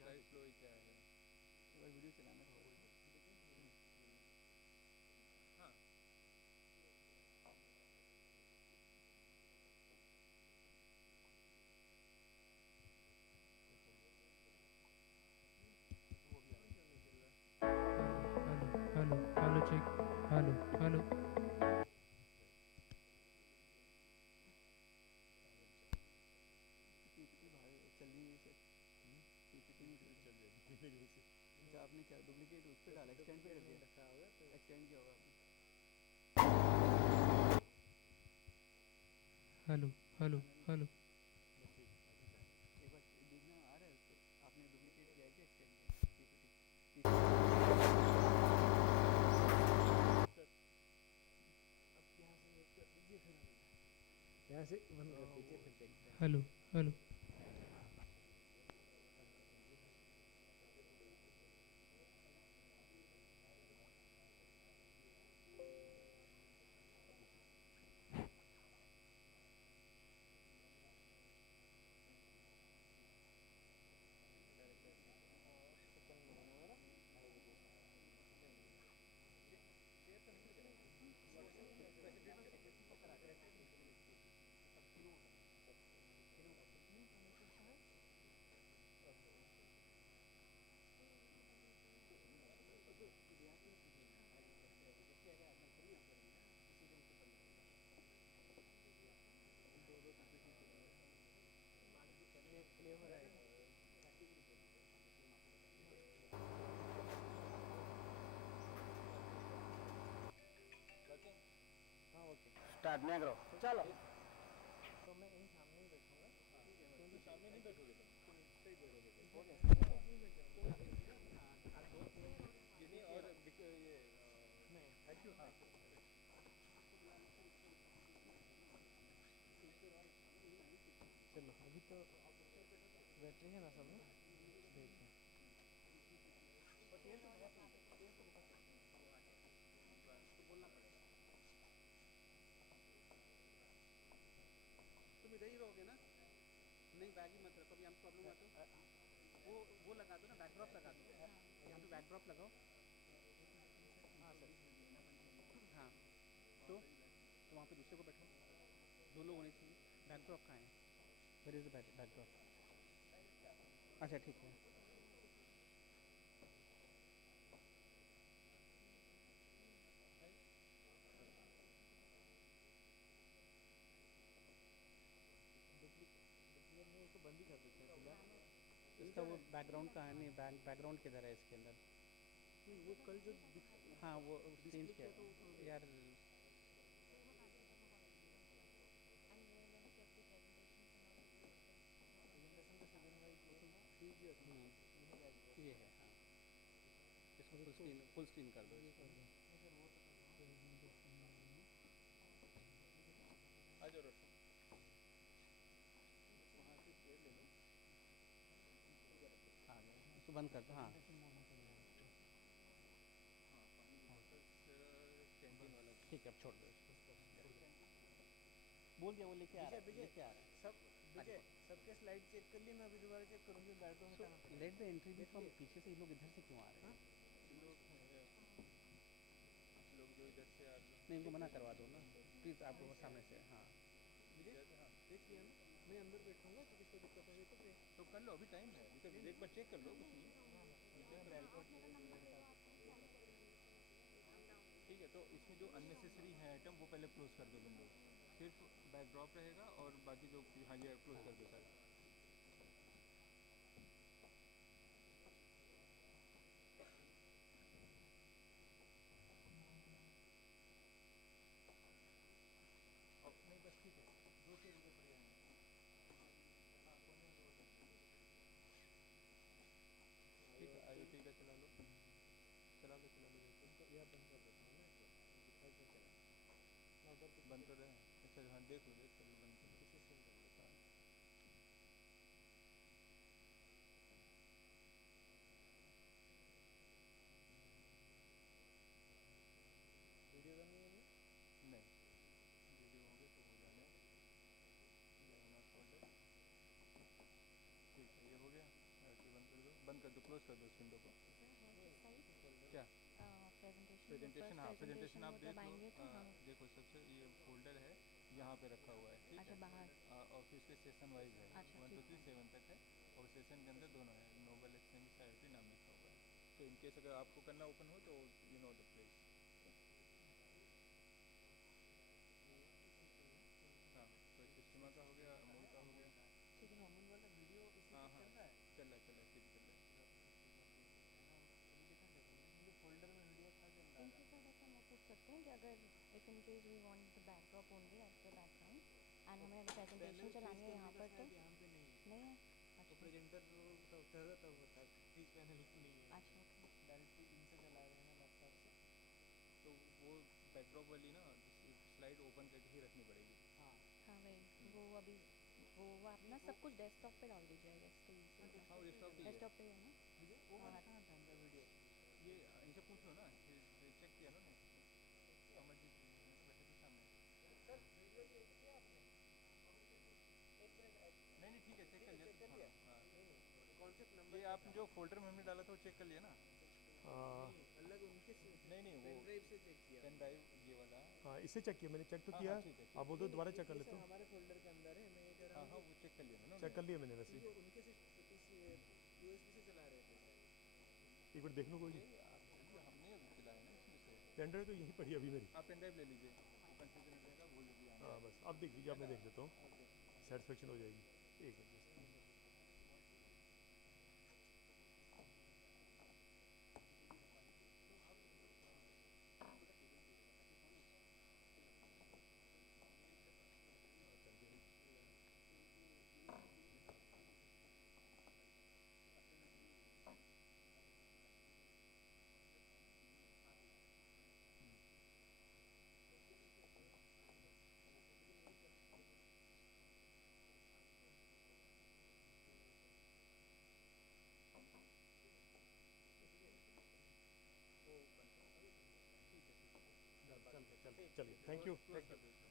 Slow ही क्या है। एक बार वीडियो चलाना थोड़ा। हाँ वो भी आना क्यों नहीं चल रहा। Hello hello check. Hello hello. PPT भाई चल रही है सर। पीपीटी नहीं चल चल रही। जाएगी मेरे से। अच्छा आपने क्या डुप्लीकेट उस पर डाला, एक्सटेंड पे कर दिया? रखा होगा तो एक्सटेंड किया होगा आपने। हेलो हेलो आना नहीं हेलो। बस ठीक है अभी तक। एक बार देखना आ रहा है उस पर, आपने डुप्लीकेट किया है क्या एक्सटेंड किया पीपीटी? पीपीटी में डाला है। सर अब यहाँ से म्यूट कर दीजिए फिर हम यहाँ से बंद कर दीजिए फिर देखते हैं। Hello hello. बंद कर दीजिए फिर। अभी ठीक है। डायरेक्ट ऐसे सेकंड में होने वाला आएगी शेयर तो नहीं करेंगे वैसे डेट का रिक्वेस्ट को करा के रखते हैं सब तीनों का करना है तीनों का कितनी कमिटेड का है ओके तो ब्याज में कीजिए ना आज जैसे अगर आज थोड़ी ना करेंगे ना इसी दिन से बंद करेंगे दो दो पीपीटी चाहिए। क्लियर हो रहा है प्रैक्टिकली बोल रहा हूँ इसलिए मैं आपको बता हाँ रहा क्लियर वर्किंग हाँ ओके स्टार्ट नहीं करो चलो। ठीक तो मैं इन सामने ही बैठूंगा हाँ क्योंकि सामने नहीं बैठोगे तुम नीचे ही बैठोगे हो गया नहीं साथ में बैठेंगे कोई दिक्कत नहीं है हाँ आज दो तीन गिनी देखिए और ये नहीं थैंक यू हाँ थैंक यू। इसको बुलाने से इसको ऊपर से कुछ नहीं आएगा ना, इसके बाद अभी नहीं आएगी फिर से आएगी। चलो अभी तो तो आप उस पर बैठो तो बैटरी है ना सब में देखिए और तेल तो बहुत है, तेल तो बहुत है वो आ जाएगा। बस तो बोलना पड़ेगा। तुम इधर ही रहोगे ना? नहीं बैग ही मत रखो, अभी हमको प्रॉब्लम हुआ तो वो लगा दो ना, बैकड्रॉप लगा दो, यहाँ पे बैकड्रॉप लगाओ। हाँ सर हाँ तो वहाँ पे दूसरे को बैठाओ, दो लोग होने चाहिए। बैकड्रॉप कहाँ है? Where is the backdrop? अच्छा ठीक है। डुप्लीकेट नहीं उसको बंद ही कर देते हैं फिलहाल इसका वो बैकग्राउंड कहाँ है? नहीं बैकग्राउंड किधर है इसके अंदर? नहीं वो कल जो हाँ वो चेंज डिस्प्ले किया किया था वो तो यार। प्रेजेंटेशन का सीजन वाइज वो तो भेज दिया था यही रह गया ये है हाँ, इसको और इसको फुल स्क्रीन कर दो ये इसको। कर दो नहीं सर वो तो कर दो प्रेजेंटेशन में आ जाओ रोशन, वहाँ से चेयर ले लो। हाँ इसको बंद कर दो। हाँ प्रेजेंटेशन मोड में कर दो इसको हाँ पानी की हाँ बोतल कैंटीन बस वाला ठीक है, अब छोड़ दो इसको। बस छोड़ दो बोल दिया वो लेके आ विजय रहा है, विजय लेके आ रहा है। सब विजय सबके स्लाइड चेक कर लिए मैं अभी दोबारा चेक करूँगी बैकग्राउंड सो हटाना लेट द पड़ेगा एंट्री भी देख फ्रॉम लिए पीछे से, ये लोग इधर से क्यों आ रहे हाँ हैं? लोग जो इधर से आ रहे नहीं इनको ठीक मना है करवा दो ना प्लीज़, आप लोग सामने से। हाँ विजय देख लिया ना मैं अंदर बैठूंगा तो किसको दिक्कत होगी तो फिर तो कर लो, अभी टाइम है, अभी तक एक बार चेक कर लो, कुछ नहीं है। हाँ मैं बैकग्राउंड हटा ये कर ठीक है तो इसमें जो अननेसेसरी है आइटम वो पहले क्लोज कर दो विंडोज, फिर बैकड्रॉप रहेगा और बाकी जो, हाँ ये क्लोज कर दो सर। नहीं बस ठीक है दो चेयर इधर पड़े रहेंगे हाँ कोने में दो ठीक है आगे ठीक है, चला लो चला लो चला लो देखो। इनको यह बंद कर देता हूँ ना एक बार दिखाई दे चला ना उधर कुछ बंद कर रहे हैं? अच्छा हाँ देख लो देख कर लो, बंद कर लो। इसे सेंड कर लेता हाँ हूँ वीडियो तो नहीं है ये नहीं वीडियो होंगे तो हो जाने, ये होना फोल्डर। ठीक है ये हो गया, ऐसे बंद कर दो, बंद क्लोज कर दो इस विंडो को। क्या प्रेजेंटेशन, हाँ प्रेजेंटेशन आप जब देख लो। आएंगे तो हम देखो सबसे ये फोल्डर है यहाँ पे रखा हुआ है, ठीक अच्छा है। बाहर और फिर उसके सेशन वाइज है, अच्छा 1 2 ठीक 3 7 तक है। और सेशन के अंदर दोनों है, नोबल एक्सचेंज साइटी नाम लिखा हुआ है। तो इनकेस अगर आपको करना ओपन हो तो यू नो द प्लेस। हाँ तो क्रिस्टिमा का हो गया, अमूल का हो गया। ठीक है। अमूल वाला वीडियो इसी हाँ पे हाँ चल रहा है। चल रहा है, ठीक चल रहा है। है ना, अभी कितना सेकंड है? मुझे फोल्डर में वीडियो था चल रहा इनके था। साथ ऐसा हम पूछ सकते हैं कि अगर if in case we want the backdrop only as the background and हमें अगर पहले प्रेजेंटेशन फेस चलानी है यहाँ कैमरे का पर तो शायद यहाँ पे नहीं है, नहीं है। तो अच्छा प्रेजेंटर तब होता है, फेस पैनल नहीं है। अच्छा ओके। डायरेक्टली इनसे चला रहे हैं ना लैपटॉप से। तो वो बैकड्रॉप वाली ना स्लाइड ओपन करके ही रखनी पड़ेगी। हाँ हाँ वही वो अभी वो आप ना सब कुछ डेस्कटॉप पे डाल दीजिए आई गेस तो हाँ इजी हाँ डेस्कटॉप पे डेस्कटॉप चल पे ही रहा है। डेस्कटॉप पे है ना। है। मुझे वो वाला हाँ कहाँ था अंदर वीडियो? ये इनसे पूछ लो ना, चेक किया ना नहीं। अमरजीत जी हैं ना, बैठे थे सामने। सर वीडियो चेक किया आपने? एक मिनट, नहीं नहीं ठीक है, चेक कर लिया चेक तो कर लिया। हाँ। नहीं कॉन्सेप्ट ये नंबर आप जो फोल्डर में हमने डाला था वो चेक कर लिया ना। नहीं अलग उनके से नहीं वो पेन ड्राइव से चेक किया। पेन ड्राइव ये वाला। हाँ इससे चेक किया मैंने, चेक तो हाँ किया। हाँ ठीक है आप बोल दो दोबारा चेक कर ये लेता सर हूँ। हमारे फोल्डर के अंदर है, मैं ये कह रहा हाँ हूँ हाँ वो चेक कर लिया मैंने चेक कर लिया मैंने कि वैसे। ये उनके से यूएसबी से चला रहे थे शायद। एक मिनट देख लो कोई नहीं। हमने अभी चलाया ना इसमें से। पेन ड्राइव तो यहीं पड़ी अभी मेरी। आप पेन ड्राइव ले लीजिए, वो कंफ्यूजन रहेगा, भूल भी आना। हाँ बस अब देख लीजिए, अब मैं देख लेता हूँ, सेटिस्फेक्शन हो जाएगी। एक मिनट बस। चलिए थैंक यू। क्लोज कर दो इसको।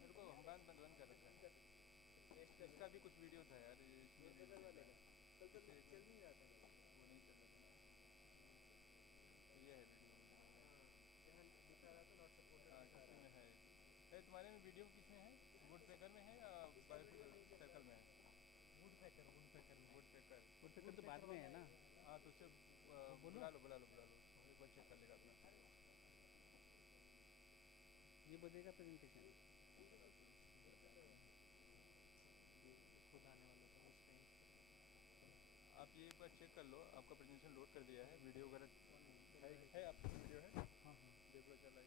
मेरे को हम बंद कर रखा है। इसका भी कुछ वीडियो था यार, इसमें भी वाले का कल तक चल नहीं रहा था। वो नहीं चल रहा था। तो ये है वीडियो। हाँ यहाँ दिखा रहा था नॉट सपोर्टेड हाँ दिखा किसी रहा में है। तुम्हारे में वीडियो किस में है? वुड पेकर में है या बायो सर्कल में है? वुड पैकर में। Would picker. वुड पेपर तो बाद में है ना। हाँ तो उससे बुला लो एक बार चेक कर लेगा अपना। ये बजेगा प्रेजेंटेशन। खुद आने वाला था उस टाइम। आप ये एक बार चेक कर लो, आपका प्रेजेंटेशन लोड कर दिया है, वीडियो वगैरह है आपके वीडियो है? हाँ हाँ देख लो चला है।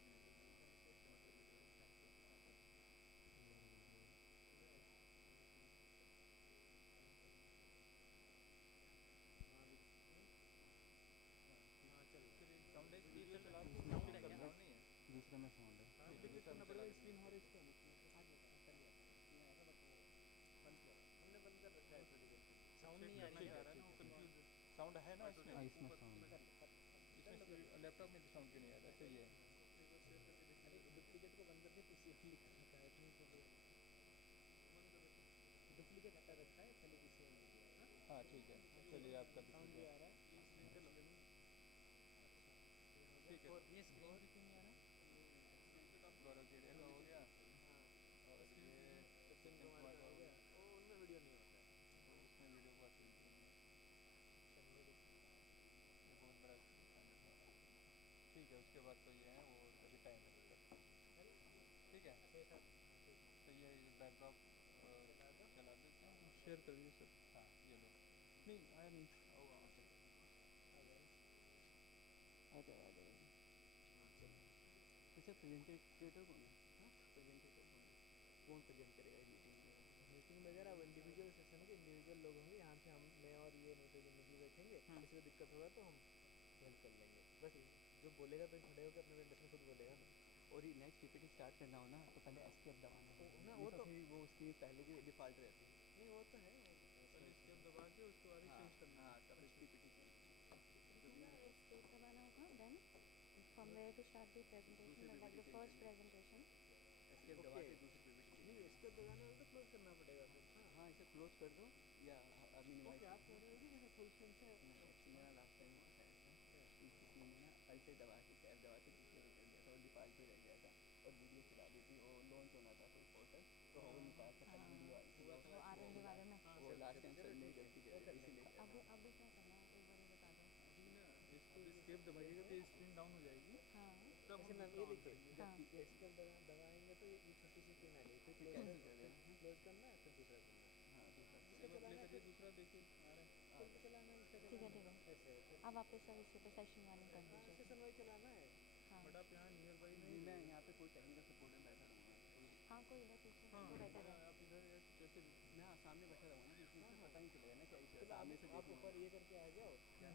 साउंड वीडियो चला के साउंड नहीं है। दूसरे में साउंड है। करना पड़ेगा स्क्रीन और इसका हमने बंद कर रखा है थोड़ी देर के लिए। साउंड नहीं आ रही है ना, कंफ्यूज साउंड है ना इसमें? हाँ इसमें साउंड है। इसमें लैपटॉप में साउंड क्यों नहीं आ रहा? सही है। अरे डुप्लीकेट को बंद करके पीसी ओनली कर रखा है अपनी को डुप्लीकेट हटा रखा है, खाली पीसी ओनली किया है। हाँ ठीक है, चलिए आपका भी साउंड ठीक भी है। आ रहा है। चलो ठीक है। ये स्क्रीन भी क्यों नहीं आ रहा? गौरव केड़िया का हो गया हाँ और ये सचिन कुमार का हो गया, वो उनमें वीडियो नहीं होता है। उसमें वीडियो का ये बहुत बड़ा ठीक है। उसके बाद तो ये है वो अभी टाइम लगेगा। ठीक है तो ये बैकड्रॉप चला देते हैं। शेयर कर दीजिए सर। हाँ ये लो। नहीं आया नहीं। ओके आ जाएगा। अच्छा प्रेजेंटेटर कौन है? प्रेजेंटेटर कौन है? कौन प्रेजेंट करेगा मीटिंग में? मीटिंग में अगर अब इंडिविजुअल सेशन के इंडिविजुअल लोग होंगे, यहाँ से हम मैं और ये नहीं तो जो निधि बैठेंगे, किसी को दिक्कत होगा तो हम हेल्प कर लेंगे। बस जो बोलेगा तो खड़े होकर अपने प्रेजेंटेशन खुद बोलेगा ना, और ये नेक्स्ट पीपीटी स्टार्ट करना हो ना तो पहले एस्केप दबाना तो होगा, ना नहीं वो तो तो फिर वो उसकी पहले की डिफ़ॉल्ट रहती है। नहीं, वो तो है वो पहले स्केप दबा के उसके बाद ही हाँ चेंज करना हाँ, है। तब अच्छा पीपीटी चेंज करना है क्योंकि Yeah, escape दबाना होगा. Then from where to start the presentation, दूसरी but like PPT the change first करनी है, presentation. एस्केप दबा ओके। के दूसरी पीपीटी चेंज नहीं, करनी इसके दबाने वाला तो क्लोज करना पड़ेगा फिर। है। हाँ। हाँ, इसे क्लोज कर दो या मिनिमाइज ओके, कर आप दो। कह रहे हो कि जैसे फुल स्क्रीन से नहीं, एक्चुअली मेरा लास्ट टाइम हुआ था ऐसा कि किसी ने ना अल्ट दबा के टैब दबा के दूसरे पे कर दिया था, वो डिफ़ॉल्ट पे रह गया था और वीडियो चला दी थी, वो लॉन्च होना था कोई पोर्टल तो हो नहीं पाया था, कल वीडियो आई थी हुआ वो था वो ऐसे वो R&D ही। वाले में. हाँ वो सर, लास्ट टाइम चलो सर ने ठीक है, गलती वो कर कर दी लेंगे। इसीलिए कह रहा अभी हूँ। अभी क्या करना है एक बार ये बता दो. अभी ना इसको अभी स्केप दबाइएगा तो ये स्क्रीन डाउन हो जाएगी, हाँ. तब जैसे हम मैम दूसरा ये ऑन देखिए, करेंगे। जब हाँ. एस्केप दबाएंगे तो ये छोटी सी पिन आ गई, फिर फिर क्लोज कैंसिल कर, कर फिर देना है। क्लोज करना है, फिर दूसरा करना है। हाँ, दूसरा इससे अब खोलना आप प्ले चलाना है करिए फिर दूसरा, देखिए आ रहा है। है। आ फिर गया। चलाना है, इससे ठीक है चलाना ठीक है. है ऐसे फिर। अब वापस सर इसी पे सेशन वाले कर हाँ, दीजिए. सेशन वाइज चलाना है। हाँ. बट आप यहाँ नियर बाई में ही नहीं, मैं रहिएगा। यहाँ पे कोई टेक्निकल सपोर्ट में बैठा रहूँगा, कोई हाँ, कोई इधर पीछे हाँ वो बैठे या रहे. आप इधर या कैसे भी। मैं सामने बैठा रहूँगा ना, क्योंकि हाँ इसमें हाँ, पता नहीं चलेगा ना क्या इशू है, चलो सामने से आप देख लूँगा ऊपर मैं। ये करके आ जाओ, क्या?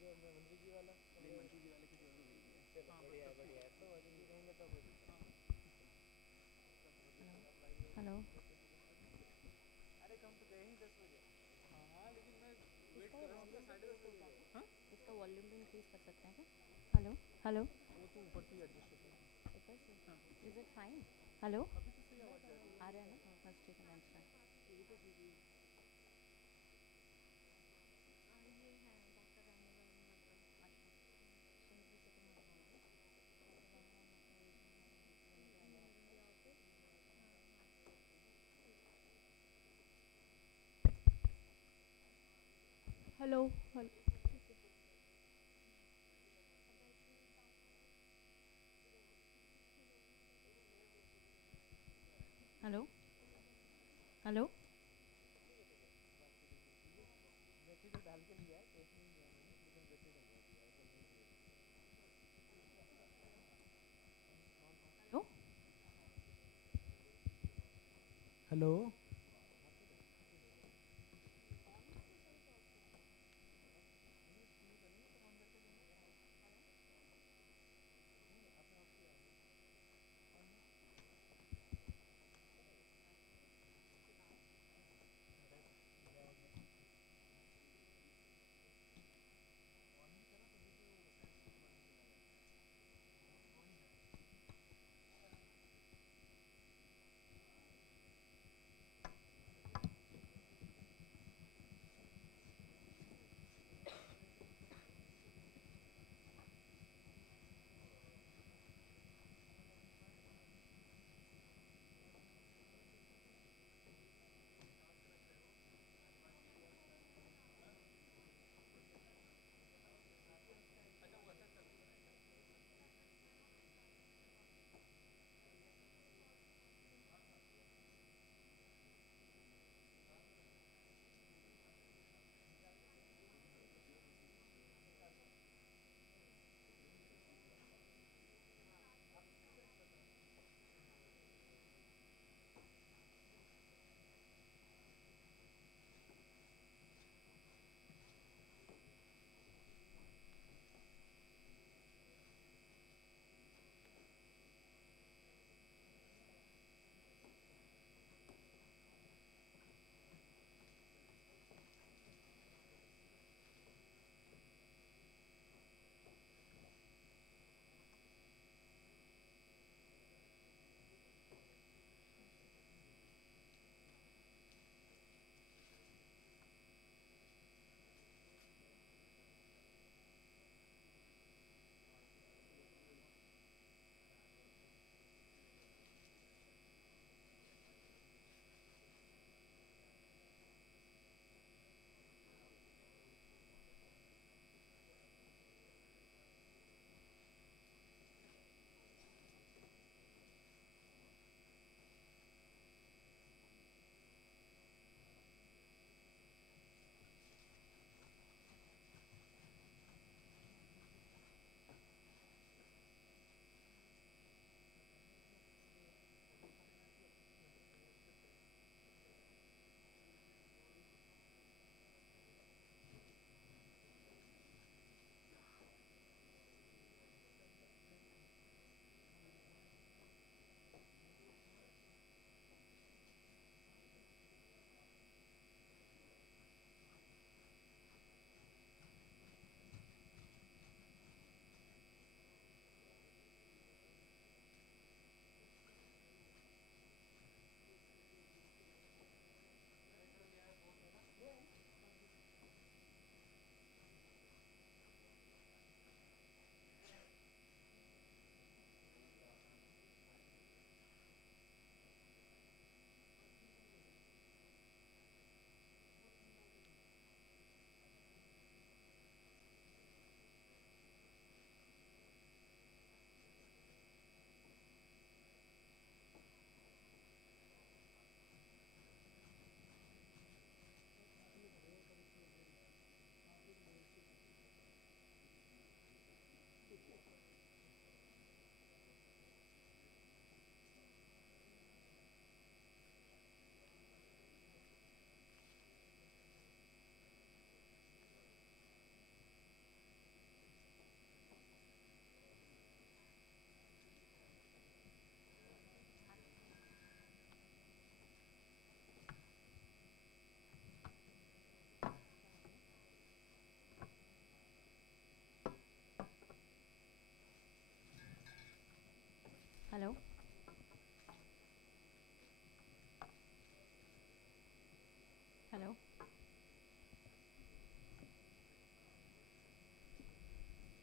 जो मंत्री जी वाला नहीं, वो। मंत्री जी वाले की जरूर हुई है। चलो हाँ बस बढ़िया है, तब ठीक बढ़िया है। है, तो मंत्री जी रहेंगे तो कोई दिक्कत हाँ नहीं। हेलो. अरे हम तो गए ही 10 बजे। हाँ हाँ, लेकिन मैं वेट इसका कर रहा हूँ हम कि तो वॉल्यूम भी 10:30 तेज हो बजे गए। जाता हाँ, है. इसका वॉल्यूम भी इंक्रीज कर सकते हैं क्या? हेलो. हेलो. वो तो ऊपर से ही एडजस्ट होता है। ऊपर से. हाँ, इज इट फाइन? हेलो. अभी तो सही आवाज़ जा रही है। आ रहा है ना? बस ठीक है, नेक्स्ट टाइम. ये तो ठीक है। ये है डॉक्टर रानी अच्छा. सुन की सेटिंग में लगाऊंगी. Hello. Hello. Hello. Hello. Battery तो डाल के लिया है, टेस्ट नहीं किया मैंने, लेकिन बैटरी डलवा दिया है, तो नहीं चाहिए। Hello. Hello.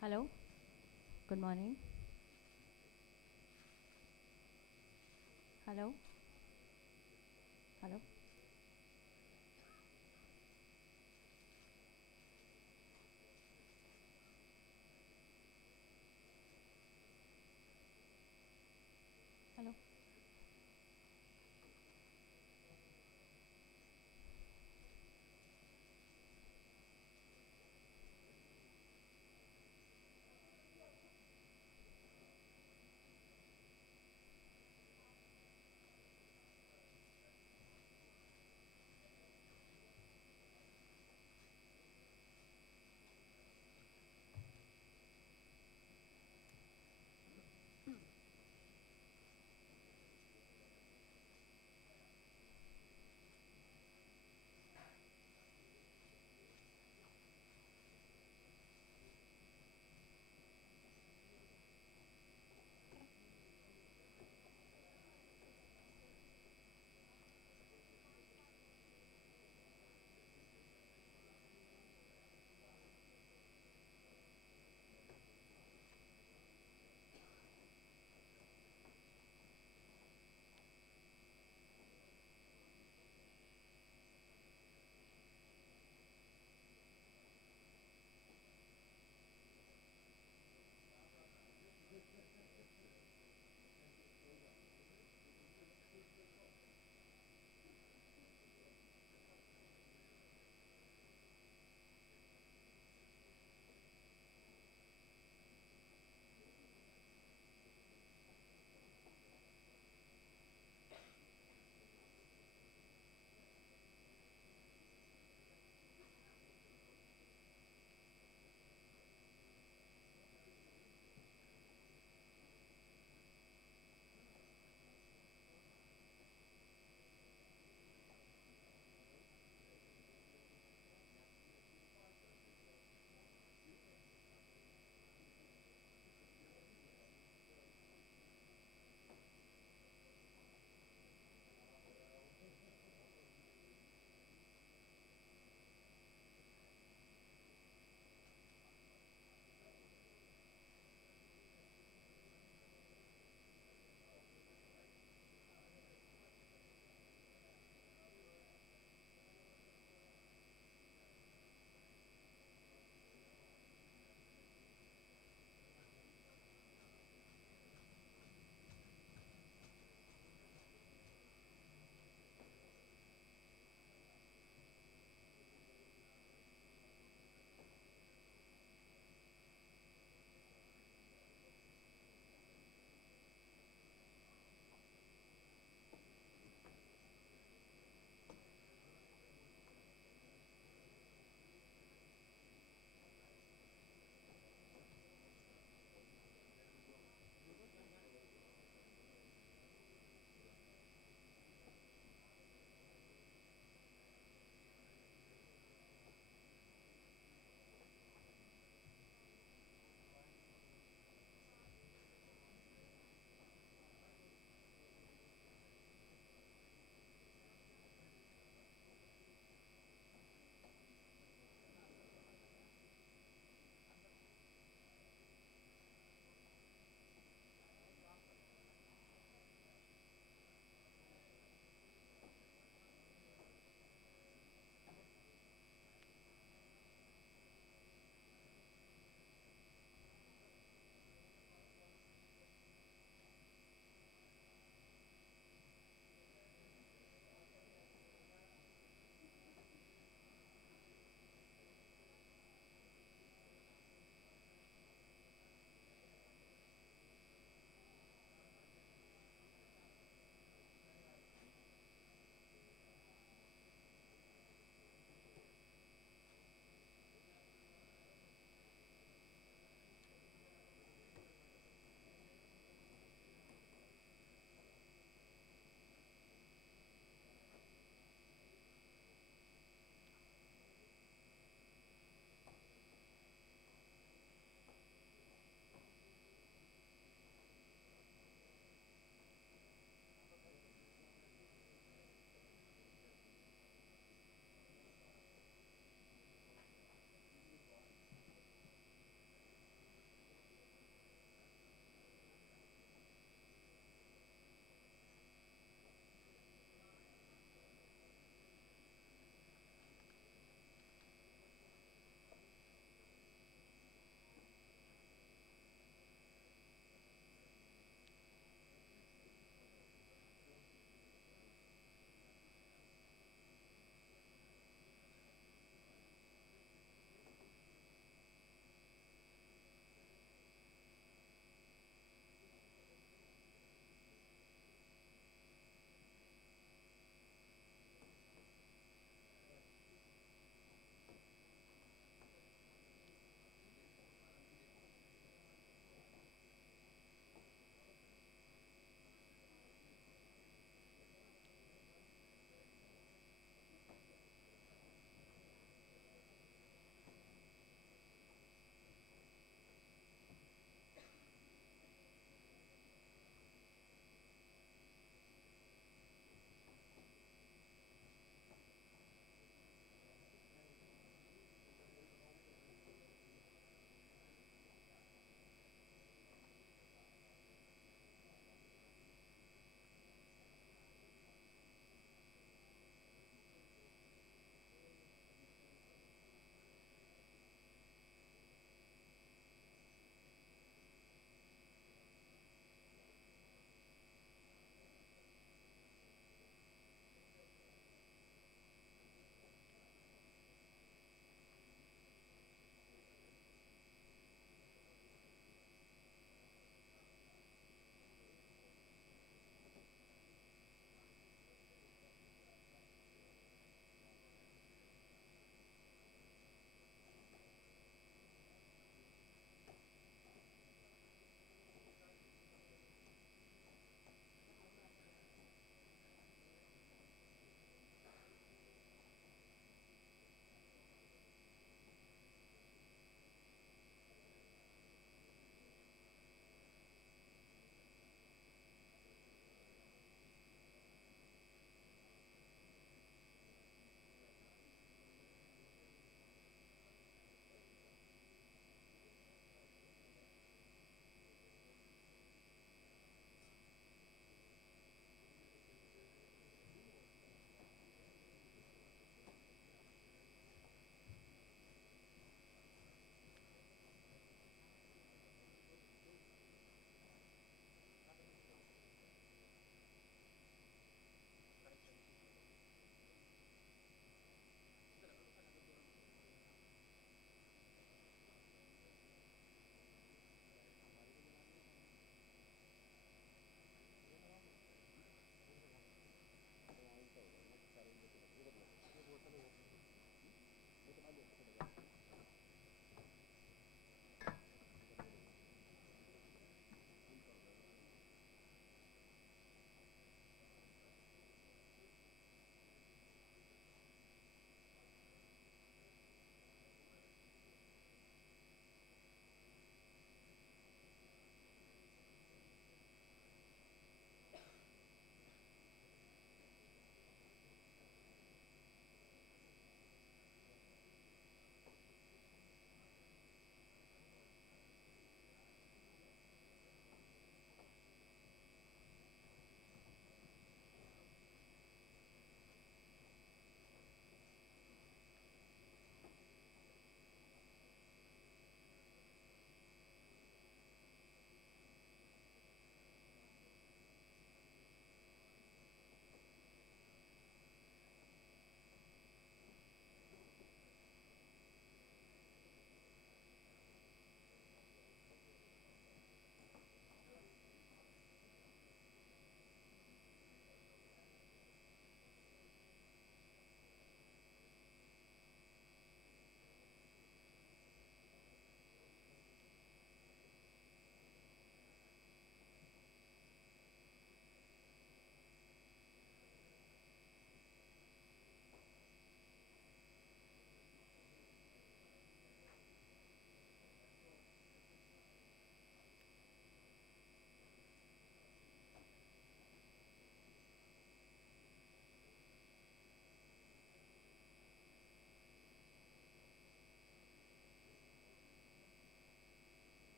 Hello. Good morning. Hello. Hello. Hello.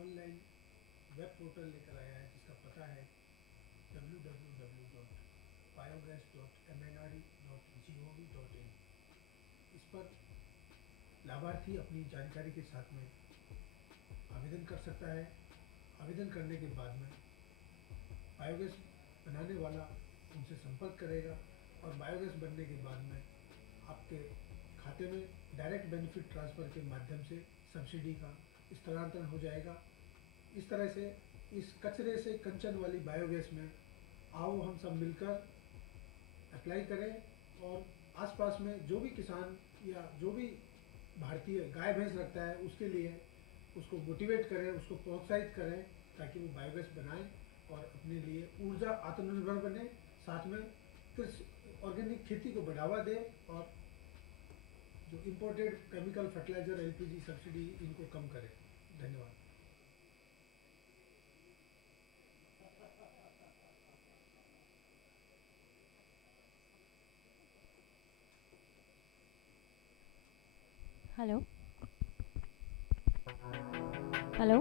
Online web portal लेकर आया है जिसका पता है www.biogas.mnre.gov.in। इस पर लाभार्थी अपनी जानकारी के साथ में आवेदन कर सकता है। आवेदन करने के बाद में बायोगैस बनाने वाला उनसे संपर्क करेगा और बायोगैस बनने के बाद में आपके खाते में डायरेक्ट बेनिफिट ट्रांसफ़र के माध्यम से सब्सिडी का स्थानांतरण हो जाएगा। इस तरह से इस कचरे से कंचन वाली बायोगैस में आओ हम सब मिलकर अप्लाई करें और आसपास में जो भी किसान या जो भी भारतीय गाय भैंस रखता है उसके लिए उसको मोटिवेट करें, उसको प्रोत्साहित करें ताकि वो बायोगैस बनाएं और अपने लिए ऊर्जा आत्मनिर्भर बने, साथ में कृषि ऑर्गेनिक खेती को बढ़ावा दे और जो imported chemical fertiliser LPG subsidy इनको कम करें। धन्यवाद। Hello hello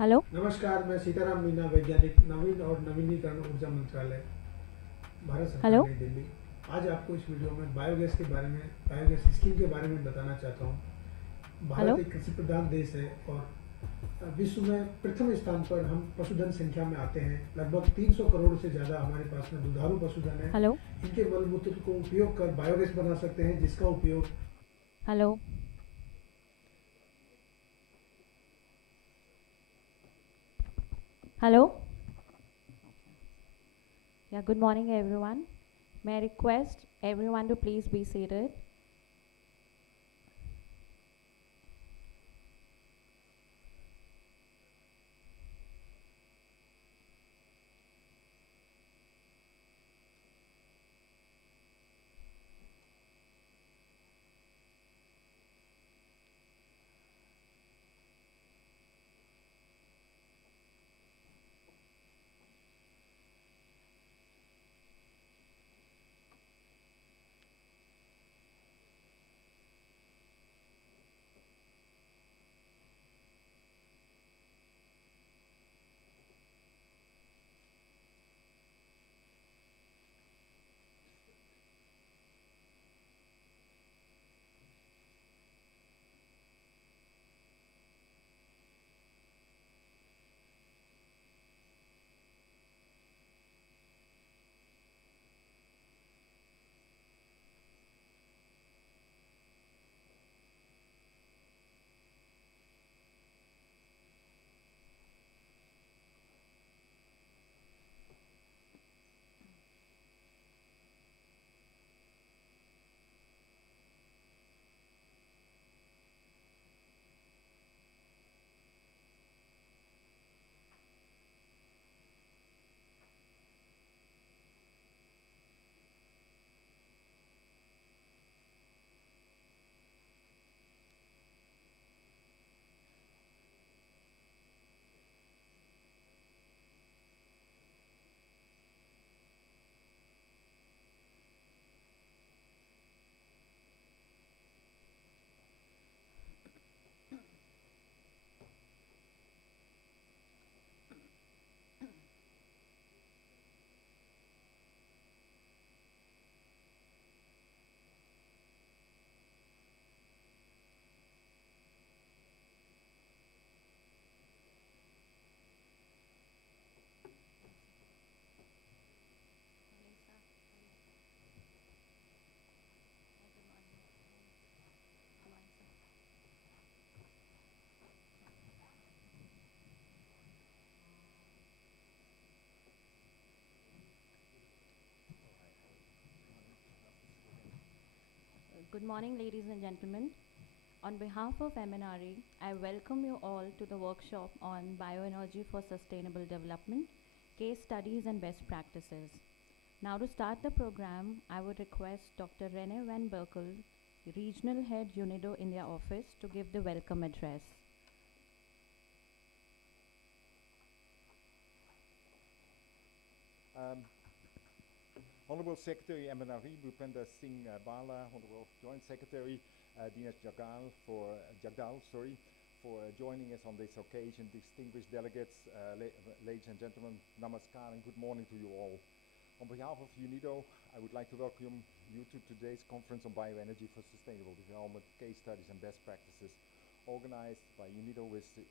hello. नमस्कार, मैं सीताराम मीना, वैज्ञानिक, नवीन और नवीनीकरण ऊर्जा मंत्रालय, भारत सरकार, हेलो। नई दिल्ली। आज आपको इस वीडियो में बायोगैस के बारे में, बायोगैस स्कीम के बारे में बताना चाहता हूँ। भारत एक कृषि प्रधान देश है और विश्व में प्रथम स्थान पर हम पशुधन संख्या में आते हैं। लगभग 300 करोड़ से ज़्यादा हमारे पास में दुधारू पशुधन है। हेलो इनके मलमूत्र को उपयोग कर बायोगैस बना सकते हैं, जिसका उपयोग hello hello. Yeah, good morning everyone. May I request everyone to please be seated. Good morning, ladies and gentlemen. On behalf of MNRE, I welcome you all to the workshop on Bioenergy for Sustainable Development, case studies and best practices. Now to start the program, I would request Dr. Rene Van Berkel, Regional Head UNIDO India Office, to give the welcome address. Honorable Secretary MNRE Bhupender Singh Bala, Honorable Joint Secretary Dinesh Jagdal, for joining us on this occasion. Distinguished delegates, ladies and gentlemen, namaskar and good morning to you all. On behalf of UNIDO, I would like to welcome you to today's conference on bioenergy for sustainable development, case studies and best practices, organized by UNIDO with the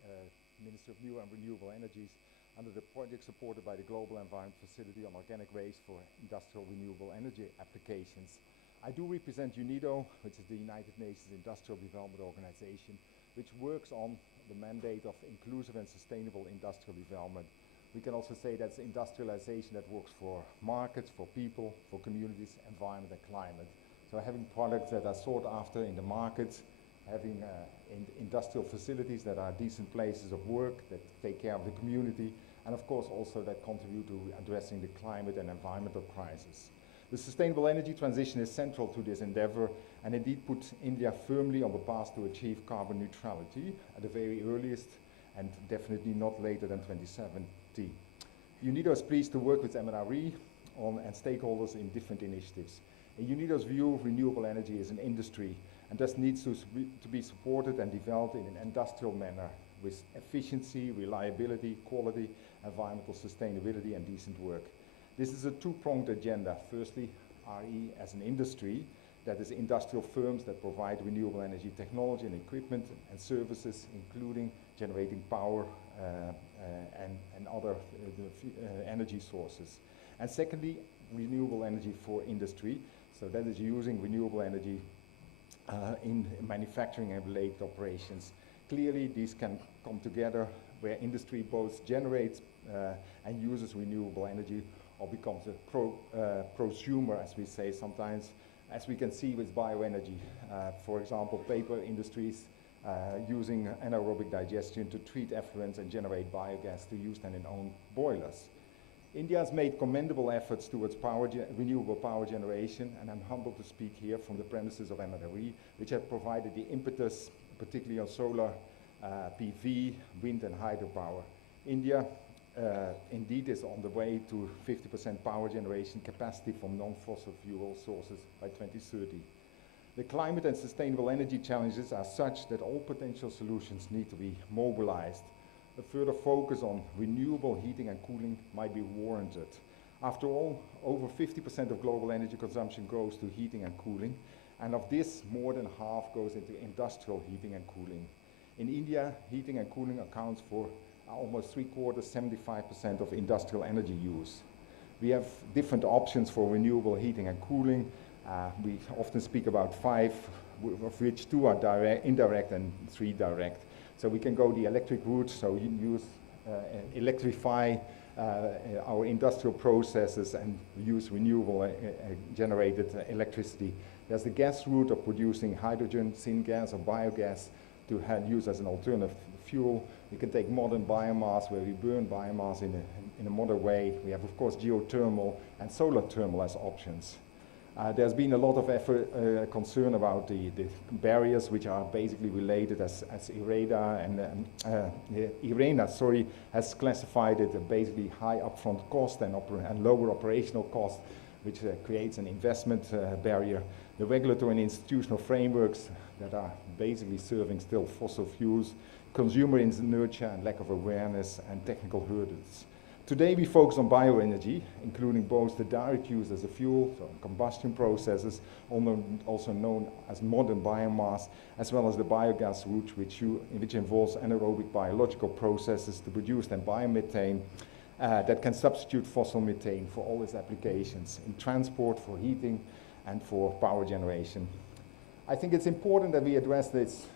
Ministry of New and Renewable Energies under the project supported by the Global Environment Facility on Organic Waste for Industrial Renewable Energy Applications. I do represent UNIDO, which is the United Nations Industrial Development Organization, which works on the mandate of inclusive and sustainable industrial development. We can also say that's industrialization that works for markets, for people, for communities, environment and climate. So having products that are sought after in the markets, having industrial facilities that are decent places of work, that take care of the community, and of course also that contribute to addressing the climate and environmental crisis. The sustainable energy transition is central to this endeavor and indeed puts India firmly on the path to achieve carbon neutrality at the very earliest and definitely not later than 2070. UNIDO is pleased to work with MNRE and stakeholders in different initiatives. In UNIDO's view, renewable energy is an industry and thus needs to be supported and developed in an industrial manner with efficiency, reliability, quality, environmental sustainability and decent work. This is a two-pronged agenda. Firstly, RE as an industry, that is industrial firms that provide renewable energy technology and equipment and services, including generating power and other energy sources. And secondly, renewable energy for industry, so that is using renewable energy in manufacturing and related operations. Clearly, these can come together where industry both generates and uses renewable energy or becomes a prosumer, as we say sometimes, as we can see with bioenergy. For example, paper industries using anaerobic digestion to treat effluents and generate biogas to use then in own boilers. India has made commendable efforts towards renewable power generation, and I'm humbled to speak here from the premises of MNRE, which have provided the impetus, particularly on solar, PV, wind and hydropower. India indeed is on the way to 50% power generation capacity from non-fossil fuel sources by 2030. The climate and sustainable energy challenges are such that all potential solutions need to be mobilized. A further focus on renewable heating and cooling might be warranted. After all, over 50% of global energy consumption goes to heating and cooling, and of this, more than half goes into industrial heating and cooling. In India, heating and cooling accounts for almost 3/4, 75% of industrial energy use. We have different options for renewable heating and cooling. We often speak about 5, of which 2 are indirect and 3 direct. So we can go the electric route, so you use, electrify our industrial processes and use renewable generated electricity. There's the gas route of producing hydrogen, syngas or biogas to use as an alternative fuel. We can take modern biomass where we burn biomass in a modern way. We have, of course, geothermal and solar thermal as options. There's been a lot of effort, concern about the barriers which are basically related as IRENA has classified it basically high upfront cost and lower operational cost, which creates an investment barrier. The regulatory and institutional frameworks that are basically serving still fossil fuels, consumer inertia and lack of awareness and technical hurdles. Today we focus on bioenergy, including both the direct use as a fuel, so combustion processes, also known as modern biomass, as well as the biogas route, which involves anaerobic biological processes to produce then biomethane that can substitute fossil methane for all its applications in transport, for heating, and for power generation. I think it's important that we address this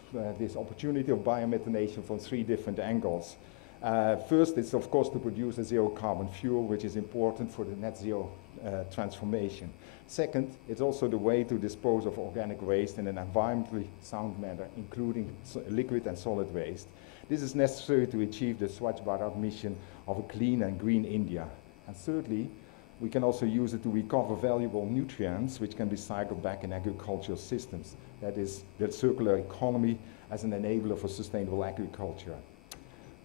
opportunity of biomethanation from 3 different angles. First, it's of course to produce a zero carbon fuel, which is important for the net zero transformation. Second, it's also the way to dispose of organic waste in an environmentally sound manner, including liquid and solid waste. This is necessary to achieve the Swachh Bharat mission of a clean and green India. And thirdly, we can also use it to recover valuable nutrients which can be cycled back in agricultural systems. That is, the circular economy as an enabler for sustainable agriculture.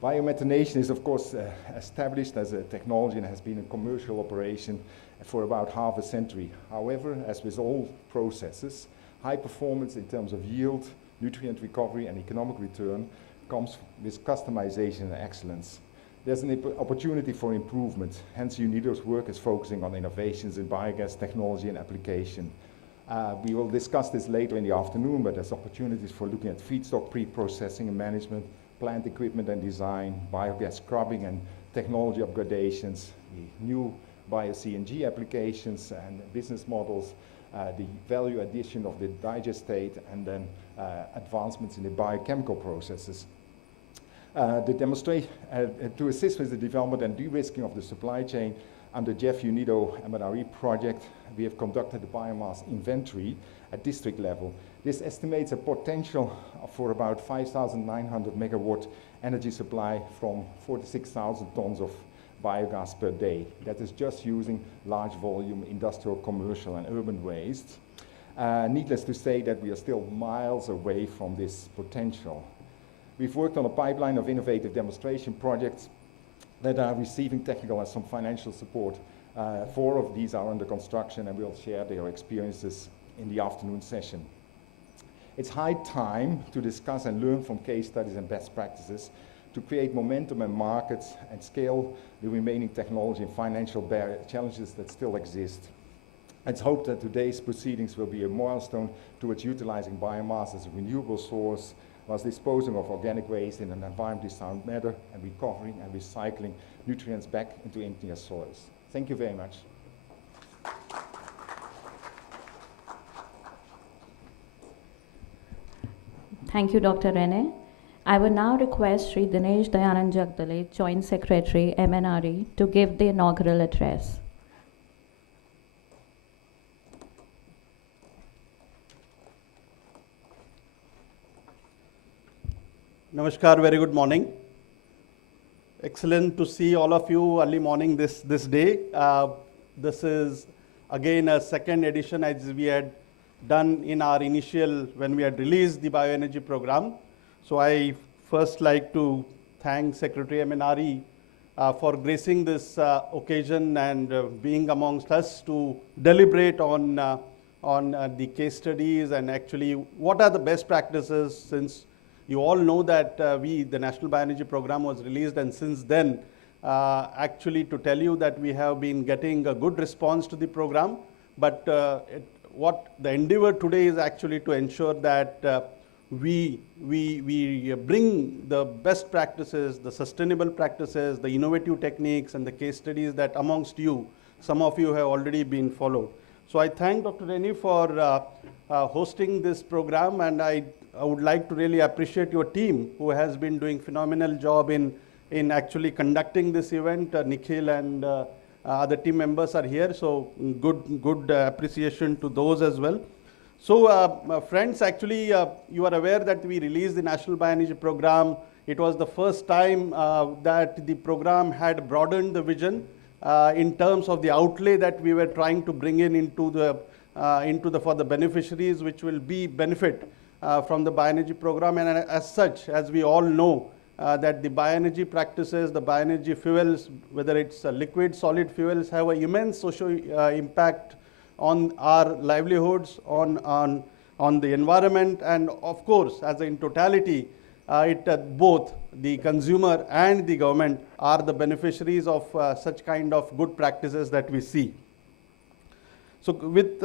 Biomethanation is, of course, established as a technology and has been in commercial operation for about half a century. However, as with all processes, High performance in terms of yield, nutrient recovery and economic return comes with customization and excellence. There's an opportunity for improvement, hence UNIDO's work is focusing on innovations in biogas technology and application. We will discuss this later in the afternoon, but there's opportunities for looking at feedstock pre-processing and management, plant equipment and design, biogas scrubbing and technology upgradations, the new bio-CNG applications and business models, the value addition of the digestate, and then advancements in the biochemical processes. To assist with the development and de-risking of the supply chain, under Jeff UNIDO MNRE project, we have conducted a biomass inventory at district level. This estimates a potential for about 5,900 megawatt energy supply from 46,000 tons of biogas per day. That is just using large volume industrial, commercial and urban waste. Needless to say that we are still miles away from this potential. We've worked on a pipeline of innovative demonstration projects that are receiving technical and some financial support. 4 of these are under construction and we'll share their experiences in the afternoon session. It's high time to discuss and learn from case studies and best practices to create momentum in markets and scale the remaining technology and financial challenges that still exist. It's hoped that today's proceedings will be a milestone towards utilizing biomass as a renewable source whilst disposing of organic waste in an environmentally sound manner and recovering and recycling nutrients back into Indian soils. Thank you very much. Thank you, Dr. Rene. I would now request Sri Dinesh Dayanand Jagdale, Joint Secretary, MNRE, to give the inaugural address. Namaskar, very good morning. Excellent to see all of you early morning this day. This is again a second edition as we had done in our initial, when we had released the bioenergy program. So I first like to thank Secretary MNRE for gracing this occasion and being amongst us to deliberate on the case studies and actually what are the best practices, since you all know that the National Bioenergy Program was released, and since then actually to tell you that we have been getting a good response to the program, but what the endeavor today is actually to ensure that we bring the best practices, the sustainable practices, the innovative techniques and the case studies that amongst you, some of you have already been followed. So I thank Dr. Rene for hosting this program, and I would like to really appreciate your team who has been doing phenomenal job in actually conducting this event. Nikhil and other team members are here, so good appreciation to those as well. So friends, actually you are aware that we released the National Bioenergy Program. It was the first time that the program had broadened the vision in terms of the outlay that we were trying to bring into the for the beneficiaries, which will be benefit from the bioenergy program. And as such, as we all know, that the bioenergy practices, the bioenergy fuels, whether it's liquid, solid fuels, have an immense social impact on our livelihoods, on the environment, and of course, as in totality, both the consumer and the government are the beneficiaries of such kind of good practices that we see. So with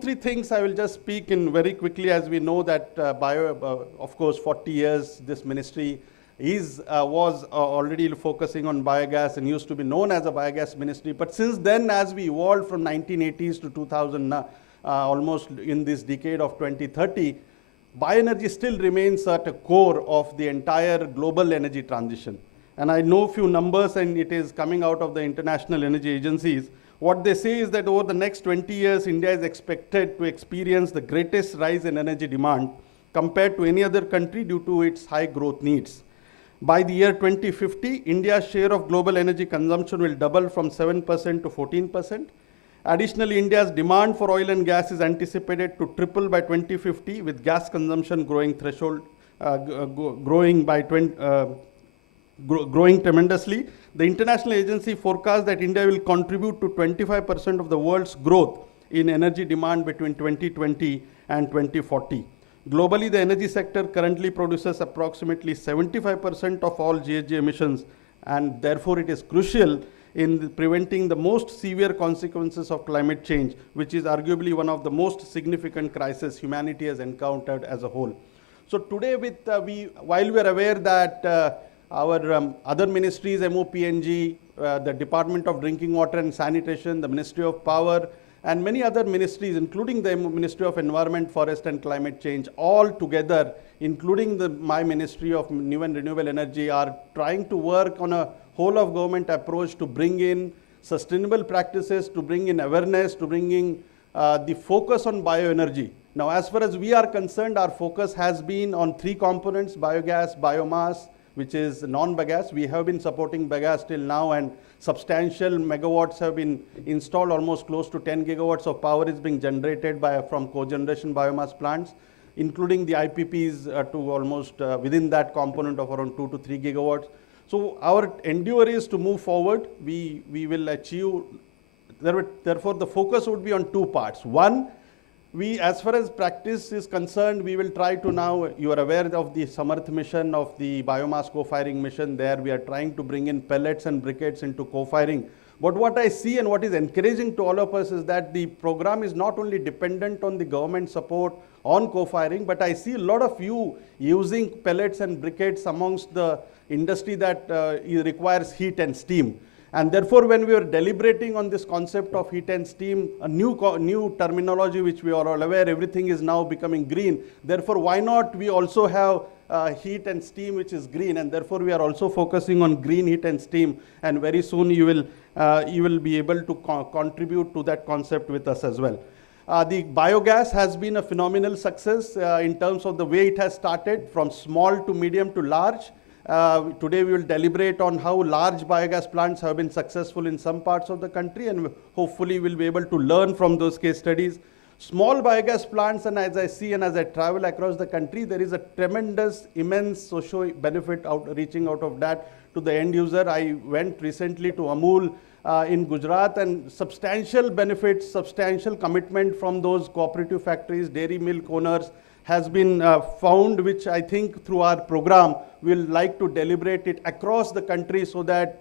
three things I will just speak in very quickly, as we know that of course 40 years this ministry was already focusing on biogas and used to be known as a biogas ministry. But since then, as we evolved from 1980s to 2000, almost in this decade of 2030, bioenergy still remains at the core of the entire global energy transition. And I know a few numbers, and it is coming out of the international energy agencies. What they say is that over the next 20 years, India is expected to experience the greatest rise in energy demand compared to any other country due to its high growth needs. By the year 2050, India's share of global energy consumption will double from 7% to 14%. Additionally, India's demand for oil and gas is anticipated to triple by 2050, with gas consumption growing tremendously. The international agency forecasts that India will contribute to 25% of the world's growth in energy demand between 2020 and 2040. Globally, the energy sector currently produces approximately 75% of all GHG emissions, and therefore it is crucial in preventing the most severe consequences of climate change, which is arguably one of the most significant crises humanity has encountered as a whole. So today, while we are aware that our other ministries, MOPNG, the Department of Drinking Water and Sanitation, the Ministry of Power, and many other ministries, including the Ministry of Environment, Forest and Climate Change, all together, including my Ministry of New and Renewable Energy, are trying to work on a whole of government approach to bring in sustainable practices, to bring in awareness, to bring in the focus on bioenergy. Now, as far as we are concerned, our focus has been on three components: biogas, biomass, which is non-bagasse. We have been supporting bagasse till now, and substantial megawatts have been installed. Almost close to 10 gigawatts of power is being generated from cogeneration biomass plants, including the IPPs to almost within that component of around 2 to 3 gigawatts. So our endeavor is to move forward. We will achieve, therefore the focus would be on two parts. One, as far as practice is concerned, we will try to now, you are aware of the Samarth mission, of the biomass co-firing mission. There we are trying to bring in pellets and briquettes into co-firing. But what I see and what is encouraging to all of us is that the program is not only dependent on the government support on co-firing, but I see a lot of you using pellets and briquettes amongst the industry that requires heat and steam. And therefore, when we are deliberating on this concept of heat and steam, a new terminology which we are all aware, everything is now becoming green. Therefore, why not we also have heat and steam which is green, and therefore we are also focusing on green heat and steam, and very soon you will be able to contribute to that concept with us as well. The biogas has been a phenomenal success in terms of the way it has started from small to medium to large. Today we will deliberate on how large biogas plants have been successful in some parts of the country, and hopefully we'll be able to learn from those case studies. Small biogas plants, and as I see and as I travel across the country, there is a tremendous, immense social benefit reaching out of that to the end user. I went recently to Amul in Gujarat, and substantial benefits, substantial commitment from those cooperative factories, dairy milk owners has been found, which I think through our program we'll like to deliberate it across the country, so that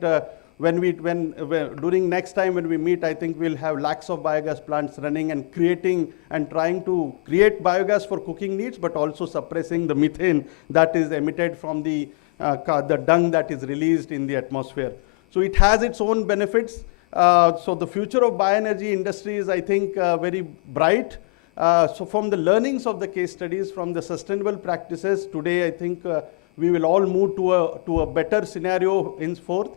during next time when we meet, I think we'll have lakhs of biogas plants running and creating and trying to create biogas for cooking needs, but also suppressing the methane that is emitted from the dung that is released in the atmosphere. So it has its own benefits. So the future of bioenergy industry is, I think, very bright. So from the learnings of the case studies, from the sustainable practices, today I think we will all move to a better scenario henceforth.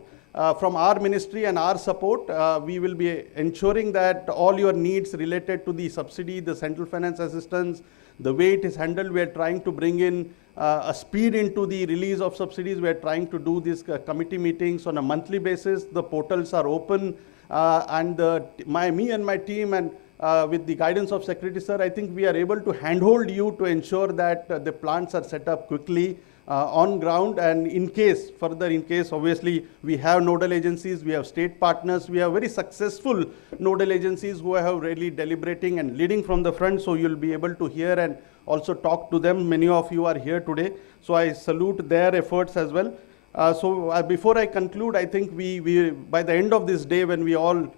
From our ministry and our support, we will be ensuring that all your needs related to the subsidy, the central finance assistance, the way it is handled, we are trying to bring in a speed into the release of subsidies. We are trying to do these committee meetings on a monthly basis. The portals are open, and me and my team, and with the guidance of Secretary Sir, I think we are able to handhold you to ensure that the plants are set up quickly on ground. And in case, obviously, we have nodal agencies, we have state partners, we have very successful nodal agencies who have really deliberating and leading from the front. So you'll be able to hear and also talk to them. Many of you are here today. So I salute their efforts as well. Before I conclude, I think we by the end of this day, when we all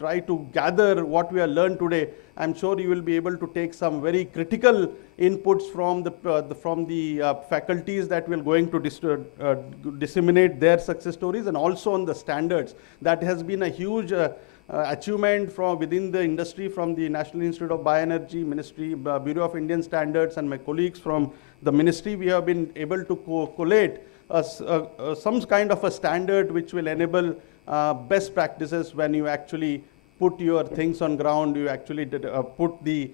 try to gather what we have learned today, I'm sure you will be able to take some very critical inputs from the faculties that will going to disseminate their success stories, and also on the standards. That has been a huge achievement from within the industry, from the National Institute of Bioenergy, Ministry, Bureau of Indian Standards, and my colleagues from the ministry. We have been able to collate some kind of a standard which will enable best practices when you actually put your things on ground. You actually put the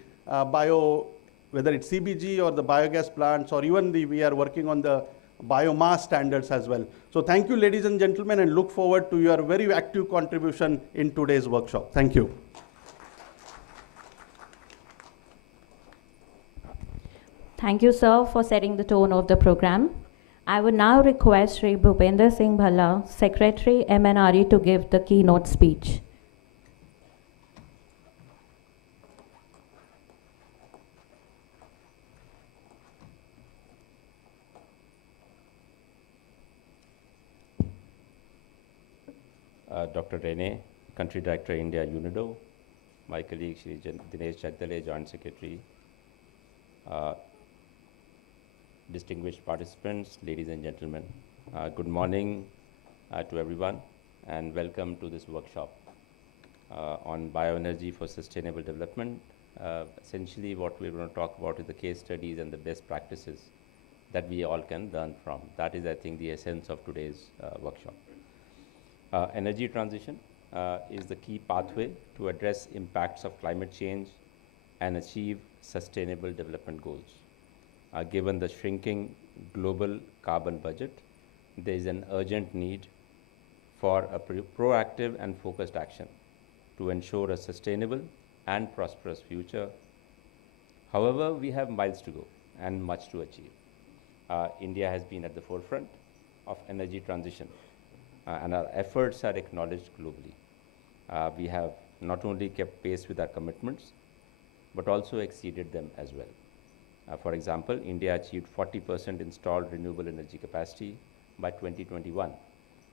whether it's CBG or the biogas plants, or even we are working on the biomass standards as well. So thank you, ladies and gentlemen, and look forward to your very active contribution in today's workshop. Thank you. Thank you, sir, for setting the tone of the program. I would now request Sri Bhupender Singh Bhalla, Secretary MNRE, to give the keynote speech. Dr. Rene, Country Director, India, UNIDO, my colleague Shri Dinesh Jagdale, Joint Secretary, uh, distinguished participants, ladies and gentlemen. Good morning to everyone, and welcome to this workshop on bioenergy for sustainable development. Essentially, what we're going to talk about is the case studies and the best practices that we all can learn from. That is, I think, the essence of today's workshop. Energy transition is the key pathway to address impacts of climate change and achieve sustainable development goals. Given the shrinking global carbon budget, there is an urgent need for a proactive and focused action to ensure a sustainable and prosperous future. However, we have miles to go and much to achieve. India has been at the forefront of energy transition, and our efforts are acknowledged globally. We have not only kept pace with our commitments, but also exceeded them as well. For example, India achieved 40% installed renewable energy capacity by 2021,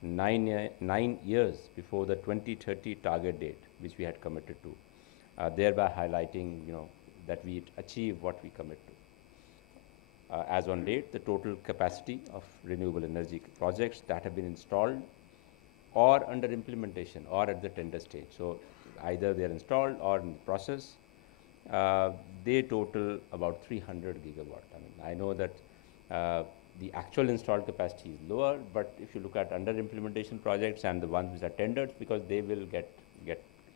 9 years before the 2030 target date, which we had committed to, thereby highlighting, that we achieve what we commit to. As on date, the total capacity of renewable energy projects that have been installed or under implementation or at the tender stage, so either they are installed or in the process, they total about 300 gigawatt. I mean, I know that the actual installed capacity is lower, but if you look at under implementation projects and the ones which are tendered, because they will get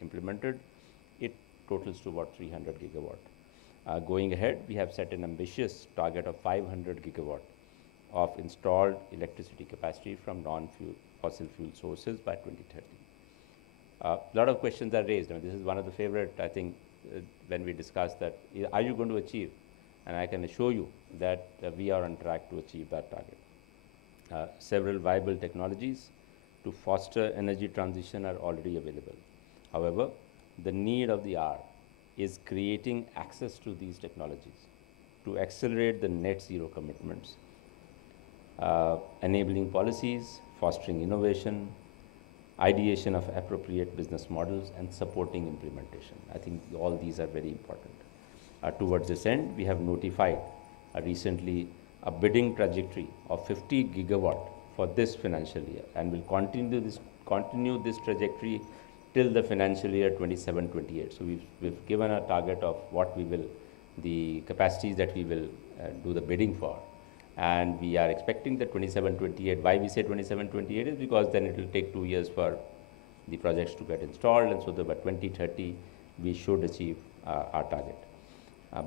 implemented, it totals to about 300 gigawatt. Going ahead, we have set an ambitious target of 500 gigawatt of installed electricity capacity from non-fossil fuel sources by 2030. A lot of questions are raised. I mean, this is one of the favorite, I think, when we discuss that, are you going to achieve? And I can assure you that we are on track to achieve that target. Several viable technologies to foster energy transition are already available. However, the need of the hour is creating access to these technologies to accelerate the net zero commitments, enabling policies, fostering innovation, ideation of appropriate business models, and supporting implementation. I think all these are very important. Towards this end, we have notified recently a bidding trajectory of 50 gigawatt for this financial year, and will continue this trajectory till the financial year 27-28. So we've given a target of what we will, the capacities that we will do the bidding for. And we are expecting the 27-28. Why we say 27-28 is because then it will take 2 years for the projects to get installed, and so that by 2030 we should achieve our target.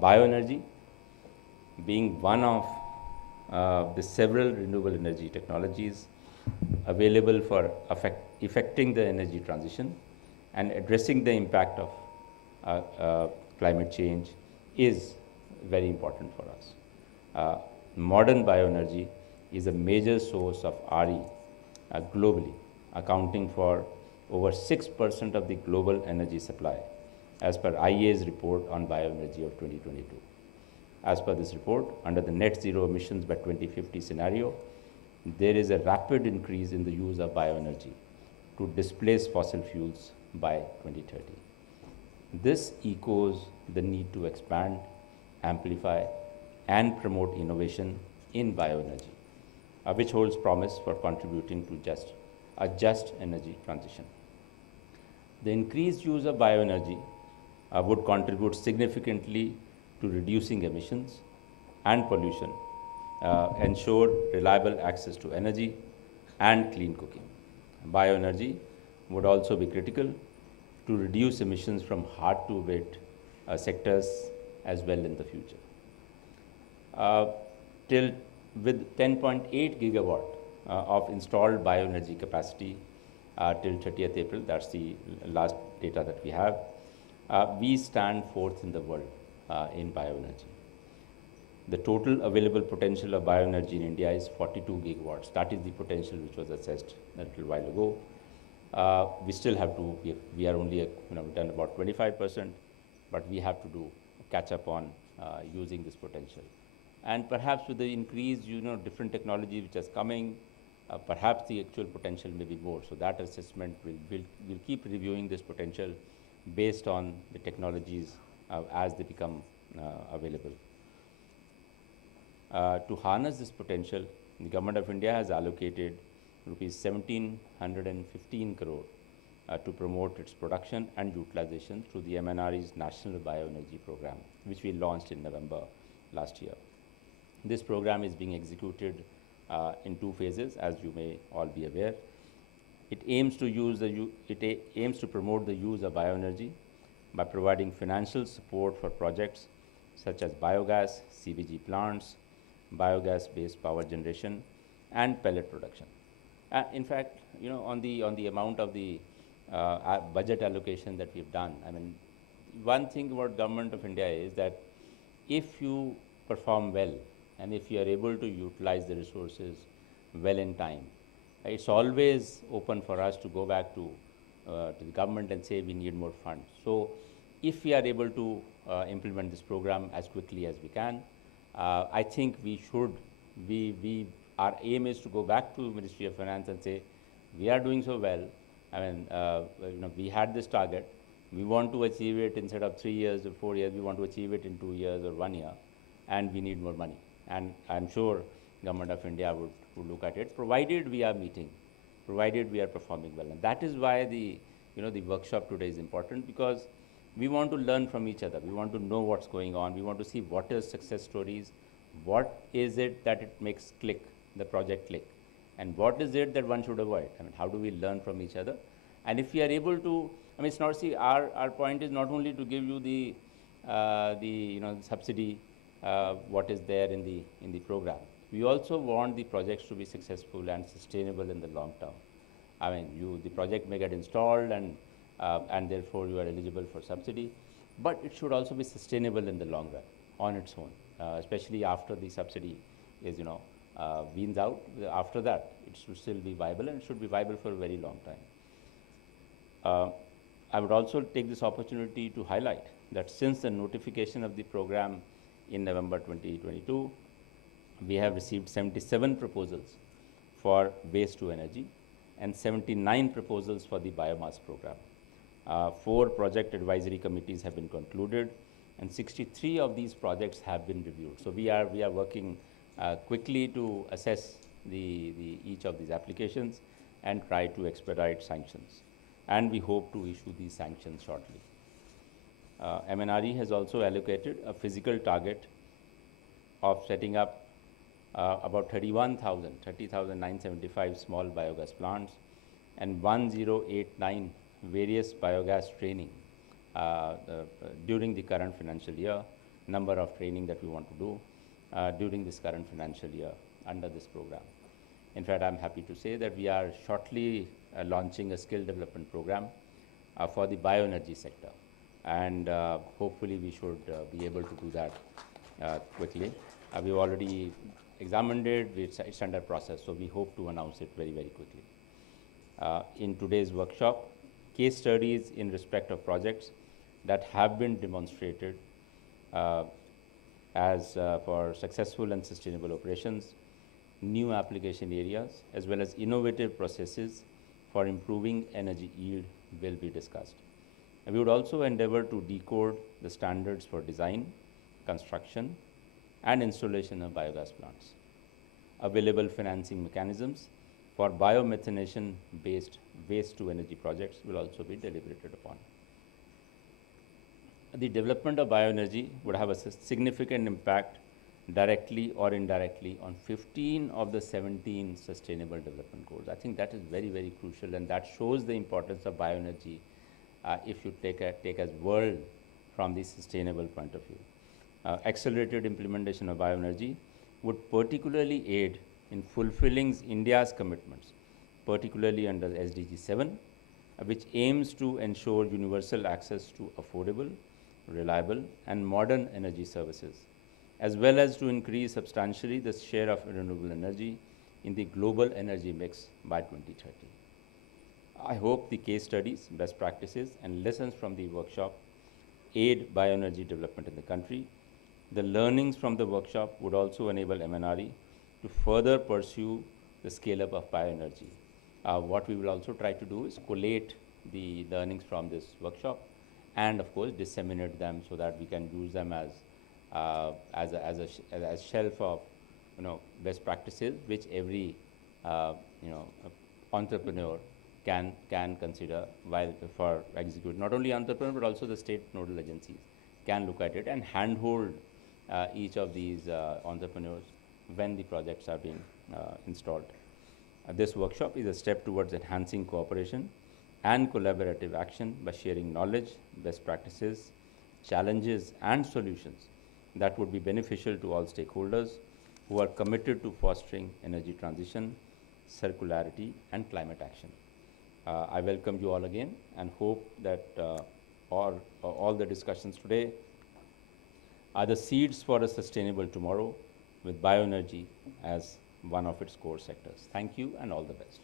Bioenergy, being one of the several renewable energy technologies available for effecting the energy transition and addressing the impact of climate change, is very important for us. Modern bioenergy is a major source of RE globally, accounting for over 6% of the global energy supply, as per IEA's report on bioenergy of 2022. As per this report, under the net zero emissions by 2050 scenario, there is a rapid increase in the use of bioenergy to displace fossil fuels by 2030. This echoes the need to expand, amplify, and promote innovation in bioenergy, which holds promise for contributing to a just energy transition. The increased use of bioenergy would contribute significantly to reducing emissions and pollution, ensure reliable access to energy, and clean cooking. Bioenergy would also be critical to reduce emissions from hard-to-abate sectors as well in the future. With 10.8 gigawatt of installed bioenergy capacity till 30th April, that's the last data that we have, we stand fourth in the world in bioenergy. The total available potential of bioenergy in India is 42 gigawatts. That is the potential which was assessed a little while ago. We still have to, we are only, we've done about 25%, but we have to catch up on using this potential. And perhaps with the increased, different technology which is coming, perhaps the actual potential may be more. So that assessment will keep reviewing this potential based on the technologies as they become available. To harness this potential, the Government of India has allocated rupees 1715 crore to promote its production and utilization through the MNRE's National Bioenergy Program, which we launched in November last year. This program is being executed in 2 phases, as you may all be aware. It aims to promote the use of bioenergy by providing financial support for projects such as biogas, CBG plants, biogas-based power generation, and pellet production. In fact, on the amount of the budget allocation that we've done, I mean, one thing about Government of India is that if you perform well and if you are able to utilize the resources well in time, it's always open for us to go back to the government and say we need more funds. So if we are able to implement this program as quickly as we can, I think our aim is to go back to Ministry of Finance and say, we are doing so well. I mean, we had this target. We want to achieve it instead of 3 years or 4 years. We want to achieve it in 2 years or 1 year, and we need more money. And I'm sure Government of India would look at it, provided we are meeting, provided we are performing well. And that is why the workshop today is important, because we want to learn from each other. We want to know what's going on. We want to see what is success stories, what is it that it makes the project click, and what is it that one should avoid. I mean, how do we learn from each other? And if we are able to, I mean, it's not, see, our point is not only to give you the subsidy, what is there in the program. We also want the projects to be successful and sustainable in the long term. I mean, the project may get installed and therefore you are eligible for subsidy, but it should also be sustainable in the long run on its own, especially after the subsidy is, weans out. After that, it should still be viable, and it should be viable for a very long time. I would also take this opportunity to highlight that since the notification of the program in November 2022, we have received 77 proposals for waste to energy and 79 proposals for the biomass program. 4 project advisory committees have been concluded, and 63 of these projects have been reviewed. So we are working quickly to assess each of these applications and try to expedite sanctions. And we hope to issue these sanctions shortly. MNRE has also allocated a physical target of setting up about 30,975 small biogas plants and 1089 various biogas training during the current financial year, number of training that we want to do during this current financial year under this program. In fact, I'm happy to say that we are shortly launching a skill development program for the bioenergy sector, and hopefully we should be able to do that quickly. We've already examined it, it's under process, so we hope to announce it very, very quickly. In today's workshop, case studies in respect of projects that have been demonstrated as for successful and sustainable operations, new application areas, as well as innovative processes for improving energy yield will be discussed. And we would also endeavor to decode the standards for design, construction, and installation of biogas plants. Available financing mechanisms for biomethanation-based waste-to-energy projects will also be deliberated upon. The development of bioenergy would have a significant impact directly or indirectly on 15 of the 17 Sustainable Development Goals. I think that is very, very crucial, and that shows the importance of bioenergy if you take as world from the sustainable point of view. Accelerated implementation of bioenergy would particularly aid in fulfilling India's commitments, particularly under SDG 7, which aims to ensure universal access to affordable, reliable, and modern energy services, as well as to increase substantially the share of renewable energy in the global energy mix by 2030. I hope the case studies, best practices, and lessons from the workshop aid bioenergy development in the country. The learnings from the workshop would also enable MNRE to further pursue the scale up of bioenergy. What we will also try to do is collate the learnings from this workshop and of course disseminate them so that we can use them as shelf of best practices which every you know entrepreneur can consider while for execute. Not only entrepreneur but also the state nodal agencies can look at it and handhold each of these entrepreneurs when the projects are being installed. This workshop is a step towards enhancing cooperation and collaborative action by sharing knowledge, best practices, challenges and solutions that would be beneficial to all stakeholders who are committed to fostering energy transition, circularity and climate action. I welcome you all again and hope that all the discussions today are the seeds for a sustainable tomorrow with bioenergy as one of its core sectors. Thank you and all the best.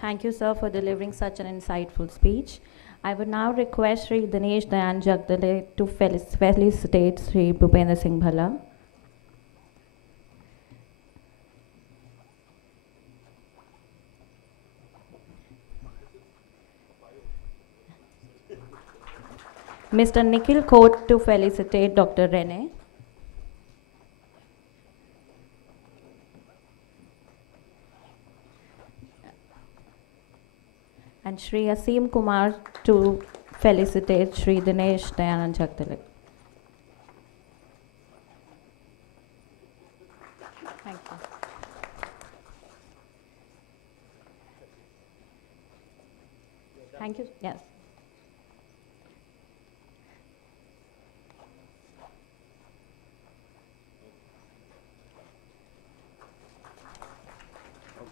Thank you, sir, for delivering such an insightful speech. I would now request Sri Dinesh Dayan Jagdale to felicitate Sri Bhupendra Singh Bhala. Mr. Nikhil Kote to felicitate Dr. Rene. And Sri Asim Kumar to felicitate Sri Dinesh Dayanand Jagdale. Thank you. Thank you. Yes.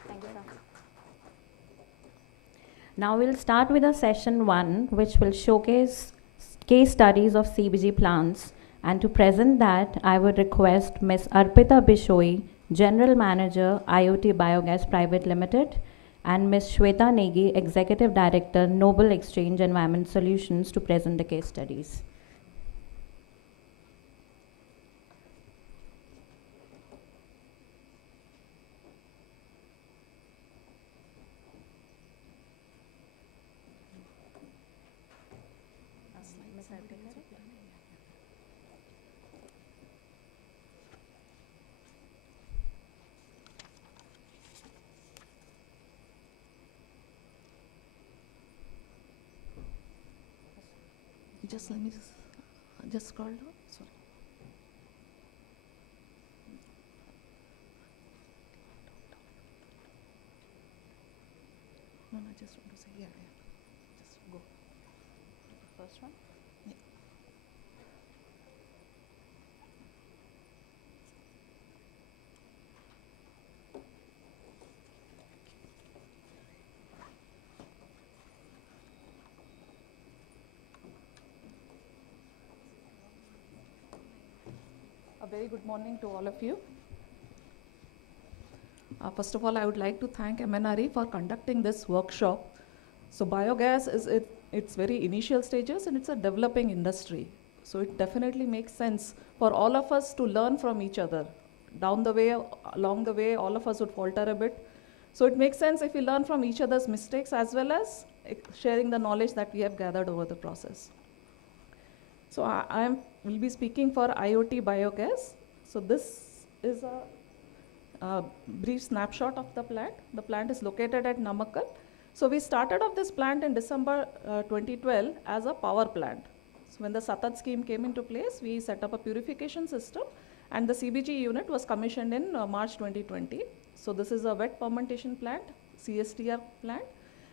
Thank you, sir. Now we'll start with a session 1, which will showcase case studies of CBG plants. And to present that, I would request Ms. Arpita Bishoi, General Manager, IoT Biogas Private Limited, and Ms. Shweta Negi, Executive Director, Noble Exchange Environment Solutions, to present the case studies. Just let me just scroll down. Sorry. No, I just want to say, yeah. Just go. The first one? Yeah. A very good morning to all of you. First of all, I would like to thank MNRE for conducting this workshop. So biogas is its very initial stages and it's a developing industry. So it definitely makes sense for all of us to learn from each other. Along the way, all of us would falter a bit. So it makes sense if we learn from each other's mistakes as well as sharing the knowledge that we have gathered over the process. So I will be speaking for IoT Biogas. So this is a brief snapshot of the plant. The plant is located at Namakkal. So we started off this plant in December 2012 as a power plant. So when the Satat scheme came into place, we set up a purification system and the CBG unit was commissioned in March 2020. So this is a wet fermentation plant, CSTR plant.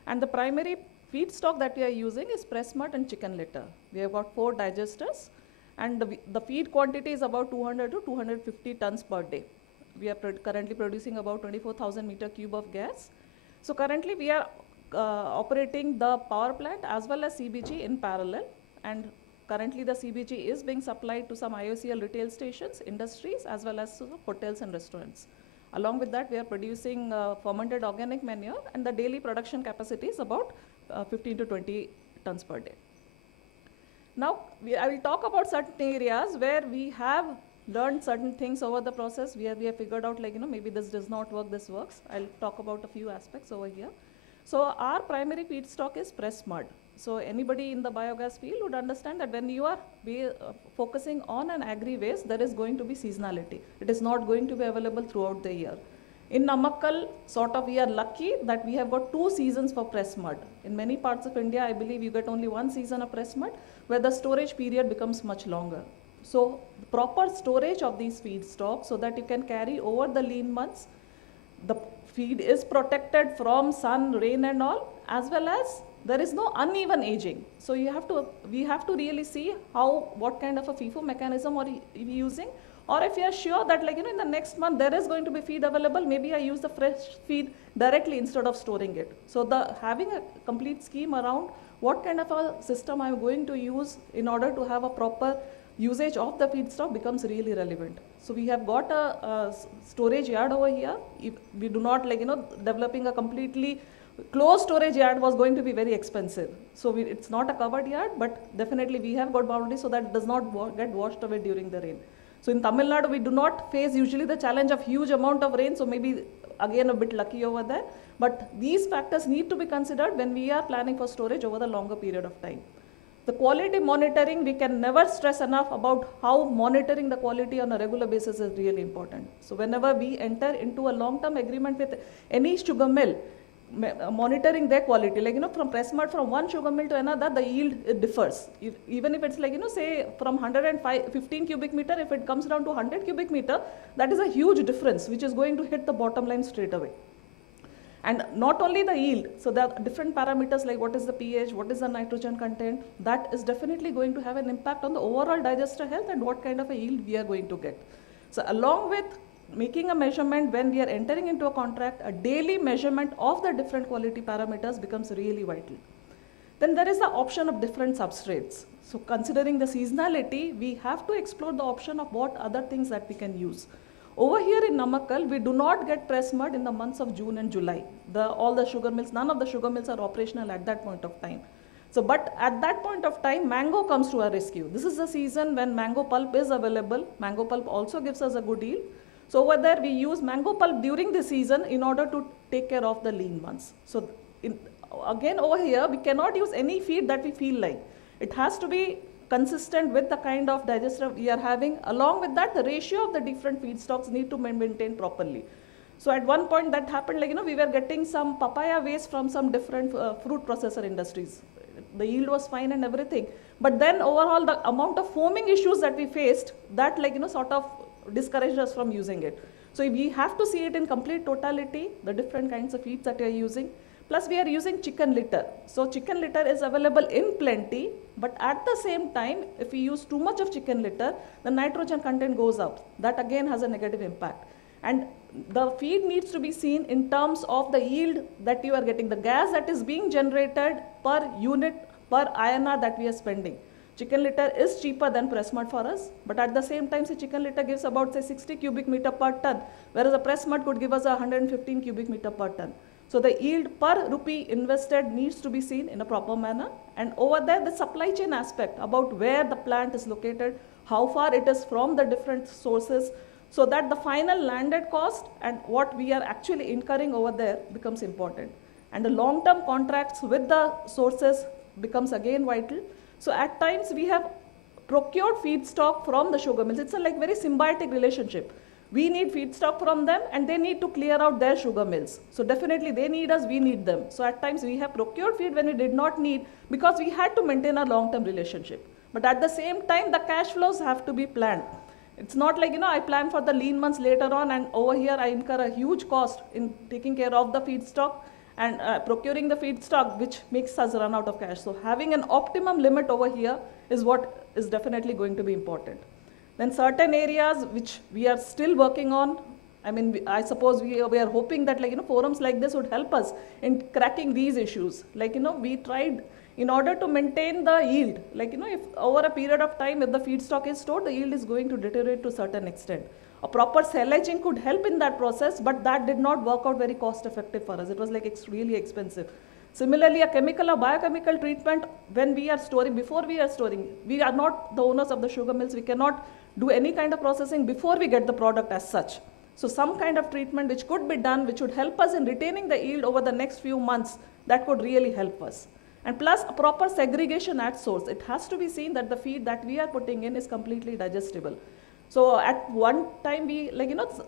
And the primary feedstock that we are using is press mud and chicken litter. We have got 4 digesters and the feed quantity is about 200 to 250 tons per day. We are currently producing about 24,000 meter cube of gas. So currently we are operating the power plant as well as CBG in parallel, and currently the CBG is being supplied to some IOCL retail stations, industries as well as hotels and restaurants. Along with that, we are producing fermented organic manure and the daily production capacity is about 15 to 20 tons per day. Now, I will talk about certain areas where we have learned certain things over the process. We have figured out like, maybe this does not work, this works. I'll talk about a few aspects over here. So our primary feedstock is pressed mud. So anybody in the biogas field would understand that when you are focusing on an agri waste, there is going to be seasonality. It is not going to be available throughout the year. In Namakkal, sort of we are lucky that we have got 2 seasons for pressed mud. In many parts of India, I believe you get only 1 season of pressed mud, where the storage period becomes much longer. So proper storage of these feedstocks so that you can carry over the lean months. The feed is protected from sun, rain and all, as well as there is no uneven aging. So we have to really see what kind of a FIFO mechanism are we using, or if we are sure that like, in the next month there is going to be feed available, maybe I use the fresh feed directly instead of storing it. So having a complete scheme around what kind of a system I'm going to use in order to have a proper usage of the feedstock becomes really relevant. So we have got a storage yard over here. If we do not like, developing a completely closed storage yard was going to be very expensive. So it's not a covered yard, but definitely we have got boundaries so that it does not get washed away during the rain. So in Tamil Nadu, we do not face usually the challenge of huge amount of rain. So maybe again a bit lucky over there. But these factors need to be considered when we are planning for storage over the longer period of time. The quality monitoring, we can never stress enough about how monitoring the quality on a regular basis is really important. So whenever we enter into a long-term agreement with any sugar mill, monitoring their quality, like, from press mud from one sugar mill to another, the yield, it differs. Even if it's like, say from 115 cubic meter, if it comes down to 100 cubic meter, that is a huge difference, which is going to hit the bottom line straight away. And not only the yield, so there are different parameters like what is the pH, what is the nitrogen content, that is definitely going to have an impact on the overall digester health and what kind of a yield we are going to get. So along with making a measurement when we are entering into a contract, a daily measurement of the different quality parameters becomes really vital. Then there is the option of different substrates. So considering the seasonality, we have to explore the option of what other things that we can use. Over here in Namakkal, we do not get press mud in the months of June and July. All the sugar mills, none of the sugar mills are operational at that point of time. So, but at that point of time, mango comes to our rescue. This is the season when mango pulp is available. Mango pulp also gives us a good yield. So over there, we use mango pulp during the season in order to take care of the lean months. So again, over here, we cannot use any feed that we feel like. It has to be consistent with the kind of digester we are having. Along with that, the ratio of the different feedstocks need to be maintained properly. So at one point that happened, like, we were getting some papaya waste from some different fruit processor industries. The yield was fine and everything. But then overall, the amount of foaming issues that we faced, that like, sort of discouraged us from using it. So we have to see it in complete totality, the different kinds of feeds that we are using. Plus we are using chicken litter. So chicken litter is available in plenty, but at the same time, if we use too much of chicken litter, the nitrogen content goes up. That again has a negative impact. And the feed needs to be seen in terms of the yield that you are getting, the gas that is being generated per unit, per INR that we are spending. Chicken litter is cheaper than press mud for us, but at the same time, say chicken litter gives about say 60 cubic meter per ton, whereas a press mud could give us 115 cubic meter per ton. So the yield per rupee invested needs to be seen in a proper manner. And over there, the supply chain aspect about where the plant is located, how far it is from the different sources, so that the final landed cost and what we are actually incurring over there becomes important. And the long-term contracts with the sources becomes again vital. So at times we have procured feedstock from the sugar mills. It's a like very symbiotic relationship. We need feedstock from them and they need to clear out their sugar mills. So definitely they need us, we need them. So at times we have procured feed when we did not need, because we had to maintain a long-term relationship. But at the same time, the cash flows have to be planned. It's not like, I plan for the lean months later on and over here I incur a huge cost in taking care of the feedstock and procuring the feedstock, which makes us run out of cash. So having an optimum limit over here is what is definitely going to be important. Then certain areas which we are still working on, I suppose we are hoping that forums like this would help us in cracking these issues. We tried in order to maintain the yield, if over a period of time, if the feedstock is stored, the yield is going to deteriorate to a certain extent. A proper silaging could help in that process, but that did not work out very cost effective for us. It was really expensive. Similarly, a chemical or biochemical treatment, when we are storing, before we are storing, we are not the owners of the sugar mills, we cannot do any kind of processing before we get the product as such. So some kind of treatment which could be done, which would help us in retaining the yield over the next few months, that could really help us. And plus a proper segregation at source. It has to be seen that the feed that we are putting in is completely digestible. So at one time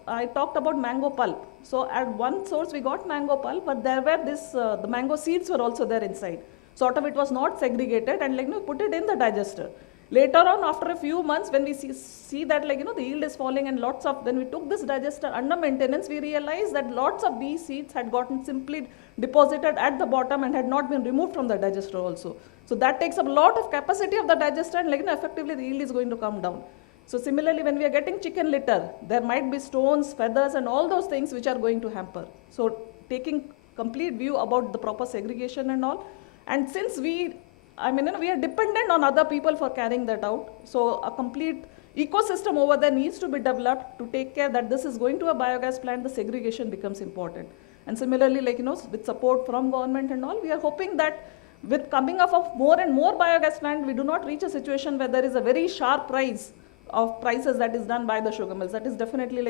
I talked about mango pulp. So at one source we got mango pulp, but there were the mango seeds were also there inside. Sort of it was not segregated and put it in the digester. Later on, after a few months, when we see that the yield is falling and when we took this digester under maintenance, we realized that lots of these seeds had gotten simply deposited at the bottom and had not been removed from the digester also. So that takes up a lot of capacity of the digester and effectively the yield is going to come down. So similarly, when we are getting chicken litter, there might be stones, feathers and all those things which are going to hamper. So taking complete view about the proper segregation and all. And since we are dependent on other people for carrying that out. So a complete ecosystem over there needs to be developed to take care that this is going to a biogas plant, the segregation becomes important. And similarly, with support from government and all, we are hoping that with coming up of more and more biogas plant, we do not reach a situation where there is a very sharp rise of prices that is done by the sugar mills. That is definitely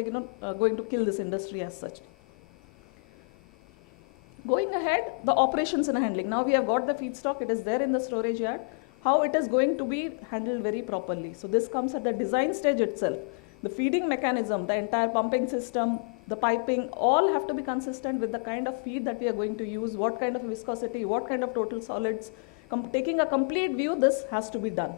going to kill this industry as such. Going ahead, the operations and handling. Now we have got the feedstock, it is there in the storage yard. How it is going to be handled very properly. So this comes at the design stage itself. The feeding mechanism, the entire pumping system, the piping, all have to be consistent with the kind of feed that we are going to use, what kind of viscosity, what kind of total solids. Taking a complete view, this has to be done.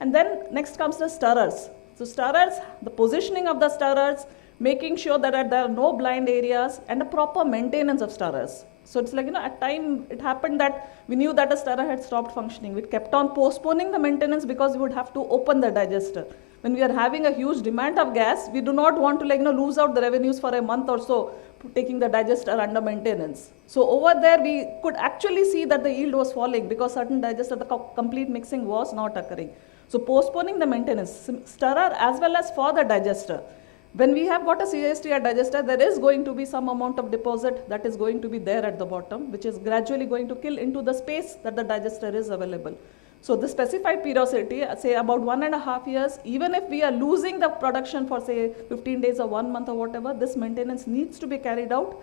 And then next comes the stirrers. So stirrers, the positioning of the stirrers, making sure that there are no blind areas and a proper maintenance of stirrers. So it's at time it happened that we knew that a stirrer had stopped functioning. We kept on postponing the maintenance because we would have to open the digester. When we are having a huge demand of gas, we do not want to lose out the revenues for a month or so taking the digester under maintenance. So over there we could actually see that the yield was falling because certain digester, the complete mixing was not occurring. So postponing the maintenance, stirrer as well as for the digester. When we have got a CISTR digester, there is going to be some amount of deposit that is going to be there at the bottom, which is gradually going to kill into the space that the digester is available. So the specified periodicity, say about 1.5 years, even if we are losing the production for say 15 days or 1 month or whatever, this maintenance needs to be carried out.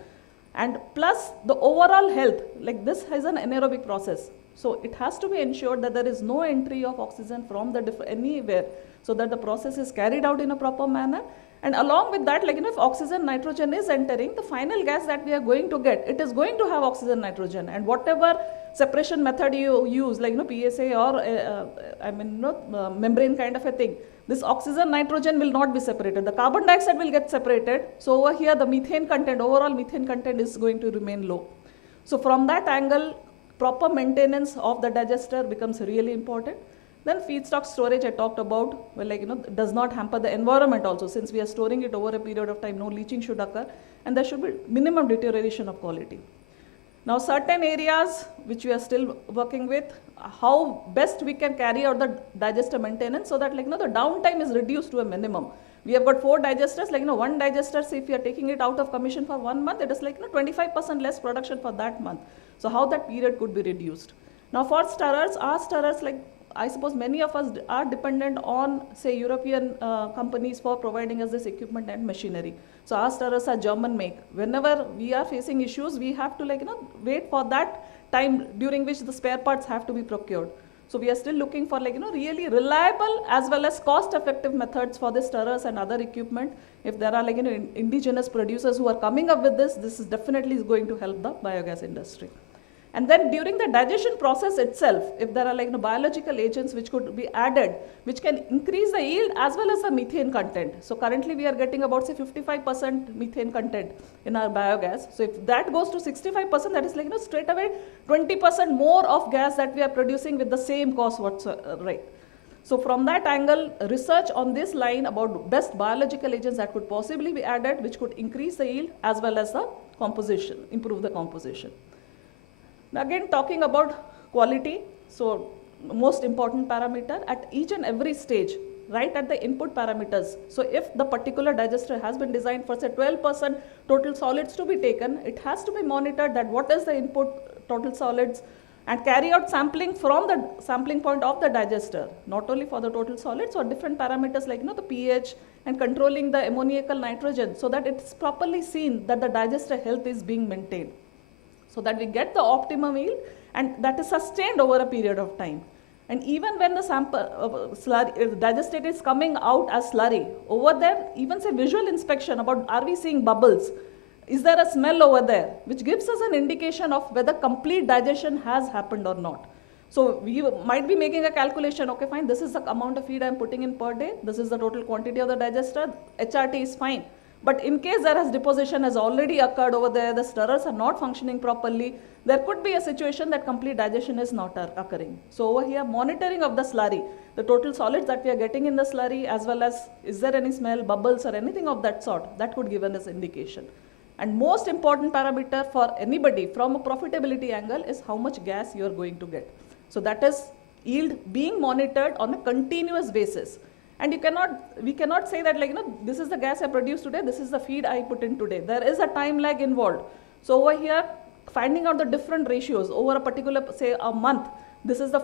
And plus the overall health, this is an anaerobic process. So it has to be ensured that there is no entry of oxygen from anywhere, so that the process is carried out in a proper manner. And along with that, if oxygen, nitrogen is entering, the final gas that we are going to get, it is going to have oxygen, nitrogen. And whatever separation method you use, PSA or membrane kind of a thing, this oxygen, nitrogen will not be separated. The carbon dioxide will get separated. So over here, the methane content, overall methane content is going to remain low. So from that angle, proper maintenance of the digester becomes really important. Then feedstock storage I talked about, does not hamper the environment also. Since we are storing it over a period of time, no leaching should occur and there should be minimum deterioration of quality. Now certain areas which we are still working with, how best we can carry out the digester maintenance so that the downtime is reduced to a minimum. We have got 4 digesters, one digester, say if you are taking it out of commission for 1 month, it is 25% less production for that month. So how that period could be reduced. Now for stirrers, our stirrers, I suppose many of us are dependent on, say, European companies for providing us this equipment and machinery. So our stirrers are German make. Whenever we are facing issues, we have to wait for that time during which the spare parts have to be procured. So we are still looking for really reliable as well as cost-effective methods for the stirrers and other equipment. If there are indigenous producers who are coming up with this is definitely going to help the biogas industry. And then during the digestion process itself, if there are biological agents which could be added, which can increase the yield as well as the methane content. So currently we are getting about say 55% methane content in our biogas. So if that goes to 65%, that is straight away 20% more of gas that we are producing with the same cost right. So from that angle, research on this line about best biological agents that could possibly be added, which could increase the yield as well as the composition, improve the composition. Now again, talking about quality, so most important parameter at each and every stage, right at the input parameters. So if the particular digester has been designed for say 12% total solids to be taken, it has to be monitored that what is the input total solids, and carry out sampling from the sampling point of the digester, not only for the total solids or different parameters like the pH and controlling the ammoniacal nitrogen, so that it's properly seen that the digester health is being maintained, so that we get the optimum yield and that is sustained over a period of time. And even when the sample slurry, digestate is coming out as slurry, over there, even say visual inspection about are we seeing bubbles? Is there a smell over there? Which gives us an indication of whether complete digestion has happened or not. So we might be making a calculation, okay fine, this is the amount of feed I am putting in per day, this is the total quantity of the digester, HRT is fine. But in case there has deposition has already occurred over there, the stirrers are not functioning properly, there could be a situation that complete digestion is not occurring. So over here, monitoring of the slurry, the total solids that we are getting in the slurry, as well as is there any smell, bubbles or anything of that sort, that could give us indication. And most important parameter for anybody from a profitability angle is how much gas you are going to get. So that is yield being monitored on a continuous basis. And we cannot say that this is the gas I produced today, this is the feed I put in today. There is a time lag involved. So over here, finding out the different ratios over a particular, say a month, this is the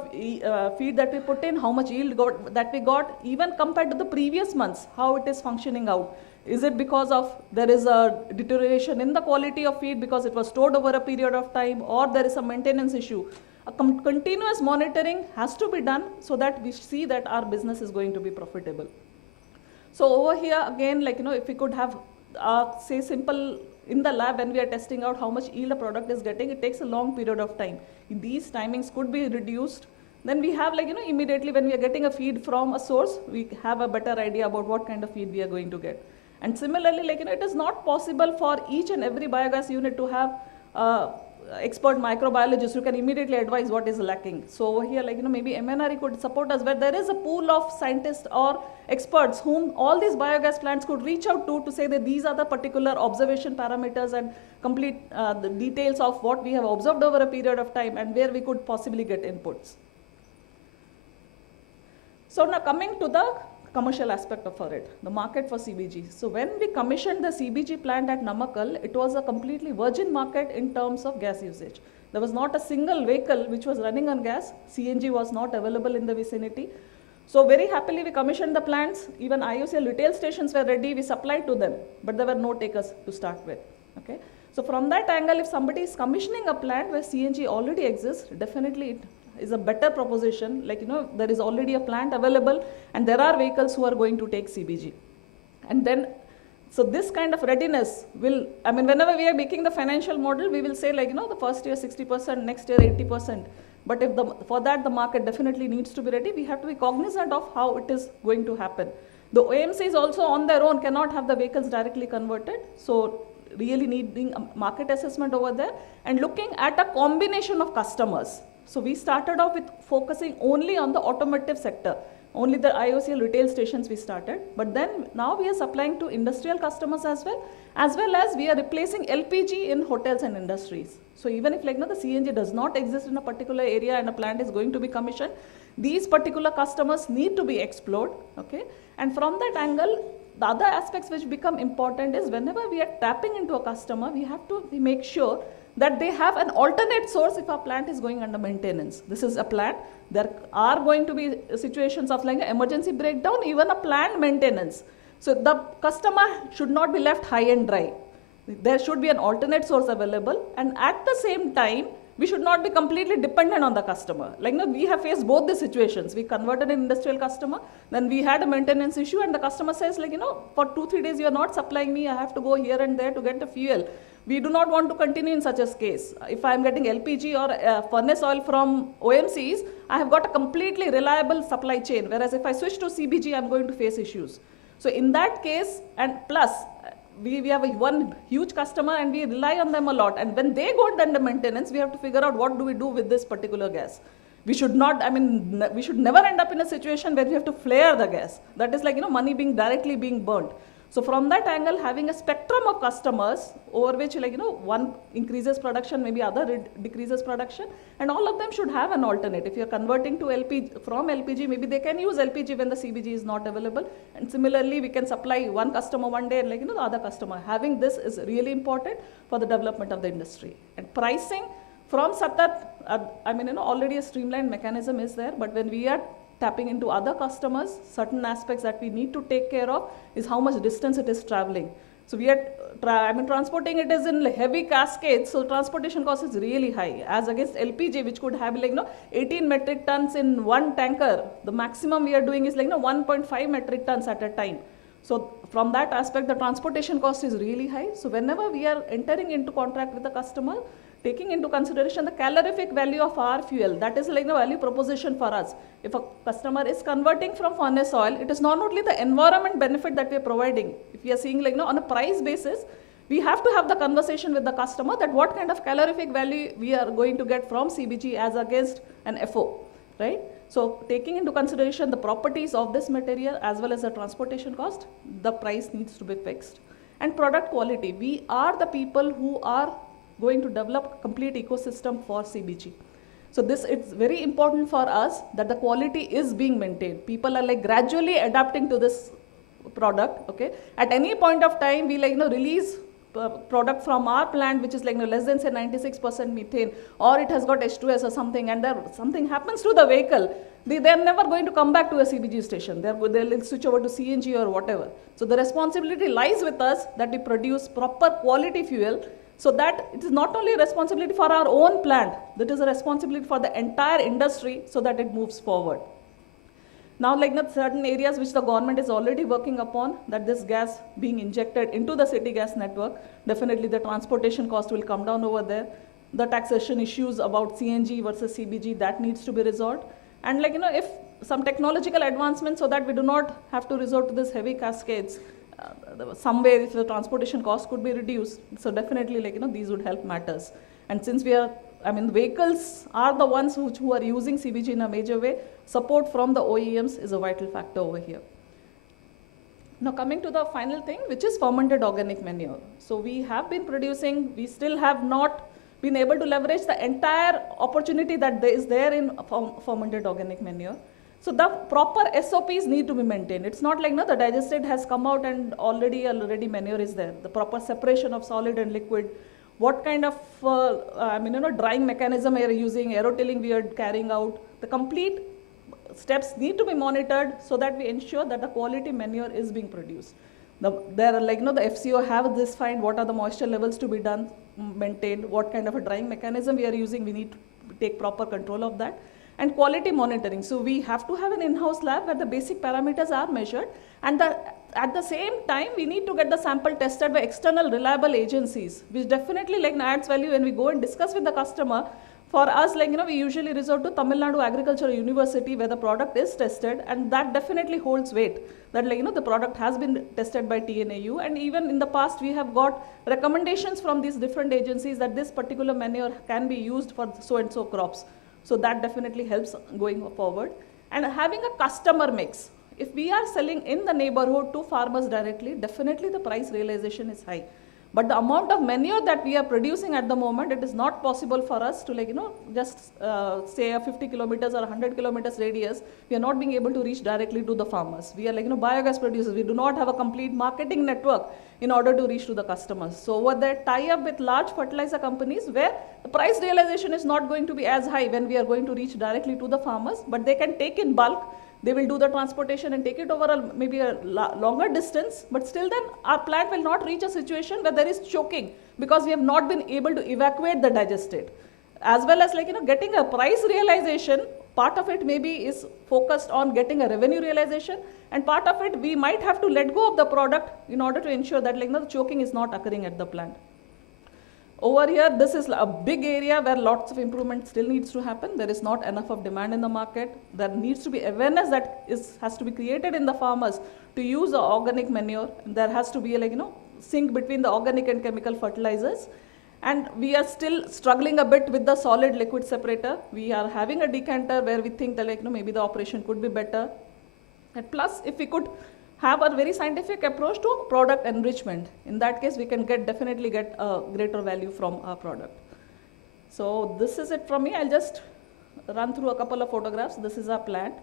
feed that we put in, how much yield that we got, even compared to the previous months, how it is functioning out. Is it because of there is a deterioration in the quality of feed because it was stored over a period of time, or there is a maintenance issue? A continuous monitoring has to be done so that we see that our business is going to be profitable. So over here again, if we could have say simple in the lab when we are testing out how much yield a product is getting, it takes a long period of time. These timings could be reduced. Then we have immediately when we are getting a feed from a source, we have a better idea about what kind of feed we are going to get. And similarly, it is not possible for each and every biogas unit to have expert microbiologists who can immediately advise what is lacking. So over here, maybe MNRE could support us where there is a pool of scientists or experts whom all these biogas plants could reach out to say that these are the particular observation parameters and complete the details of what we have observed over a period of time and where we could possibly get inputs. So now coming to the commercial aspect of it, the market for CBG. So when we commissioned the CBG plant at Namakkal, it was a completely virgin market in terms of gas usage. There was not a single vehicle which was running on gas. CNG was not available in the vicinity. So very happily we commissioned the plants. Even IOCL retail stations were ready. We supplied to them, but there were no takers to start with. Okay. So from that angle, if somebody is commissioning a plant where CNG already exists, definitely it is a better proposition, there is already a plant available and there are vehicles who are going to take CBG. And then, so this kind of readiness will, whenever we are making the financial model, we will say the first year 60%, next year 80%. But if for that the market definitely needs to be ready, we have to be cognizant of how it is going to happen. The OMCs also on their own cannot have the vehicles directly converted. So really needing a market assessment over there and looking at a combination of customers. So we started off with focusing only on the automotive sector, only the IOCL retail stations we started, but then now we are supplying to industrial customers as well as we are replacing LPG in hotels and industries. So even if the CNG does not exist in a particular area and a plant is going to be commissioned, these particular customers need to be explored, okay? And from that angle, the other aspects which become important is whenever we are tapping into a customer, we have to make sure that they have an alternate source if our plant is going under maintenance. This is a plant. There are going to be situations of an emergency breakdown, even a planned maintenance. So the customer should not be left high and dry. There should be an alternate source available, and at the same time, we should not be completely dependent on the customer. We have faced both the situations. We converted an industrial customer, then we had a maintenance issue, and the customer says for 2-3 days you are not supplying me, I have to go here and there to get the fuel. We do not want to continue in such a case. If I am getting LPG or furnace oil from OMCs, I have got a completely reliable supply chain, whereas if I switch to CBG, I am going to face issues. So in that case, and plus, we have one huge customer and we rely on them a lot, and when they go under maintenance, we have to figure out what do we do with this particular gas. We should not, we should never end up in a situation where we have to flare the gas. That is money directly being burnt. So from that angle, having a spectrum of customers over which one increases production, maybe other decreases production, and all of them should have an alternate. If you're converting to LPG, from LPG, maybe they can use LPG when the CBG is not available. And similarly, we can supply one customer one day and the other customer. Having this is really important for the development of the industry. And pricing from Satat, already a streamlined mechanism is there, but when we are tapping into other customers, certain aspects that we need to take care of is how much distance it is traveling. So we are transporting it is in heavy cascades, so transportation cost is really high. As against LPG, which could have 18 metric tons in one tanker, the maximum we are doing is 1.5 metric tons at a time. So from that aspect, the transportation cost is really high. So whenever we are entering into contract with the customer, taking into consideration the calorific value of our fuel, that is the value proposition for us. If a customer is converting from furnace oil, it is not only the environment benefit that we are providing. If we are seeing on a price basis, we have to have the conversation with the customer that what kind of calorific value we are going to get from CBG as against an FO, right? So taking into consideration the properties of this material as well as the transportation cost, the price needs to be fixed. And product quality, we are the people who are going to develop complete ecosystem for CBG. So this, it's very important for us that the quality is being maintained. People are gradually adapting to this product, okay? At any point of time, we release product from our plant which is less than say 96% methane, or it has got H2S or something, and something happens to the vehicle, they're never going to come back to a CBG station. They'll switch over to CNG or whatever. So the responsibility lies with us that we produce proper quality fuel, so that it is not only a responsibility for our own plant, that is a responsibility for the entire industry so that it moves forward. Now, certain areas which the government is already working upon, that this gas being injected into the city gas network, definitely the transportation cost will come down over there. The taxation issues about CNG versus CBG, that needs to be resolved. And if some technological advancements so that we do not have to resort to this heavy cascades, some way if the transportation cost could be reduced, so definitely these would help matters. And since we are, vehicles are the ones who are using CBG in a major way, support from the OEMs is a vital factor over here. Now coming to the final thing, which is fermented organic manure. So we have been producing, we still have not been able to leverage the entire opportunity that is there in fermented organic manure. So the proper SOPs need to be maintained. It's not the digestate has come out and already manure is there. The proper separation of solid and liquid, what kind of drying mechanism we are using, aerotilling we are carrying out, the complete steps need to be monitored so that we ensure that the quality manure is being produced. The FCO have this find what are the moisture levels to be done, maintained, what kind of a drying mechanism we are using, we need to take proper control of that. And quality monitoring. So we have to have an in-house lab where the basic parameters are measured, and at the same time we need to get the sample tested by external reliable agencies, which definitely adds value when we go and discuss with the customer. For us, we usually resort to Tamil Nadu Agricultural University where the product is tested, and that definitely holds weight. That the product has been tested by TNAU, and even in the past we have got recommendations from these different agencies that this particular manure can be used for so and so crops. So that definitely helps going forward. And having a customer mix. If we are selling in the neighborhood to farmers directly, definitely the price realization is high. But the amount of manure that we are producing at the moment, it is not possible for us to just say a 50 kilometers or 100 kilometers radius, we are not being able to reach directly to the farmers. We are biogas producers, we do not have a complete marketing network in order to reach to the customers. So over there, tie up with large fertilizer companies where the price realization is not going to be as high when we are going to reach directly to the farmers, but they can take in bulk. They will do the transportation and take it over maybe a longer distance, but still then our plant will not reach a situation where there is choking because we have not been able to evacuate the digestate. As well as getting a price realization, part of it maybe is focused on getting a revenue realization, and part of it we might have to let go of the product in order to ensure that the choking is not occurring at the plant. Over here, this is a big area where lots of improvement still needs to happen. There is not enough of demand in the market. There needs to be awareness that has to be created in the farmers to use the organic manure. There has to be a sync between the organic and chemical fertilizers. And we are still struggling a bit with the solid liquid separator. We are having a decanter where we think that maybe the operation could be better. And plus, if we could have a very scientific approach to product enrichment. In that case, we can definitely get a greater value from our product. So this is it from me. I'll just run through a couple of photographs. This is our plant.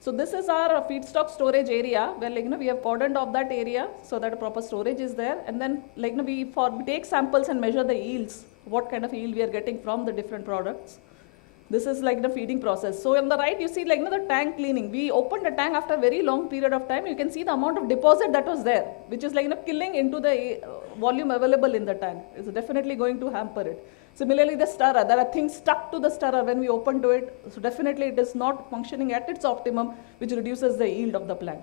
So this is our feedstock storage area where we have cordoned off that area so that a proper storage is there. And then we take samples and measure the yields what kind of yield we are getting from the different products. This is like the feeding process. So on the right, you see like the tank cleaning. We opened the tank after a very long period of time. You can see the amount of deposit that was there, which is like killing into the volume available in the tank. It's definitely going to hamper it. Similarly, the stirrer, there are things stuck to the stirrer when we open to it. So definitely it is not functioning at its optimum, which reduces the yield of the plant.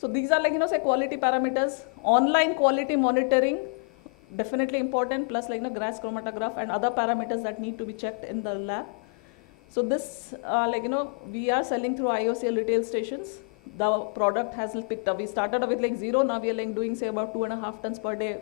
So these are like, say quality parameters, online quality monitoring, definitely important, plus like grass chromatograph and other parameters that need to be checked in the lab. So this, we are selling through IOCL retail stations. The product has picked up. We started with like 0, now we are like doing say about 2.5 tons per day.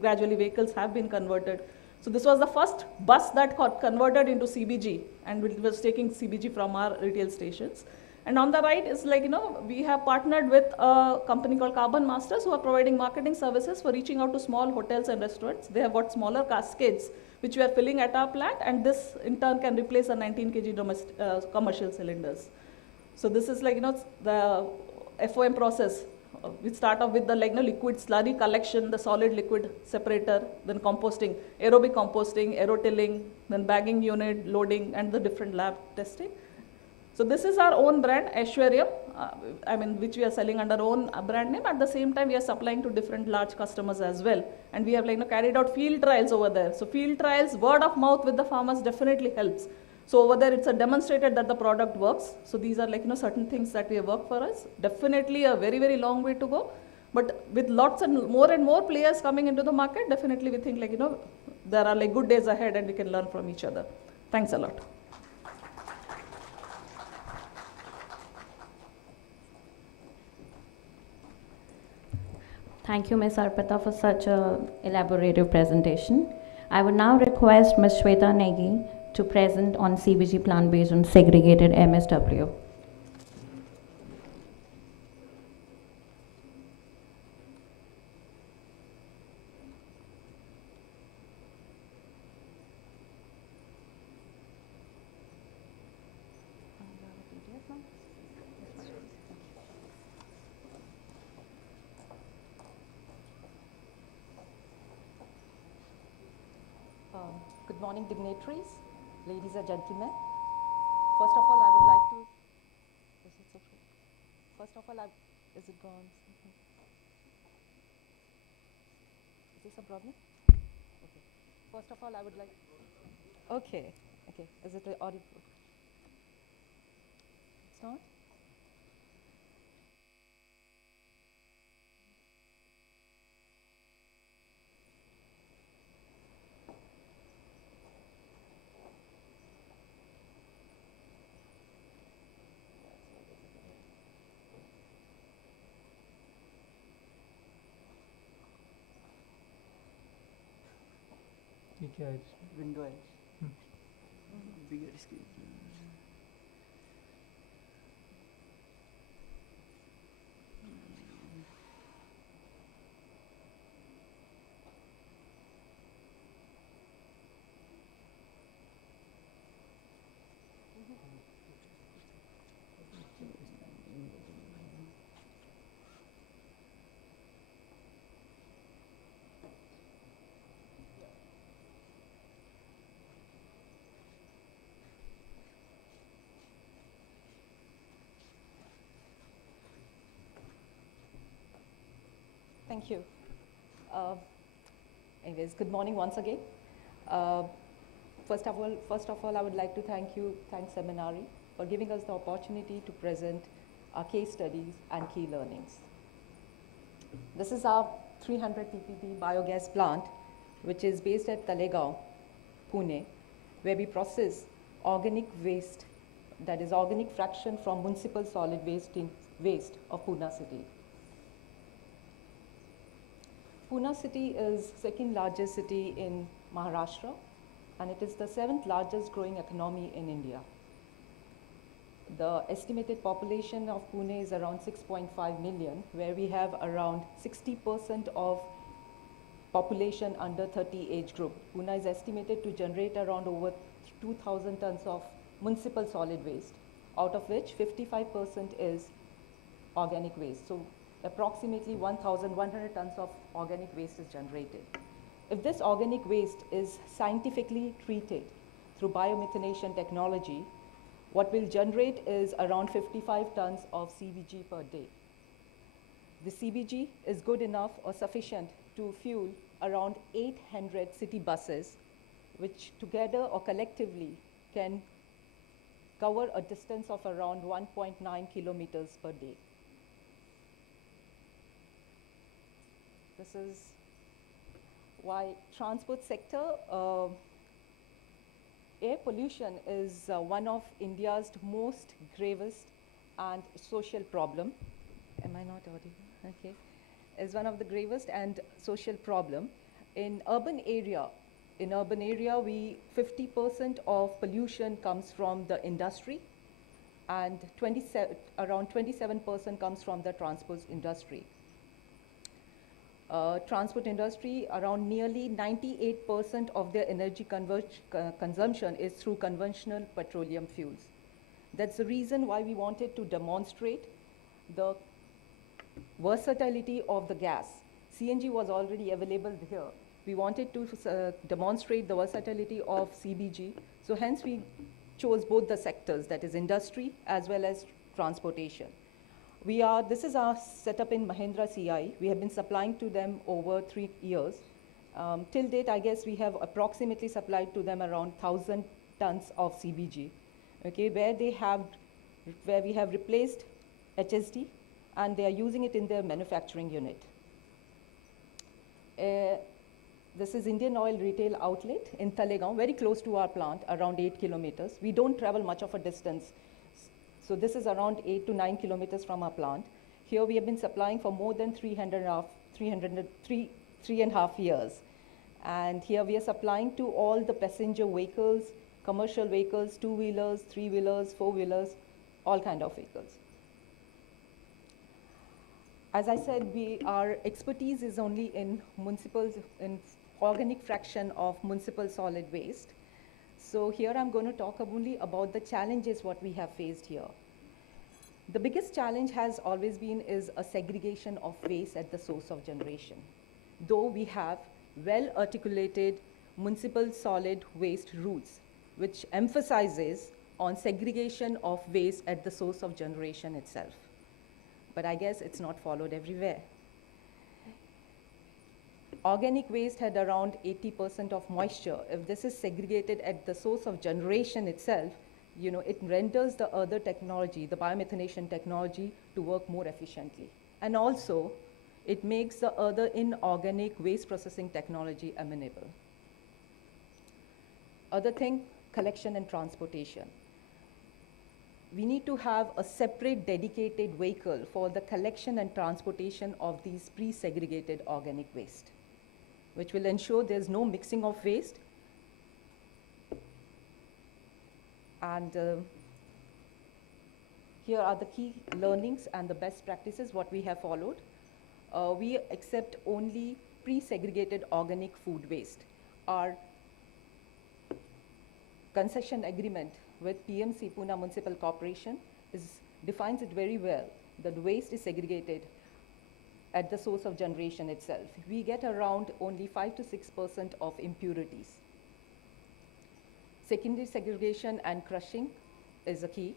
Gradually vehicles have been converted. So this was the first bus that got converted into CBG, and it was taking CBG from our retail stations. And on the right is like, we have partnered with a company called Carbon Masters, who are providing marketing services for reaching out to small hotels and restaurants. They have got smaller cascades, which we are filling at our plant, and this in turn can replace a 19 kg commercial cylinders. So this is like, the FOM process. We start off with the liquid slurry collection, the solid liquid separator, then composting, aerobic composting, aerotilling, then bagging unit, loading, and the different lab testing. So this is our own brand, Aishwaryam, which we are selling under our own brand name. At the same time, we are supplying to different large customers as well. And we have carried out field trials over there. So field trials, word of mouth with the farmers definitely helps. So over there, it's a demonstrated that the product works. So these are certain things that we have worked for us. Definitely a very, very long way to go. But with lots and more players coming into the market, definitely we think there are good days ahead and we can learn from each other. Thanks a lot. Thank you, Ms. Arpita, for such an elaborative presentation. I would now request Ms. Shweta Negi to present on CBG plant based on segregated MSW. Good morning, dignitaries, ladies and gentlemen. First of all, I would like to. Is it okay? First of all, is it gone? Is this a problem? Okay. First of all, I would like. Okay. Okay. Is it audible? It's not. क्या है window है बिगर screen Thank you. Anyways, good morning once again. First of all, I would like to thank Seminari, for giving us the opportunity to present our case studies and key learnings. This is our 300 ppb biogas plant, which is based at Talegaon, Pune, where we process organic waste, that is organic fraction from municipal solid waste of Pune city. Pune city is second largest city in Maharashtra, and it is the 7th largest growing economy in India. The estimated population of Pune is around 6.5 million, where we have around 60% of population under 30 age group. Pune is estimated to generate around over 2,000 tons of municipal solid waste, out of which 55% is organic waste. So approximately 1,100 tons of organic waste is generated. If this organic waste is scientifically treated through biomethanation technology, what will generate is around 55 tons of CBG per day. The CBG is good enough or sufficient to fuel around 800 city buses, which together or collectively can cover a distance of around 1.9 kilometers per day. This is why transport sector, air pollution is one of India's most gravest and social problem. Am I not audible? Okay. Is one of the gravest and social problem. In urban area, 50% of pollution comes from the industry and around 27% comes from the transport industry. Transport industry, around nearly 98% of their energy consumption is through conventional petroleum fuels. That's the reason why we wanted to demonstrate the versatility of the gas. CNG was already available here. We wanted to demonstrate the versatility of CBG. So hence we chose both the sectors, that is industry as well as transportation. This is our setup in Mahindra CI. We have been supplying to them over 3 years. Till date, I guess we have approximately supplied to them around 1,000 tons of CBG, okay, where we have replaced HSD and they are using it in their manufacturing unit. This is Indian Oil retail outlet in Talegaon, very close to our plant, around 8 kilometers. We don't travel much of a distance. So this is around 8 to 9 kilometers from our plant. Here we have been supplying for more than 3.5 years. And here we are supplying to all the passenger vehicles, commercial vehicles, two-wheelers, three-wheelers, four-wheelers, all kind of vehicles. As I said, our expertise is only in organic fraction of municipal solid waste. So here I'm going to talk only about the challenges what we have faced here. The biggest challenge has always been is a segregation of waste at the source of generation. Though we have well articulated municipal solid waste rules, which emphasizes on segregation of waste at the source of generation itself. But I guess it's not followed everywhere. Organic waste had around 80% of moisture. If this is segregated at the source of generation itself, it renders the other technology, the biomethanation technology, to work more efficiently. And also, it makes the other inorganic waste processing technology amenable. Other thing, collection and transportation. We need to have a separate dedicated vehicle for the collection and transportation of these pre-segregated organic waste, which will ensure there's no mixing of waste. And here are the key learnings and the best practices what we have followed. We accept only pre-segregated organic food waste. Our concession agreement with PMC, Pune Municipal Corporation, defines it very well, that waste is segregated at the source of generation itself. We get around only 5 to 6% of impurities. Secondary segregation and crushing is a key.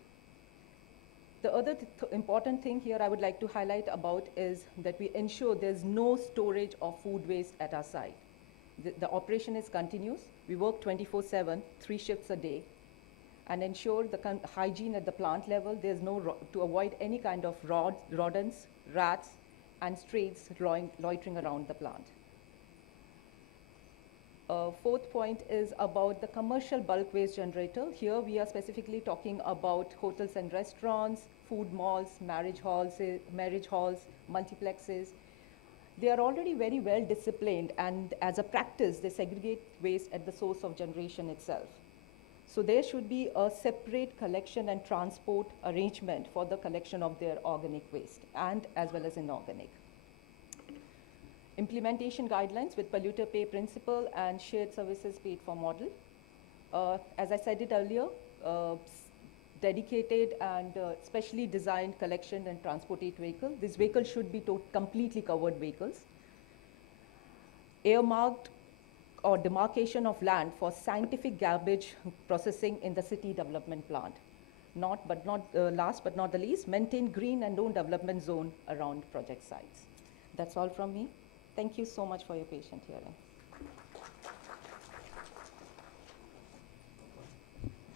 The other important thing here I would like to highlight about is that we ensure there's no storage of food waste at our site. The operation is continuous. We work 24/7, 3 shifts a day, and ensure the hygiene at the plant level. There's to avoid any kind of rodents, rats, and strays loitering around the plant. Fourth point is about the commercial bulk waste generator. Here we are specifically talking about hotels and restaurants, food malls, marriage halls, multiplexes. They are already very well disciplined, and as a practice, they segregate waste at the source of generation itself. So there should be a separate collection and transport arrangement for the collection of their organic waste, and as well as inorganic. Implementation guidelines with polluter pay principle and shared services paid for model. As I said it earlier, dedicated and specially designed collection and transportate vehicle. These vehicles should be completely covered vehicles. Earmarked or demarcation of land for scientific garbage processing in the city development plant. Last but not the least, maintain green and no development zone around project sites. That's all from me. Thank you so much for your patient hearing.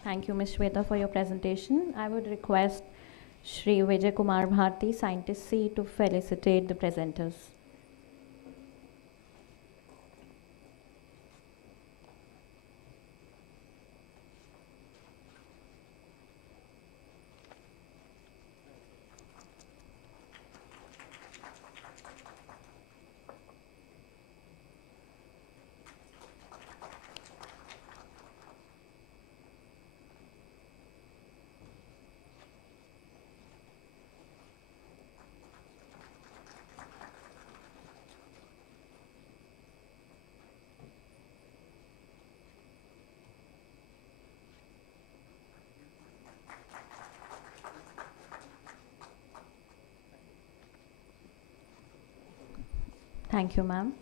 Thank you, Ms. Shweta, for your presentation. I would request Shri Vijay Kumar Bharti, Scientist C, to felicitate the presenters. Thank you, ma'am.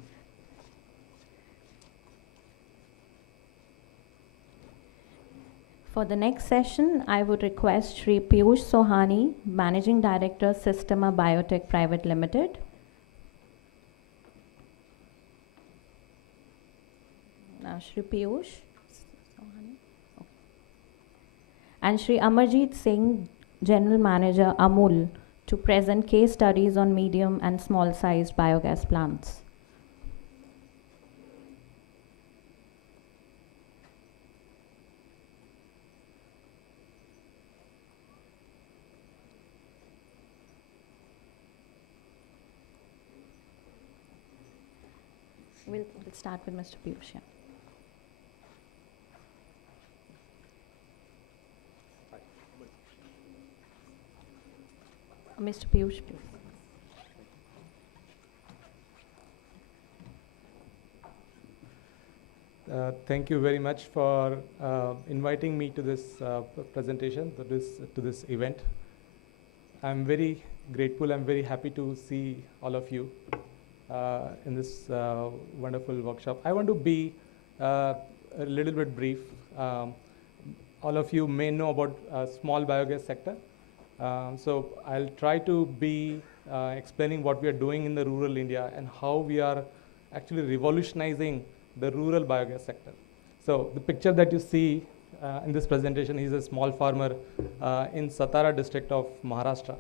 For the next session, I would request Shri Piyush Sohani, Managing Director, Systema Biotech Private Limited. Now, Shri Piyush Sohani. Okay. And Shri Amarjeet Singh, General Manager, Amul, to present case studies on medium and small-sized biogas plants. We'll start with Mr. Piyush. Yeah. Mr. Piyush, please. Thank you very much for inviting me to this presentation, to this event. I'm very grateful. I'm very happy to see all of you in this wonderful workshop. I want to be a little bit brief. All of you may know about small biogas sector. So I'll try to be explaining what we are doing in the rural India and how we are actually revolutionizing the rural biogas sector. So the picture that you see in this presentation, he's a small farmer in Satara district of Maharashtra.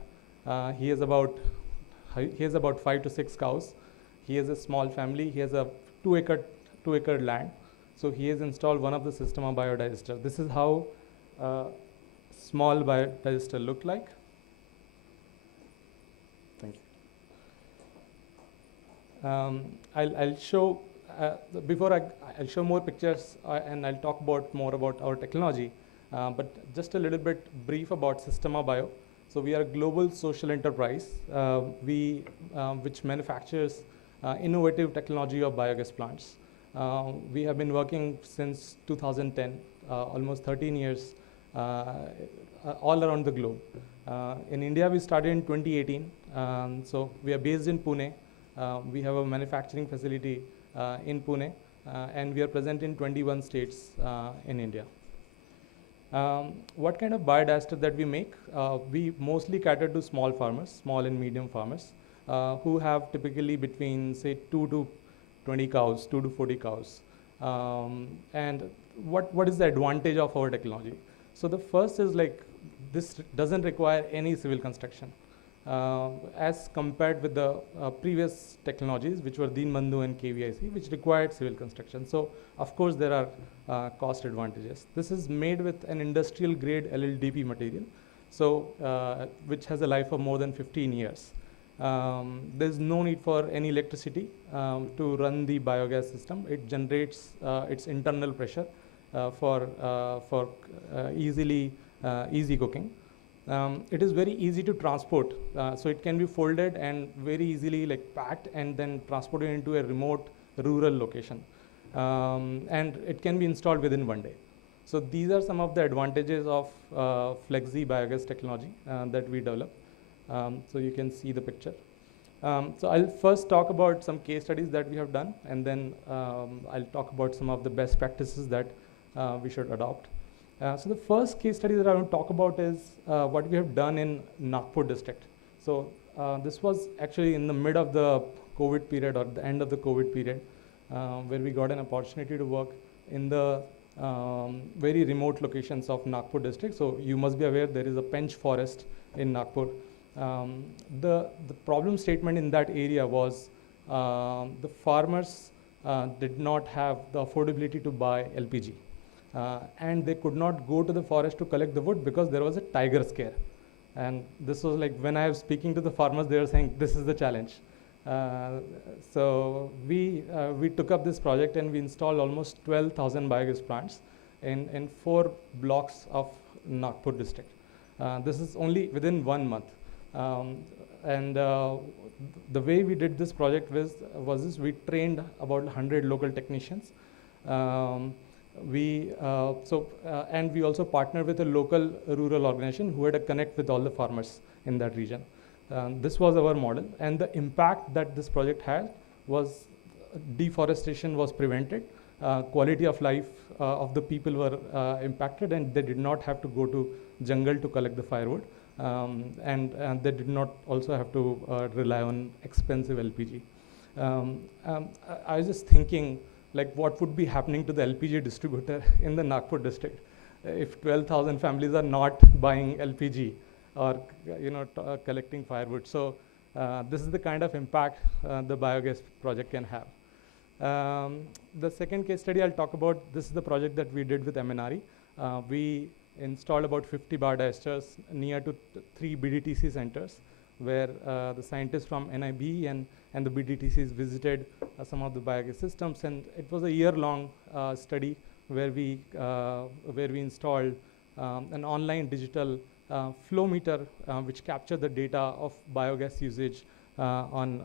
He has about 5 to 6 cows. He has a small family. He has a 2-acre land. So he has installed one of the Systema biodigester. This is how small biodigester look like. Thank you. I'll show I'll show more pictures and I'll talk more about our technology. But just a little bit brief about Systema Bio. So we are a global social enterprise which manufactures innovative technology of biogas plants. We have been working since 2010, almost 13 years, all around the globe. In India, we started in 2018. So we are based in Pune. We have a manufacturing facility in Pune, and we are present in 21 states in India. What kind of biodigester that we make? We mostly cater to small farmers, small and medium farmers, who have typically between, say, 2 to 20 cows, 2 to 40 cows. And what is the advantage of our technology? So the first is like, this doesn't require any civil construction. As compared with the previous technologies, which were Deen Bandhu and KVIC, which required civil construction. So, of course, there are cost advantages. This is made with an industrial grade LLDP material, so which has a life of more than 15 years. There's no need for any electricity to run the biogas system. It generates its internal pressure for easy cooking. It is very easy to transport, so it can be folded and very easily packed and then transported into a remote rural location. And it can be installed within 1 day. So these are some of the advantages of Flexi biogas technology that we develop. So you can see the picture. So I'll first talk about some case studies that we have done, and then I'll talk about some of the best practices that we should adopt. So the first case study that I want to talk about is what we have done in Nagpur district. So this was actually in the mid of the COVID period or the end of the COVID period, where we got an opportunity to work in the very remote locations of Nagpur district. So you must be aware there is a Pench forest in Nagpur. The problem statement in that area was the farmers did not have the affordability to buy LPG. And they could not go to the forest to collect the wood because there was a tiger scare. And this was like when I was speaking to the farmers, they were saying this is the challenge. So we took up this project and we installed almost 12,000 biogas plants in 4 blocks of Nagpur district. This is only within 1 month. The way we did this project was this: we trained about 100 local technicians. And we also partnered with a local rural organization who had a connect with all the farmers in that region. This was our model, and the impact that this project had was deforestation was prevented, quality of life of the people were impacted, and they did not have to go to jungle to collect the firewood, and they did not also have to rely on expensive LPG. I was just thinking, like, what would be happening to the LPG distributor in the Nagpur district if 12,000 families are not buying LPG or collecting firewood. So this is the kind of impact the biogas project can have. The second case study I'll talk about, this is the project that we did with MNRE. We installed about 50 biodigesters near to 3 BDTC centers, where the scientists from NIB and the BDTCs visited some of the biogas systems, and it was a year-long study where we installed an online digital flow meter which captured the data of biogas usage on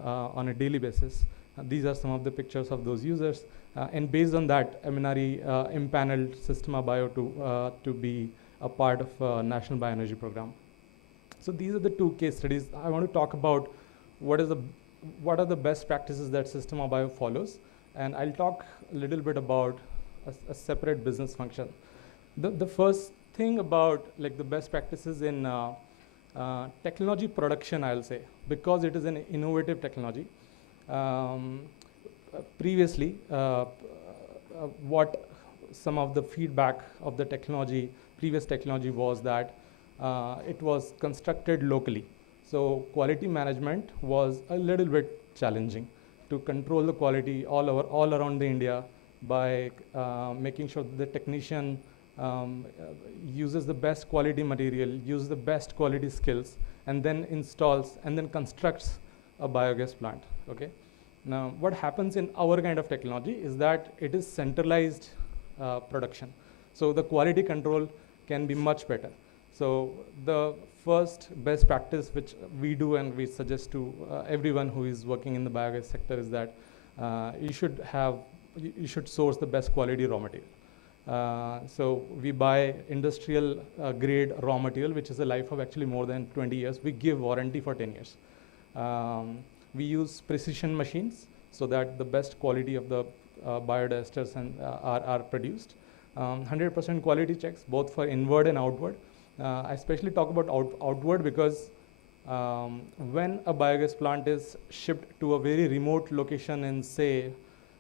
a daily basis. These are some of the pictures of those users, and based on that, MNRE impaneled Systema Bio to be a part of National Bioenergy Program. So these are the 2 case studies. I want to talk about what are the best practices that Systema Bio follows, and I'll talk a little bit about a separate business function. The first thing about like the best practices in technology production, I'll say, because it is an innovative technology. Previously, what some of the feedback of the previous technology was that it was constructed locally. So quality management was a little bit challenging to control the quality all around the India by making sure that the technician uses the best quality material, uses the best quality skills, and then installs and then constructs a biogas plant. Okay. Now, what happens in our kind of technology is that it is centralized production. So the quality control can be much better. So the first best practice which we do and we suggest to everyone who is working in the biogas sector is that you should source the best quality raw material. So we buy industrial grade raw material, which is a life of actually more than 20 years. We give warranty for 10 years. We use precision machines so that the best quality of the biodigesters are produced. 100% quality checks, both for inward and outward. I especially talk about outward because when a biogas plant is shipped to a very remote location in, say,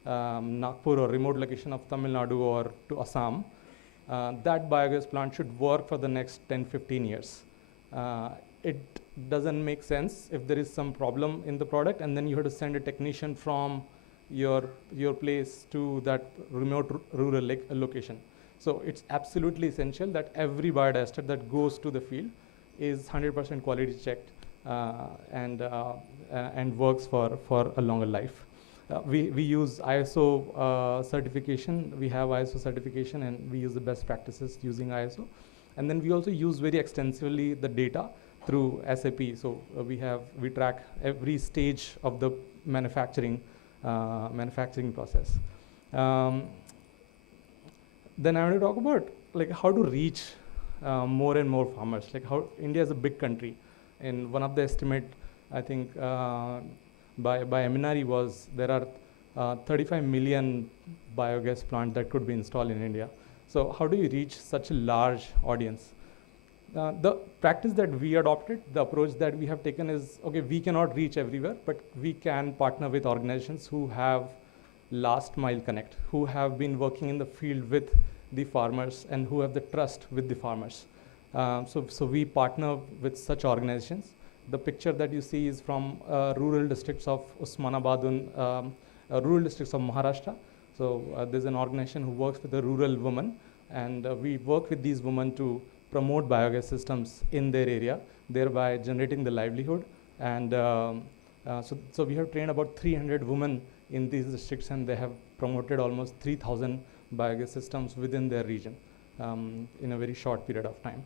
Nagpur, or remote location of Tamil Nadu or to Assam, that biogas plant should work for the next 10-15 years. It doesn't make sense if there is some problem in the product and then you have to send a technician from your place to that remote rural location. So it's absolutely essential that every biodigester that goes to the field is 100% quality checked and works for a longer life. We use ISO certification. We have ISO certification, and we use the best practices using ISO. And then we also use very extensively the data through SAP. So we track every stage of the manufacturing process. Then I want to talk about like how to reach more and more farmers. Like how India is a big country, and one of the estimate, I think by MNRE was there are 35 million biogas plants that could be installed in India. So how do you reach such a large audience? The practice that we adopted, the approach that we have taken is, okay, we cannot reach everywhere, but we can partner with organizations who have last mile connect, who have been working in the field with the farmers and who have the trust with the farmers. So we partner with such organizations. The picture that you see is from rural districts of Osmanabad, rural districts of Maharashtra. So there's an organization who works with the rural women, and we work with these women to promote biogas systems in their area, thereby generating the livelihood. And so we have trained about 300 women in these districts, and they have promoted almost 3,000 biogas systems within their region in a very short period of time.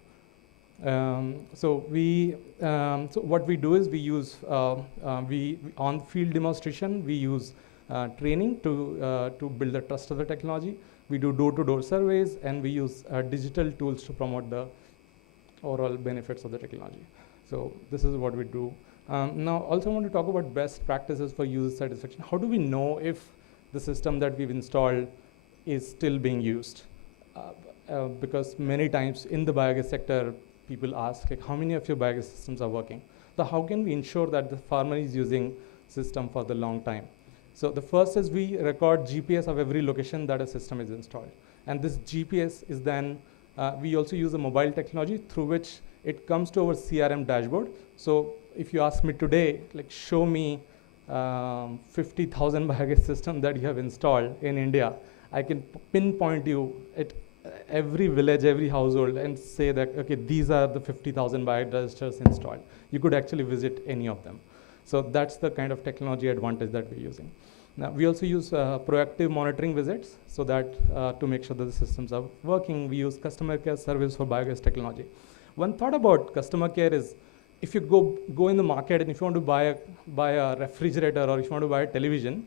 So what we do is we use on field demonstration, we use training to build the trust of the technology. We do door-to-door surveys, and we use digital tools to promote the overall benefits of the technology. So this is what we do. Now, also I want to talk about best practices for user satisfaction. How do we know if the system that we've installed is still being used? Because many times in the biogas sector, people ask, like, how many of your biogas systems are working? So how can we ensure that the farmer is using system for the long time? So the first is we record GPS of every location that a system is installed. And this GPS is then, we also use a mobile technology through which it comes to our CRM dashboard. So if you ask me today, like, show me 50,000 biogas system that you have installed in India, I can pinpoint you at every village, every household, and say that, okay, these are the 50,000 biodigesters installed. You could actually visit any of them. So that's the kind of technology advantage that we're using. Now, we also use proactive monitoring visits, so that to make sure that the systems are working. We use customer care service for biogas technology. One thought about customer care is, if you go in the market and if you want to buy a refrigerator, or if you want to buy a television,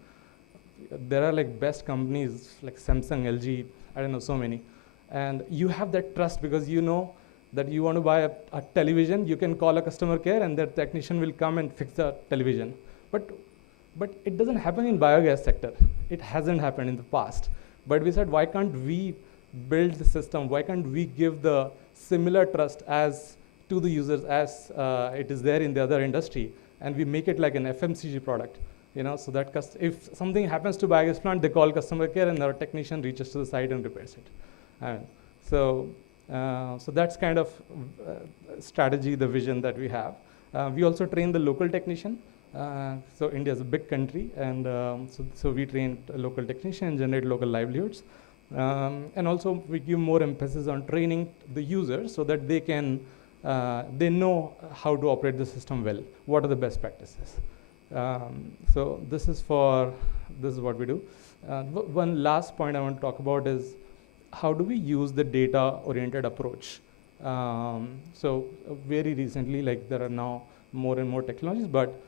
there are like best companies like Samsung, LG, I don't know, so many. And you have that trust because you know that you want to buy a television, you can call a customer care and that technician will come and fix the television. But it doesn't happen in biogas sector. It hasn't happened in the past. But we said, why can't we build the system? Why can't we give the similar trust as to the users as it is there in the other industry? And we make it like an FMCG product, you know, so that if something happens to biogas plant, they call customer care and our technician reaches to the site and repairs it. So that's kind of strategy, the vision that we have. We also train the local technician. So India is a big country, and so we train local technicians, generate local livelihoods. And also we give more emphasis on training the users so that they can, they know how to operate the system well. What are the best practices? So this is what we do. One last point I want to talk about is, how do we use the data-oriented approach? So very recently, like, there are now more and more technologies, but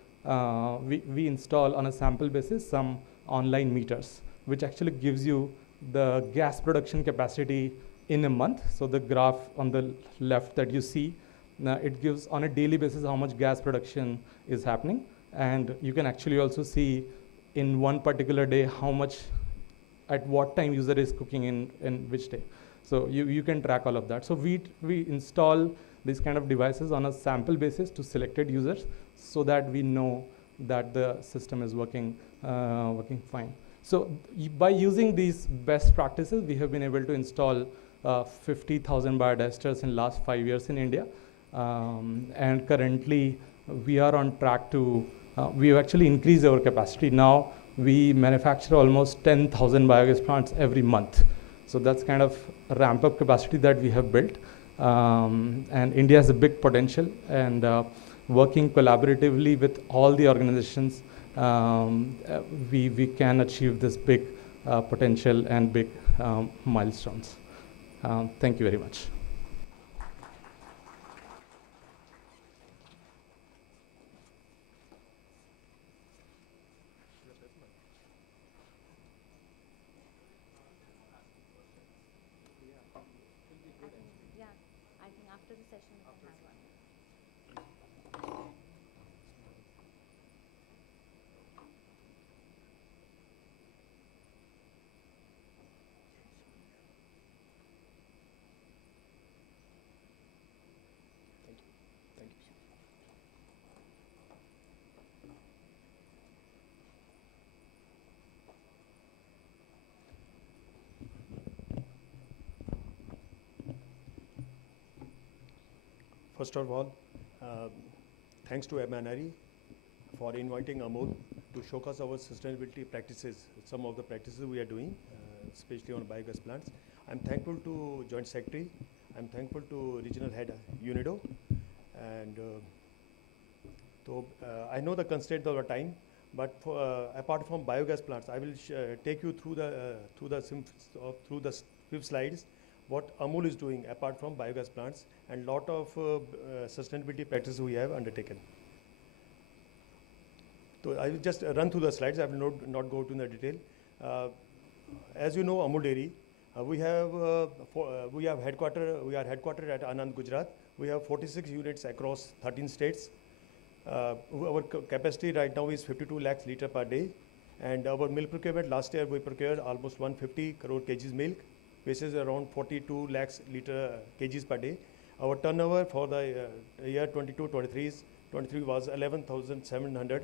we install on a sample basis some online meters, which actually gives you the gas production capacity in a month. So the graph on the left that you see, it gives on a daily basis how much gas production is happening. And you can actually also see in one particular day how much, at what time user is cooking in which day. So you can track all of that. So we install these kind of devices on a sample basis to selected users so that we know that the system is working fine. So by using these best practices, we have been able to install 50,000 biodigesters in last 5 years in India. And currently we are on track to, we have actually increased our capacity. Now we manufacture almost 10,000 biogas plants every month. So that's kind of a ramp up capacity that we have built. And India has a big potential, and working collaboratively with all the organizations, we can achieve this big potential and big milestones. Thank you very much. Yeah, I think after the session we can have one. First of all, thanks to MNRE for inviting Amol to showcase our sustainability practices, some of the practices we are doing, especially on biogas plants. I'm thankful to Joint Secretary. I'm thankful to Regional Head UNIDO. And so I know the constraint of the time, but for, apart from biogas plants, I will take you through the few slides what Amul is doing apart from biogas plants and lot of sustainability practices we have undertaken. So I will just run through the slides. I will not go into the detail. As you know, Amul Dairy, we are headquartered at Anand, Gujarat. We have 46 units across 13 states. Our capacity right now is 52 lakhs litre per day. And our milk procurement, last year we procured almost 150 crore kgs milk, which is around 42 lakhs litre kgs per day. Our turnover for the year 22-23 was 11,700.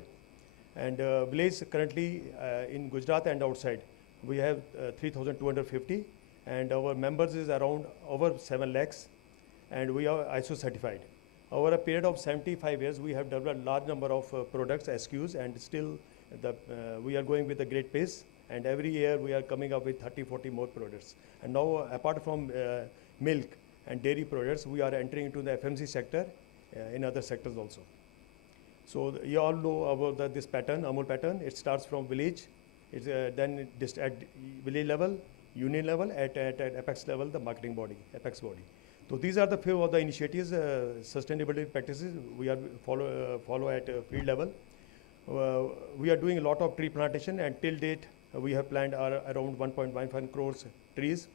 And village currently in Gujarat and outside, we have 3,250. And our members is around over 7 lakhs. And we are ISO certified. Over a period of 75 years, we have developed a large number of products, SKUs, and still we are going with a great pace. And every year we are coming up with 30-40 more products. And now, apart from milk and dairy products, we are entering into the FMC sector in other sectors also. So you all know about this pattern, Amul pattern. It starts from village, it's then just at village level, union level, at apex level, the marketing body, apex body. So these are the few of the initiatives, sustainability practices we are follow at field level. We are doing a lot of tree plantation, and till date we have planted around 1.15 crores trees.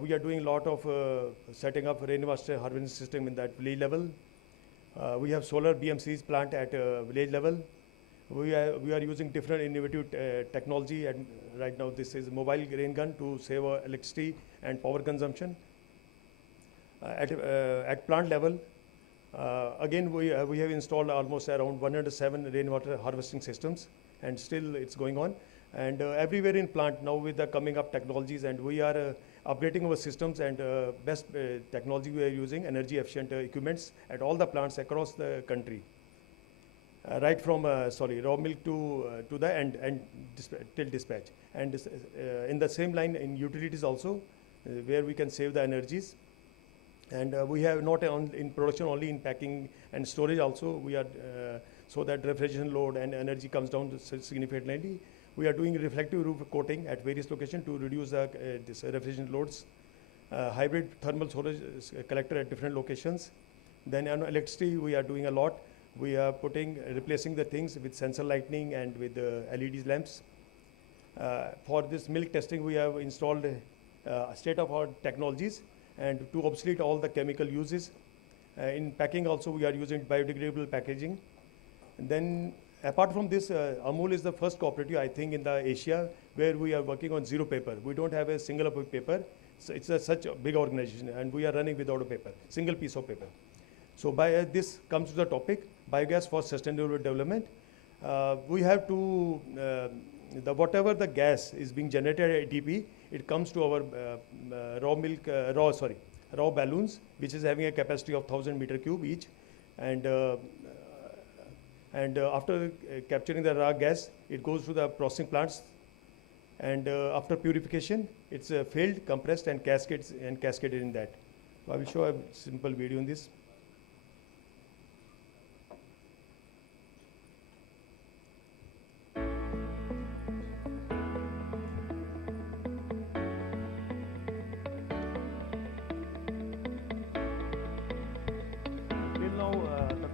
We are doing a lot of setting up rainwater harvesting system in that village level. We have solar BMCs plant at village level. We are using different innovative technology, and right now this is mobile rain gun to save electricity and power consumption. At plant level, again we have installed almost around 107 rainwater harvesting systems, and still it's going on. And everywhere in plant now with the coming up technologies, and we are upgrading our systems, and best technology we are using, energy efficient equipments at all the plants across the country. Right from raw milk to the end till dispatch. And in the same line in utilities also, where we can save the energies. And we have not in production, only in packing and storage also. We are so that refrigeration load and energy comes down significantly. We are doing reflective roof coating at various locations to reduce this refrigeration loads. Hybrid thermal storage collector at different locations. Then on electricity, we are doing a lot. We are replacing the things with sensor lighting and with LED lamps. For this milk testing, we have installed state-of-the-art technologies and to obsolete all the chemical uses. In packing also, we are using biodegradable packaging. And then apart from this, Amul is the first cooperative, I think, in the Asia where we are working on zero paper. We don't have a single paper. So it's such a big organization, and we are running without a paper, single piece of paper. So by this comes to the topic, biogas for sustainable development. We have to, whatever the gas is being generated at ATP, it comes to our raw balloons, which is having a capacity of 1,000 meter cube each. And after capturing the raw gas, it goes to the processing plants. And after purification, it's filled, compressed, and cascaded in that. So I will show a simple video on this.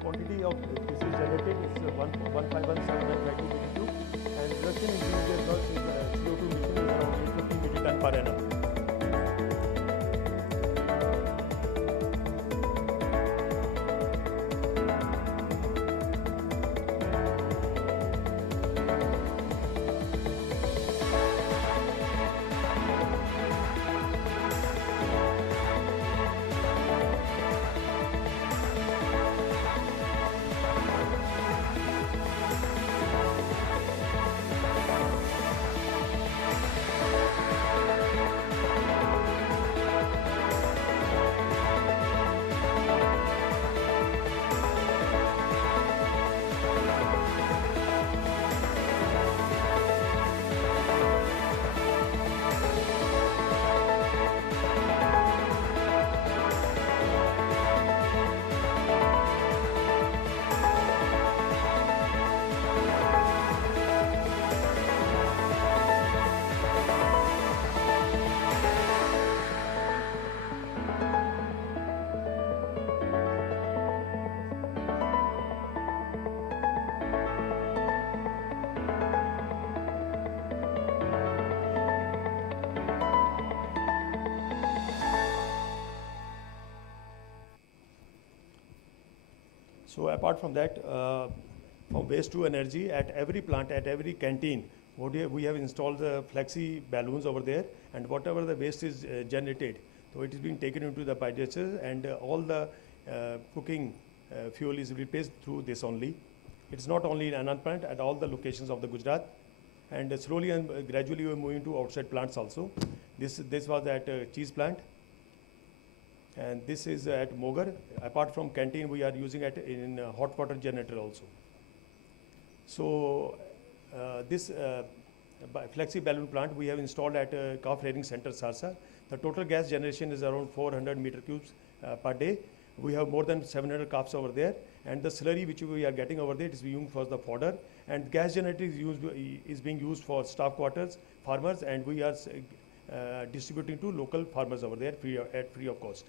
Quantity of this is generated is 151,792 meter cube, and reduction in greenhouse gas CO2 emission is around 850 meter ton per annum. So apart from that, from waste to energy, at every plant, at every canteen, we have installed the flexi balloons over there, and whatever the waste is generated, so it is being taken into the digester, and all the cooking fuel is replaced through this only. It's not only in Anand plant, at all the locations of the Gujarat, and slowly and gradually we're moving to outside plants also. This was at cheese plant, and this is at Mogar. Apart from canteen, we are using it in hot water generator also. So this flexi balloon plant we have installed at Calf Rearing Center, Sarsa. The total gas generation is around 400 meter cubes per day. We have more than 700 calves over there, and the slurry which we are getting over there is being used for the fodder, and gas generator is being used for staff quarters, farmers, and we are distributing to local farmers over there at free of cost.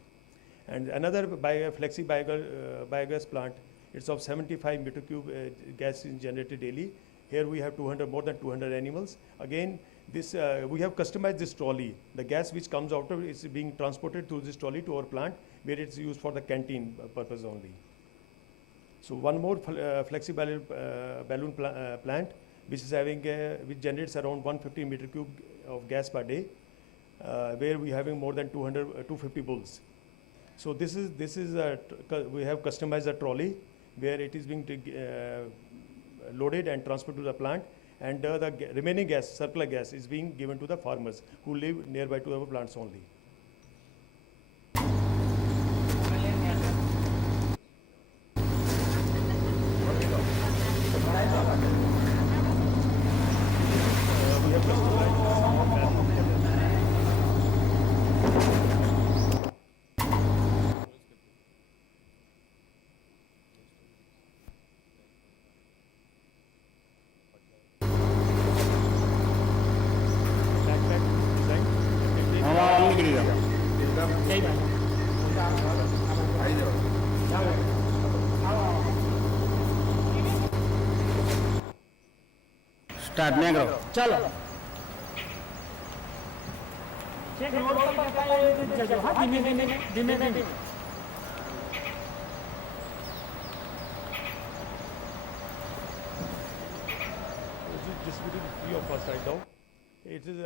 And another flexi biogas plant, it's of 75 meter cube gas is generated daily. Here we have more than 200 animals. Again, this we have customized this trolley. The gas which comes out of it is being transported through this trolley to our plant, where it's used for the canteen purpose only. So one more flexi balloon plant, which is having which generates around 150 meter cube of gas per day, where we having more than 250 bulls. So this is we have customized a trolley where it is being loaded and transferred to the plant, and the remaining gas, surplus gas, is being given to the farmers who live nearby to our plants only. We have start नहीं करो चलो distributed free of cost right now. It is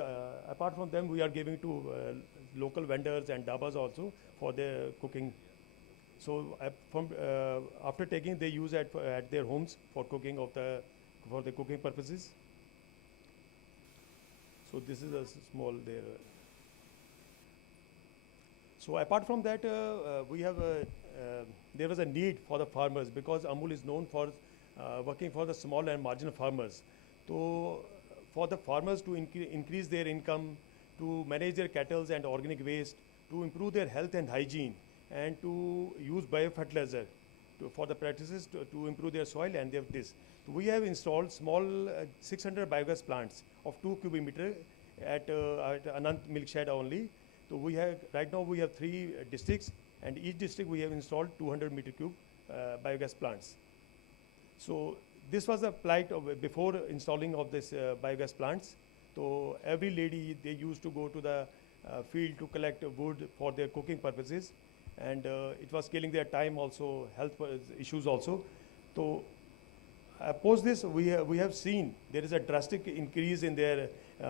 apart from them, we are giving to local vendors and dabas also for their cooking. So after taking, they use at their homes for cooking for the cooking purposes. So this is a small there. So apart from that, we have there was a need for the farmers, because Amul is known for working for the small and marginal farmers. So for the farmers to increase their income, to manage their cattle and organic waste, to improve their health and hygiene, and to use biofertilizer for the practices to improve their soil and their this. So we have installed small 600 biogas plants of 2 cubic meter at Anant milk shed only. So we have right now we have 3 districts, and each district we have installed 200 meter cube biogas plants. So this was a plight of before installing of this biogas plants. So every lady, they used to go to the field to collect wood for their cooking purposes, and it was killing their time also, health issues also. So post this, we have seen there is a drastic increase in their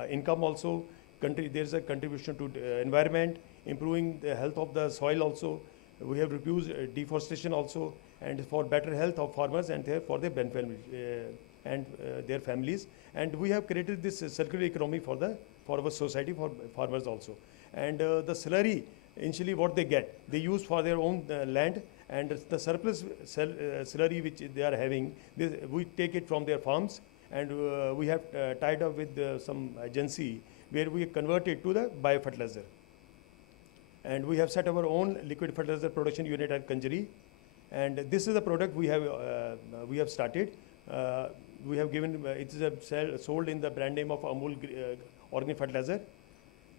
income also. There is a contribution to environment, improving the health of the soil also. We have reduced deforestation also, and for better health of farmers and for their benefit and their families. And we have created this circular economy for our society, for farmers also. And the slurry, initially what they get, they use for their own land, and the surplus slurry which they are having, we take it from their farms, and we have tied up with some agency where we convert it to the biofertilizer. And we have set our own liquid fertilizer production unit at Kanjari, and this is the product we have started. We have given it is sold in the brand name of Amul organic fertilizer.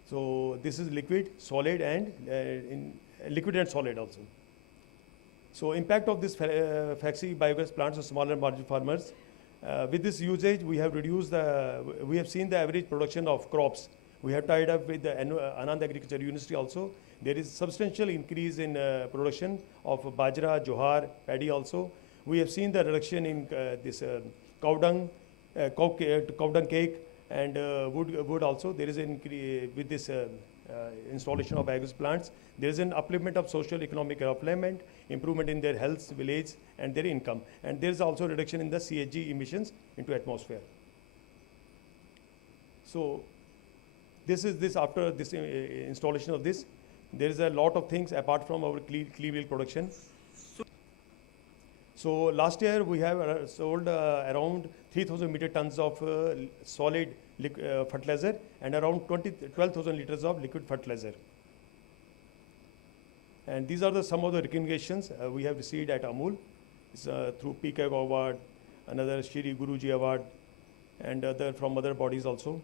So this is liquid, solid, and liquid and solid also. So impact of this flexi biogas plants on smaller marginal farmers. With this usage, we have reduced we have seen the average production of crops. We have tied up with the Anand Agriculture University also. There is substantial increase in production of bajra, johar, paddy also. We have seen the reduction in this cow dung, cow dung cake, and wood also. There is an with this installation of biogas plants. There is an upliftment of social economic development, improvement in their health, village, and their income. And there is also reduction in the CHG emissions into atmosphere. So this is this after this installation of this. There is a lot of things apart from our clean wheel production. So last year we have sold around 3,000 metric tons of solid fertilizer and around 12,000 liters of liquid fertilizer. And these are some of the recognitions we have received at Amul. It's, through PCAG award, another Shri Guruji award, and other from other bodies also.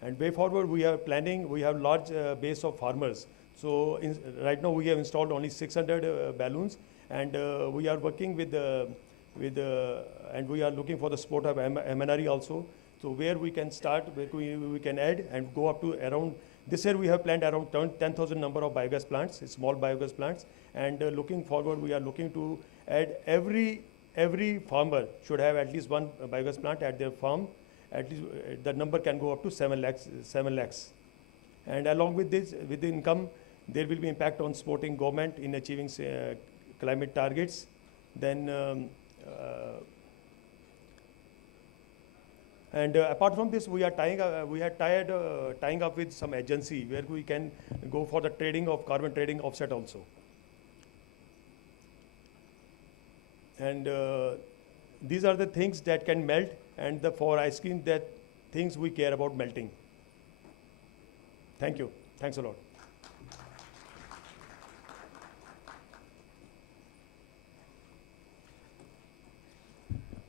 And way forward, we are planning, we have large base of farmers. So right now we have installed only 600 balloons, and we are working with and we are looking for the support of MNRE also. So where we can start, where we can add and go up to around, this year we have planned around 10,000 number of biogas plants, small biogas plants. And looking forward, we are looking to add every farmer should have at least one biogas plant at their farm. At least the number can go up to 7 lakhs. And along with this, with the income, there will be impact on supporting government in achieving climate targets. Then, apart from this, we are tying up with some agency where we can go for the trading of carbon trading offset also. And these are the things that can melt, and for ice cream, that things we care about melting. Thank you. Thanks a lot.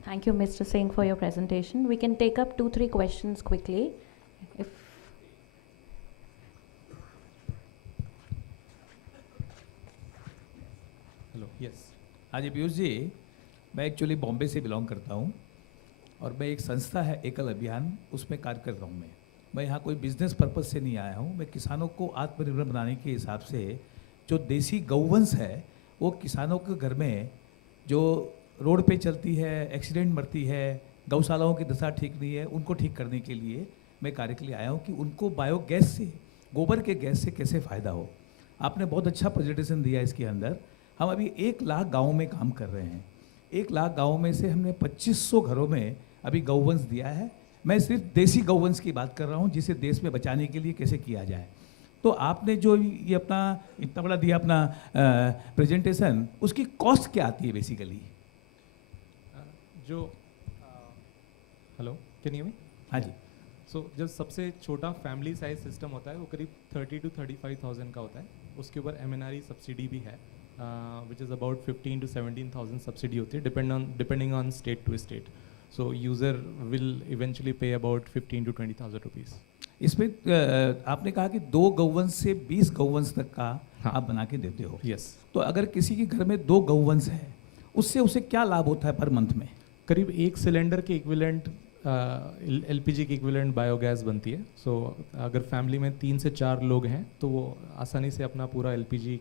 Thank you, Mr. Singh, for your presentation. We can take up 2-3 questions quickly. If hello, yes. हाँ जी पीयूष जी, मैं actually Bombay से belong करता हूँ और मैं एक संस्था है एकल अभियान, उसमें कार्य कर रहा हूँ। मैं यहाँ कोई बिजनेस पर्पस से नहीं आया हूँ। मैं किसानों को आत्मनिर्भर बनाने के हिसाब से जो देसी गौवंश है वो किसानों के घर में जो रोड पे चलती है, एक्सीडेंट मरती है, गौशालाओं की दशा ठीक नहीं है, उनको ठीक करने के लिए मैं कार्य के लिए आया हूँ कि उनको बायोगैस से, गोबर के गैस से कैसे फ़ायदा हो। आपने बहुत अच्छा प्रेजेंटेशन दिया इसके अंदर। हम अभी 1 लाख गाँव में काम कर रहे हैं। 1 लाख गाँव में से हमने 2500 घरों में अभी गौवंश दिया है। मैं सिर्फ देसी गौवंश की बात कर रहा हूँ, जिसे देश में बचाने के लिए कैसे किया जाए। तो आपने जो ये अपना इतना बड़ा दिया अपना प्रेजेंटेशन, उसकी कॉस्ट क्या आती है बेसिकली? जो हेलो, कैन यू मी? हाँ जी। सो जब सबसे छोटा फैमिली साइज सिस्टम होता है वो करीब 30 to 35,000 का होता है। उसके ऊपर MNRE सब्सिडी भी है, which is about 15 to 17,000 subsidy होती है, depending on state to state. So user will eventually pay about 15 to 20,000 rupees. इसमें आपने कहा कि 2 गौवंश से 20 गौवंश तक का आप बना के देते हो। यस। तो अगर किसी के घर में 2 गौवंश है, उससे उसे क्या लाभ होता है पर मंथ में? करीब 1 सिलेंडर के इक्विवेलेंट LPG की इक्विवेलेंट बायोगैस बनती है। सो अगर फैमिली में 3 से 4 लोग हैं तो वो आसानी से अपना पूरा LPG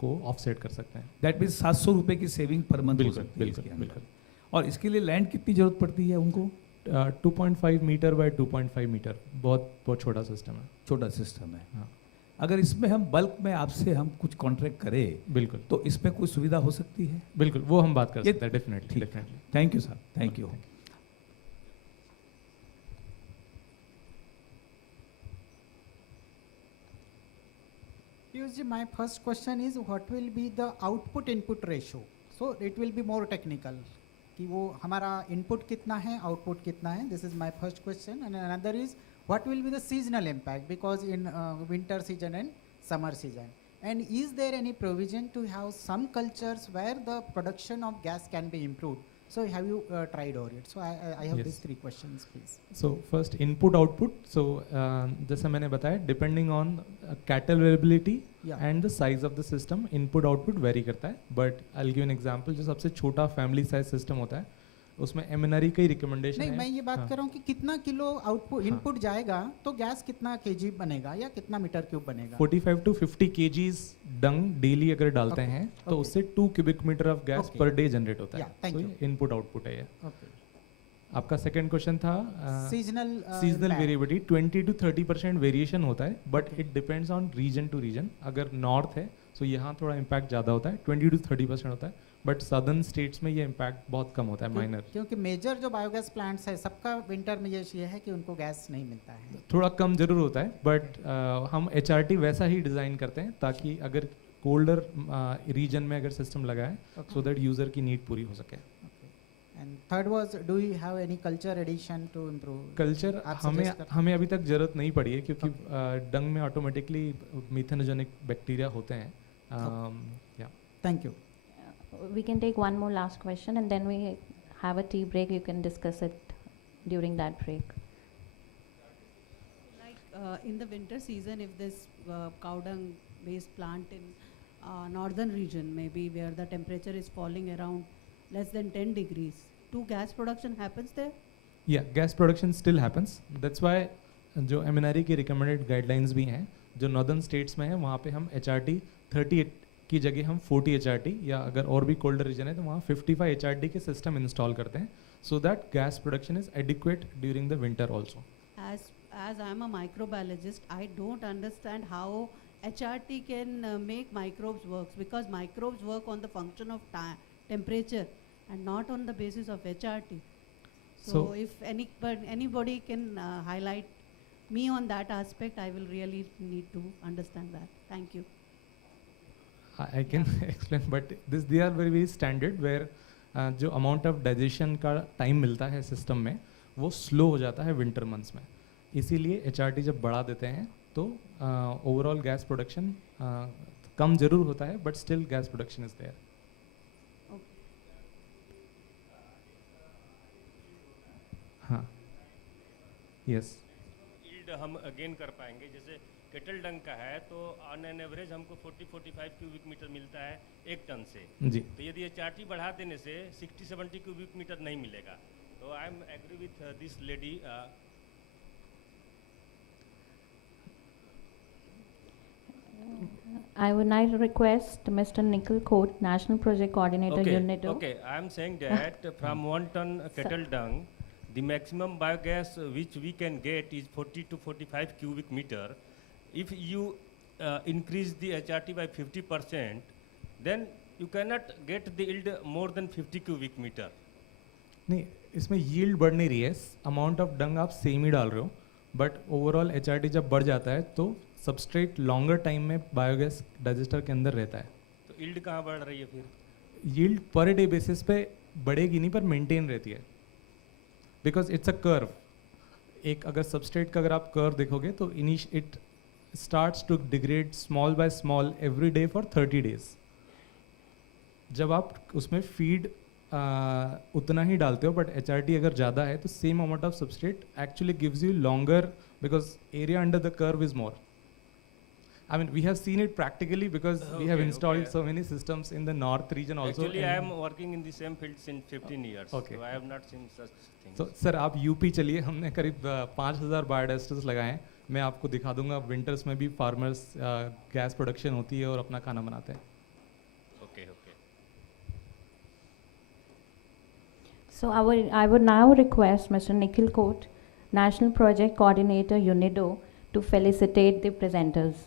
को ऑफसेट कर सकते हैं। दैट मीन्स 700 रुपये की सेविंग पर मंथ हो सकती है इसके अंदर। और इसके लिए लैंड कितनी ज़रूरत पड़ती है उनको? 2.5 मीटर बाय 2.5 मीटर, बहुत छोटा सिस्टम है। छोटा सिस्टम है। हाँ। अगर इसमें हम बल्क में आपसे हम कुछ कॉन्ट्रैक्ट करें, बिल्कुल, तो इसमें कोई सुविधा हो सकती है? बिल्कुल, वो हम बात कर सकते हैं। Definitely. Thank you sir, thank you. Piyush ji, my first question is what will be the output input ratio? So it will be more technical कि वो हमारा input कितना है, output कितना है. This is my first question. And another is what will be the seasonal impact, because in winter season and summer season. And is there any provision to have some cultures where the production of gas can be improved? So have you tried over it? So I have these 3 questions, please. So first input output. So जैसा मैंने बताया, depending on cattle availability and the size of the system, input output vary करता है. But I'll give an example. जो सबसे छोटा family size system होता है, उसमें एमएनआरई का ही रिकमेंडेशन नहीं, है। मैं ये बात हाँ, कर रहा हूँ कि कितना किलो आउटपुट हाँ। इनपुट जाएगा तो गैस कितना केजी बनेगा या कितना मीटर क्यूब बनेगा? 45 to 50 kgs डंग डेली अगर डालते Okay, हैं तो okay. उससे 2 cubic metre of gas Okay. Per day generate होता Yeah, है। thank So you. ये इनपुट आउटपुट है ये। ओके। आपका सेकंड क्वेश्चन था seasonal impact. Variability 20 to 30% variation होता है, but it depends on region to region. अगर नॉर्थ है सो यहाँ थोड़ा इम्पैक्ट ज़्यादा होता है, 20 to 30% होता है, बट सदर्न स्टेट्स में ये इम्पैक्ट बहुत कम होता है, माइनर। क्योंकि मेजर जो बायोगैस प्लांट्स है सबका विंटर में ये है कि उनको गैस नहीं मिलता है। थोड़ा कम जरूर होता है, बट हम HRT वैसा ही डिज़ाइन करते हैं ताकि अगर कोल्डर रीजन में अगर सिस्टम लगाए सो दैट यूज़र की नीड पूरी हो सके। And third was, do you have any culture addition to improve? Culture हमें अभी तक ज़रूरत नहीं पड़ी है, क्योंकि डंग में ऑटोमेटिकली मीथेनोजेनिक बैक्टीरिया होते हैं। Thank you. We can take one more last question and then we have a tea break. You can discuss it during that break. Like in the winter season, if this cow dung based plant in northern region, maybe where the temperature is falling around less than 10 degrees, do gas production happens there? Yeah, gas production still happens. That's why जो MNRE की recommended guidelines भी हैं, जो northern states में है वहाँ पे हम HRT 38 की जगह हम 40 HRT, या अगर और भी कोल्डर रीजन है तो वहाँ 55 HRT के सिस्टम इंस्टॉल करते हैं, so that gas production is adequate during the winter also. As I am a microbiologist, I don't understand how HRT can make microbes works, because microbes work on the function of temperature and not on the basis of HRT. So if anybody can highlight me on that aspect, I will really need to understand that. Thank you. I can explain, but they are very very standard where जो amount of digestion का time मिलता है system में वो slow हो जाता है winter months में, इसीलिए HRT जब बढ़ा देते हैं तो ओवरऑल गैस प्रोडक्शन कम जरूर होता है, but still gas production is there. हाँ, यस। यील्ड हम गेन कर पाएंगे, जैसे केटल डंग का है तो ऑन एन एवरेज हमको 40-45 क्यूबिक मीटर मिलता है एक टन से जी। तो यदि HRT बढ़ा देने से 60-70 क्यूबिक मीटर नहीं मिलेगा, तो I am agree with this lady. I would now request Mr. Nikhil Coat, National Project Coordinator, UNIDO. Okay, I am saying that from 1 ton kettle dung, the maximum biogas which we can get is 40 to 45 cubic meter. If you increase the HRT by 50%, then you cannot get the yield more than 50 cubic meter. नहीं, इसमें yield बढ़ नहीं रही है, amount of डंग आप same ही डाल रहे हो, बट ओवरऑल HRT जब बढ़ जाता है तो सबस्ट्रेट लॉन्गर टाइम में बायोगैस डाइजेस्टर के अंदर रहता है। तो यील्ड कहाँ बढ़ रही है फिर? यील्ड पर डे बेसिस पे बढ़ेगी नहीं, पर मेंटेन रहती है, बिकॉज इट्स अ कर्व। एक अगर सबस्ट्रेट का अगर आप कर्व देखोगे तो it starts to degrade small by small every day for 30 days। जब आप उसमें फीड उतना ही डालते हो, बट HRT अगर ज़्यादा है तो same amount of substrate actually gives you longer, because area under the curve is more. I mean, we have seen it practically because we have installed so many systems in the north region also. Actually, I am working in the same field since 15 years. Okay. So I have not seen such things. So, sir, आप UP चलिए, हमने करीब 5000 बायोडाइजेस्टर्स लगाए हैं। मैं आपको दिखा दूंगा, विंटर्स में भी फार्मर्स गैस प्रोडक्शन होती है और अपना खाना बनाते हैं। Okay, okay. So I would now request Mr. Nikhil Coat, National Project Coordinator, UNIDO, to felicitate the presenters.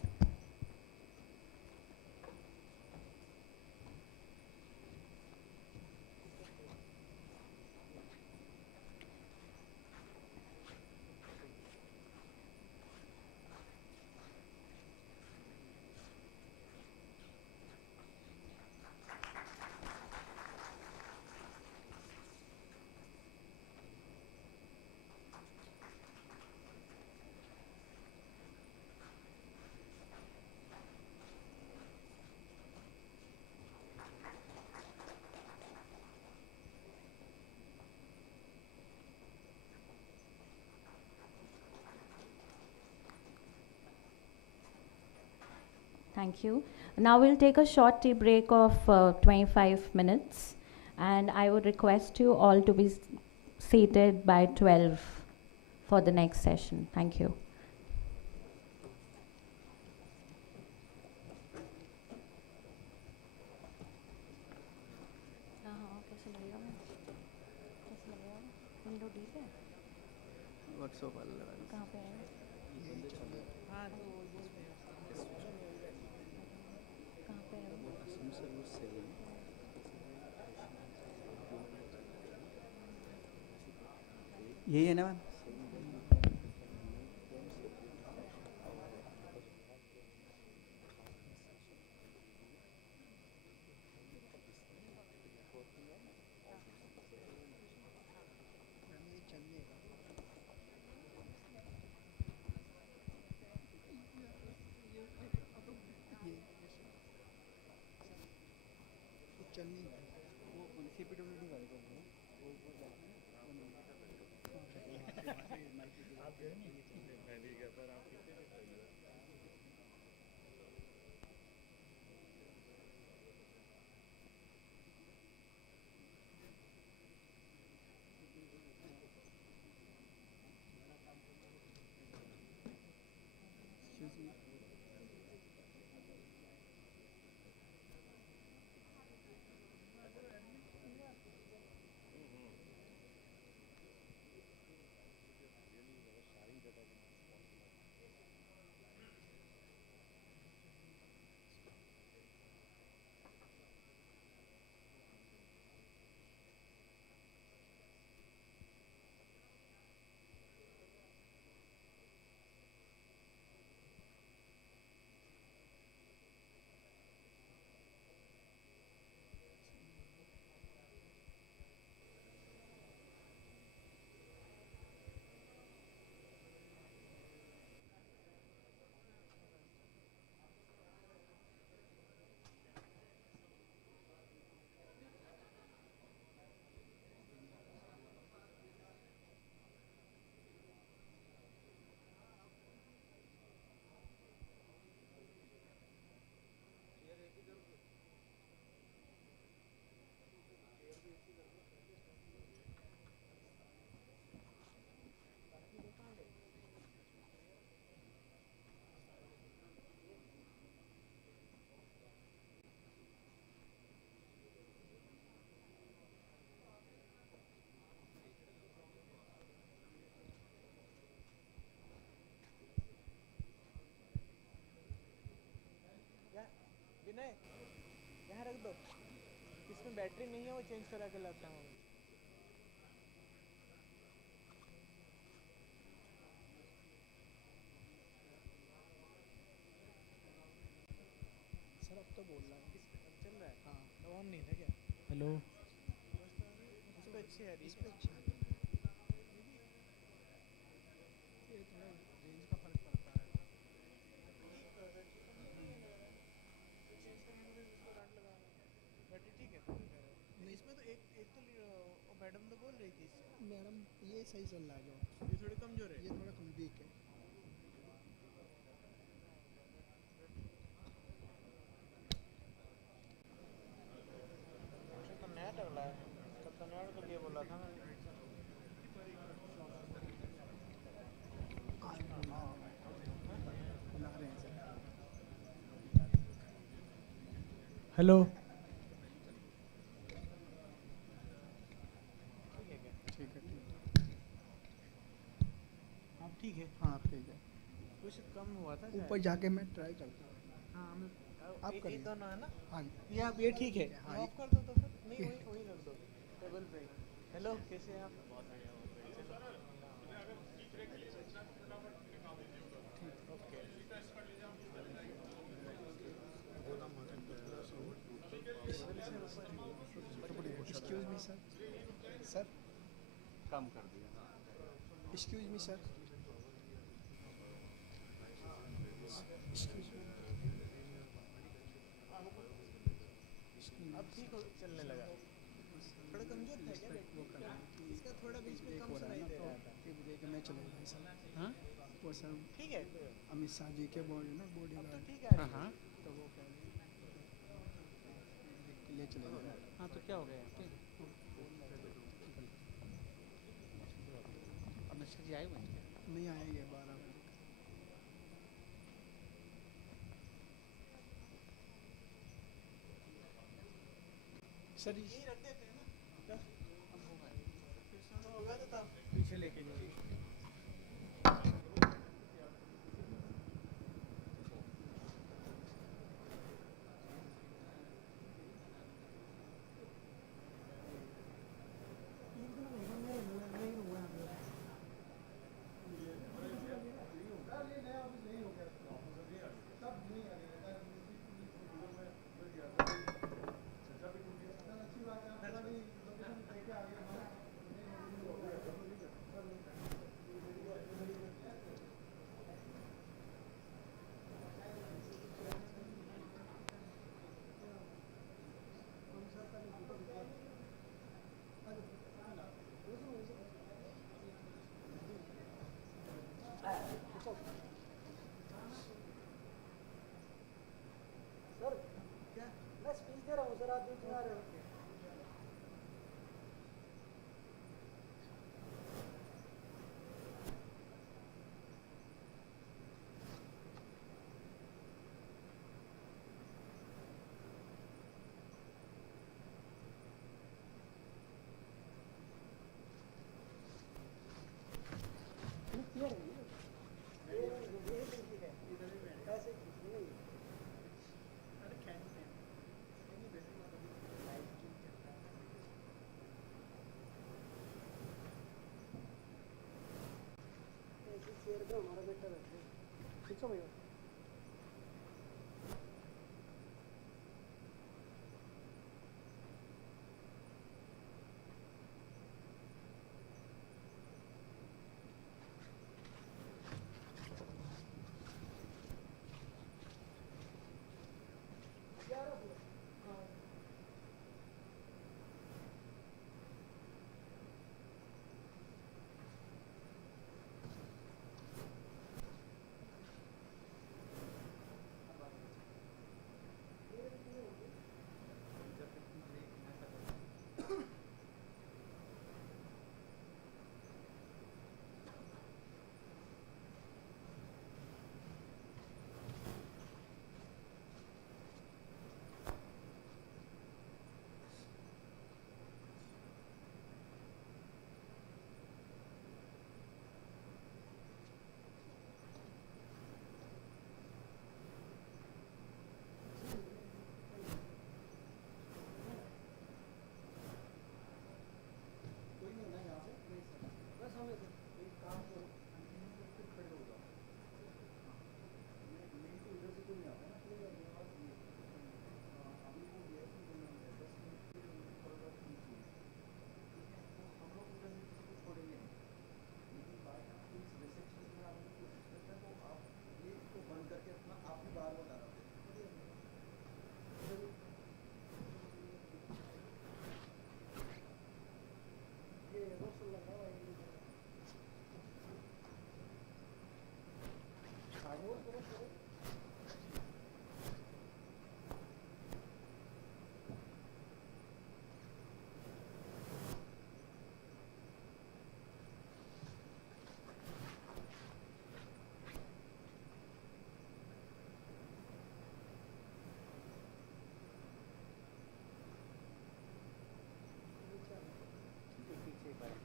Thank you. Now we'll take a short tea break of 25 minutes. And I would request you all to be seated by 12 for the next session. Thank you. Workshop वाला लगा लो। कहाँ पे है? हाँ तो वो बोल रहे हैं कहाँ पे है वो? असम सर्विस 7 यही है ना मैम? चलनी है वो CPWD वाले को बोलो वो आप जो है ना मैं नहीं गया पर आप कितने विनय यहाँ रख दो इसमें बैटरी नहीं है वो चेंज करा के लाता हूँ सर अब तो बोल रहा है चल रहा है हाँ ऑन नहीं था क्या हेलो इस पे अच्छी है इस पे अच्छी है ये थोड़ा रेंज का फर्क पड़ता है बैटरी ठीक है नहीं इसमें तो एक तो मैडम तो बोल रही थी मैडम ये सही चल रहा है जो ये थोड़ी कमजोर है ये थोड़ा कम वीक है तो नया डला है तब तो नया के लिए बोला था मैंने हेलो ठीक है आप ठीक है हाँ ठीक है कुछ कम हुआ था ऊपर जाके मैं ट्राई करता हूँ हाँ मैं आप कर दोनों है ना हाँ ये आप ये ठीक है हाँ ऑफ कर दो तो फिर नहीं वही रख दो टेबल पे हेलो कैसे हैं आप एक्सक्यूज मी सर सर कम कर दिया excuse me sir excuse me अब ठीक हो चलने लगा थोड़ा कमजोर था क्या वो कर रहा है इसका थोड़ा बीच में कम सुनाई दे रहा था कि मुझे कि मैं चलेगा सर हाँ वो सर ठीक है अमित शाह जी के बॉडी ना बॉडी गार्ड ठीक है हाँ तो वो कह रहे ले चले गए हाँ तो क्या हो गया अनुष्का जी आए हुए हैं क्या? नहीं आएंगे 12 बजे। सर यही रख देते हैं ना, होगा तो तब पीछे लेके जाइए। सर क्या मैं स्पीच दे रहा हूँ सर, आप बीच में आ रहे हो। हमारा बेटा बैठे खींचो भैया।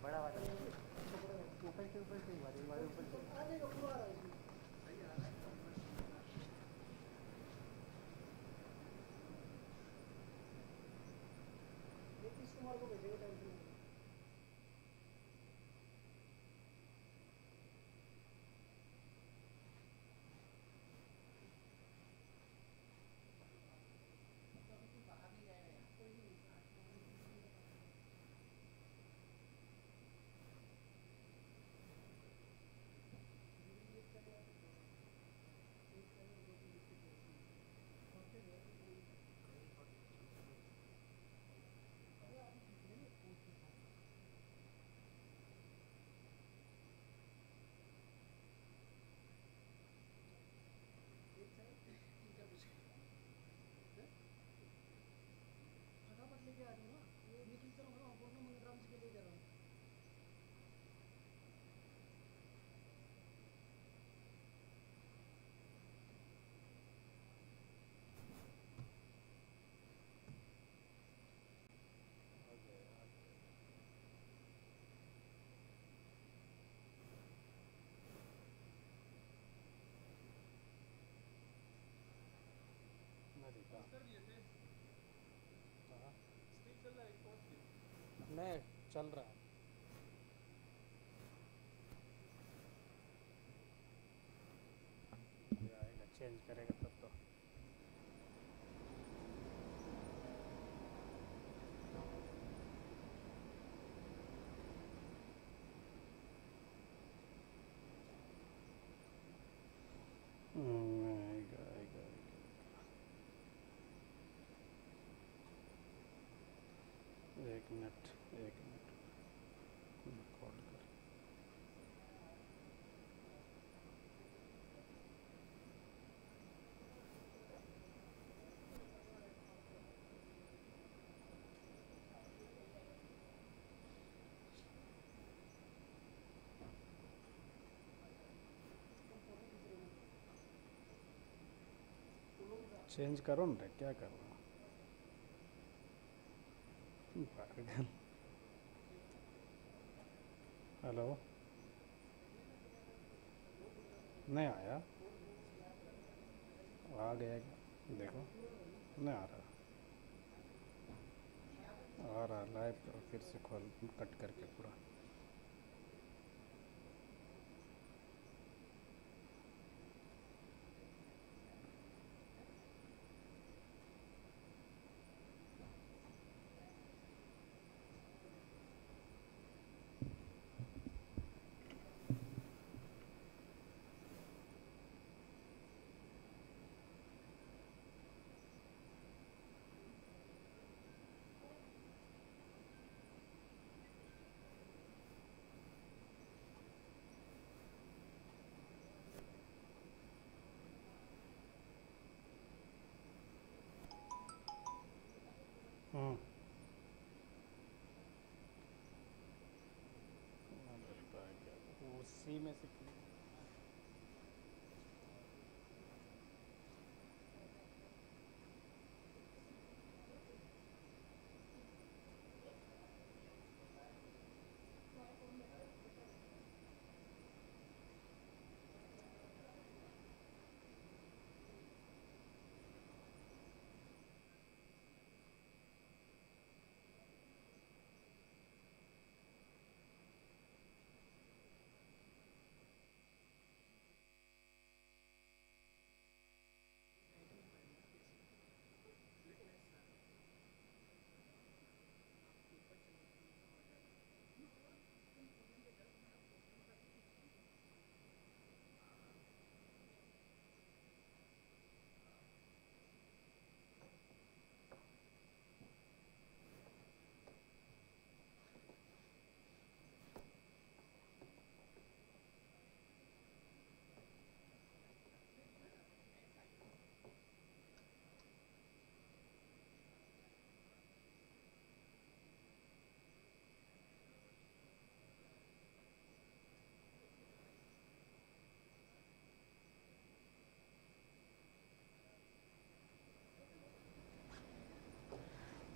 बड़ा वाला ऊपर से ऊपर से ऊपर से आ जाएगा पूरा आ रहा है इसमें। सही आ रहा है। ये किस कुमार को भेजेंगे टेंशन नहीं। नहीं चल रहा है। ये आएगा चेंज करेगा तब तो। आएगा आएगा आएगा। एक मिनट कॉल कर। चेंज करो ना, क्या कर रहा पागल। हेलो, नहीं आया, आ गया क्या? देखो नहीं आ रहा, आ रहा लाइव करो, फिर से खोल कट करके पूरा। उसी में से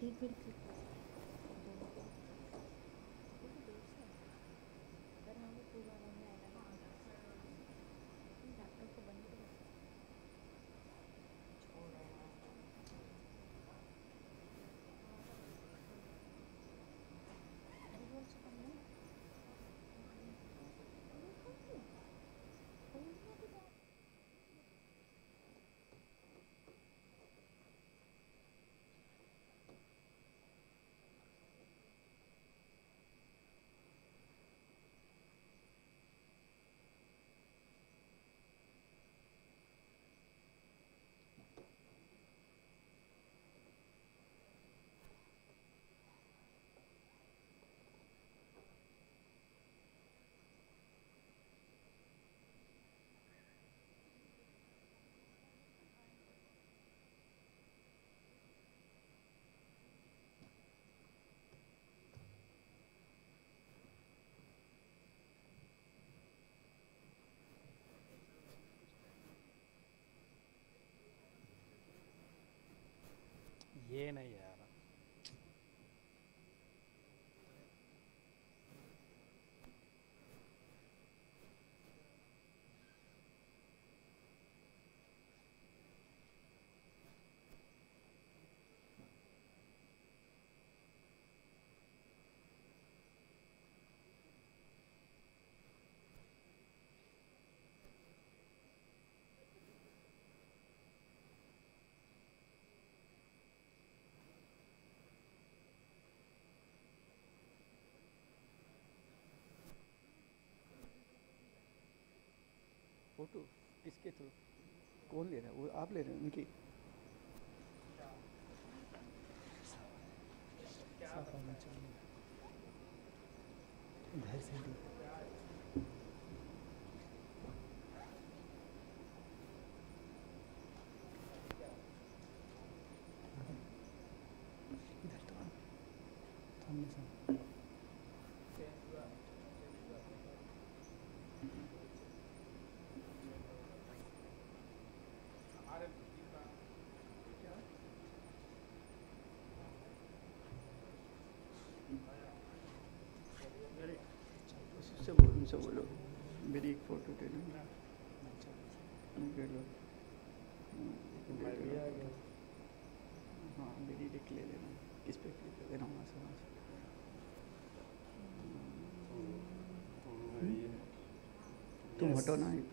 ठीक बिल्कुल। लैपटॉप को बंद करो। ये नहीं आ रहा। फोटो किसके थ्रू, कौन ले रहा है? वो आप ले रहे हैं उनकी? साफ आना चाहिए इधर से भी। इधर तो सामने से। उनसे बोलो मेरी एक फ़ोटो दे दो। ले लो। हाँ मेरी एक ले लेना, किस पे क्लिक कर देना वहाँ से तुम हटो ना एक।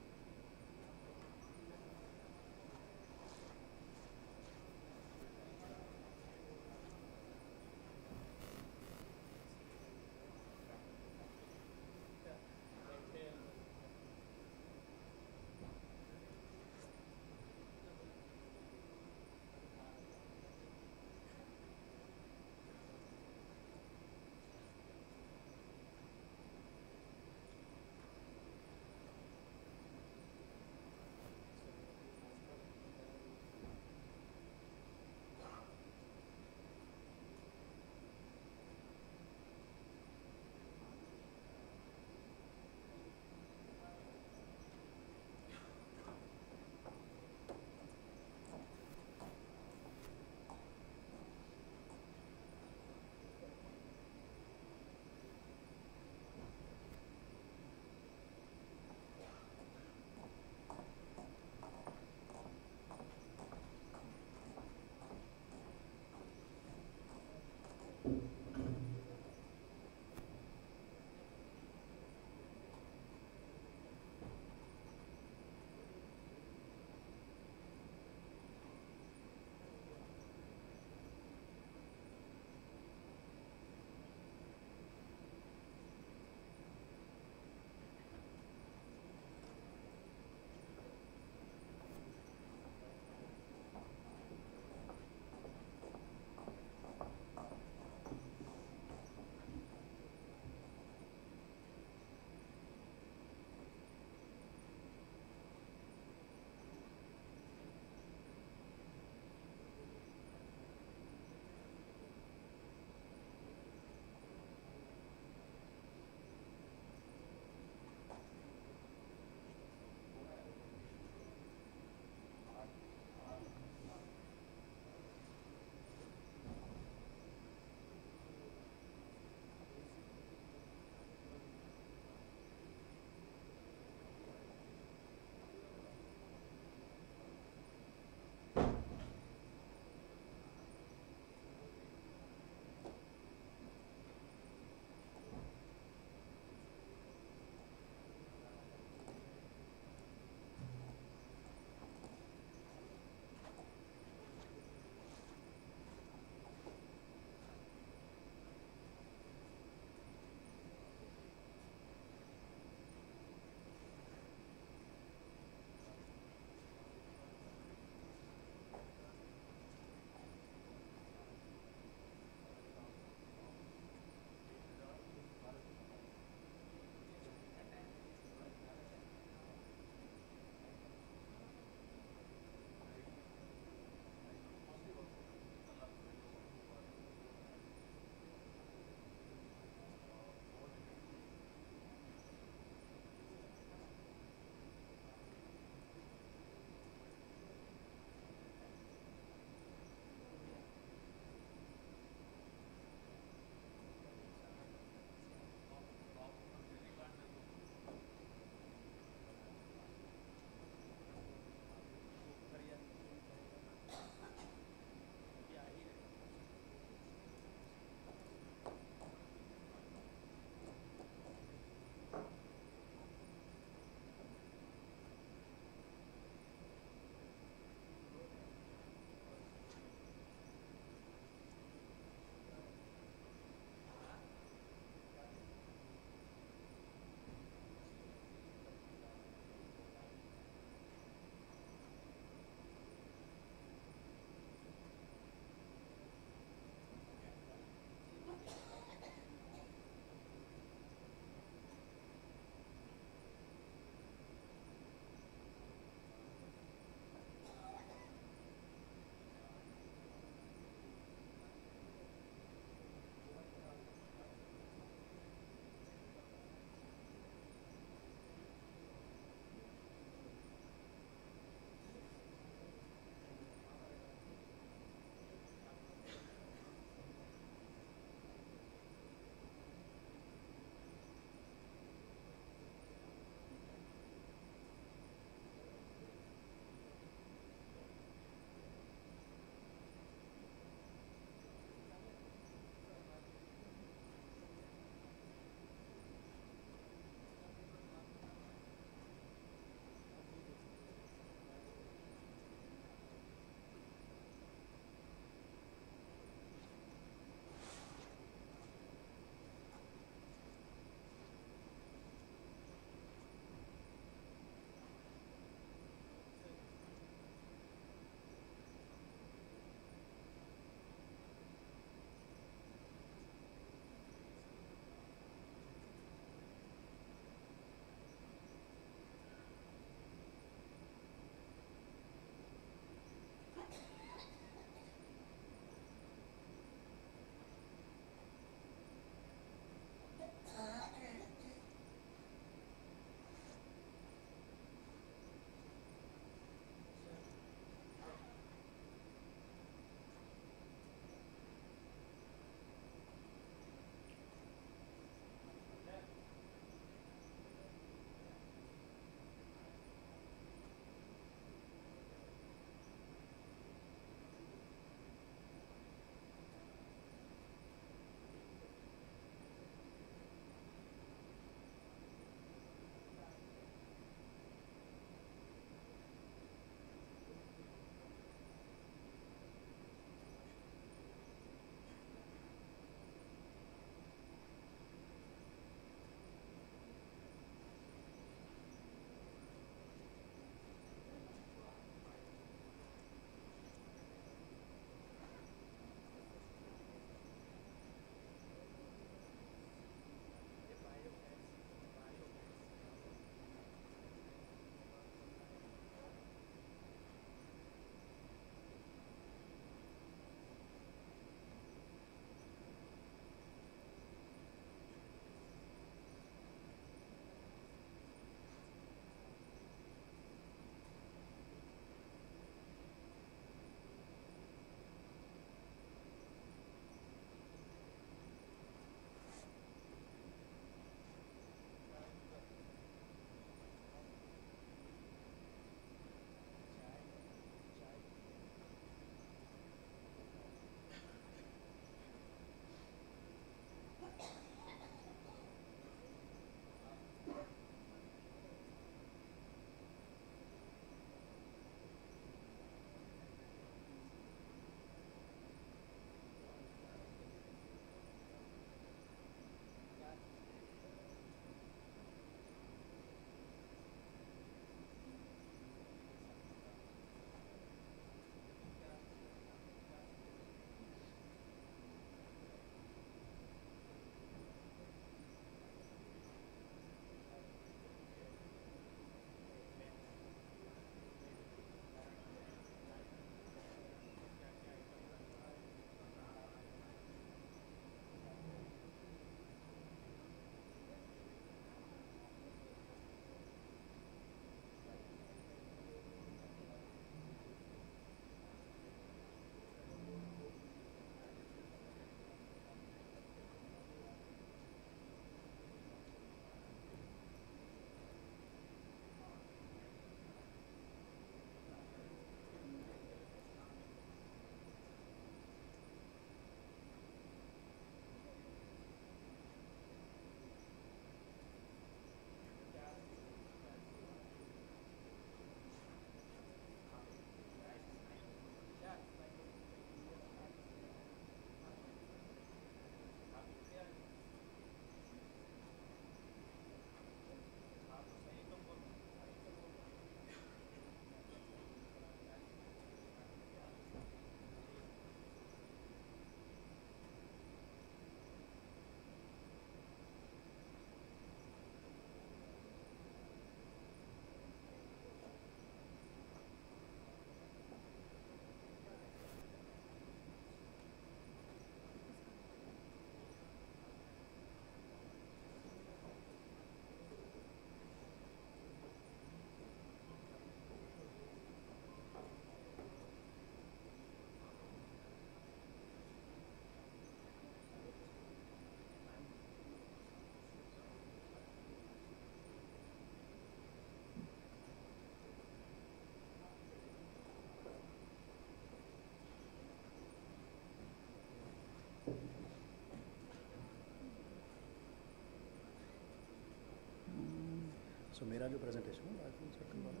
मेरा जो प्रेजेंटेशन है बायोफ्यूल सर्कल वाला,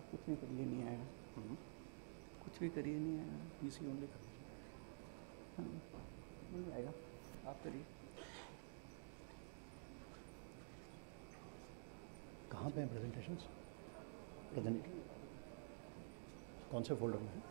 आप कुछ भी करिए नहीं आएगा, कुछ भी करिए नहीं आएगा, पीसी ओनली कर दीजिए। हाँ नहीं आएगा, आप करिए। कहाँ पे हैं प्रेजेंटेशंस? प्रेजेंट कौन से फोल्डर में है?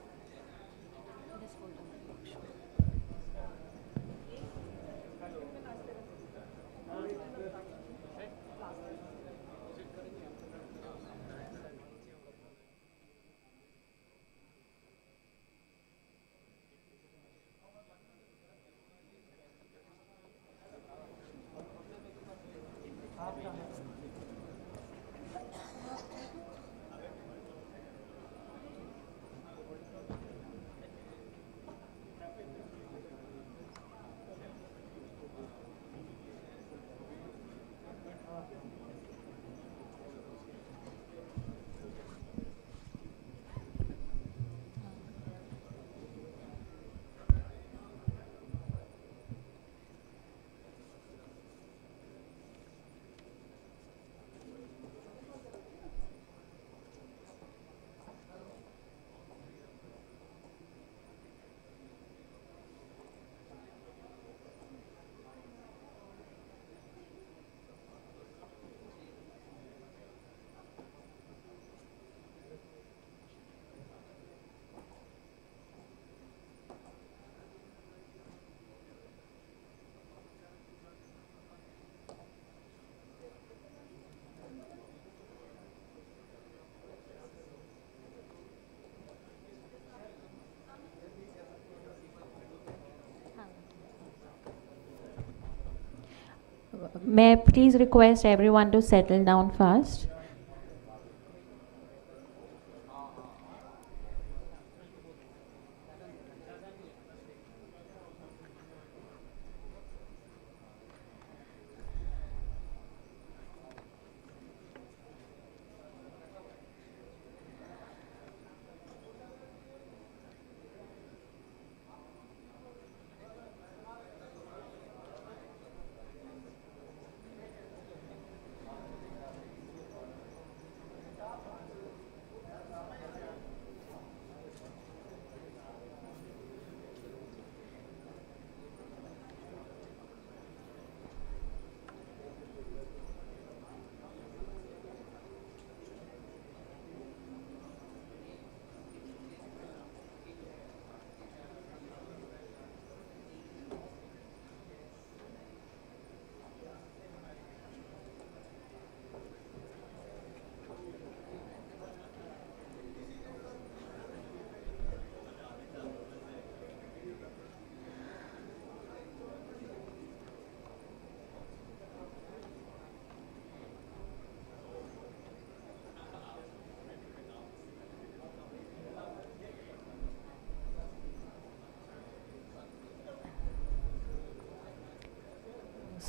May I please request everyone to settle down first?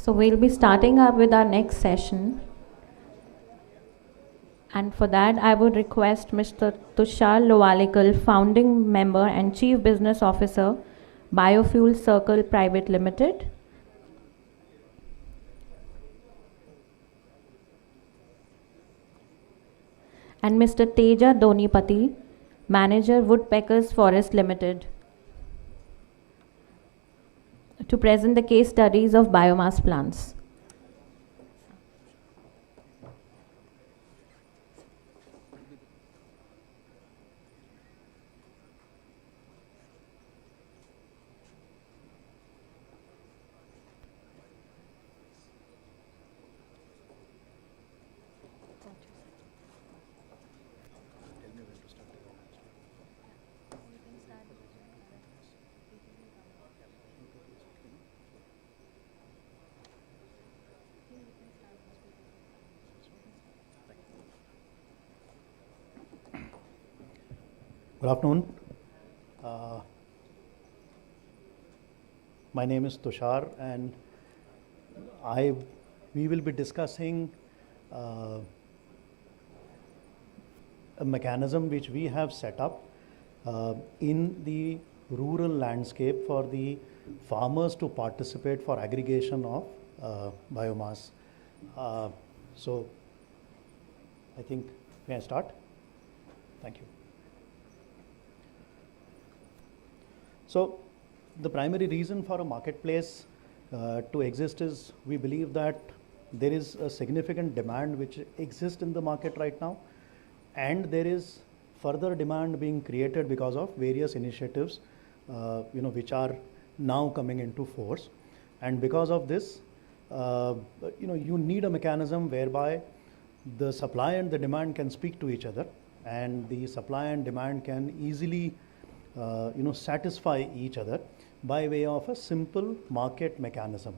So we'll be starting up with our next session. And for that, I would request Mr. Tushar Lowalikal, founding member and Chief Business Officer, Biofuel Circle Private Limited. And Mr. Teja Donipati, Manager, Woodpeckers Forest Limited, to present the case studies of biomass plants. Good afternoon. My name is Tushar, and we will be discussing a mechanism which we have set up in the rural landscape for the farmers to participate for aggregation of biomass. So I think, may I start? Thank you. So the primary reason for a marketplace to exist is we believe that there is a significant demand which exists in the market right now, and there is further demand being created because of various initiatives which are now coming into force. And because of this, you need a mechanism whereby the supply and the demand can speak to each other, and the supply and demand can easily satisfy each other by way of a simple market mechanism.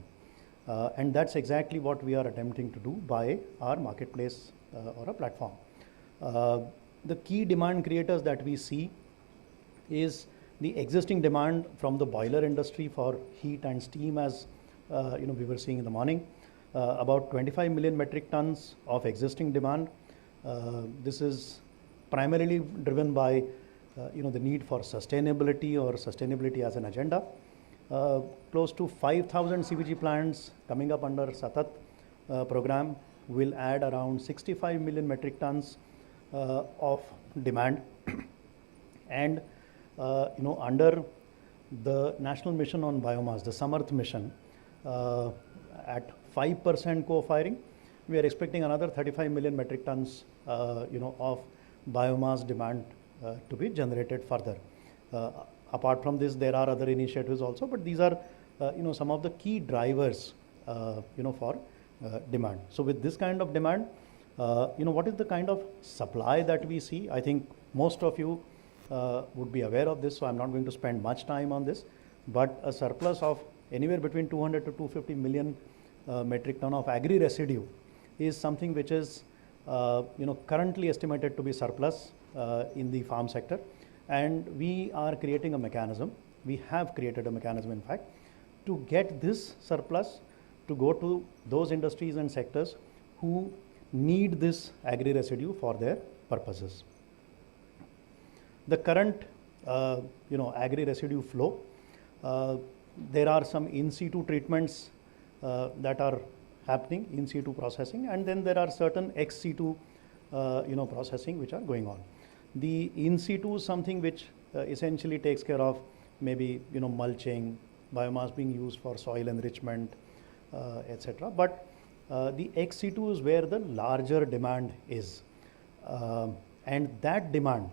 And that's exactly what we are attempting to do by our marketplace or a platform. The key demand creators that we see is the existing demand from the boiler industry for heat and steam, as we were seeing in the morning. About 25 million metric tons of existing demand. This is primarily driven by the need for sustainability or sustainability as an agenda. Close to 5,000 CBG plants coming up under Satat program will add around 65 million metric tons of demand. And under the National Mission on Biomass, the Samarth mission, at 5% co-firing, we are expecting another 35 million metric tons of biomass demand to be generated further. Apart from this, there are other initiatives also, but these are some of the key drivers for demand. So with this kind of demand, what is the kind of supply that we see? I think most of you would be aware of this, so I'm not going to spend much time on this, but a surplus of anywhere between 200 to 250 million metric ton of agri residue is something which is currently estimated to be surplus in the farm sector, and we are creating a mechanism. We have created a mechanism, in fact, to get this surplus to go to those industries and sectors who need this agri residue for their purposes. The current agri residue flow, there are some in situ treatments that are happening, in situ processing, and then there are certain ex situ processing which are going on. The in situ is something which essentially takes care of maybe mulching, biomass being used for soil enrichment, etc. But the ex situ is where the larger demand is, and that demand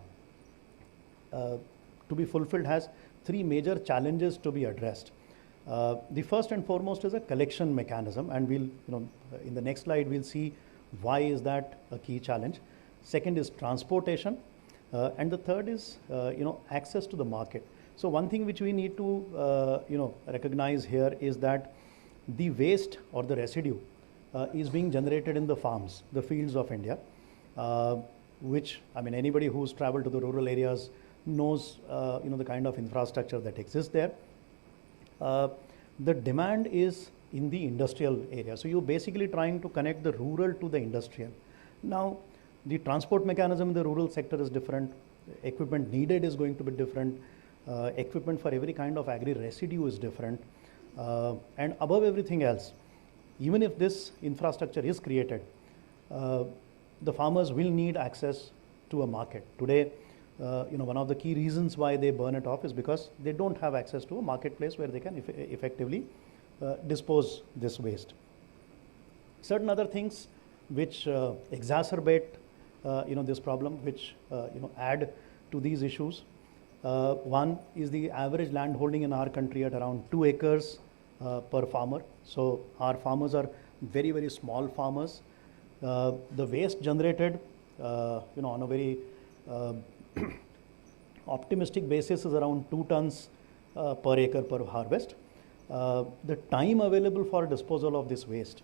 to be fulfilled has three major challenges to be addressed. The first and foremost is a collection mechanism, and we'll in the next slide we'll see why is that a key challenge. Second is transportation, and the third is access to the market. So one thing which we need to recognize here is that the waste or the residue is being generated in the farms, the fields of India, which, I mean, anybody who's traveled to the rural areas knows the kind of infrastructure that exists there. The demand is in the industrial area. So you're basically trying to connect the rural to the industrial. Now, the transport mechanism in the rural sector is different. Equipment needed is going to be different. Equipment for every kind of agri residue is different. And above everything else, even if this infrastructure is created, the farmers will need access to a market. Today, one of the key reasons why they burn it off is because they don't have access to a marketplace where they can effectively dispose this waste. Certain other things which exacerbate this problem, which add to these issues. One is the average land holding in our country at around 2 acres per farmer. So our farmers are very, very small farmers. The waste generated on a very optimistic basis is around 2 tons per acre per harvest. The time available for disposal of this waste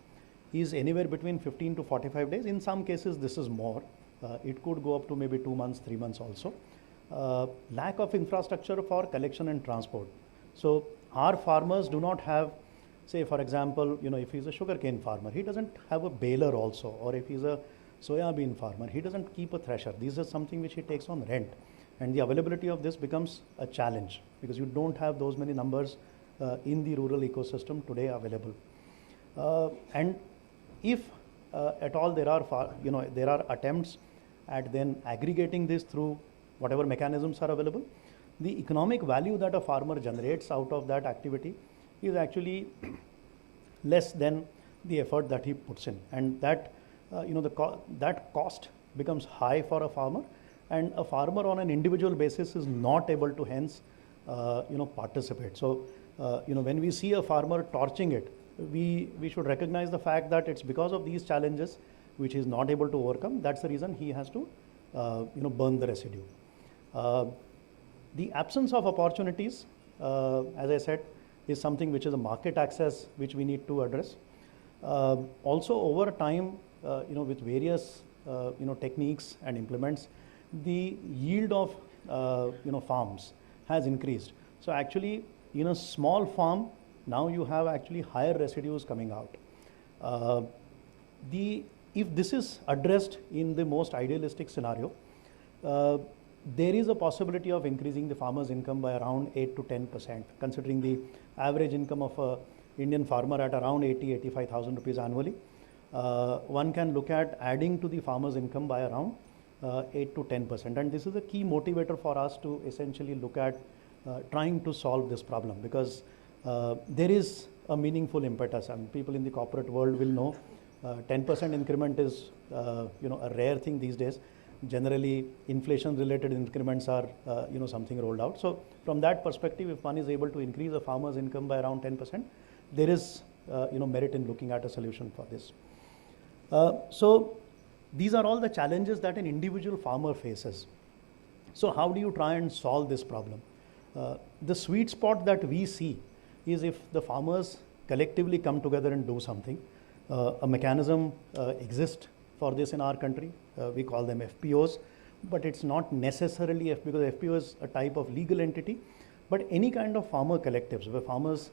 is anywhere between 15 to 45 days. In some cases, this is more. It could go up to maybe 2 months, 3 months also. Lack of infrastructure for collection and transport. So our farmers do not have, say for example, if he's a sugarcane farmer, he doesn't have a baler also, or if he's a soya bean farmer, he doesn't keep a thresher. This is something which he takes on rent, and the availability of this becomes a challenge because you don't have those many numbers in the rural ecosystem today available. And if at all there are there are attempts at then aggregating this through whatever mechanisms are available, the economic value that a farmer generates out of that activity is actually less than the effort that he puts in, and that that cost becomes high for a farmer, and a farmer on an individual basis is not able to hence participate. So when we see a farmer torching it, we should recognize the fact that it's because of these challenges which he is not able to overcome. That's the reason he has to burn the residue. The absence of opportunities, as I said, is something which is a market access which we need to address. Also over time, with various techniques and implements, the yield of farms has increased. So actually in a small farm now you have actually higher residues coming out. If this is addressed in the most idealistic scenario, there is a possibility of increasing the farmer's income by around 8 to 10%, considering the average income of a Indian farmer at around 85,000 rupees annually. One can look at adding to the farmer's income by around 8 to 10%, and this is a key motivator for us to essentially look at trying to solve this problem, because there is a meaningful impetus, and people in the corporate world will know 10% increment is a rare thing these days. Generally inflation related increments are something rolled out. So from that perspective, if one is able to increase a farmer's income by around 10%, there is merit in looking at a solution for this. So these are all the challenges that an individual farmer faces. So how do you try and solve this problem? The sweet spot that we see is if the farmers collectively come together and do something. A mechanism exists for this in our country. We call them FPOs, but it's not necessarily because FPO is a type of legal entity, but any kind of farmer collectives where farmers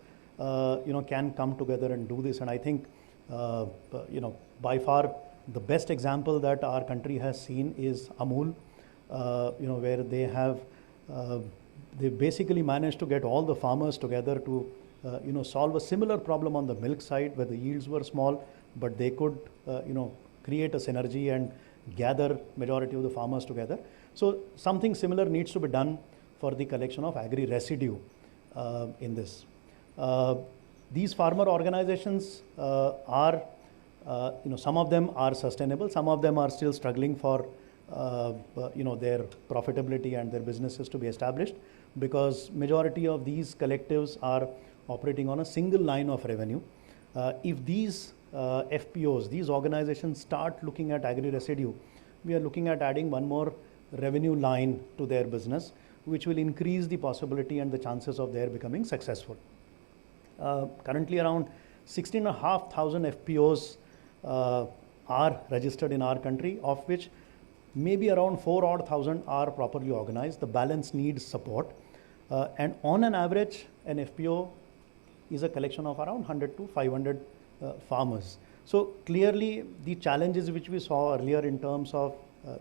can come together and do this. And I think by far the best example that our country has seen is Amul, where they have they basically managed to get all the farmers together to solve a similar problem on the milk side, where the yields were small, but they could create a synergy and gather majority of the farmers together. So something similar needs to be done for the collection of agri residue in this. These farmer organizations are some of them are sustainable, some of them are still struggling for their profitability and their businesses to be established, because majority of these collectives are operating on a single line of revenue. If these FPOs, these organizations start looking at agri residue, we are looking at adding one more revenue line to their business, which will increase the possibility and the chances of their becoming successful. Currently around 16,500 FPOs are registered in our country, of which maybe around 4,000 are properly organized. The balance needs support. And on an average, an FPO is a collection of around 100 to 500 farmers. So clearly the challenges which we saw earlier in terms of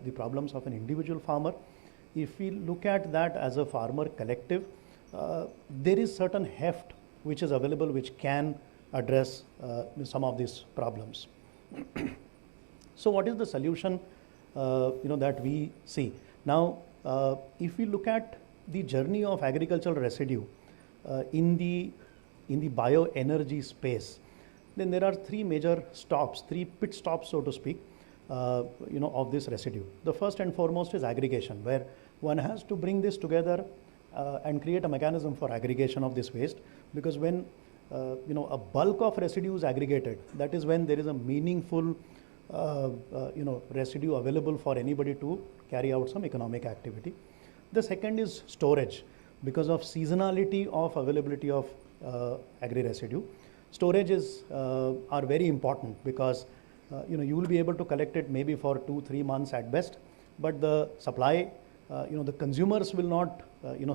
the problems of an individual farmer, if we look at that as a farmer collective, there is certain heft which is available which can address some of these problems. So what is the solution that we see? Now, if we look at the journey of agricultural residue in the bioenergy space, then there are three major stops, three pit stops, so to speak, of this residue. The first and foremost is aggregation, where one has to bring this together and create a mechanism for aggregation of this waste, because when a bulk of residue is aggregated, that is when there is a meaningful residue available for anybody to carry out some economic activity. The second is storage. Because of seasonality of availability of agri residue, storages are very important, because you will be able to collect it maybe for 2-3 months at best, but the supply, the consumers will not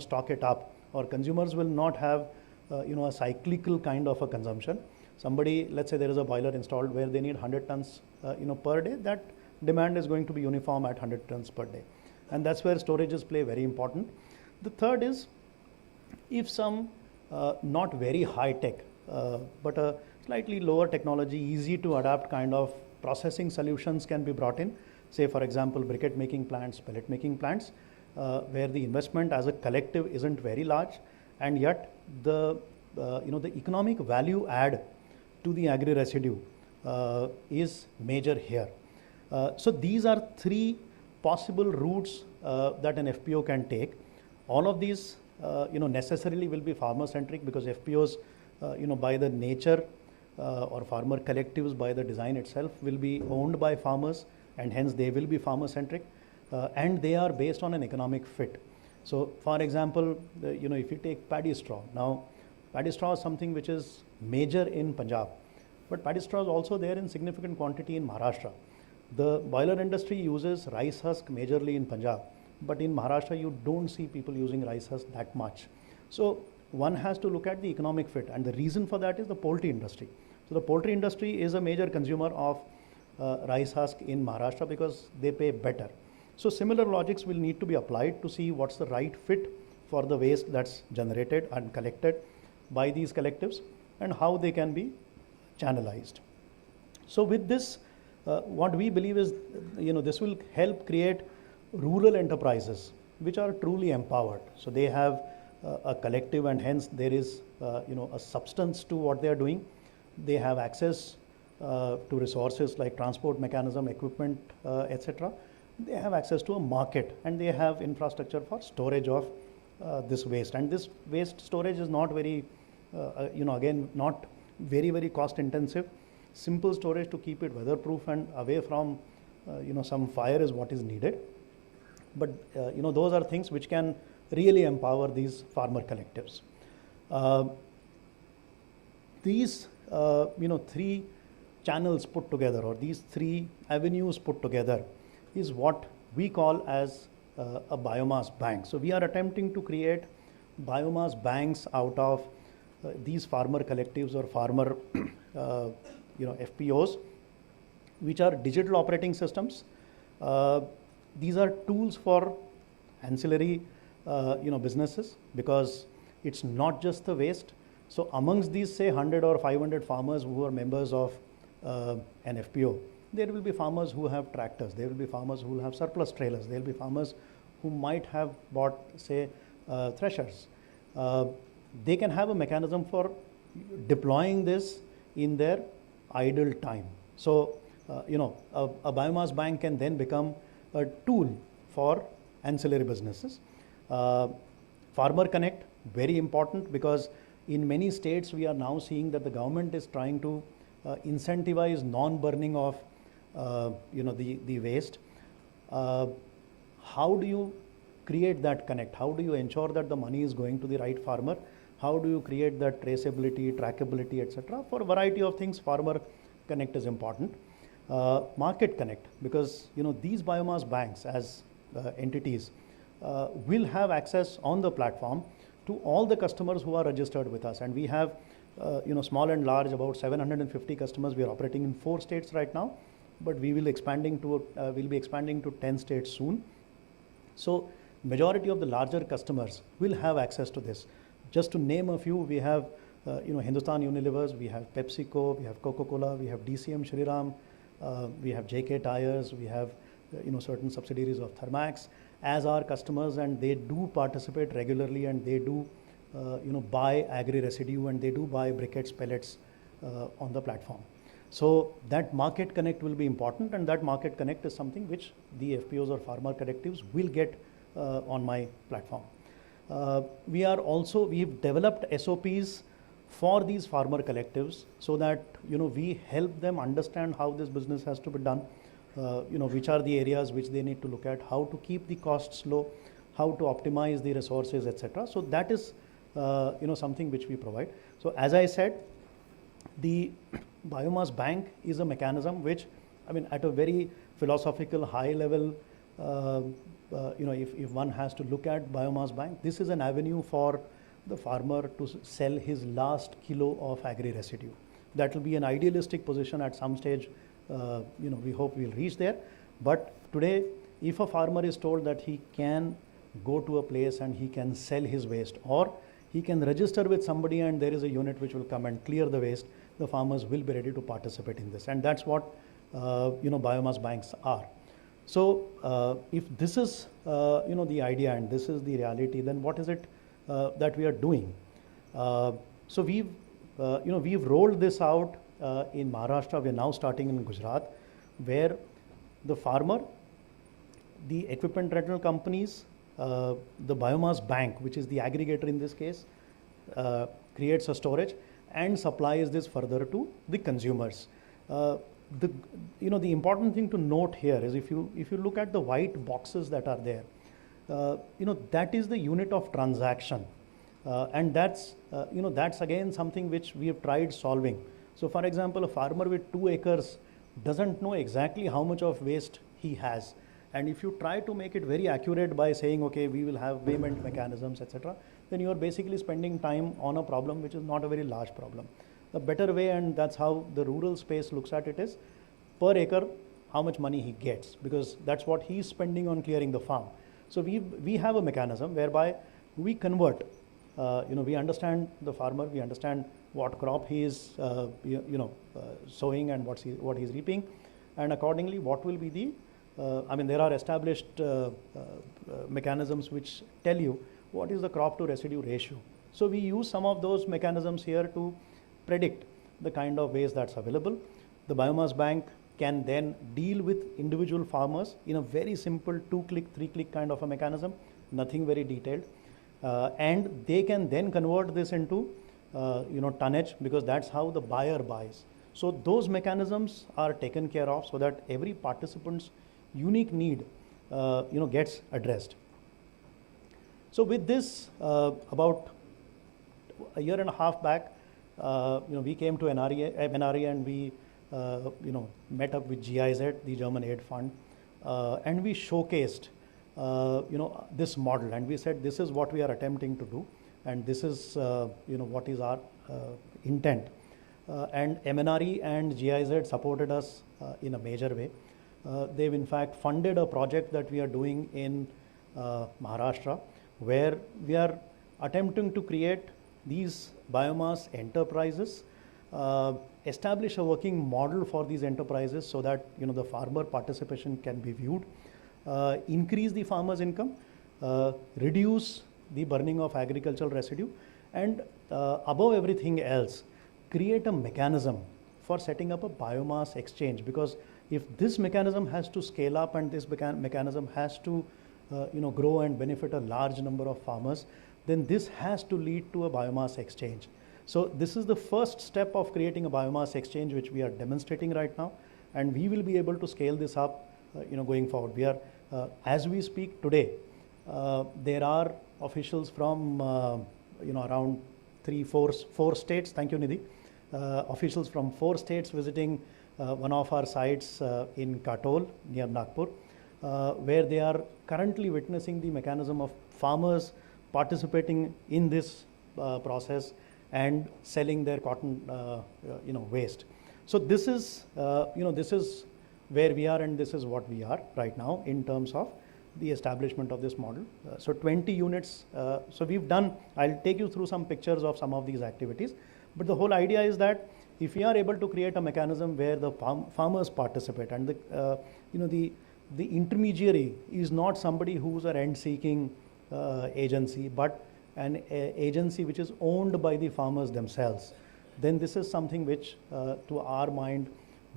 stock it up, or consumers will not have a cyclical kind of a consumption. Somebody, let's say there is a boiler installed where they need 100 tons per day, that demand is going to be uniform at 100 tons per day, and that's where storages play very important. The third is, if some not very high tech but a slightly lower technology, easy to adapt kind of processing solutions can be brought in. Say, for example, briquette making plants, pellet making plants, where the investment as a collective isn't very large, and yet the the economic value add to the agri residue is major here. So these are three possible routes that an FPO can take. All of these necessarily will be farmer centric, because FPOs by the nature or farmer collectives by the design itself will be owned by farmers, and hence they will be farmer centric, and they are based on an economic fit. So for example, if you take paddy straw, now paddy straw is something which is major in Punjab, but paddy straw is also there in significant quantity in Maharashtra. The boiler industry uses rice husk majorly in Punjab, but in Maharashtra you don't see people using rice husk that much. So one has to look at the economic fit, and the reason for that is the poultry industry. So the poultry industry is a major consumer of rice husk in Maharashtra because they pay better. So similar logics will need to be applied to see what's the right fit for the waste that's generated and collected by these collectives, and how they can be channelized. So with this, what we believe is, this will help create rural enterprises which are truly empowered. So they have a collective, and hence there is a substance to what they are doing. They have access to resources like transport mechanism, equipment, etc. They have access to a market, and they have infrastructure for storage of this waste. And this waste storage is not very, again, not very cost intensive. Simple storage to keep it weatherproof and away from some fire is what is needed. But those are things which can really empower these farmer collectives. These three channels put together, or these three avenues put together, is what we call as a biomass bank. So we are attempting to create biomass banks out of these farmer collectives or farmer FPOs, which are digital operating systems. These are tools for ancillary businesses, because it's not just the waste. So amongst these, say 100 or 500 farmers who are members of an FPO, there will be farmers who have tractors, there will be farmers who will have surplus trailers, there will be farmers who might have bought, say, threshers. They can have a mechanism for deploying this in their idle time. So, a biomass bank can then become a tool for ancillary businesses. Farmer Connect, very important, because in many states we are now seeing that the government is trying to incentivize non-burning of the waste. How do you create that connect? How do you ensure that the money is going to the right farmer? How do you create that traceability, trackability, etc.? For a variety of things, Farmer Connect is important. Market Connect, because these biomass banks as entities will have access on the platform to all the customers who are registered with us, and we have small and large about 750 customers. We are operating in 4 states right now, but we will be expanding to 10 states soon. So majority of the larger customers will have access to this. Just to name a few, we have Hindustan Unilevers, we have PepsiCo, we have Coca-Cola, we have DCM Shriram, we have JK Tires, we have certain subsidiaries of Thermax as our customers, and they do participate regularly, and they do buy agri residue, and they do buy briquettes, pellets on the platform. So that market connect will be important, and that market connect is something which the FPOs or farmer collectives will get on my platform. We've developed SOPs for these farmer collectives so that we help them understand how this business has to be done, which are the areas which they need to look at, how to keep the costs low, how to optimize the resources, etc. So that is something which we provide. So as I said, the biomass bank is a mechanism which, at a very philosophical high level, if one has to look at biomass bank, this is an avenue for the farmer to sell his last kilo of agri residue. That will be an idealistic position at some stage. We hope we'll reach there. But today, if a farmer is told that he can go to a place and he can sell his waste, or he can register with somebody and there is a unit which will come and clear the waste, the farmers will be ready to participate in this. And that's what biomass banks are. So if this is the idea and this is the reality, then what is it that we are doing? So we've rolled this out in Maharashtra. We're now starting in Gujarat, where the farmer, the equipment rental companies, the biomass bank, which is the aggregator in this case, creates a storage and supplies this further to the consumers. The important thing to note here is if you look at the white boxes that are there, that is the unit of transaction, and that's again something which we have tried solving. So, for example, a farmer with 2 acres doesn't know exactly how much of waste he has, and if you try to make it very accurate by saying, okay, we will have payment mechanisms, etc., then you are basically spending time on a problem which is not a very large problem. A better way, and that's how the rural space looks at it, is per acre how much money he gets, because that's what he's spending on clearing the farm. So we have a mechanism whereby we convert. We understand the farmer, we understand what crop he is sowing and what he's reaping, and accordingly what will be the there are established mechanisms which tell you what is the crop to residue ratio. So we use some of those mechanisms here to predict the kind of waste that's available. The biomass bank can then deal with individual farmers in a very simple 2-click, 3-click kind of a mechanism, nothing very detailed, and they can then convert this into tonnage, because that's how the buyer buys. So those mechanisms are taken care of so that every participant's unique need gets addressed. So with this, about a year and a half back, we came to MNRE and we met up with GIZ, the German aid fund, and we showcased this model, and we said this is what we are attempting to do, and this is what is our intent. And MNRE and GIZ supported us in a major way. They've in fact funded a project that we are doing in Maharashtra, where we are attempting to create these biomass enterprises, establish a working model for these enterprises so that the farmer participation can be viewed, increase the farmer's income, reduce the burning of agricultural residue, and above everything else, create a mechanism for setting up a biomass exchange. Because if this mechanism has to scale up and this mechanism has to grow and benefit a large number of farmers, then this has to lead to a biomass exchange. So this is the first step of creating a biomass exchange, which we are demonstrating right now, and we will be able to scale this up going forward. We are, as we speak today, there are officials from around 4 states. Thank you, Nidhi. Officials from 4 states visiting one of our sites in Katol near Nagpur, where they are currently witnessing the mechanism of farmers participating in this process and selling their cotton waste. So this is this is where we are, and this is what we are right now in terms of the establishment of this model. So 20 units. So we've done, I'll take you through some pictures of some of these activities, but the whole idea is that if we are able to create a mechanism where the farmers participate, and the intermediary is not somebody who's a rent-seeking agency, but an agency which is owned by the farmers themselves, then this is something which, to our mind,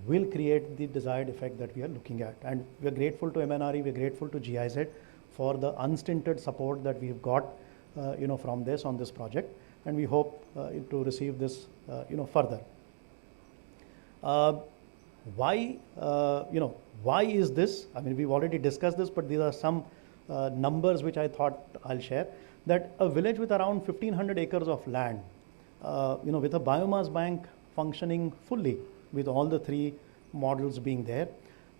will create the desired effect that we are looking at. And we're grateful to MNRE, we're grateful to GIZ for the unstinted support that we've got, from this on this project, and we hope to receive this, further. Why is this? I mean, we've already discussed this, but these are some numbers which I thought I'll share. That a village with around 1,500 acres of land, with a biomass bank functioning fully, with all the 3 models being there,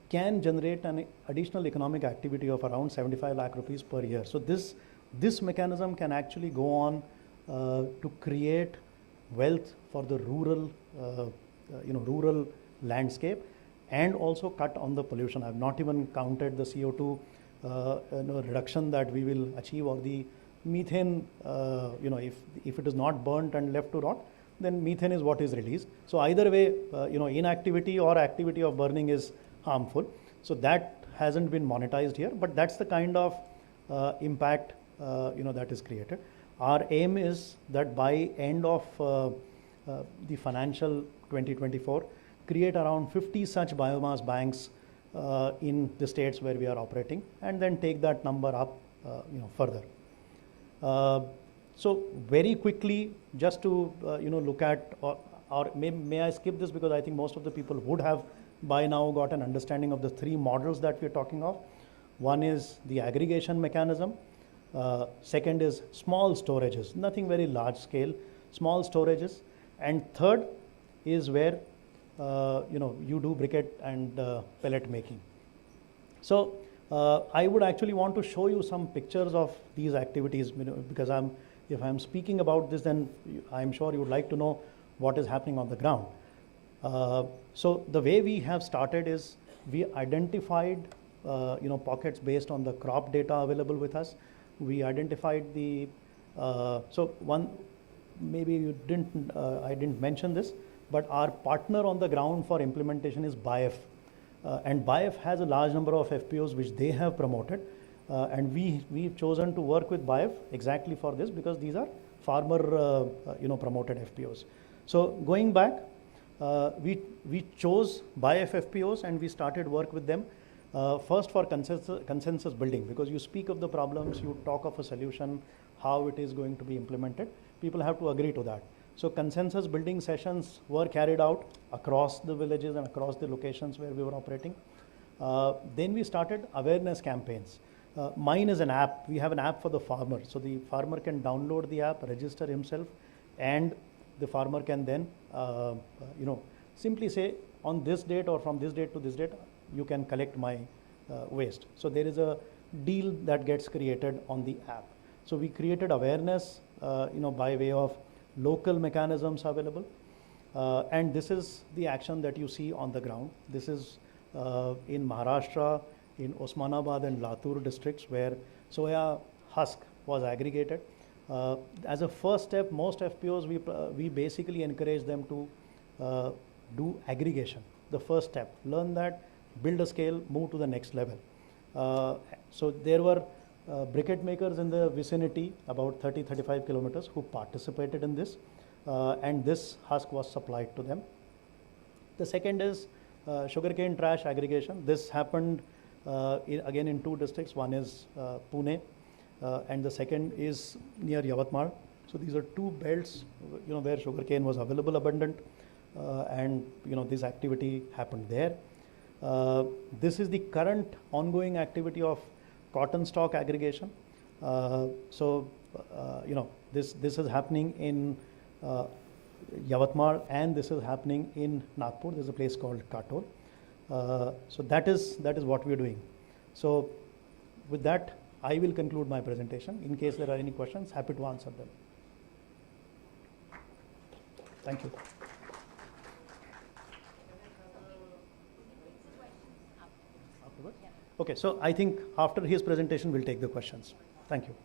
can generate an additional economic activity of around 75 lakh rupees per year. So this mechanism can actually go on to create wealth for the rural landscape, and also cut on the pollution. I've not even counted the CO2 reduction that we will achieve, or the methane, if it is not burnt and left to rot, then methane is what is released. So either way, inactivity or activity of burning is harmful. So that hasn't been monetized here, but that's the kind of impact that is created. Our aim is that by end of the financial 2024, create around 50 such biomass banks in the states where we are operating, and then take that number up further. So very quickly, just to look at, or may I skip this, because I think most of the people would have by now got an understanding of the three models that we're talking of. One is the aggregation mechanism. Second is small storages, nothing very large scale, small storages. And third is where you do briquette and pellet making. So I would actually want to show you some pictures of these activities, because if I'm speaking about this, then I'm sure you would like to know what is happening on the ground. So the way we have started is we identified pockets based on the crop data available with us. We identified the so one, maybe you didn't I didn't mention this, but our partner on the ground for implementation is BIF, and BIF has a large number of FPOs which they have promoted, and we've chosen to work with BIF exactly for this, because these are farmer promoted FPOs. So going back, we chose BIF FPOs and we started work with them. First for consensus building, because you speak of the problems, you talk of a solution, how it is going to be implemented. People have to agree to that. So consensus building sessions were carried out across the villages and across the locations where we were operating. Then we started awareness campaigns. Mine is an app. We have an app for the farmer. So the farmer can download the app, register himself, and the farmer can then simply say on this date or from this date to this date, you can collect my waste. So there is a deal that gets created on the app. So we created awareness, by way of local mechanisms available, and this is the action that you see on the ground. This is in Maharashtra, in Osmanabad and Latur districts, where soya husk was aggregated. As a first step, most FPOs, we basically encourage them to do aggregation. The first step, learn that, build a scale, move to the next level. So there were briquette makers in the vicinity, about 30-35 kilometers, who participated in this, and this husk was supplied to them. The second is sugarcane trash aggregation. This happened again in two districts. One is Pune, and the second is near Yavatmal. So these are two belts, where sugarcane was available abundant, and this activity happened there. This is the current ongoing activity of cotton stock aggregation. This is happening in Yavatmal, and this is happening in Nagpur. There's a place called Katol. So that is what we're doing. So with that, I will conclude my presentation. In case there are any questions, happy to answer them. Thank you. Okay, so I think after his presentation, we'll take the questions. Thank you.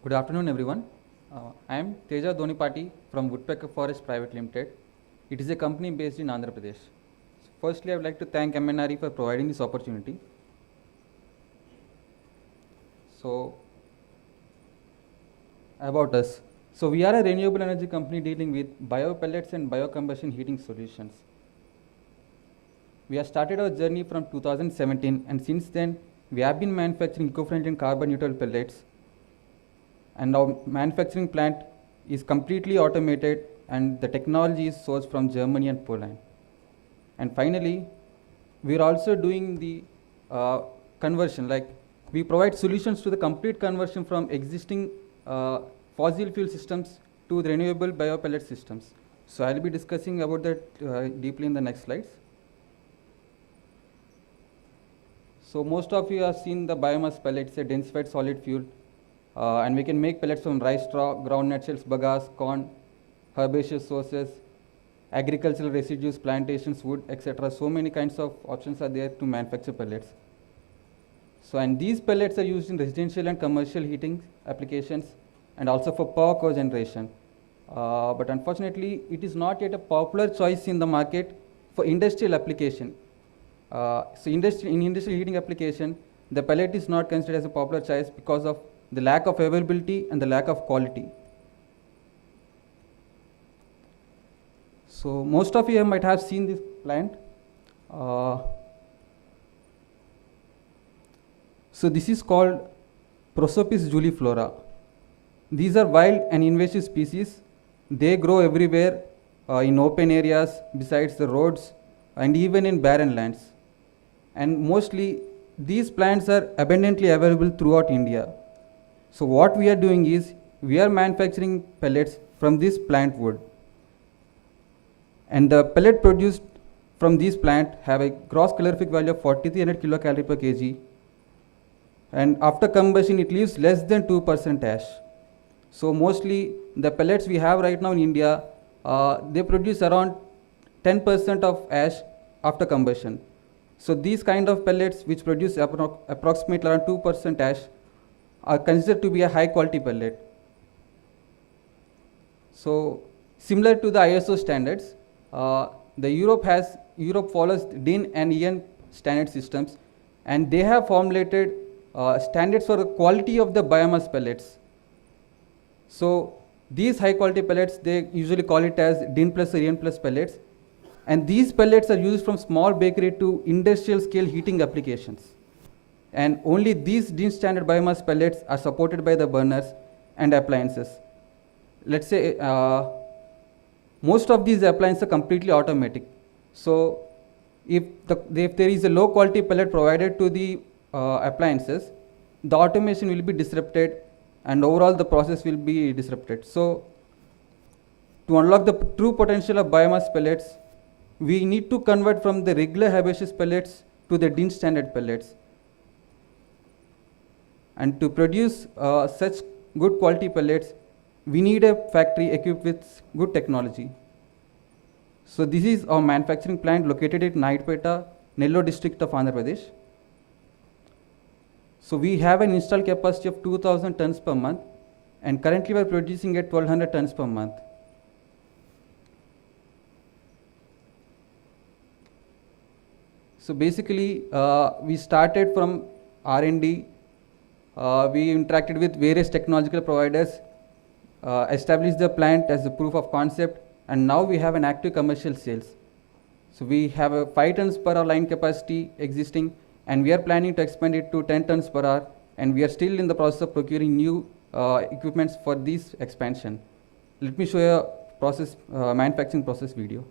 Good afternoon, everyone. I am Teja Donipati from Woodpecker Forest Private Limited. It is a company based in Andhra Pradesh. Firstly, I would like to thank MNRE for providing this opportunity. So, about us. So, we are a renewable energy company dealing with biopellets and biocombustion heating solutions. We have started our journey from 2017, and since then, we have been manufacturing eco-friendly and carbon neutral pellets. And our manufacturing plant is completely automated, and the technology is sourced from Germany and Poland. And finally, we're also doing the conversion, like we provide solutions to the complete conversion from existing fossil fuel systems to the renewable biopellet systems. So I'll be discussing about that deeply in the next slides. So most of you have seen the biomass pellets, a densified solid fuel, and we can make pellets from rice straw, groundnut shells, bagasse, corn, herbaceous sources, agricultural residues, plantations, wood, etc. So many kinds of options are there to manufacture pellets. So, and these pellets are used in residential and commercial heating applications and also for power cogeneration. But unfortunately, it is not yet a popular choice in the market for industrial application. So in industrial heating application, the pellet is not considered as a popular choice because of the lack of availability and the lack of quality. So most of you might have seen this plant. So this is called Prosopis juliflora. These are wild and invasive species. They grow everywhere in open areas, besides the roads, and even in barren lands. And mostly these plants are abundantly available throughout India. So what we are doing is, we are manufacturing pellets from this plant wood. And the pellet produced from this plant have a gross calorific value of 4300 kilocalorie per kg. And after combustion, it leaves less than 2% ash. So mostly the pellets we have right now in India, they produce around 10% of ash after combustion. So these kind of pellets which produce approximately around 2% ash are considered to be a high quality pellet. So similar to the ISO standards, Europe follows DIN and EN standard systems, and they have formulated standards for the quality of the biomass pellets. So these high quality pellets, they usually call it as DIN plus or EN plus pellets. And these pellets are used from small bakery to industrial scale heating applications. And only these DIN standard biomass pellets are supported by the burners and appliances. Let's say most of these appliances are completely automatic. So if there is a low quality pellet provided to the appliances, the automation will be disrupted and overall the process will be disrupted. So to unlock the true potential of biomass pellets, we need to convert from the regular herbaceous pellets to the DIN standard pellets. And to produce such good quality pellets, we need a factory equipped with good technology. So this is our manufacturing plant located at Naidpeta, Nellore district of Andhra Pradesh. So we have an installed capacity of 2000 tons per month, and currently we are producing at 1200 tons per month. So basically, we started from R&D. We interacted with various technological providers, established the plant as a proof of concept, and now we have an active commercial sales. So we have a 5 tons per hour line capacity existing, and we are planning to expand it to 10 tons per hour, and we are still in the process of procuring new equipments for this expansion. Let me show you a manufacturing process video.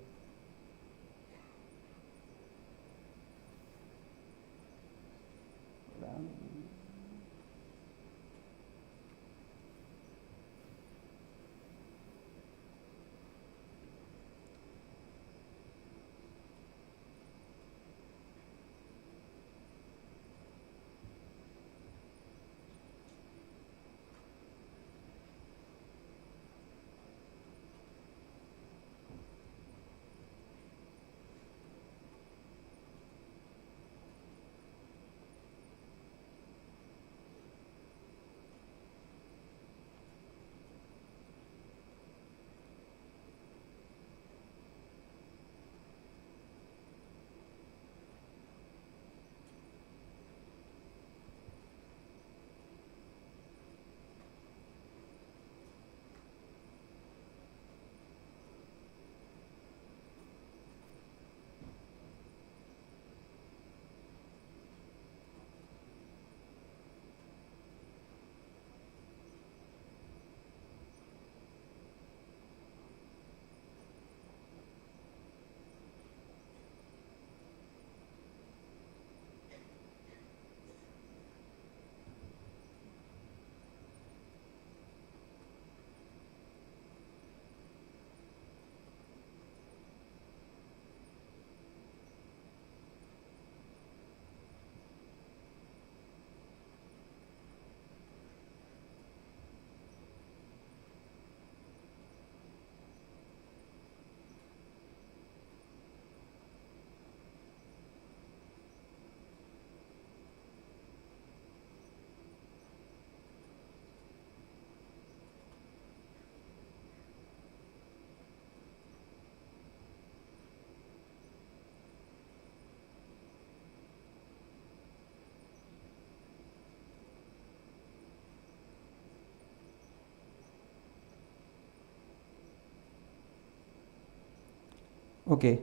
Okay.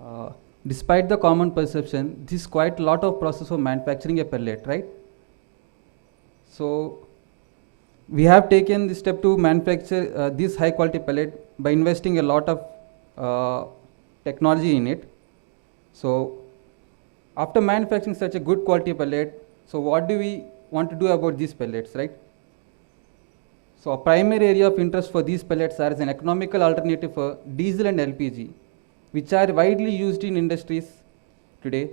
Uh, Despite the common perception, this is quite a lot of process for manufacturing a pellet, right? So we have taken the step to manufacture this high quality pellet by investing a lot of technology in it. So after manufacturing such a good quality pellet, so what do we want to do about these pellets, right? So a primary area of interest for these pellets are as an economical alternative for diesel and LPG, which are widely used in industries today.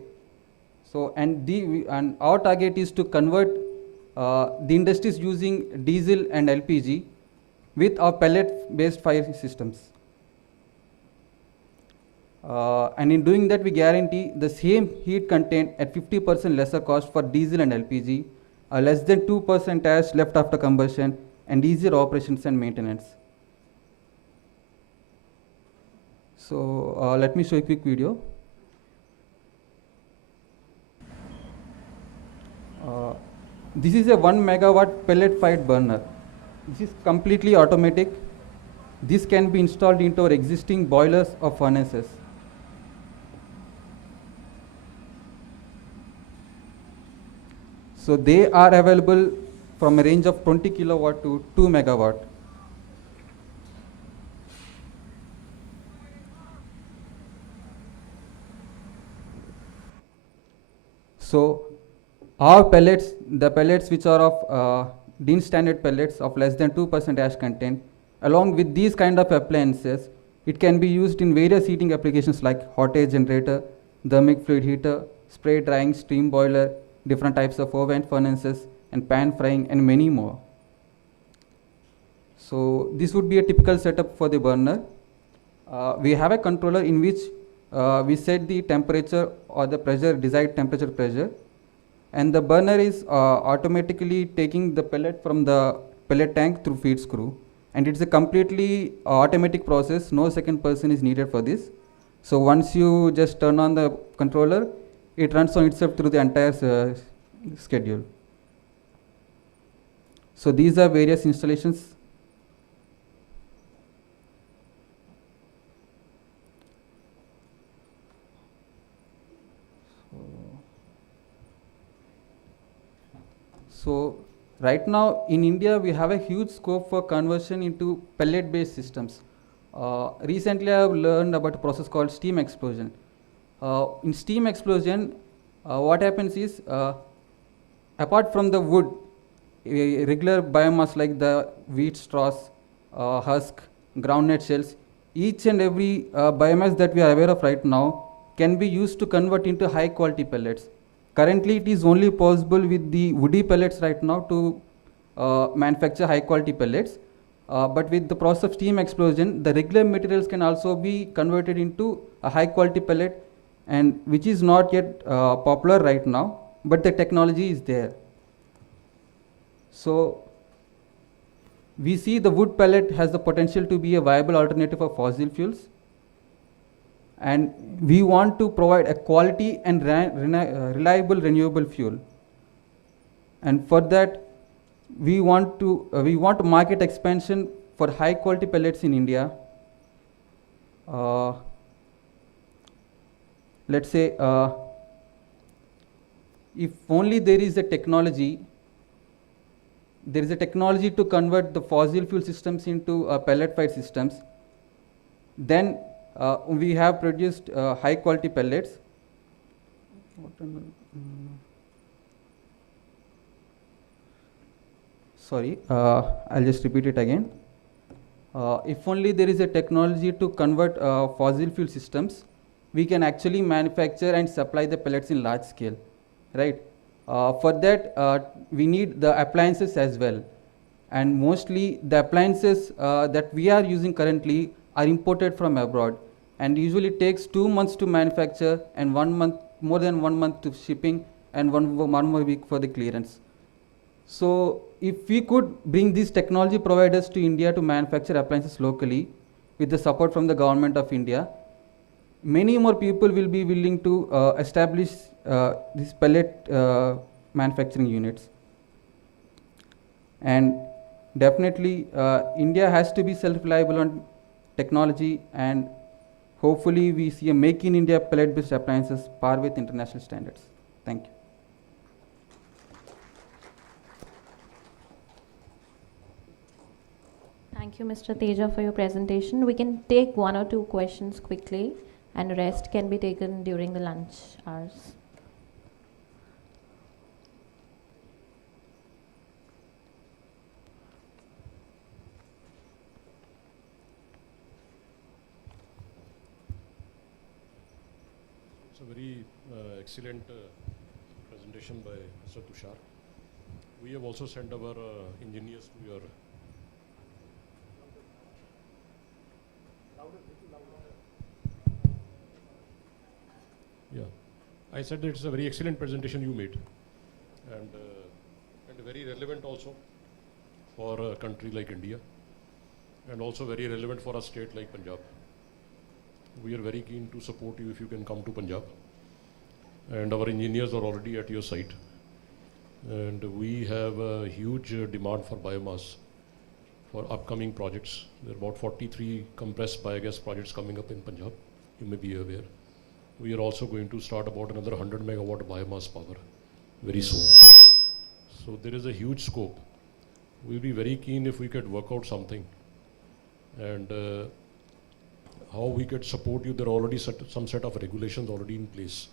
So and our target is to convert the industries using diesel and LPG with our pellet-based fire systems. And in doing that, we guarantee the same heat content at 50% lesser cost for diesel and LPG, less than 2% ash left after combustion, and easier operations and maintenance. So let me show you a quick video. This is a 1 megawatt pellet fired burner. This is completely automatic. This can be installed into our existing boilers or furnaces. So they are available from a range of 20 kilowatt to 2 megawatt. So our pellets, the pellets which are of DIN standard pellets of less than 2% ash content, along with these kind of appliances, it can be used in various heating applications like hot air generator, thermic fluid heater, spray drying, steam boiler, different types of oven furnaces, and pan frying, and many more. So this would be a typical setup for the burner. We have a controller in which we set the temperature or the pressure, desired temperature pressure, and the burner is automatically taking the pellet from the pellet tank through feed screw, and it's a completely automatic process. No second person is needed for this. So once you just turn on the controller, it runs on itself through the entire schedule. So these are various installations. So right now in India, we have a huge scope for conversion into pellet-based systems. Recently, I have learned about a process called steam explosion. In steam explosion, what happens is, apart from the wood, regular biomass like the wheat straws, husk, groundnut shells, each and every biomass that we are aware of right now can be used to convert into high quality pellets. Currently, it is only possible with the woody pellets right now to manufacture high quality pellets. But with the process of steam explosion, the regular materials can also be converted into a high quality pellet, and which is not yet popular right now, but the technology is there. So we see the wood pellet has the potential to be a viable alternative of fossil fuels, and we want to provide a quality and reliable renewable fuel. And for that, we want market expansion for high quality pellets in India. Let's say if only there is a technology to convert the fossil fuel systems into pellet fired systems, then we have produced high quality pellets. Sorry, I'll just repeat it again. If only there is a technology to convert fossil fuel systems, we can actually manufacture and supply the pellets in large scale, right? For that, we need the appliances as well. And mostly the appliances that we are using currently are imported from abroad, and usually takes 2 months to manufacture and 1 month, more than 1 month to shipping, and one more week for the clearance. So if we could bring these technology providers to India to manufacture appliances locally with the support from the government of India, many more people will be willing to establish these pellet manufacturing units. And definitely India has to be self-reliable on technology, and Hopefully, we see a Make in India pellet-based appliances par with international standards. Thank you. Thank you, Mr. Teja, for your presentation. We can take 1 or 2 questions quickly, and rest can be taken during the lunch hours. It's a very excellent presentation by Mr. Tushar. We have also sent our engineers to your I said that it's a very excellent presentation you made, and very relevant also for a country like India, and also very relevant for a state like Punjab. We are very keen to support you if you can come to Punjab, and our engineers are already at your site, and we have a huge demand for biomass for upcoming projects. There are about 43 compressed biogas projects coming up in Punjab, you may be aware. We are also going to start about another 100 megawatt biomass power very soon. So there is a huge scope. We'll be very keen if we could work out something, and how we could support you. There are already some set of regulations already in place,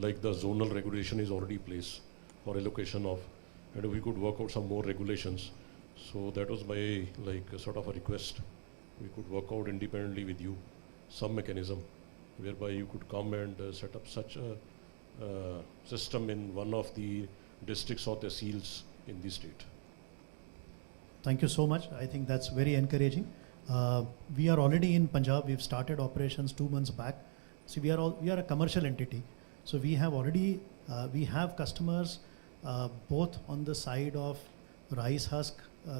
like the zonal regulation is already in place for allocation of, and if we could work out some more regulations. So that was my sort of a request. We could work out independently with you some mechanism whereby you could come and set up such a system in one of the districts or tehsils in the state. Thank you so much. I think that's very encouraging. We are already in Punjab. We've started operations 2 months back. See, we are a commercial entity. So we have already, we have customers both on the side of rice husk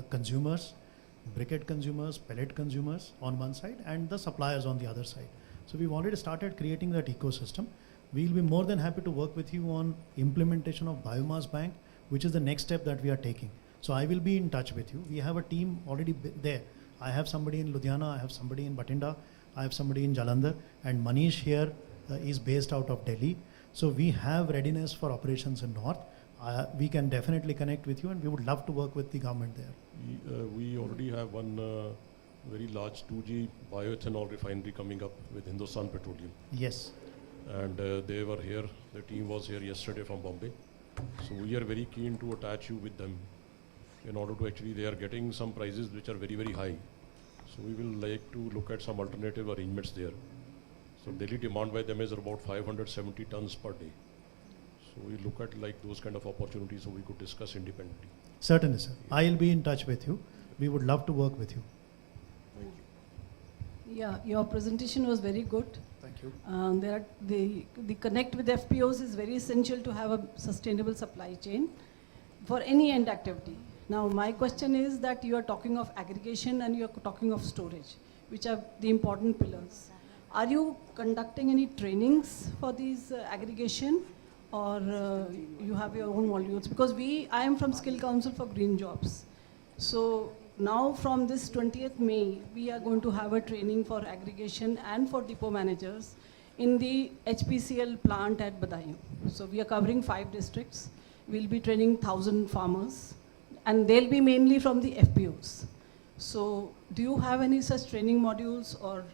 consumers, briquette consumers, pellet consumers on one side, and the suppliers on the other side. So we've already started creating that ecosystem. We'll be more than happy to work with you on implementation of biomass bank, which is the next step that we are taking. So I will be in touch with you. We have a team already there. I have somebody in Ludhiana, I have somebody in Bathinda, I have somebody in Jalandhar, and Manish here is based out of Delhi. So we have readiness for operations in North. We can definitely connect with you, and we would love to work with the government there. We already have one very large 2G bioethanol refinery coming up with Hindustan Petroleum. Yes. And they were here, the team was here yesterday from Bombay. So we are very keen to attach you with them in order to actually, they are getting some prices which are very, very high. So we will like to look at some alternative arrangements there. So daily demand by them is about 570 tons per day. So we look at like those kind of opportunities so we could discuss independently. Certainly, sir. I'll be in touch with you. We would love to work with you. Thank you. Yeah, your presentation was very good. Thank you. The connect with FPOs is very essential to have a sustainable supply chain for any end activity. Now, my question is that you are talking of aggregation and you are talking of storage, which are the important pillars. Are you conducting any trainings for these aggregation, or you have your own modules? Because I am from Skill Council for Green Jobs. So now from this 20th May, we are going to have a training for aggregation and for depot managers in the HPCL plant at Badaयूं. So we are covering 5 districts. We'll be training 1,000 farmers, and they'll be mainly from the FPOs. So do you have any such training modules, or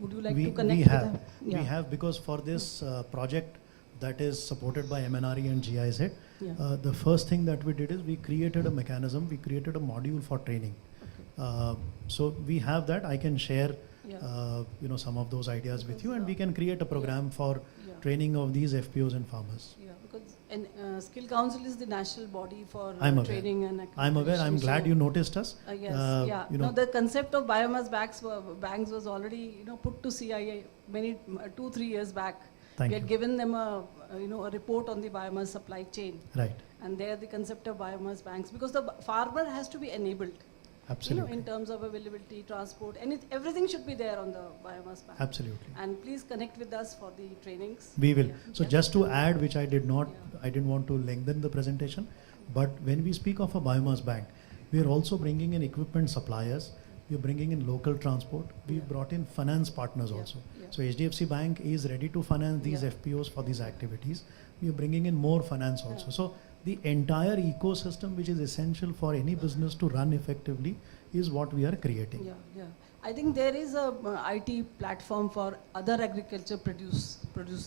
would you like to connect with them? Yeah. We have, because for this project that is supported by MNRE and GIZ, the first thing that we did is we created a mechanism, we created a module for training. Okay. So we have that. I can share some of those ideas with you, and we can create a program for training of these FPOs and farmers. Yeah, because Skill Council is the national body for training and I'm aware. I'm glad you noticed us. Yes, No, the concept of biomass banks was already put to CIA 2-3 years back. We had given them a report on the biomass supply chain. Right. And there the concept of biomass banks, because the farmer has to be enabled. Absolutely. In terms of availability, transport, everything should be there on the biomass bank. Absolutely. And please connect with us for the trainings. We will. So just to add, which I didn't want to lengthen the presentation, but when we speak of a biomass bank, we are also bringing in equipment suppliers. we are bringing in local transport. We've brought in finance partners also. So HDFC Bank is ready to finance these FPOs for these activities. We are bringing in more finance also. So the entire ecosystem which is essential for any business to run effectively is what we are creating. I think there is a IT platform for other agriculture produce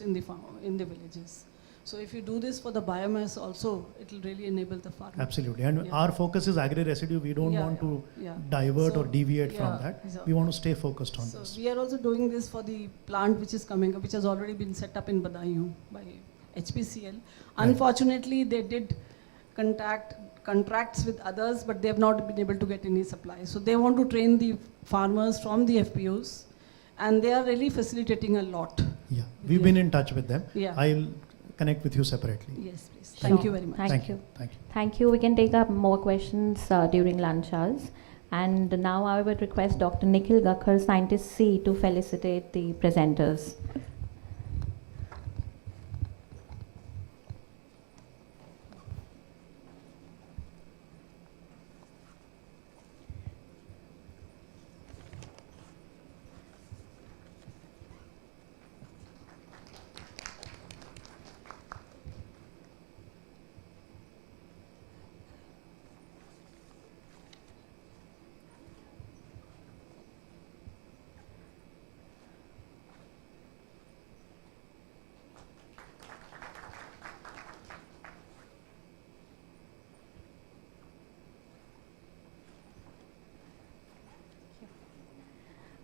in the farm, in the villages. So if you do this for the biomass also, it will really enable the farmer. Absolutely, and our focus is agri-residue. We don't want to divert or deviate from that. We want to stay focused on this. We are also doing this for the plant which is coming up, which has already been set up in Badaयूं by HPCL. Unfortunately, they did contracts with others, but they have not been able to get any supply. So they want to train the farmers from the FPOs, and they are really facilitating a lot. Yeah, we've been in touch with them. Yeah. I'll connect with you separately. Yes, please. Thank you very much. Thank you. Thank you. Thank you. We can take up more questions during lunch hours. And now I would request Dr. Nikhil Gakhar, Scientist C, to felicitate the presenters.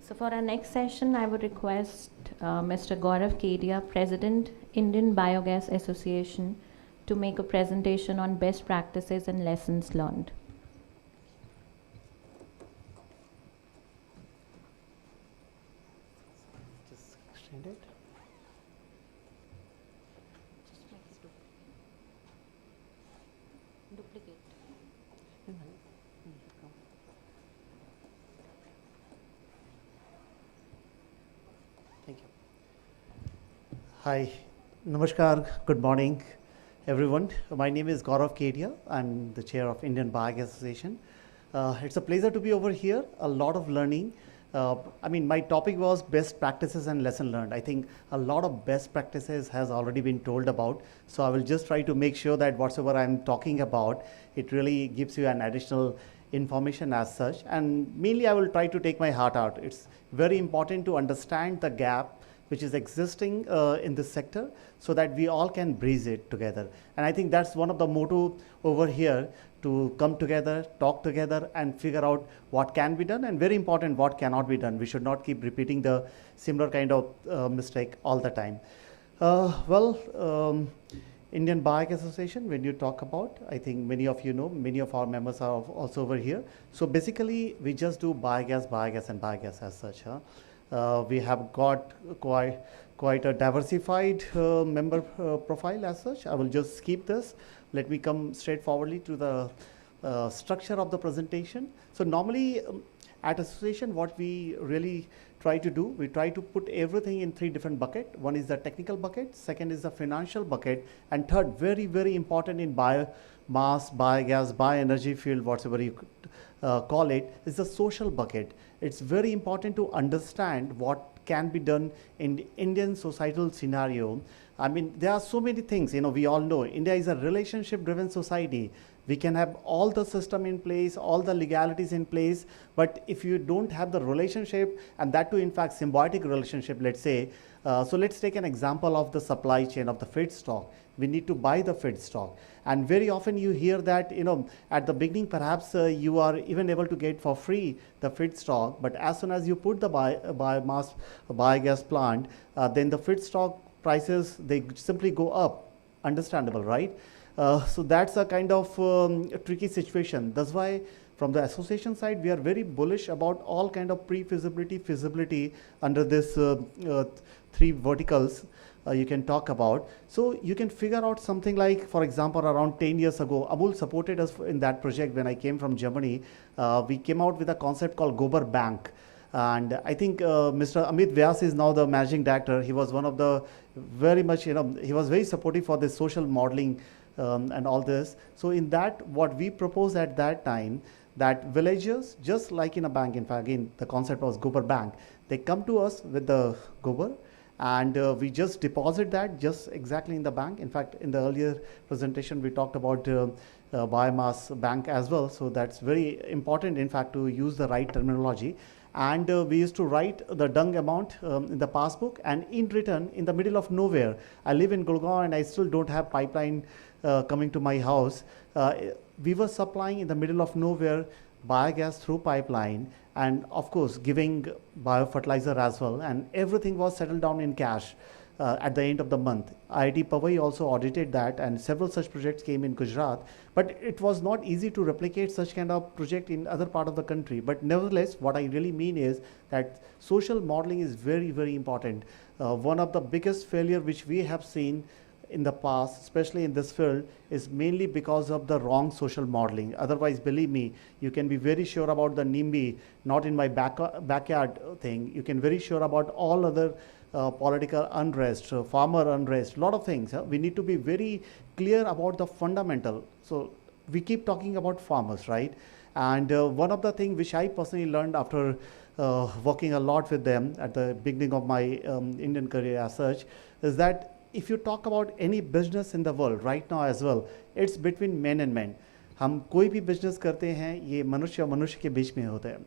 So for our next session, I would request Mr. Gaurav Kedia, President, Indian Biogas Association, to make a presentation on best practices and lessons learned. Just extend it. Duplicate. Thank you. Hi, Namaskar, good morning, everyone. My name is Gaurav Kedia. I'm the chair of Indian Biogas Association. It's a pleasure to be over here, a lot of learning. My topic was best practices and lesson learned. I think a lot of best practices has already been told about. So I will just try to make sure that whatever I'm talking about, it really gives you an additional information as such. And mainly I will try to take my heart out. It's very important to understand the gap which is existing in this sector so that we all can breeze it together. And I think that's one of the motto over here, to come together, talk together, and figure out what can be done, and very important, what cannot be done. We should not keep repeating the similar kind of mistake all the time. Indian Biogas Association, when you talk about, I think many of you know, many of our members are also over here. So basically, we just do biogas, and biogas as such. We have got quite a diversified member profile as such. I will just skip this. Let me come straightforwardly to the structure of the presentation. So normally at association, what we really try to do, we try to put everything in three different buckets. One is the technical bucket, second is the financial bucket, and third, very, very important in biomass, biogas, bioenergy field, whatever you call it, is the social bucket. It's very important to understand what can be done in the Indian societal scenario. There are so many things, we all know India is a relationship-driven society. We can have all the system in place, all the legalities in place, but if you don't have the relationship, and that too, in fact, symbiotic relationship, let's say, so let's take an example of the supply chain of the feedstock. We need to buy the feedstock. And very often you hear that, at the beginning, perhaps you are even able to get for free the feedstock, but as soon as you put the biogas plant, then the feedstock prices, they simply go up. Understandable, right? So that's a kind of tricky situation. That's why from the association side, we are very bullish about all kind of pre-feasibility, feasibility under this three verticals you can talk about. So you can figure out something like, for example, around 10 years ago, Amul supported us in that project when I came from Germany. We came out with a concept called Gobar Bank. And I think Mr. Amit Vyas is now the managing director. He was one of the very much, he was very supportive for this social modeling and all this. So in that, what we proposed at that time, that villagers, just like in a bank, in fact, again, the concept was gobar bank, they come to us with the gobar, and we just deposit that just exactly in the bank. In fact, in the earlier presentation, we talked about biomass bank as well. So that's very important, in fact, to use the right terminology. And we used to write the dung amount in the passbook, and in return, in the middle of nowhere, I live in Gurgaon and I still don't have pipeline coming to my house. We were supplying in the middle of nowhere biogas through pipeline, and of course giving biofertilizer as well, and everything was settled down in cash at the end of the month. IIT Powai also audited that, and several such projects came in Gujarat, but it was not easy to replicate such kind of project in other part of the country. But nevertheless, what I really mean is that social modeling is very, very important. One of the biggest failure which we have seen in the past, especially in this field, is mainly because of the wrong social modeling. Otherwise, believe me, you can be very sure about the NIMBY, not in my backyard thing. You can very sure about all other political unrest, farmer unrest, a lot of things. We need to be very clear about the fundamental. So we keep talking about farmers, right? And one of the things which I personally learned after working a lot with them at the beginning of my Indian career as such, is that if you talk about any business in the world right now as well, it's between men and men. हम कोई भी business करते हैं, ये मनुष्य और मनुष्य के बीच में होता है.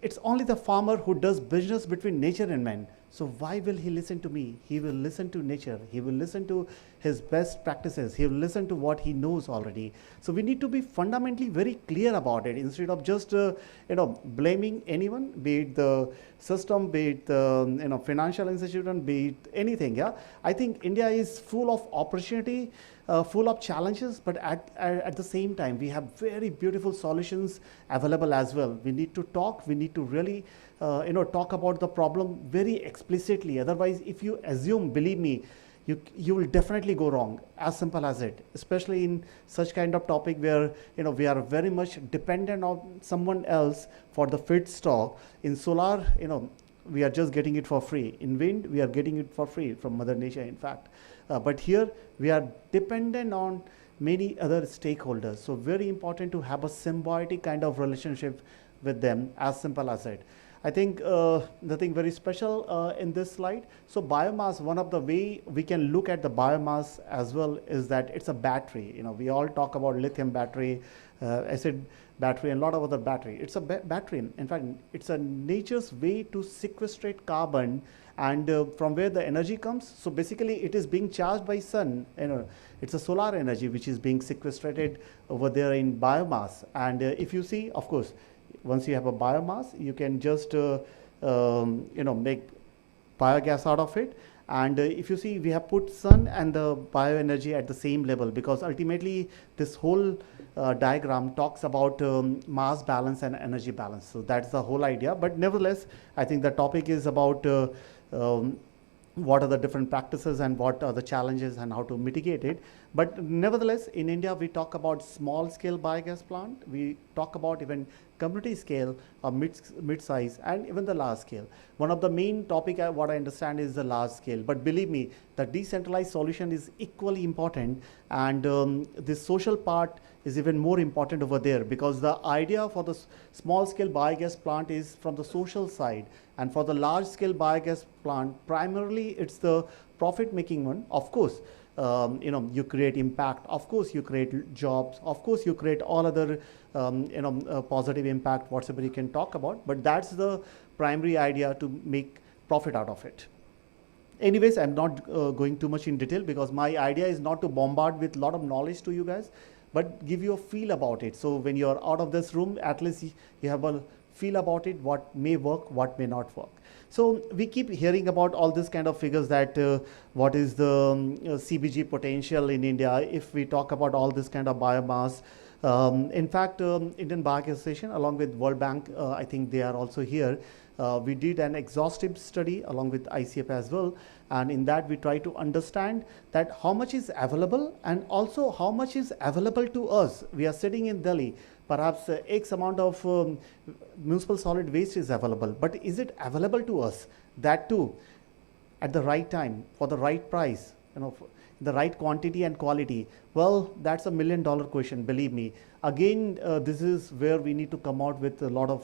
It's only the farmer who does business between nature and man. So why will he listen to me? He will listen to nature. He will listen to his best practices. He will listen to what he knows already. So we need to be fundamentally very clear about it, instead of just blaming anyone, be it the system, be it the financial institution, be it anything. Yeah, I think India is full of opportunity, full of challenges, but at the same time, we have very beautiful solutions available as well. We need to talk. We need to really talk about the problem very explicitly. Otherwise, if you assume, believe me, you will definitely go wrong. As simple as it. Especially in such kind of topic where we are very much dependent on someone else for the feedstock. In solar, we are just getting it for free. In wind, we are getting it for free from Mother Nature, in fact. But here, we are dependent on many other stakeholders. So very important to have a symbiotic kind of relationship with them, as simple as it. I think nothing very special in this slide. So biomass, one of the way we can look at the biomass as well is that it's a battery. We all talk about lithium battery, acid battery, and a lot of other battery. It's a battery. In fact, it's a nature's way to sequestrate carbon, and from where the energy comes. So basically, it is being charged by sun. It's a solar energy which is being sequestrated over there in biomass. And if you see, of course, once you have a biomass, you can just make biogas out of it. And if you see, we have put sun and the bioenergy at the same level, because ultimately this whole diagram talks about mass balance and energy balance. So that's the whole idea. But nevertheless, I think the topic is about what are the different practices and what are the challenges and how to mitigate it. But nevertheless, in India, we talk about small scale biogas plant. We talk about even community scale, or mid-size, and even the large scale. One of the main topic, what I understand, is the large scale. But believe me, the decentralized solution is equally important, and the social part is even more important over there, because the idea for the small scale biogas plant is from the social side, and for the large scale biogas plant, primarily it's the profit making one. Of course, you create impact. Of course, you create jobs. Of course, you create all other positive impact, whatever you can talk about. But that's the primary idea, to make profit out of it. Anyways, I'm not going too much in detail, because my idea is not to bombard with a lot of knowledge to you guys, but give you a feel about it. So when you're out of this room, at least you have a feel about it, what may work, what may not work. So we keep hearing about all this kind of figures, that what is the CBG potential in India if we talk about all this kind of biomass. In fact, Indian Biogas Association, along with World Bank, I think they are also here. We did an exhaustive study along with ICF as well, and in that we try to understand that how much is available, and also how much is available to us. We are sitting in Delhi, perhaps X amount of municipal solid waste is available, but is it available to us? That too, at the right time, for the right price, the right quantity and quality? Well, that's a $1 million question, believe me. Again, this is where we need to come out with a lot of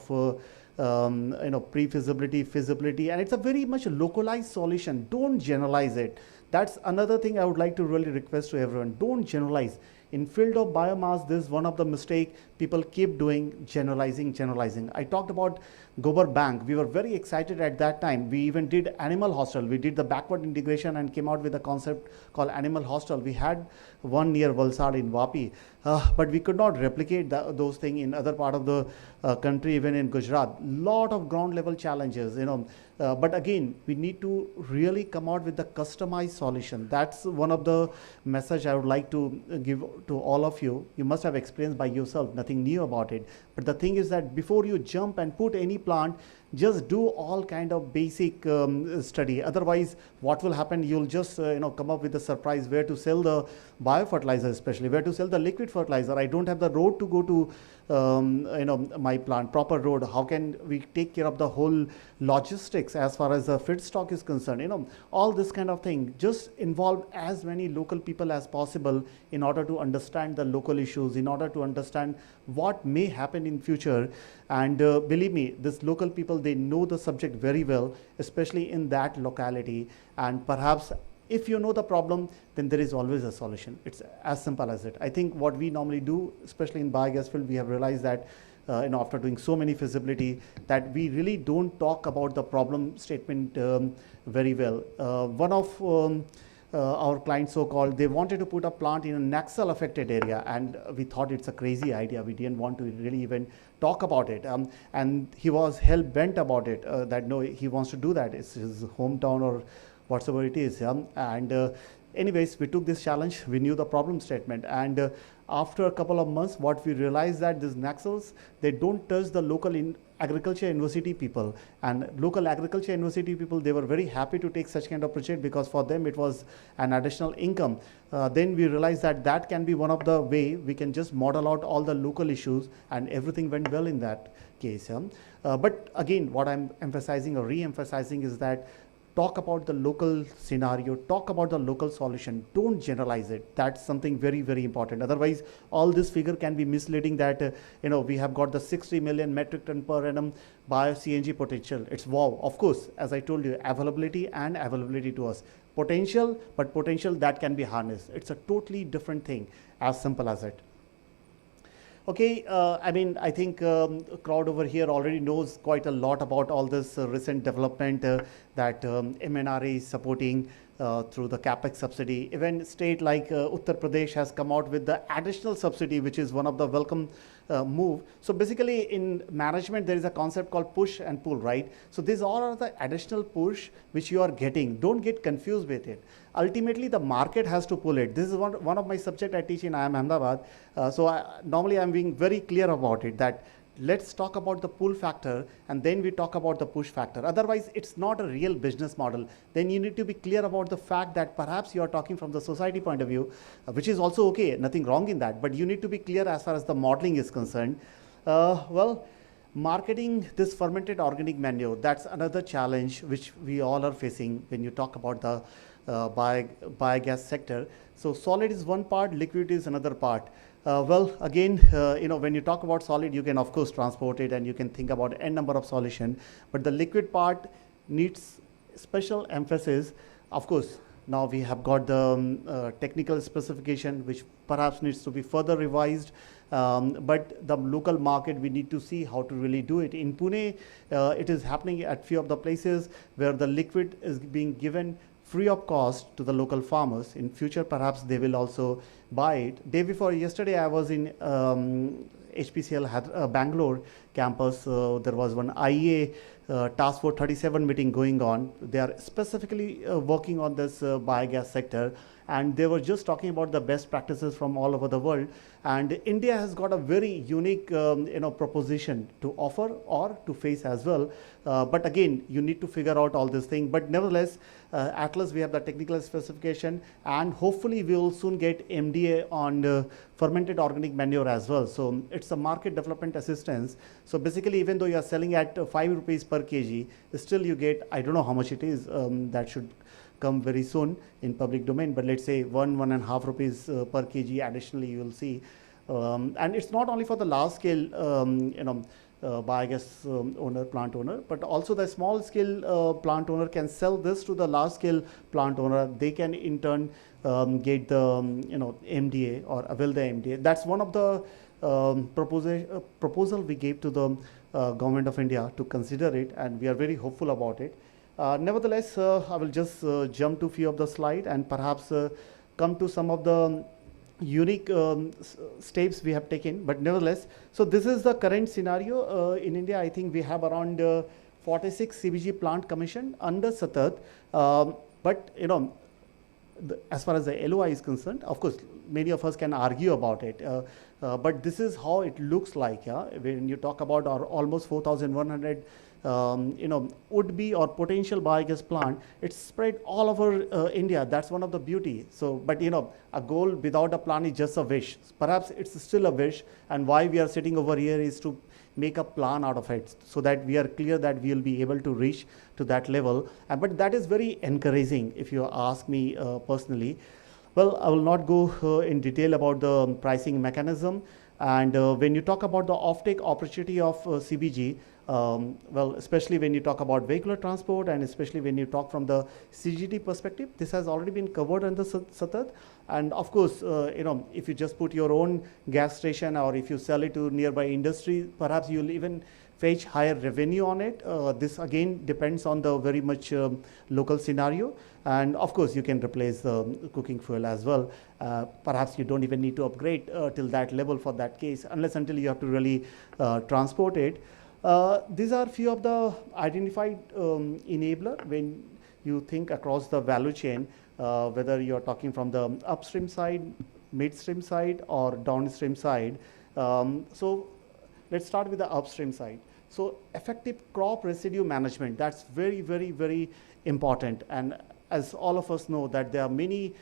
pre-feasibility, feasibility, and it's a very much localized solution. Don't generalize it. That's another thing I would like to really request to everyone. Don't generalize. In field of biomass, this is one of the mistake people keep doing, generalizing. I talked about Gobar Bank. We were very excited at that time. We even did animal hostel. We did the backward integration and came out with a concept called animal hostel. We had one near Valsad in Vapi, but we could not replicate those things in other part of the country, even in Gujarat. Lot of ground level challenges, but again, we need to really come out with the customized solution. That's one of the message I would like to give to all of you. You must have experienced by yourself, nothing new about it. But the thing is that before you jump and put any plant, just do all kind of basic study. Otherwise, what will happen? You'll just come up with a surprise where to sell the biofertilizer, especially where to sell the liquid fertilizer. I don't have the road to go to my plant, proper road. How can we take care of the whole logistics as far as the feedstock is concerned? All this kind of thing. Just involve as many local people as possible in order to understand the local issues, in order to understand what may happen in future. And believe me, this local people, they know the subject very well, especially in that locality. And perhaps if you know the problem, then there is always a solution. It's as simple as it. I think what we normally do, especially in biogas field, we have realized that after doing so many feasibility, that we really don't talk about the problem statement very well. One of our clients, so-called, they wanted to put a plant in a Naxal affected area, and we thought it's a crazy idea. We didn't want to really even talk about it. And he was hell-bent about it, that no, he wants to do that. It's his hometown or whatsoever it is. And anyways, we took this challenge. We knew the problem statement. And after a couple of months, what we realized that these Naxals, they don't touch the local agriculture university people. And local agriculture university people, they were very happy to take such kind of project because for them it was an additional income. Then we realized that that can be one of the way we can just model out all the local issues, and everything went well in that case. But again, what I'm emphasizing or re-emphasizing is that talk about the local scenario, talk about the local solution, don't generalize it. That's something very, very important. Otherwise, all this figure can be misleading that, we have got the 60 million metric ton per annum bio-CNG potential. It's wow. Of course, as I told you, availability to us. Potential, but potential that can be harnessed. It's a totally different thing, as simple as it. Okay, I think crowd over here already knows quite a lot about all this recent development that MNRE is supporting through the capex subsidy. Even state like Uttar Pradesh has come out with the additional subsidy, which is one of the welcome move. So basically in management, there is a concept called push and pull, right? So these all are the additional push which you are getting. Don't get confused with it. Ultimately, the market has to pull it. This is one of my subject I teach in IIM Ahmedabad. Normally I'm being very clear about it, that let's talk about the pull factor and then we talk about the push factor. Otherwise, it's not a real business model. Then you need to be clear about the fact that perhaps you are talking from the society point of view, which is also okay, nothing wrong in that, but you need to be clear as far as the modeling is concerned. Marketing this fermented organic manure, that's another challenge which we all are facing when you talk about the biogas sector. So solid is one part, liquid is another part. Again, when you talk about solid, you can of course transport it and you can think about n number of solution, but the liquid part needs special emphasis. Of course, now we have got the technical specification, which perhaps needs to be further revised. But the local market, we need to see how to really do it. In Pune, it is happening at few of the places where the liquid is being given free of cost to the local farmers. In future, perhaps they will also buy it. Day before yesterday, I was in HPCL Bangalore campus. There was one IEA Task Force 37 meeting going on. They are specifically working on this biogas sector, and they were just talking about the best practices from all over the world. And India has got a very unique proposition to offer or to face as well. But again, you need to figure out all this thing. But nevertheless, Atlas, we have the technical specification, and hopefully we will soon get MDA on fermented organic manure as well. So it's a market development assistance. So basically, even though you are selling at 5 rupees per kg, still you get, I don't know how much it is, that should come very soon in public domain, but let's say 1.5 rupees per kg additionally you will see. And it's not only for the large scale, biogas plant owner, but also the small scale plant owner can sell this to the large scale plant owner. They can in turn get the MDA or avail the MDA. That's one of the proposal we gave to the government of India to consider it, and we are very hopeful about it. Nevertheless, I will just jump to a few of the slides and perhaps come to some of the unique steps we have taken. But nevertheless, so this is the current scenario in India. I think we have around 46 CBG plant commissioned under SATAT. But as far as the LOI is concerned, of course, many of us can argue about it. But this is how it looks like. When you talk about our almost 4,100 would-be or potential biogas plant, it's spread all over India. That's one of the beauty. So, but a goal without a plan is just a wish. Perhaps it's still a wish, and why we are sitting over here is to make a plan out of it, so that we are clear that we will be able to reach to that level. But that is very encouraging, if you ask me personally. Well, I will not go in detail about the pricing mechanism. And when you talk about the offtake opportunity of CBG, well, especially when you talk about vehicular transport, and especially when you talk from the CGD perspective, this has already been covered under SATAT. And of course, if you just put your own gas station, or if you sell it to nearby industry, perhaps you'll even fetch higher revenue on it. This again depends on the very much local scenario. And of course, you can replace the cooking fuel as well. Perhaps you don't even need to upgrade till that level for that case, unless until you have to really transport it. These are few of the identified enabler when you think across the value chain, whether you're talking from the upstream side, midstream side, or downstream side. So let's start with the upstream side. So effective crop residue management, that's very, very, very important. And as all of us know, that there are many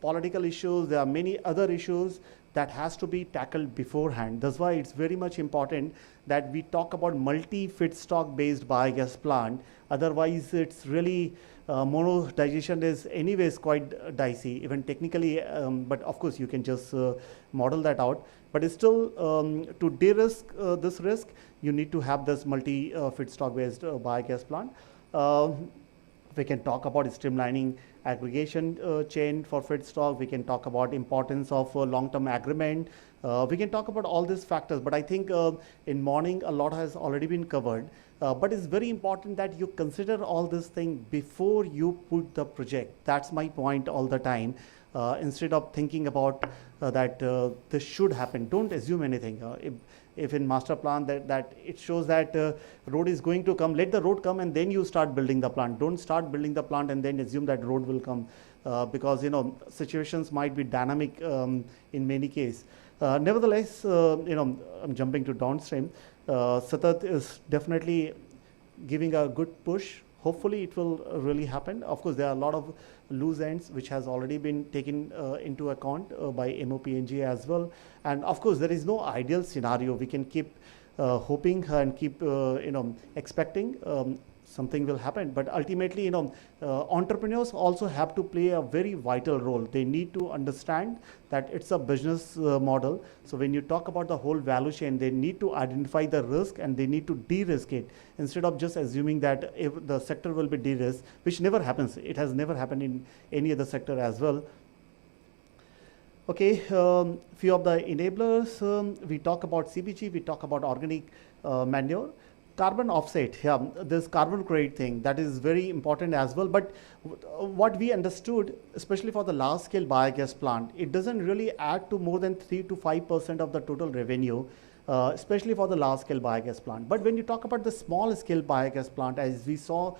political issues, there are many other issues that has to be tackled beforehand. That's why it's very much important that we talk about multi-feedstock based biogas plant. Otherwise, it's really mono digestion is anyways quite dicey, even technically, but of course you can just model that out. But it's still, to de-risk this risk, you need to have this multi-feedstock based biogas plant. We can talk about streamlining aggregation chain for feedstock. We can talk about importance of long-term agreement. We can talk about all these factors, but I think in morning a lot has already been covered. But it's very important that you consider all this thing before you put the project. That's my point all the time. Instead of thinking about that this should happen, don't assume anything. If in master plan that it shows that road is going to come, let the road come and then you start building the plant. Don't start building the plant and then assume that road will come, because situations might be dynamic in many cases. Nevertheless, I'm jumping to downstream. SATAT is definitely giving a good push. Hopefully it will really happen. Of course, there are a lot of loose ends which has already been taken into account by MOPNG as well. And of course, there is no ideal scenario. We can keep hoping and keep expecting something will happen. But ultimately, entrepreneurs also have to play a very vital role. They need to understand that it's a business model. So when you talk about the whole value chain, they need to identify the risk and they need to de-risk it, instead of just assuming that if the sector will be de-risked, which never happens. It has never happened in any other sector as well. Okay, few of the enablers. We talk about CBG, we talk about organic manure. Carbon offset, yeah, this carbon credit thing, that is very important as well. But what we understood, especially for the large scale biogas plant, it doesn't really add to more than 3 to 5% of the total revenue, especially for the large scale biogas plant. But when you talk about the small scale biogas plant, as we saw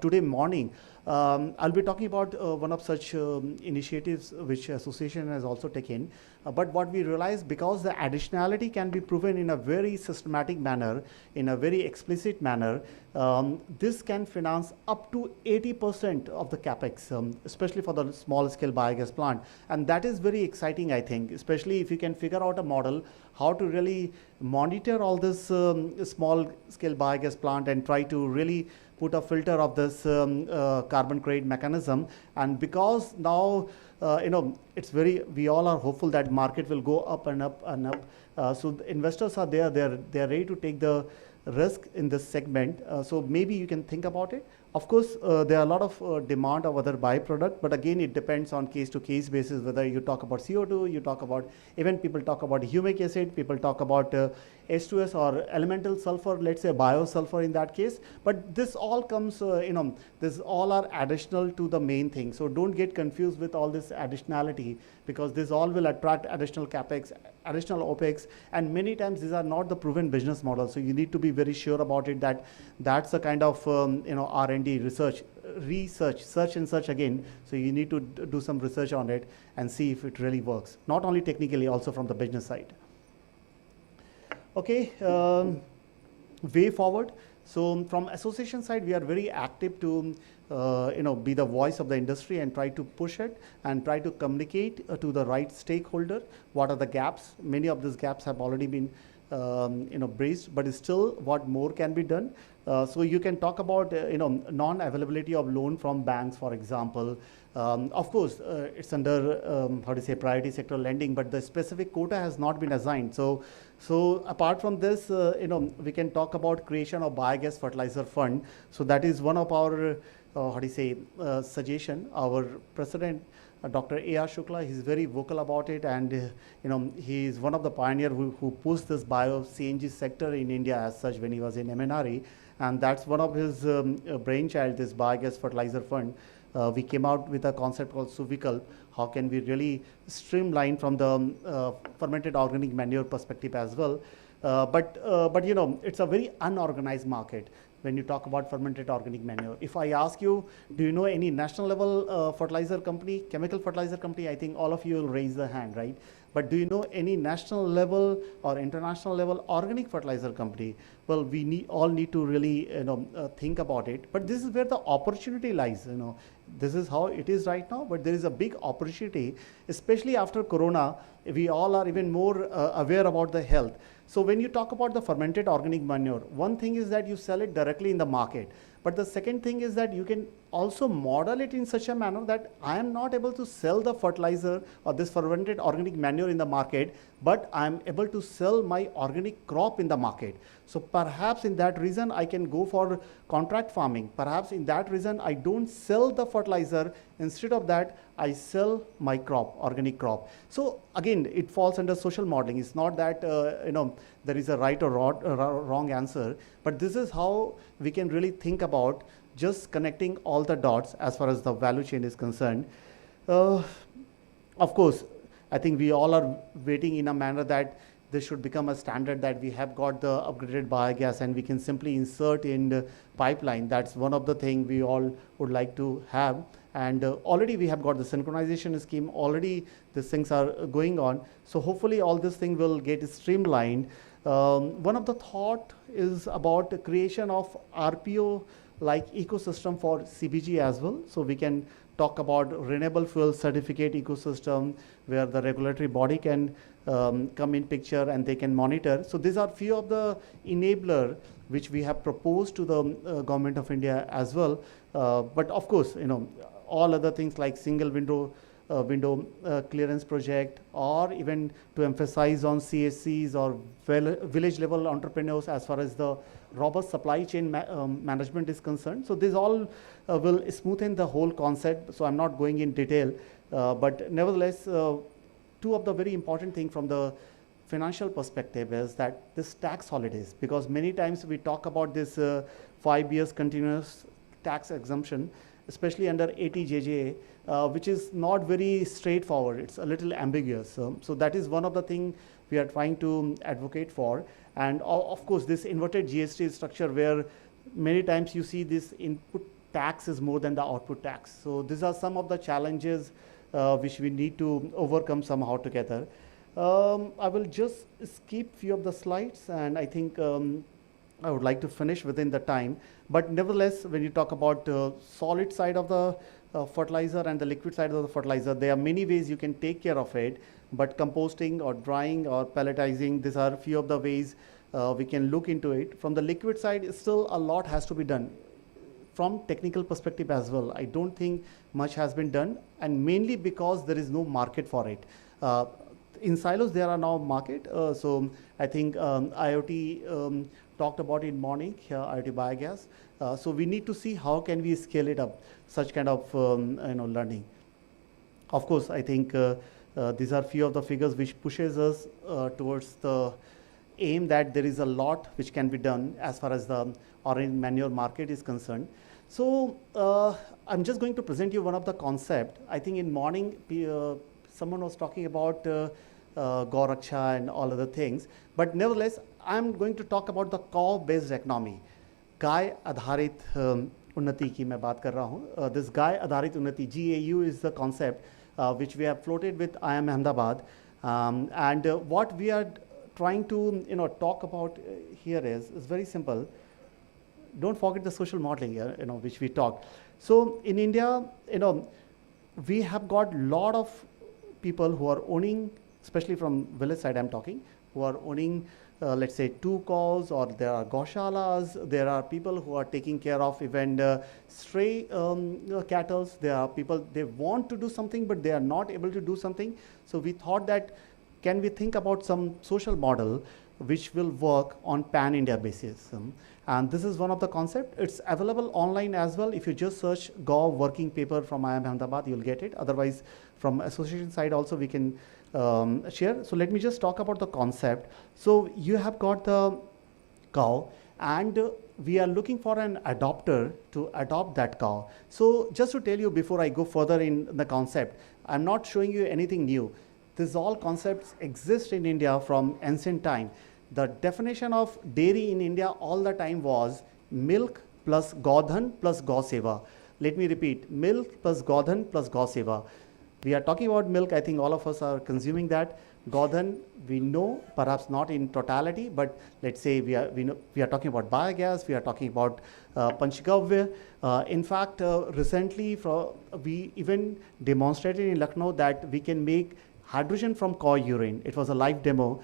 today morning, I'll be talking about one of such initiatives which association has also taken. But what we realized, because the additionality can be proven in a very systematic manner, in a very explicit manner, this can finance up to 80% of the capex, especially for the small scale biogas plant. And that is very exciting, I think, especially if you can figure out a model how to really monitor all this small scale biogas plant and try to really put a filter of this carbon credit mechanism. And because now, it's we all are hopeful that market will go up and up and up. So the investors are there, they're ready to take the risk in this segment. So maybe you can think about it. Of course, there are a lot of demand of other byproduct, but again, it depends on case-to-case basis, whether you talk about CO2, you talk about, even people talk about humic acid, people talk about H2S or elemental sulfur, let's say biosulfur in that case. But this all comes, this all are additional to the main thing. So don't get confused with all this additionality, because this all will attract additional capex, additional OPEX, and many times these are not the proven business model. So you need to be very sure about it, that that's a kind of R&D research, search and search again. So you need to do some research on it and see if it really works, not only technically, also from the business side. Okay, way forward. So from association side, we are very active to be the voice of the industry and try to push it and try to communicate to the right stakeholder what are the gaps. Many of these gaps have already been bridged, but still what more can be done. So you can talk about non-availability of loan from banks, for example. Of course, it's under priority sector lending, but the specific quota has not been assigned. So apart from this, we can talk about creation of biogas fertilizer fund. So that is one of our suggestion. Our president, Dr. A.R. Shukla, he's very vocal about it, and he is one of the pioneers who pushed this bio-CNG sector in India as such when he was in MNRE, and that's one of his brainchild, this biogas fertilizer fund. We came out with a concept called Suvikalp. How can we really streamline from the fermented organic manure perspective as well? But it's a very unorganized market when you talk about fermented organic manure. If I ask you, do you know any national level fertilizer company, chemical fertilizer company? I think all of you will raise the hand, right? But do you know any national level or international level organic fertilizer company? Well, we all need to really think about it. But this is where the opportunity lies. This is how it is right now, but there is a big opportunity, especially after Corona. We all are even more aware about the health. So when you talk about the fermented organic manure, one thing is that you sell it directly in the market. But the second thing is that you can also model it in such a manner that I am not able to sell the fertilizer or this fermented organic manure in the market, but I am able to sell my organic crop in the market. So perhaps in that reason, I can go for contract farming. Perhaps in that reason, I don't sell the fertilizer. Instead of that, I sell my crop, organic crop. So again, it falls under social modeling. It's not that there is a right or wrong answer, but this is how we can really think about just connecting all the dots as far as the value chain is concerned. Of course, I think we all are waiting in a manner that this should become a standard, that we have got the upgraded biogas and we can simply insert in the pipeline. That's one of the things we all would like to have. And already we have got the synchronization scheme, already these things are going on. So hopefully all this thing will get streamlined. One of the thought is about the creation of RPO like ecosystem for CBG as well. So we can talk about renewable fuel certificate ecosystem where the regulatory body can come in picture and they can monitor. So these are few of the enabler which we have proposed to the government of India as well. But of course, all other things like single window clearance project, or even to emphasize on CSCs or village level entrepreneurs as far as the robust supply chain management is concerned. So this all will smoothen the whole concept. So I'm not going in detail, but nevertheless, two of the very important thing from the financial perspective is that this tax holidays, because many times we talk about this 5 years continuous tax exemption, especially under 80JJA, which is not very straightforward. It's a little ambiguous. So that is one of the things we are trying to advocate for. And of course, this inverted GST structure where many times you see this input tax is more than the output tax. So these are some of the challenges which we need to overcome somehow together. I will just skip few of the slides, and I think I would like to finish within the time. But nevertheless, when you talk about solid side of the fertilizer and the liquid side of the fertilizer, there are many ways you can take care of it. But composting or drying or pelletizing, these are a few of the ways we can look into it. From the liquid side, still a lot has to be done. from technical perspective as well, I don't think much has been done, and mainly because there is no market for it. In silos, there are now market. So I think IoT talked about it in morning, IoT biogas. So we need to see how can we scale it up, such kind of learning. Of course, I think these are few of the figures which pushes us towards the aim that there is a lot which can be done as far as the organic manure market is concerned. So I'm just going to present you one of the concept. I think in morning someone was talking about Gauraksha and all other things, but nevertheless I'm going to talk about the cow-based economy. गाय आधारित उन्नति की मैं बात कर रहा हूँ. This गाय आधारित उन्नति GAU is the concept which we have floated with IIM Ahmedabad, and what we are trying to talk about here is very simple. Don't forget the social modeling here, which we talked. So in India, we have got a lot of people who are owning, especially from village side I'm talking, who are owning let's say 2 cows, or there are goshalas, there are people who are taking care of even stray cattle, there are people, they want to do something but they are not able to do something. So we thought that can we think about some social model which will work on pan-India basis. And this is one of the concept. It's available online as well. If you just search GAW working paper from IIM Ahmedabad, you'll get it. Otherwise, from association side also we can share. So let me just talk about the concept. So you have got the cow, and we are looking for an adopter to adopt that cow. So just to tell you before I go further in the concept, I'm not showing you anything new. These all concepts exist in India from ancient time. The definition of dairy in India all the time was milk plus Godhan plus Gauseva. Let me repeat, milk plus Godhan plus Gauseva. We are talking about milk, I think all of us are consuming that. Godhan, we know, perhaps not in totality, but let's say we are talking about biogas, we are talking about Panchgavya. In fact, recently we even demonstrated in Lucknow that we can make hydrogen from cow urine. It was a live demo.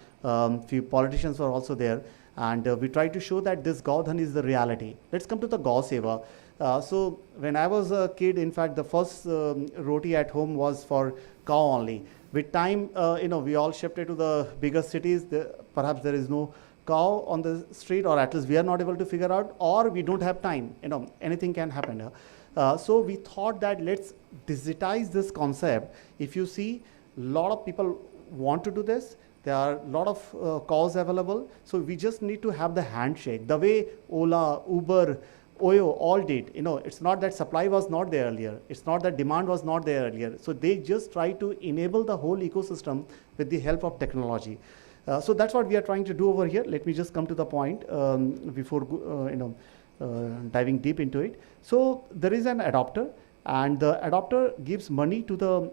Few politicians were also there, and we tried to show that this Godhan is the reality. Let's come to the Gaw Seva. So when I was a kid, in fact, the first roti at home was for cow only. With time, we all shifted to the bigger cities. Perhaps there is no cow on the street, or at least we are not able to figure out, or we don't have time. Anything can happen. So we thought that let's digitize this concept. If you see, a lot of people want to do this. There are a lot of cows available. So we just need to have the handshake. The way Ola, Uber, Oyo all did. It's not that supply was not there earlier. It's not that demand was not there earlier. So they just try to enable the whole ecosystem with the help of technology. So that's what we are trying to do over here. Let me just come to the point before diving deep into it. So there is an adopter, and the adopter gives money to the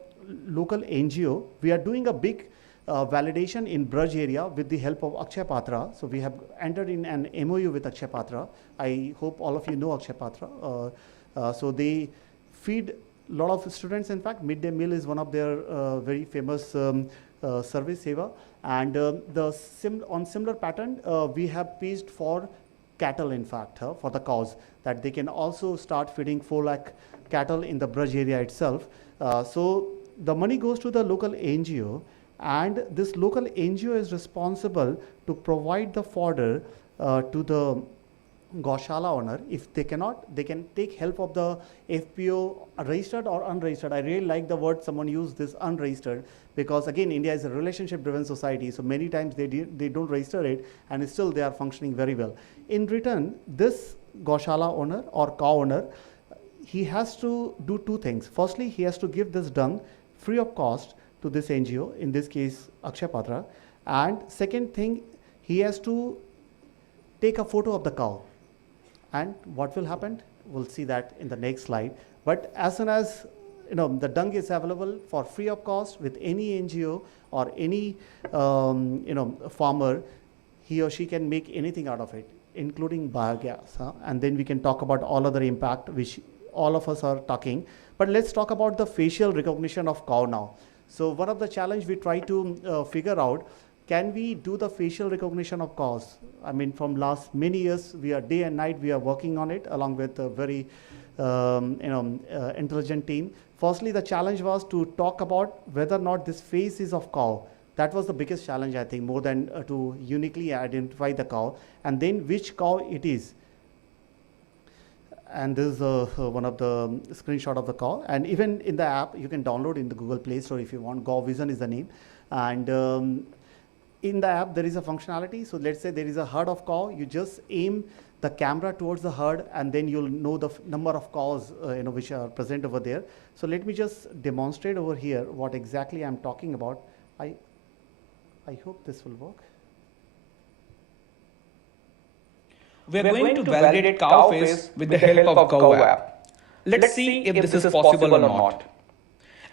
local NGO. We are doing a big validation in Braj area with the help of Akshay Patra. So we have entered in an MOU with Akshay Patra. I hope all of you know Akshay Patra. So they feed a lot of students. In fact, midday meal is one of their very famous service seva. And on similar pattern, we have pitched for cattle, in fact, for the cows, that they can also start feeding 4 lakh cattle in the Braj area itself. So the money goes to the local NGO, and this local NGO is responsible to provide the fodder to the Gaushala owner. If they cannot, they can take help of the FPO, registered or unregistered. I really like the word someone used, this unregistered, because again, India is a relationship driven society. So many times they don't register it, and still they are functioning very well. In return, this Gaushala owner or cow owner, he has to do 2 things. Firstly, he has to give this dung free of cost to this NGO, in this case Akshay Patra. And second thing, he has to take a photo of the cow. And what will happen? We'll see that in the next slide. But as soon as the dung is available for free of cost with any NGO or any farmer, he or she can make anything out of it, including biogas. And then we can talk about all other impact which all of us are talking. But let's talk about the facial recognition of cow now. So one of the challenge we try to figure out, can we do the facial recognition of cows? I mean, from last many years, we are day and night, we are working on it along with very intelligent team. Firstly, the challenge was to talk about whether or not this face is of cow. That was the biggest challenge, I think, more than to uniquely identify the cow, and then which cow it is. And this is one of the screenshot of the cow. And even in the app, you can download in the Google Play Store if you want. Go Vision is the name. And in the app, there is a functionality. So let's say there is a herd of cow. You just aim the camera towards the herd, and then you'll know the number of cows which are present over there. So let me just demonstrate over here what exactly I'm talking about. I hope this will work. We are going to validate cow face with the help of Go app. Let's see if this is possible or not.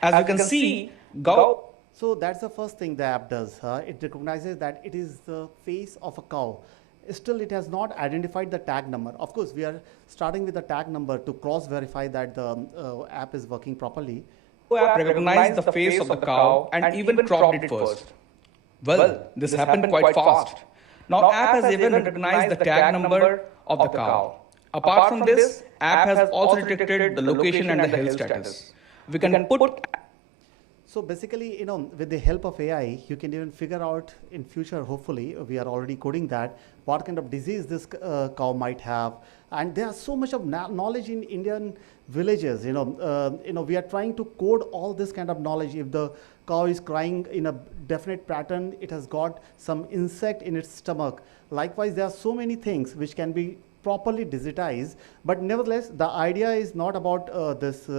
As you can see, Go. So that's the first thing the app does. It recognizes that it is the face of a cow. Still, it has not identified the tag number. Of course, we are starting with the tag number to cross-verify that the app is working properly. Go app recognized the face of the cow and even cropped it first. Well, this happened quite fast. Now app has even recognized the tag number of the cow. Apart from this, app has also detected the location and the health status. We can put. So basically, with the help of AI, you can even figure out in future, hopefully, we are already coding that, what kind of disease this cow might have. And there are so much of knowledge in Indian villages, we are trying to code all this kind of knowledge. If the cow is crying in a definite pattern, it has got some insect in its stomach. Likewise, there are so many things which can be properly digitized, but nevertheless, the idea is not about this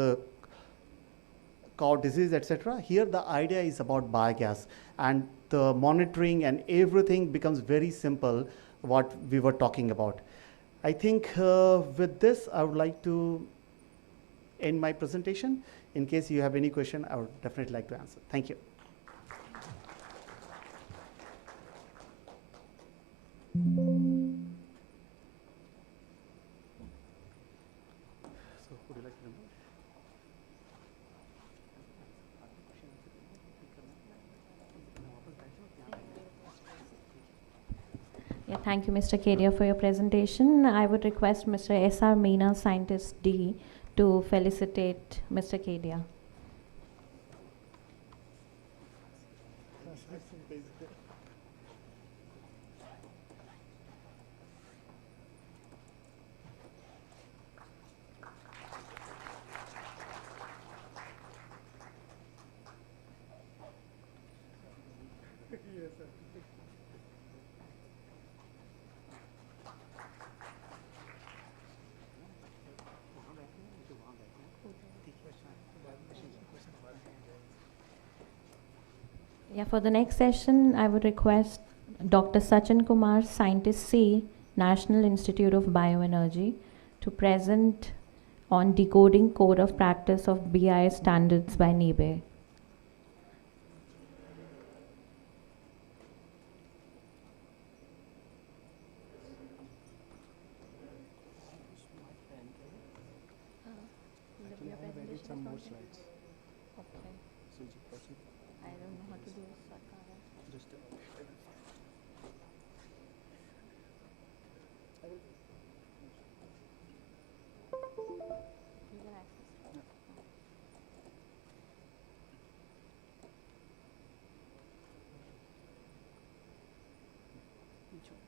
cow disease, etc. Here, the idea is about biogas, and the monitoring and everything becomes very simple, what we were talking about. I think with this, I would like to end my presentation. In case you have any question, I would definitely like to answer. Thank you. So, would you like to remove? Yeah, thank you, Mr. Kedia, for your presentation. I would request Mr. S.R. Meena, Scientist D, to felicitate Mr. Kedia. Yeah, for the next session, I would request Dr. Sachin Kumar, Scientist C, National Institute of Bioenergy, to present on decoding code of practice of BI standards by NIBE. Some more slides. Okay. So is it possible? I don't know how to do Sakara. Just You can access. Yeah. Which one?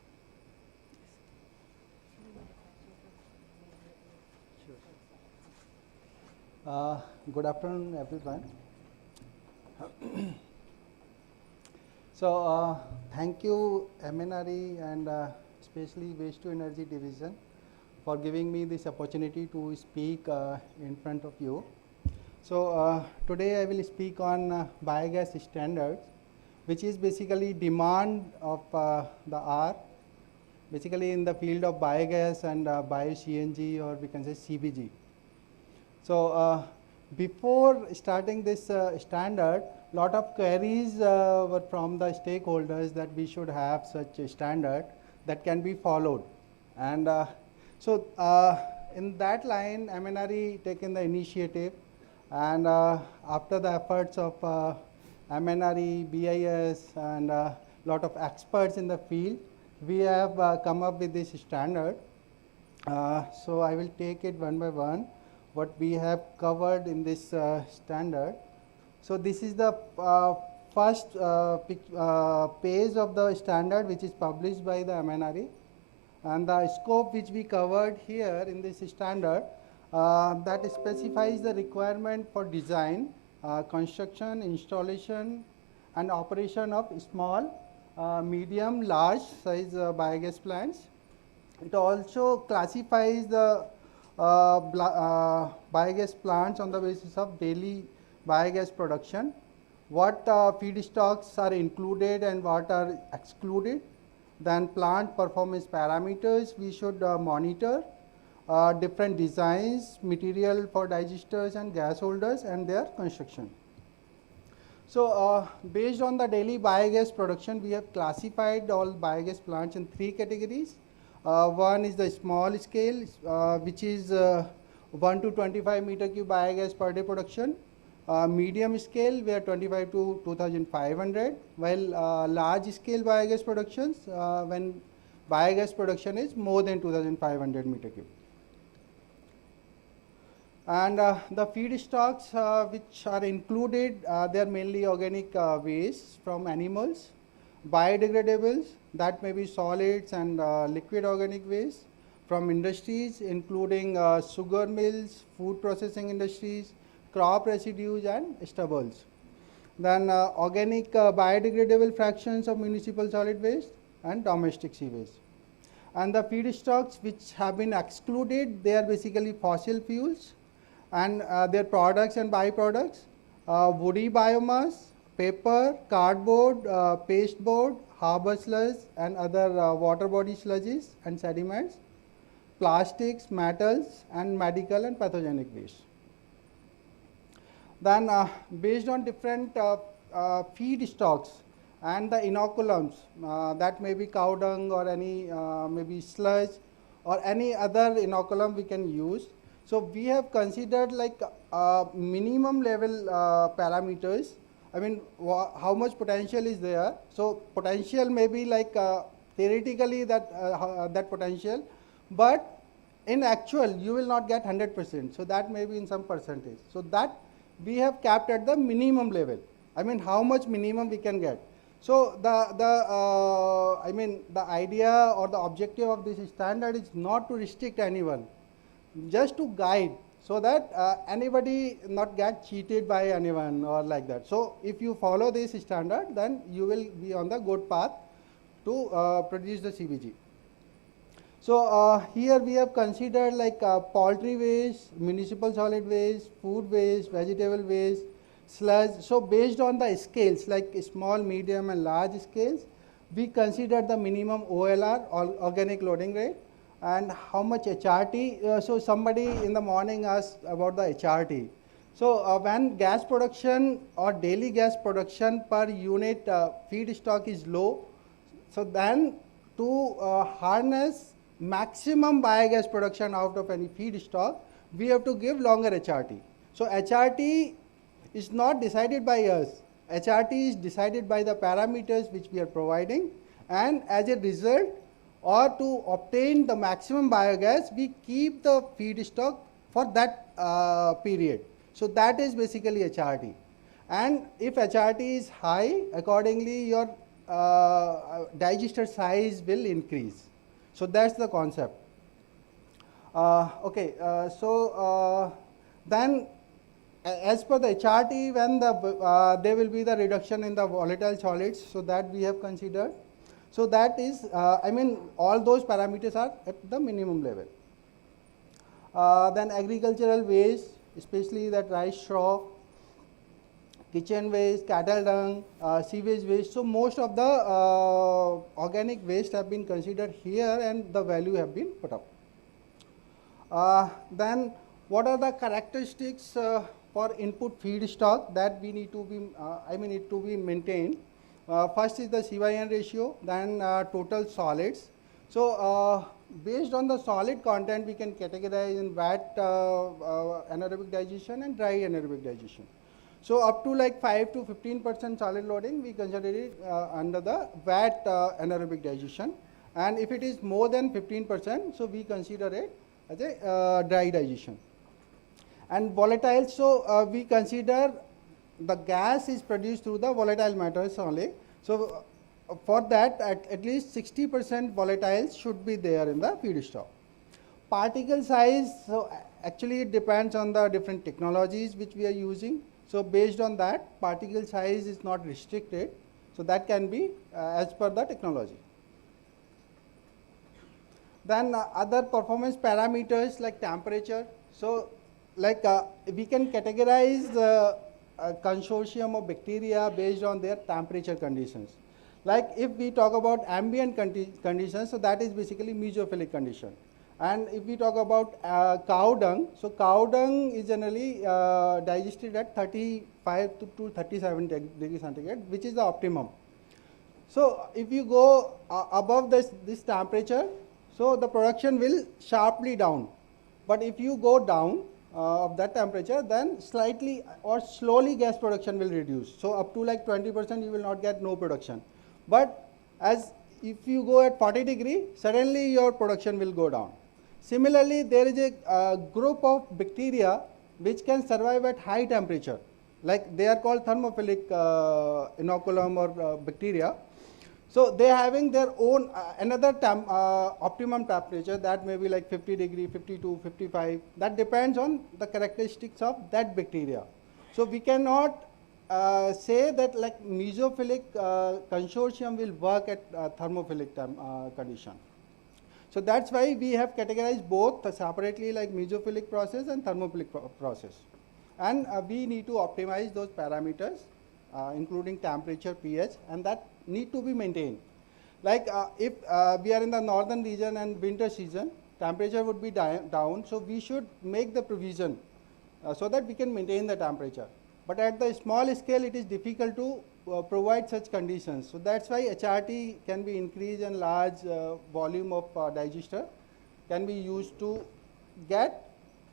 Sure. Good afternoon, everyone. So, thank you, MNRE, and especially Waste to Energy Division, for giving me this opportunity to speak in front of you. So, today I will speak on biogas standards, which is basically demand of the hour, basically in the field of biogas and bio-CNG, or we can say CBG. So, before starting this standard, lot of queries were from the stakeholders that we should have such a standard that can be followed. And so in that line, MNRE taken the initiative, and after the efforts of MNRE, BIS, and lot of experts in the field, we have come up with this standard. So I will take it one by one. what we have covered in this standard. So this is the first page of the standard which is published by the MNRE, and the scope which we covered here in this standard that specifies the requirement for design, construction, installation and operation of small, medium, large size biogas plants. It also classifies the biogas plants on the basis of daily biogas production, what feedstocks are included and what are excluded, then plant performance parameters we should monitor, different designs, material for digesters and gas holders and their construction. So based on the daily biogas production, we have classified all biogas plants in 3 categories. One is the small scale, which is 1 to 25 meter cube biogas per day production. Medium scale, where 25 to 2,500, while large scale biogas productions, when biogas production is more than 2,500 meter cube. And the feedstocks which are included, they are mainly organic waste from animals, biodegradables, that may be solids and liquid organic waste from industries, including sugar mills, food processing industries, crop residues and stubbles. Then organic biodegradable fractions of municipal solid waste and domestic sewage. And the feedstocks which have been excluded, they are basically fossil fuels and their products and byproducts, woody biomass, paper, cardboard, pasteboard, harbor sludge and other water body sludges and sediments, plastics, metals and medical and pathogenic waste. Then based on different feedstocks and the inoculums, that may be cow dung or any maybe sludge or any other inoculum we can use. So we have considered like minimum level parameters. I mean, how much potential is there? So potential may be like theoretically that potential, but in actual you will not get 100%. So that may be in some percentage. So that we have capped at the minimum level. I mean, how much minimum we can get. So I mean, the idea or the objective of this standard is not to restrict anyone, just to guide so that anybody not get cheated by anyone or like that. So if you follow this standard, then you will be on the good path to produce the CBG. So here we have considered like poultry waste, municipal solid waste, food waste, vegetable waste, sludge. So based on the scales like small, medium and large scales, we considered the minimum OLR, organic loading rate, and how much HRT. So somebody in the morning asked about the HRT. So when gas production or daily gas production per unit feedstock is low, so then to harness maximum biogas production out of any feedstock, we have to give longer HRT. So HRT is not decided by us. HRT is decided by the parameters which we are providing, and as a result, or to obtain the maximum biogas, we keep the feedstock for that period. So that is basically HRT. And if HRT is high, accordingly your digester size will increase. So that's the concept. Then as per the HRT, when there will be the reduction in the volatile solids, so that we have considered. So that is, I mean, all those parameters are at the minimum level. Then agricultural waste, especially that rice straw, kitchen waste, cattle dung, sewage waste. So most of the organic waste have been considered here and the value have been put up. Then what are the characteristics for input feedstock that we need to be, need to be maintained? First is the CYN ratio, then total solids. So based on the solid content, we can categorize in wet anaerobic digestion and dry anaerobic digestion. So up to like 5 to 15% solid loading, we consider it under the wet anaerobic digestion. And if it is more than 15%, so we consider it as a dry digestion. And volatile, so we consider the gas is produced through the volatile matters only. So for that, at least 60% volatiles should be there in the feedstock. Particle size, so actually it depends on the different technologies which we are using. So based on that, particle size is not restricted. So that can be as per the technology. Then other performance parameters like temperature. So like we can categorize a consortium of bacteria based on their temperature conditions. Like if we talk about ambient conditions, so that is basically mesophilic condition. And if we talk about cow dung, so cow dung is generally digested at 35 to 37 degrees centigrade, which is the optimum. So if you go above this temperature, so the production will sharply down. But if you go down of that temperature, then slightly or slowly gas production will reduce. So up to like 20% you will not get no production. But as if you go at 40 degree, suddenly your production will go down. Similarly, there is a group of bacteria which can survive at high temperature. Like they are called thermophilic inoculum or bacteria. So they are having their own another optimum temperature that may be like 50 degree, 52, 55. That depends on the characteristics of that bacteria. So we cannot say that like mesophilic consortium will work at thermophilic condition. So that's why we have categorized both separately, like mesophilic process and thermophilic process. And we need to optimize those parameters, including temperature, pH, and that need to be maintained. Like if we are in the northern region and winter season, temperature would be down, so we should make the provision so that we can maintain the temperature. But at the small scale, it is difficult to provide such conditions. So that's why HRT can be increased and large volume of digester can be used to get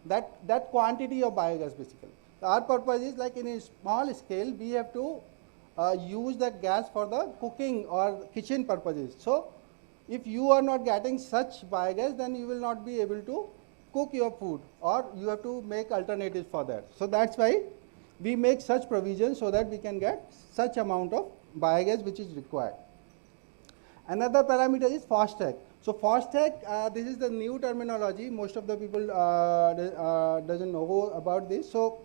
that quantity of biogas basically. Our purpose is like in a small scale, we have to use that gas for the cooking or kitchen purposes. So if you are not getting such biogas, then you will not be able to cook your food, or you have to make alternatives for that. So that's why we make such provisions so that we can get such amount of biogas which is required. Another parameter is FOSTEC. So FOSTEC, this is the new terminology. Most of the people doesn't know about this. So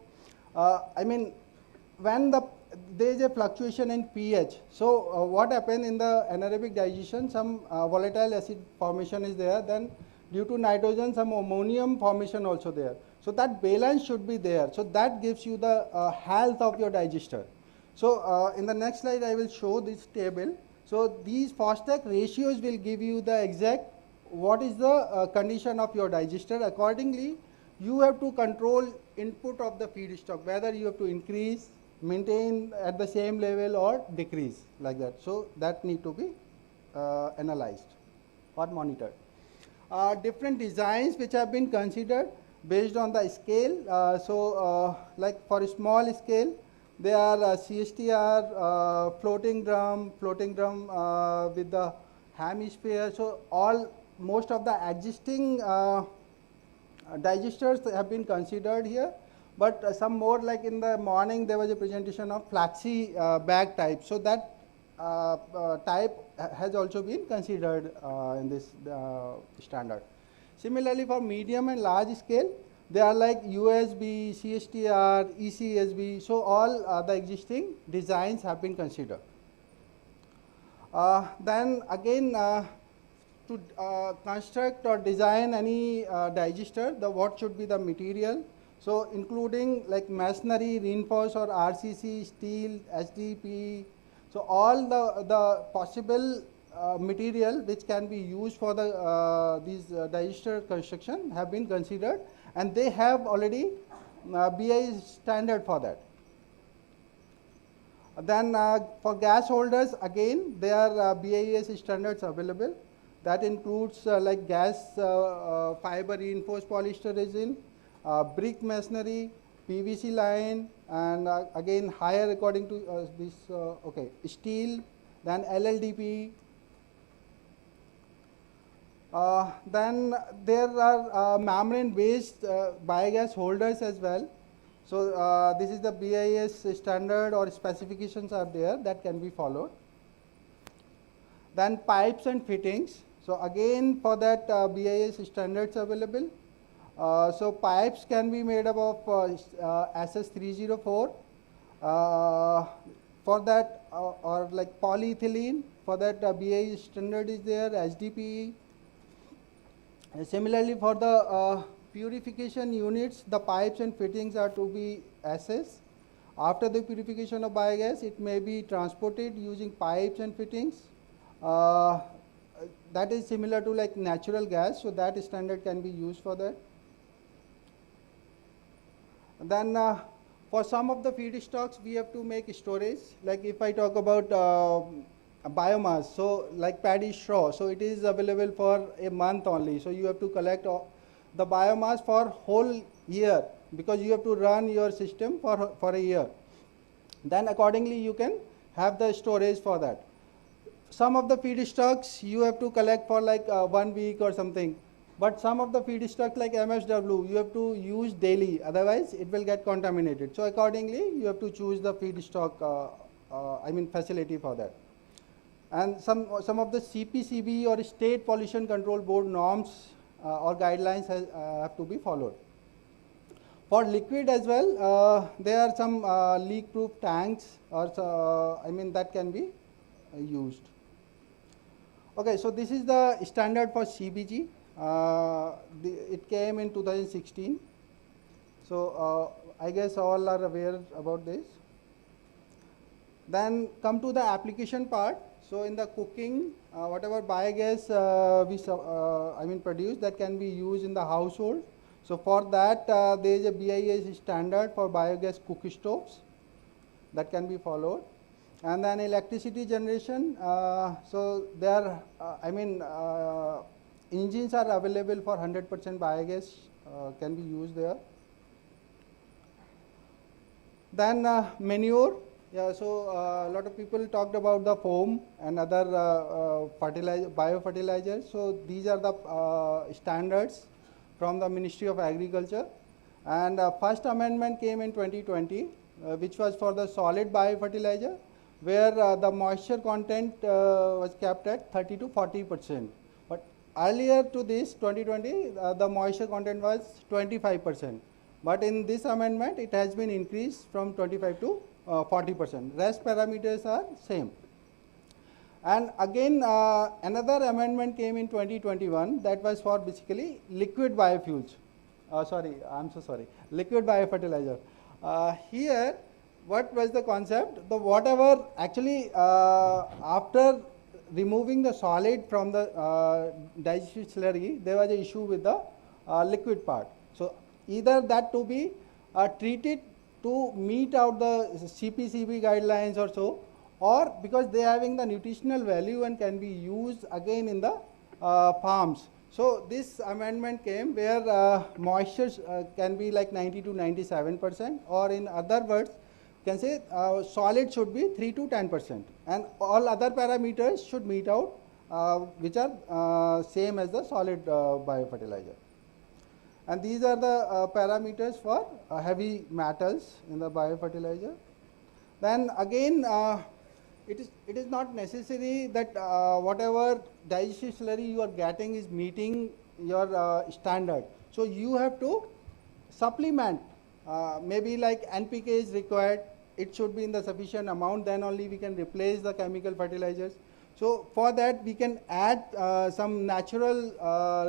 I mean, when there is a fluctuation in pH, so what happens in the anaerobic digestion, some volatile acid formation is there, then due to nitrogen some ammonium formation also there. So that balance should be there. So that gives you the health of your digester. So in the next slide I will show this table. So these FOSTEC ratios will give you the exact what is the condition of your digester. Accordingly, you have to control input of the feedstock, whether you have to increase, maintain at the same level or decrease like that. So that need to be analyzed or monitored. Different designs which have been considered based on the scale. Like for a small scale, there are CSTR, floating drum with the hemisphere. So most of the existing digesters have been considered here, but some more, like in the morning there was a presentation of flaxi bag type. So that type has also been considered in this standard. Similarly, for medium and large scale, they are like USB, CSTR, ECSB. So all the existing designs have been considered. Then again, to construct or design any digester, what should be the material? So including like masonry, reinforced or RCC, steel, SDP. So all the possible material which can be used for the these digester construction have been considered, and they have already BI standard for that. Then for gas holders, again there are BIS standards available. That includes like gas fiber reinforced polyester resin, brick masonry, PVC line, and again higher according to this steel, then LLDP. Then there are membrane-based biogas holders as well. So this is the BIS standard or specifications are there that can be followed. Then pipes and fittings. So again, for that BIS standards available. So pipes can be made up of SS304. For that, or like polyethylene, for that BIS standard is there, HDPE. Similarly, for the purification units, the pipes and fittings are to be SS. After the purification of biogas, it may be transported using pipes and fittings. That is similar to like natural gas, so that standard can be used for that. Then for some of the feedstocks, we have to make storage. Like if I talk about biomass, so like paddy straw, so it is available for a month only. So you have to collect the biomass for whole year because you have to run your system for a year. Then accordingly you can have the storage for that. Some of the feedstocks you have to collect for like 1 week or something. But some of the feedstocks like MSW, you have to use daily, otherwise it will get contaminated. So accordingly, you have to choose the feedstock, facility for that. And some of the CPCB or State Pollution Control Board norms or guidelines have to be followed. For liquid as well, there are some leak-proof tanks, or that can be used. Okay, so this is the standard for CBG. It came in 2016. So I guess all are aware about this. Then come to the application part. So in the cooking, whatever biogas we produce, that can be used in the household. So for that, there is a BIS standard for biogas cook stoves that can be followed. And then electricity generation, so there engines are available for 100% biogas, can be used there. Then manure, yeah, so a lot of people talked about the foam and other biofertilizers. So these are the standards from the Ministry of Agriculture. And first amendment came in 2020, which was for the solid biofertilizer, where the moisture content was kept at 30 to 40%. But earlier to this, 2020, the moisture content was 25%. But in this amendment, it has been increased from 25 to 40%. Rest parameters are same. And again, another amendment came in 2021 that was for basically liquid biofuels. Liquid biofertilizer. Here, what was the concept? The whatever actually after removing the solid from the digestive slurry, there was an issue with the liquid part. So either that to be treated to meet out the CPCB guidelines or so, or because they are having the nutritional value and can be used again in the farms. So this amendment came where moisture can be like 90 to 97%, or in other words, can say solid should be 3 to 10%, and all other parameters should meet out, which are same as the solid biofertilizer. And these are the parameters for heavy metals in the biofertilizer. Then again, it is not necessary that whatever digestive slurry you are getting is meeting your standard. So you have to supplement. Maybe like NPK is required, it should be in the sufficient amount, then only we can replace the chemical fertilizers. So for that we can add some natural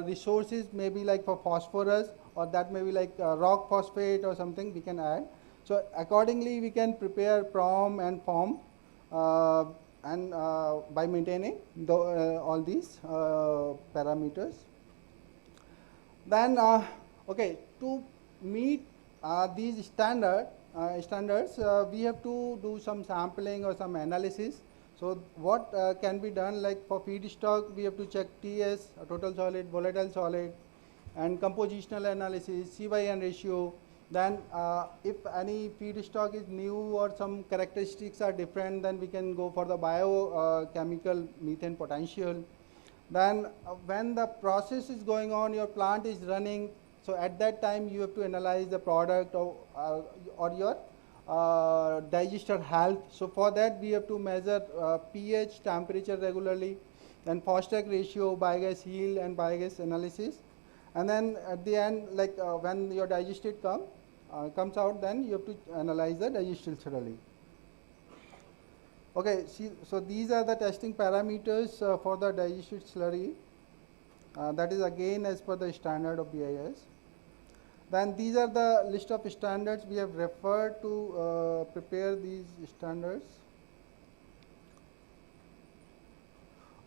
resources, maybe like for phosphorus, or that may be like rock phosphate or something we can add. So accordingly we can prepare PROM and FOM by maintaining all these parameters. Then okay, to meet these standards, we have to do some sampling or some analysis. So what can be done, like for feedstock, we have to check TS, total solid, volatile solid, and compositional analysis, C/N ratio. Then if any feedstock is new or some characteristics are different, then we can go for the biochemical methane potential. Then when the process is going on, your plant is running, so at that time you have to analyze the product or your digester health. So for that we have to measure pH, temperature regularly, then phosphatic ratio, biogas yield and biogas analysis. And then at the end, like when your digestate comes out, then you have to analyze the digestate thoroughly. Okay, see, so these are the testing parameters for the digestate slurry. That is again as per the standard of BIS. Then these are the list of standards we have referred to prepare these standards.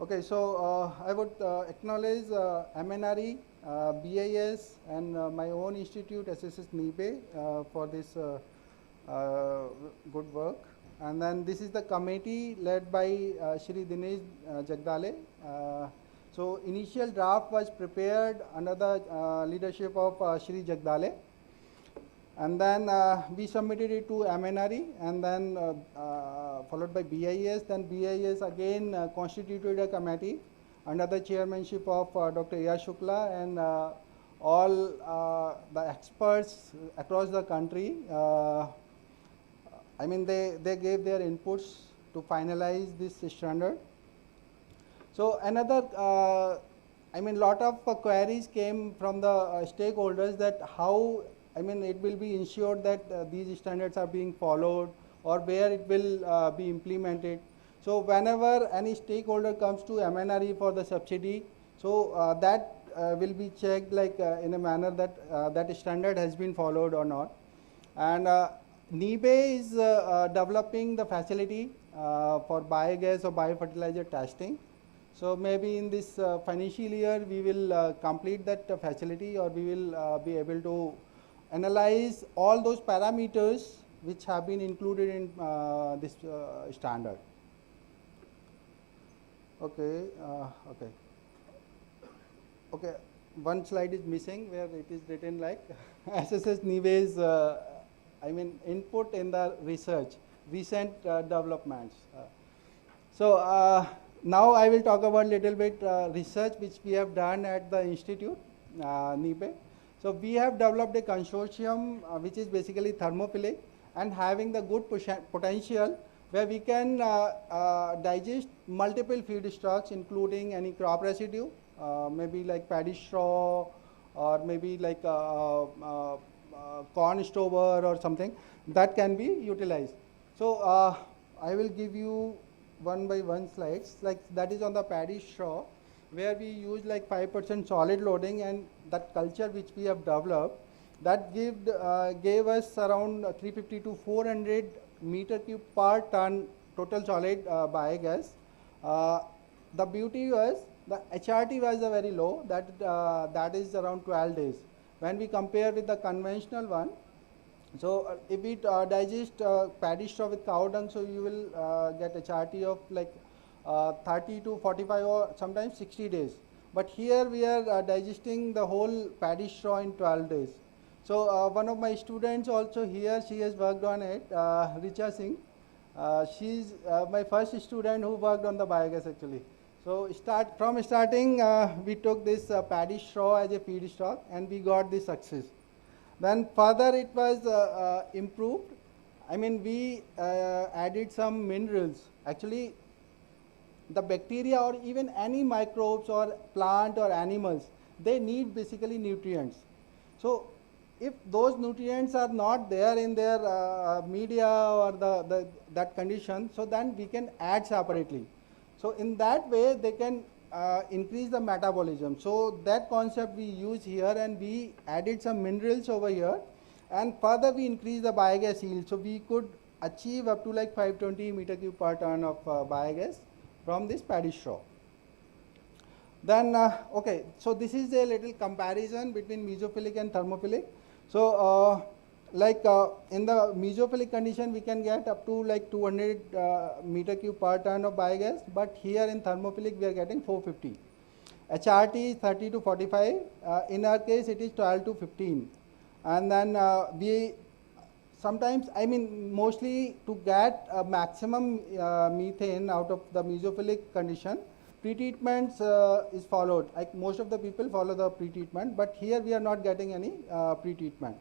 Okay, so I would acknowledge MNRE, BIS, and my own institute, SSS NIBE, for this good work. And then this is the committee led by Shri Dinesh Jagdale. So initial draft was prepared under the leadership of Shri Jagdale. And then we submitted it to MNRE, and then followed by BIS. Then BIS again constituted a committee under the chairmanship of Dr. A.R. Shukla and all the experts across the country. I mean, they gave their inputs to finalize this standard. So another, I mean, lot of queries came from the stakeholders that how, I mean, it will be ensured that these standards are being followed, or where it will be implemented. So whenever any stakeholder comes to MNRE for the subsidy, so that will be checked like in a manner that that standard has been followed or not. And NIBE is developing the facility for biogas or biofertilizer testing. So maybe in this financial year we will complete that facility, or we will be able to analyze all those parameters which have been included in this standard. Okay, okay, one slide is missing where it is written like SSS NIBE's I mean input in the research, recent developments. So now I will talk about little bit research which we have done at the institute, NIBE. So we have developed a consortium which is basically thermophilic and having the good potential, where we can digest multiple feedstocks including any crop residue, maybe like paddy straw, or maybe like corn stover or something that can be utilized. So I will give you one by one slides, like that is on the paddy straw, where we use like 5% solid loading, and that culture which we have developed, that gave us around 350 to 400 meter cube per ton total solid biogas. The beauty was the HRT was very low, that is around 12 days. When we compare with the conventional one, so if we digest paddy straw with cow dung, so you will get HRT of like 30 to 45 or sometimes 60 days. But here we are digesting the whole paddy straw in 12 days. So one of my students also here, she has worked on it, Richa Singh. She's my first student who worked on the biogas actually. So from starting, we took this paddy straw as a feedstock, and we got this success. Then further it was improved. I mean, we added some minerals. Actually, the bacteria or even any microbes or plant or animals, they need basically nutrients. So if those nutrients are not there in their media or that condition, so then we can add separately. So in that way, they can increase the metabolism. So that concept we use here, and we added some minerals over here, and further we increase the biogas yield. So we could achieve up to like 520 meter cube per ton of biogas from this paddy straw. Then, okay, so this is a little comparison between mesophilic and thermophilic. So like in the mesophilic condition, we can get up to like 200 meter cube per ton of biogas, but here in thermophilic, we are getting 450. HRT is 30 to 45. In our case, it is 12 to 15. And then we sometimes, I mean, mostly to get a maximum methane out of the mesophilic condition, pre-treatments is followed. Like most of the people follow the pre-treatment, but here we are not getting any pre-treatment.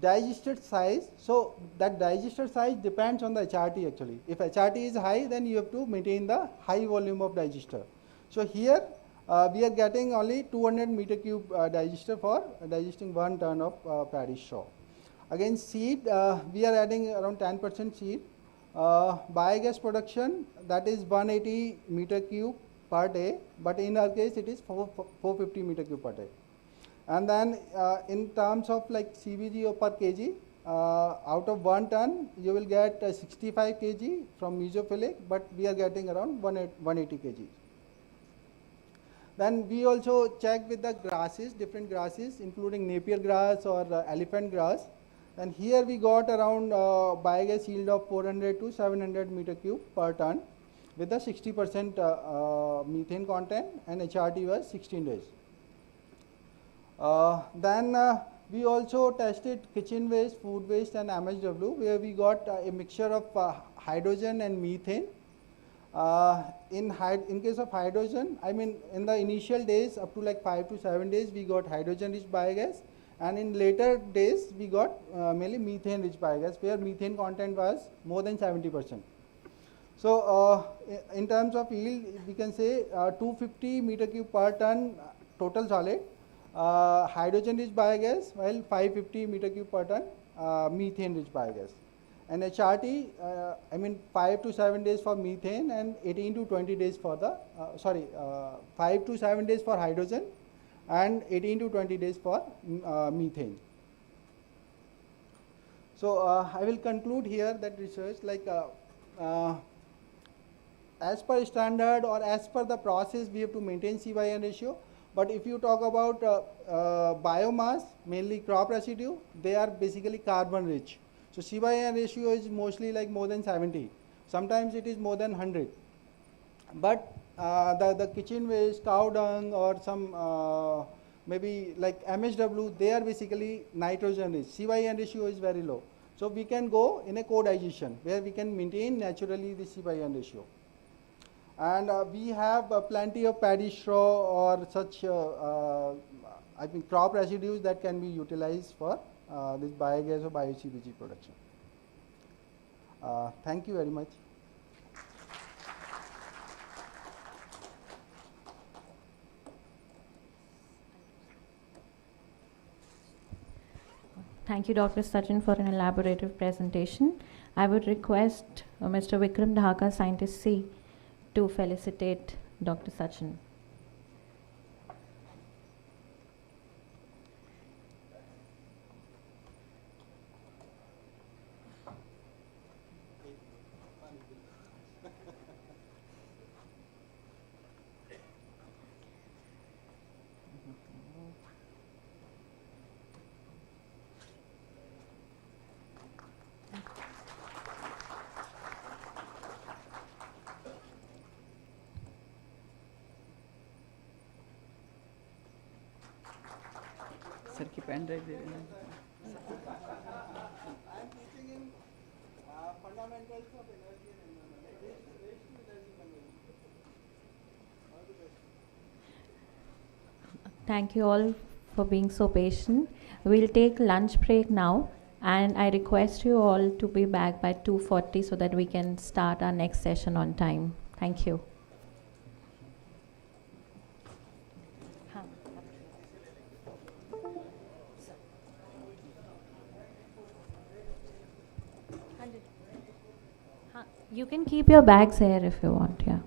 Digester size, so that digester size depends on the HRT actually. If HRT is high, then you have to maintain the high volume of digester. So here we are getting only 200 meter cube digester for digesting 1 ton of paddy straw. Again, seed, we are adding around 10% seed. Biogas production, that is 180 meter cube per day, but in our case it is 450 meter cube per day. And then in terms of like CBG or per kg, out of 1 ton, you will get 65 kg from mesophilic, but we are getting around 180 kg. Then we also check with the grasses, different grasses, including Napier grass or elephant grass. And here we got around biogas yield of 400 to 700 meter cube per ton with a 60% methane content, and HRT was 16 days. Then we also tested kitchen waste, food waste and MHW, where we got a mixture of hydrogen and methane. In case of hydrogen, I mean in the initial days up to like 5 to 7 days we got hydrogen rich biogas, and in later days we got mainly methane rich biogas, where methane content was more than 70%. So in terms of yield, we can say 250 meter cube per ton total solid hydrogen rich biogas, while 550 meter cube per ton methane rich biogas. And HRT, I mean 5 to 7 days for methane and 18 to 20 days for the, 5 to 7 days for hydrogen and 18 to 20 days for methane. So I will conclude here that research, like as per standard or as per the process, we have to maintain C/N ratio. But if you talk about biomass, mainly crop residue, they are basically carbon rich. So C/N ratio is mostly like more than 70. Sometimes it is more than 100. But the kitchen waste, cow dung, or some maybe like MHW, they are basically nitrogen rich. C/N ratio is very low. So we can go in a co-digestion where we can maintain naturally the C/N ratio. And we have plenty of paddy straw or such I think crop residues that can be utilized for this biogas or bio-CBG production. Thank you very much. Thank you, Dr. Sachin, for an elaborative presentation. I would request Mr. Vikram Dhaka, Scientist C, to felicitate Dr. Sachin. Sir की pen drive दे देना Thank you all for being so patient. We'll take lunch break now, and I request you all to be back by 2:40 so that we can start our next session on time. Thank you. You can keep your bags here if you want, yeah.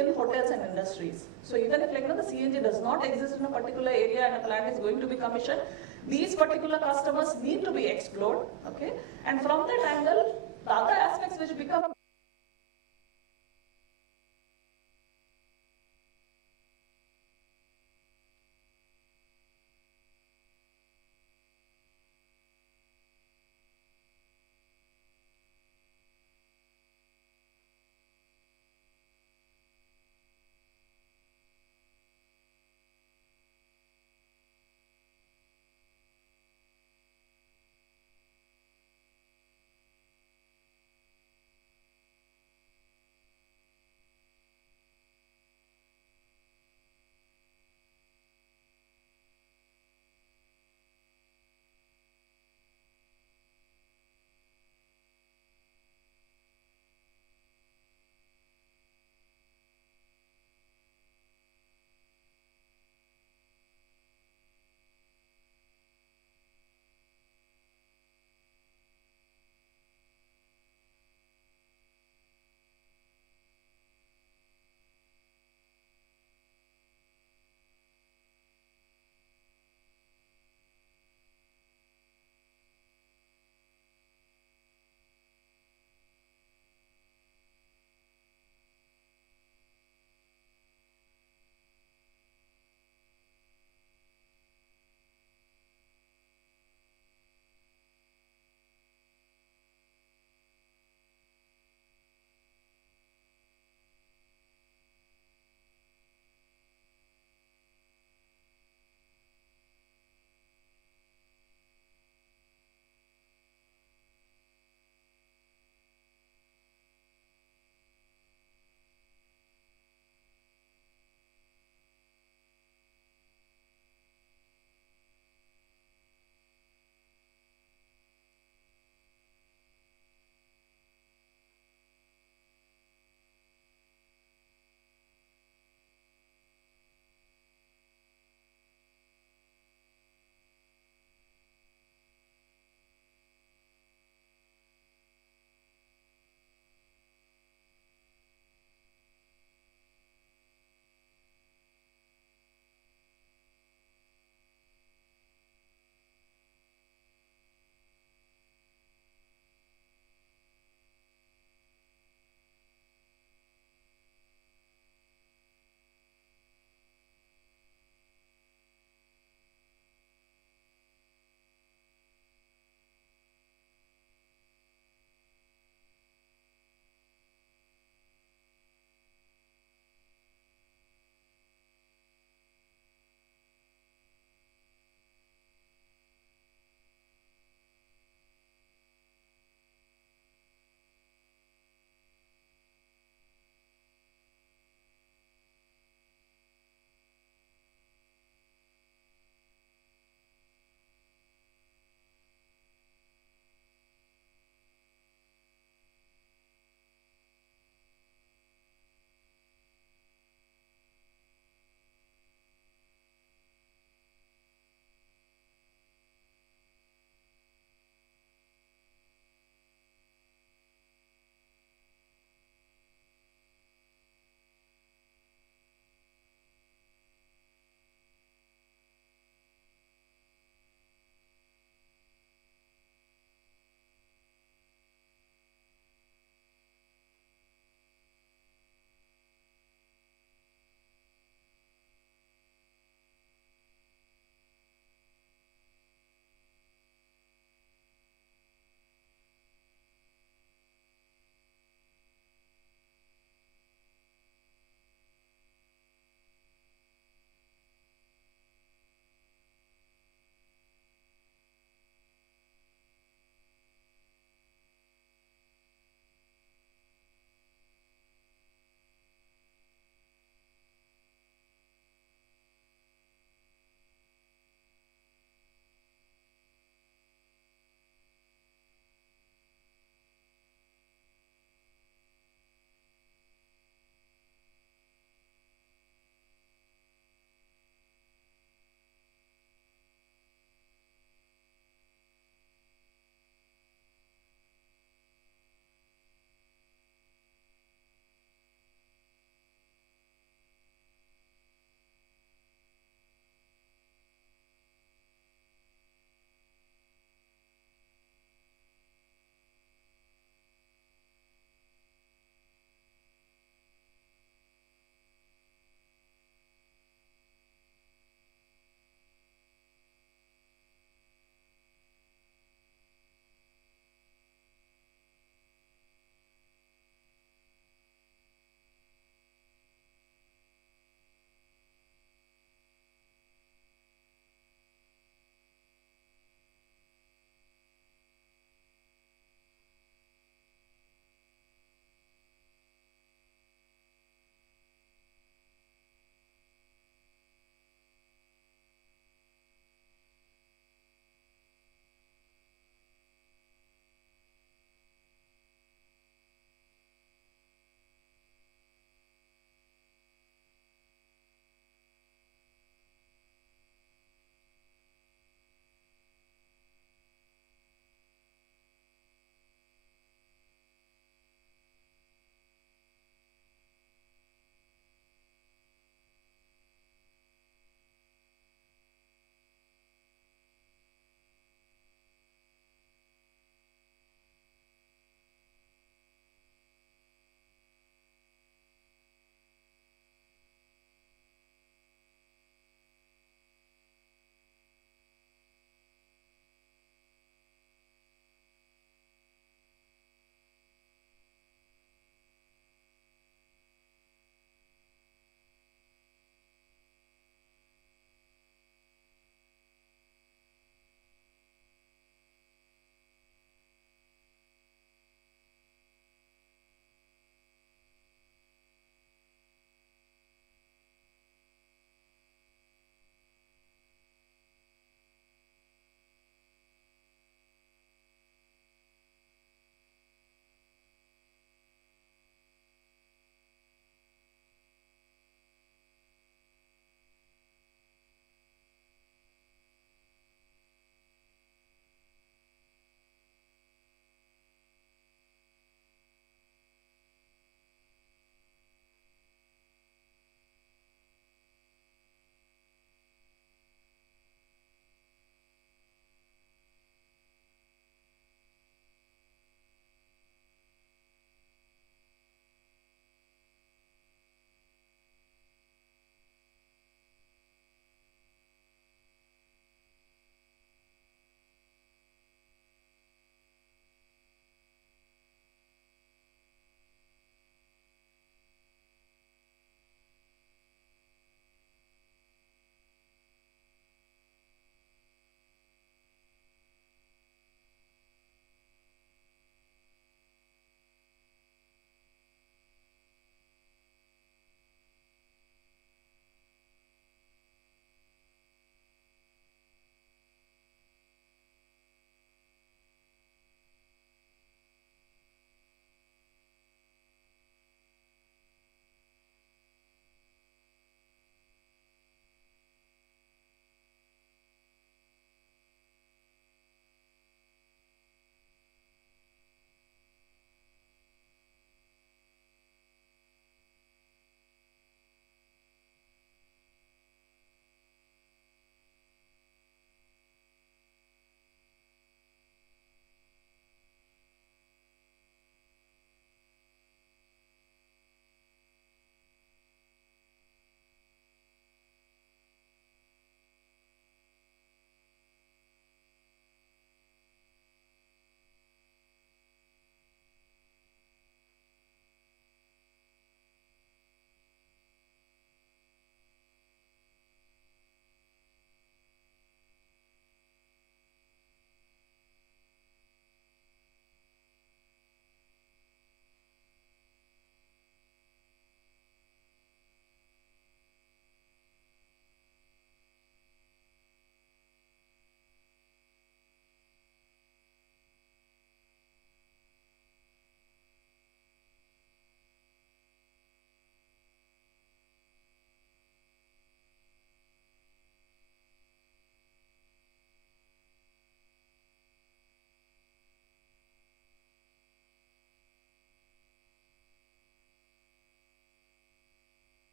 in hotels and industries. So even if the CNG does not exist in a particular area and a plant is going to be commissioned, these particular customers need to be explored, okay? And from that angle, the other aspects which become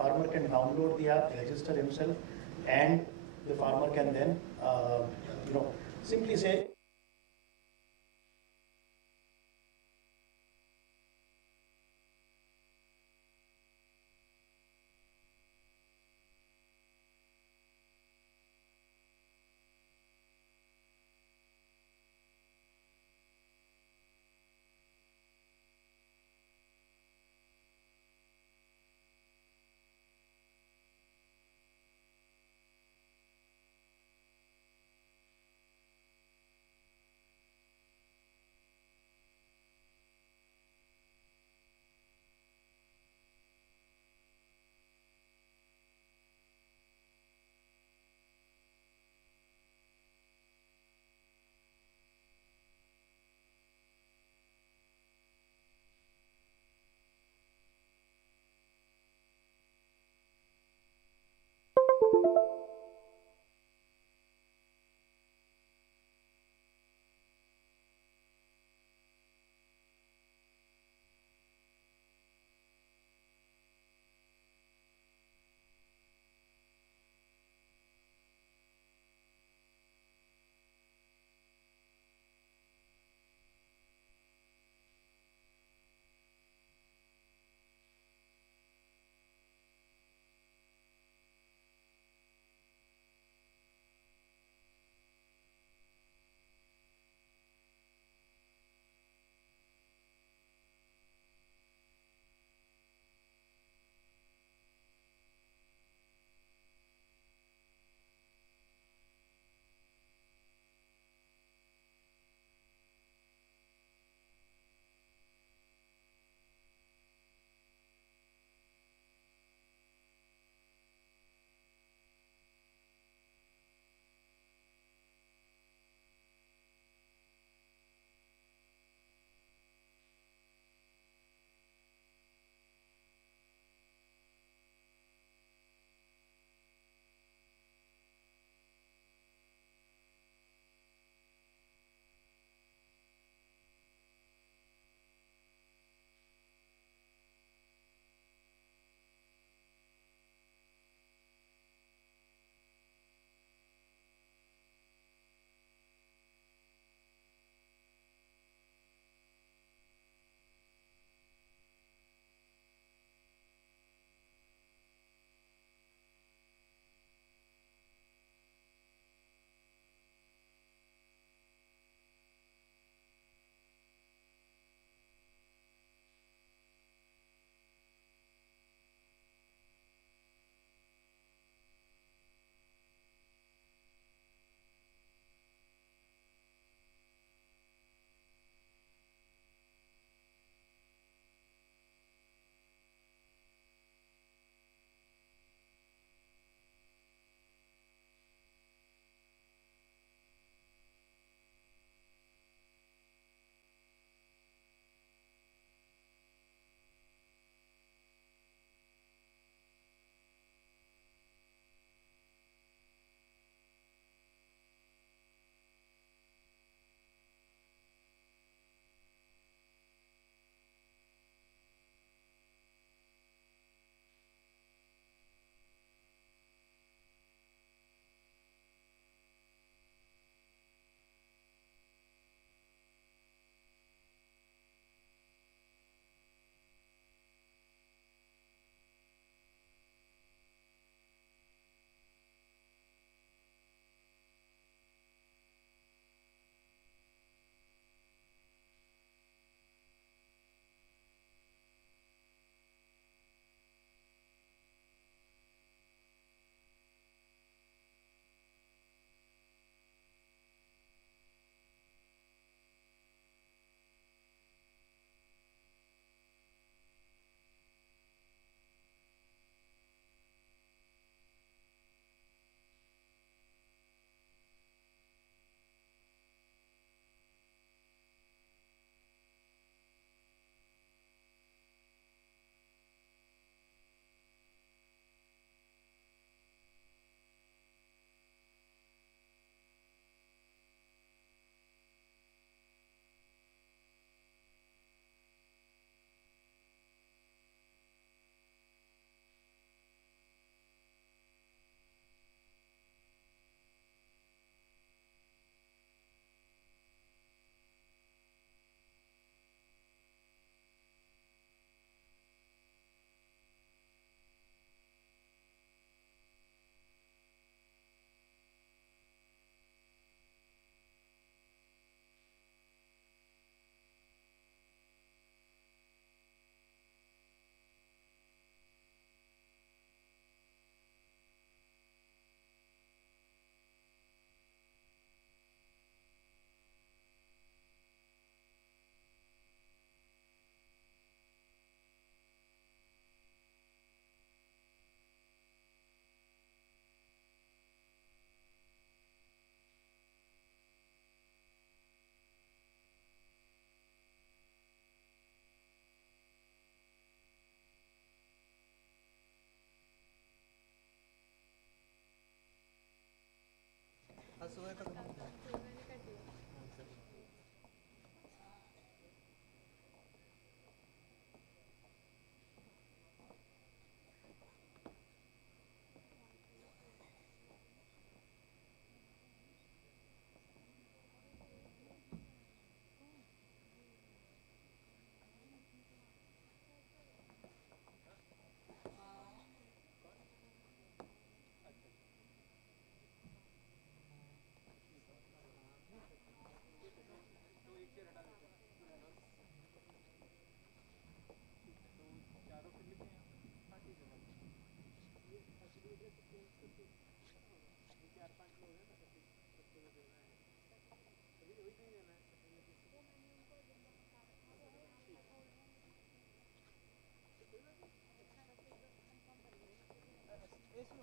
farmer can download the app, register himself, and the farmer can then, simply say,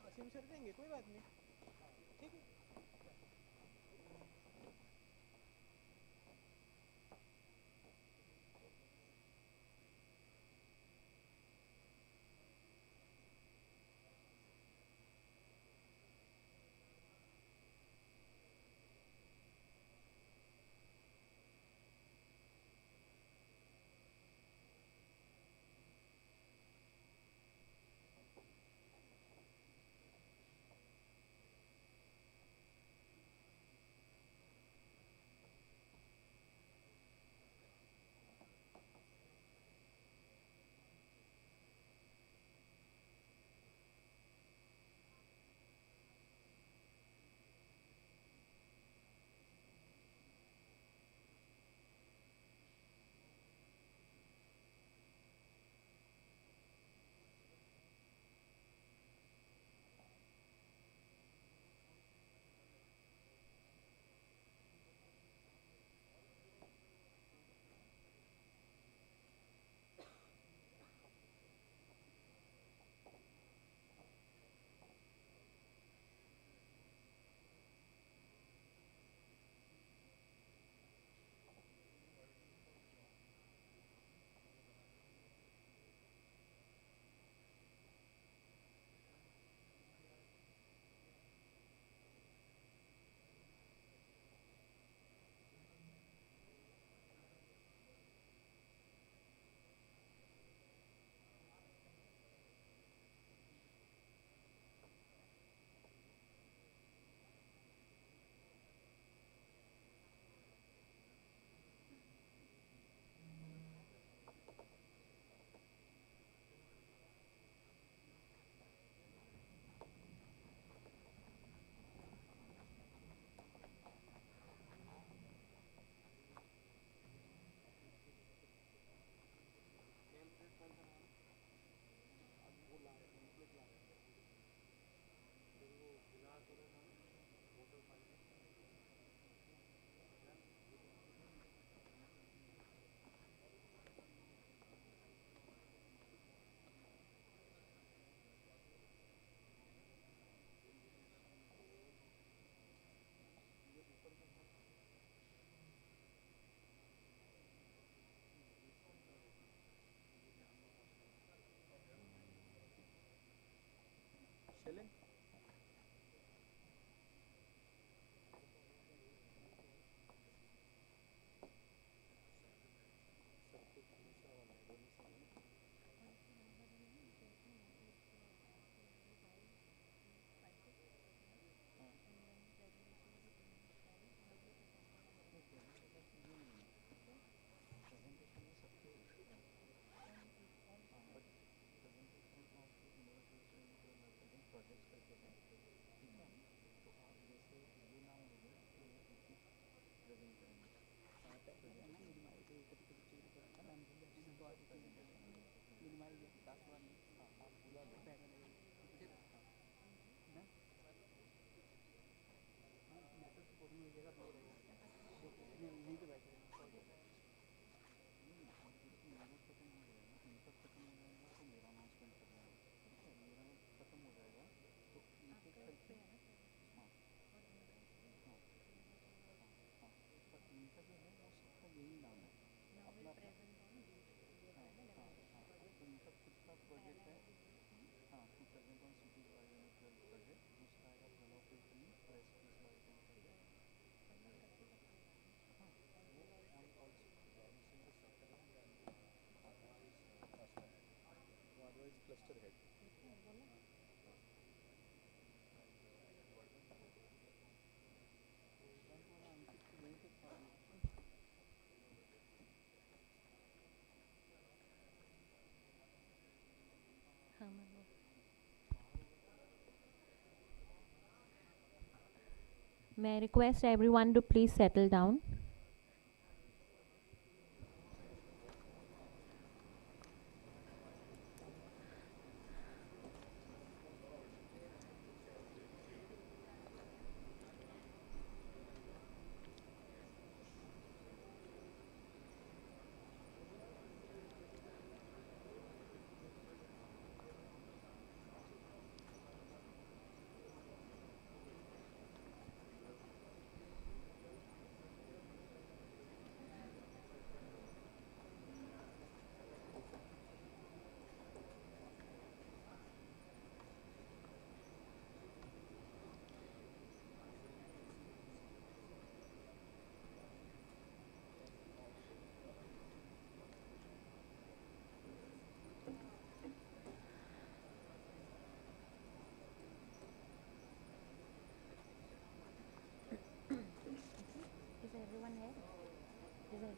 Asim sir देंगे, कोई बात नहीं, ठीक है। May I request everyone to please settle down?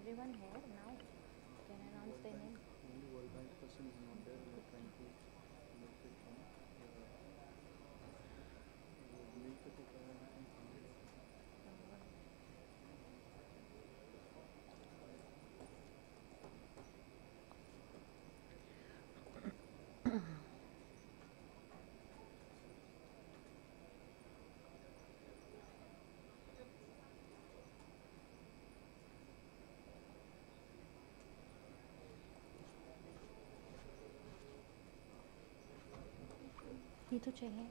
everyone here now? Can I announce their name? Only World Bank person is not there. We are trying to make it milk to provide and farm. ये तो चाहिए.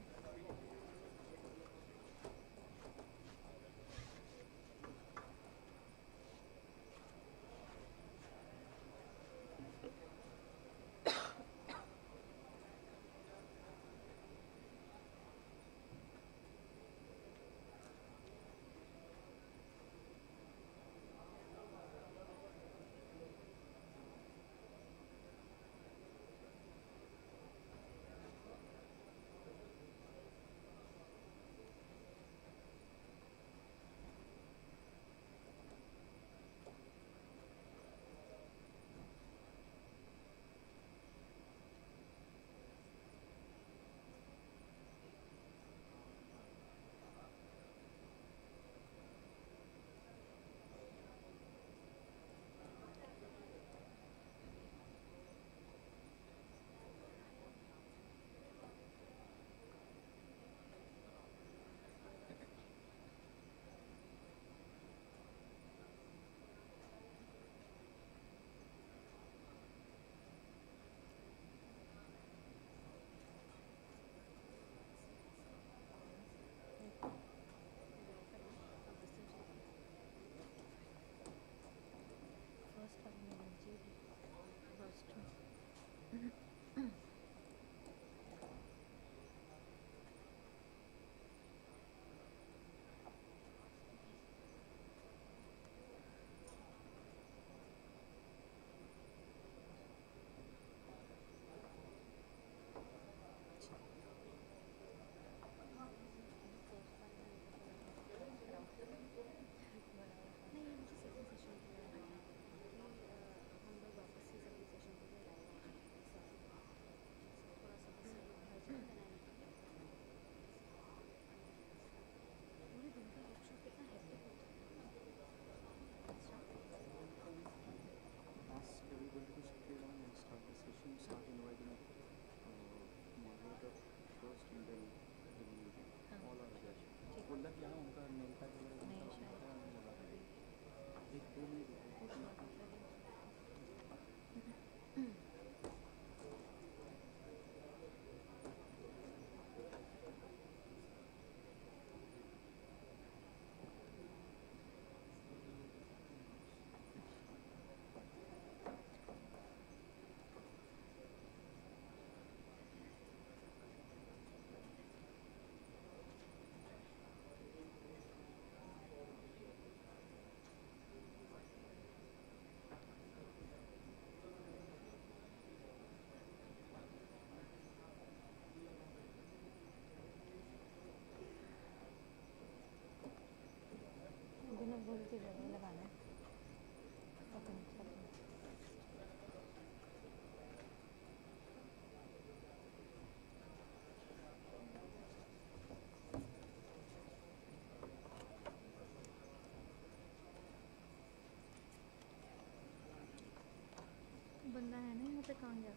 बंदा है ना यहाँ पे कहाँ गया?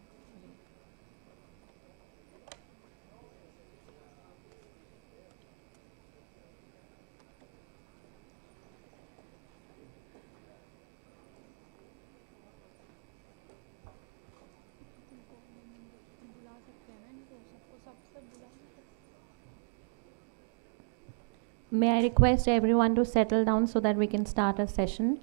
बुला सकते हैं ना इनको, सबको सब बुला सकते हैं. May I request everyone to settle down so that we can start a session?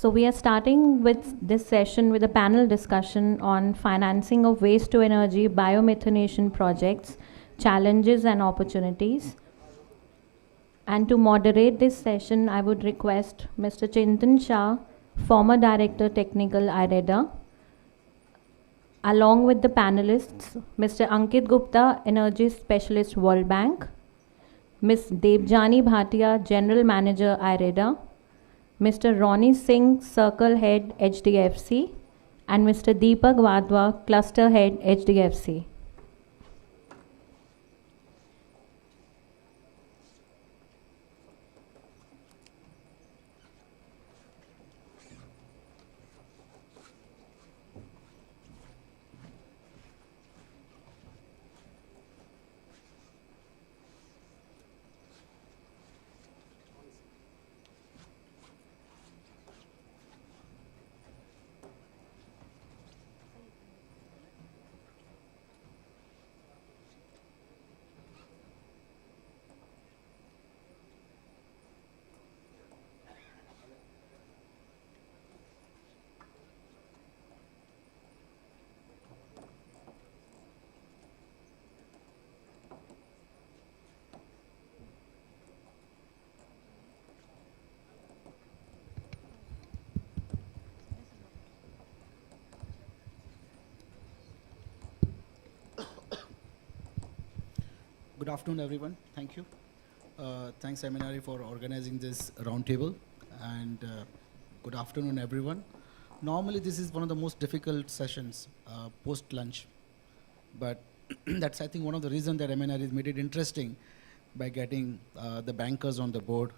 So we are starting with this session with a panel discussion on financing of waste to energy biomethanation projects challenges and opportunities. And to moderate this session, I would request Mr. Chintan Shah, former Director Technical IREDA, along with the panelists, Mr. Ankit Gupta, Energy Specialist World Bank, Ms. Debjani Bhatia, General Manager IREDA, Mr. Ronnie Singh, Circle Head HDFC, and Mr. Deepak Wadhwa, Cluster Head HDFC. Good afternoon, everyone. Thank you. Thanks, Seminary, for organizing this roundtable. And good afternoon, everyone. Normally, this is one of the most difficult sessions post-lunch. But that's, I think, one of the reasons that MNR has made it interesting by getting the bankers on the board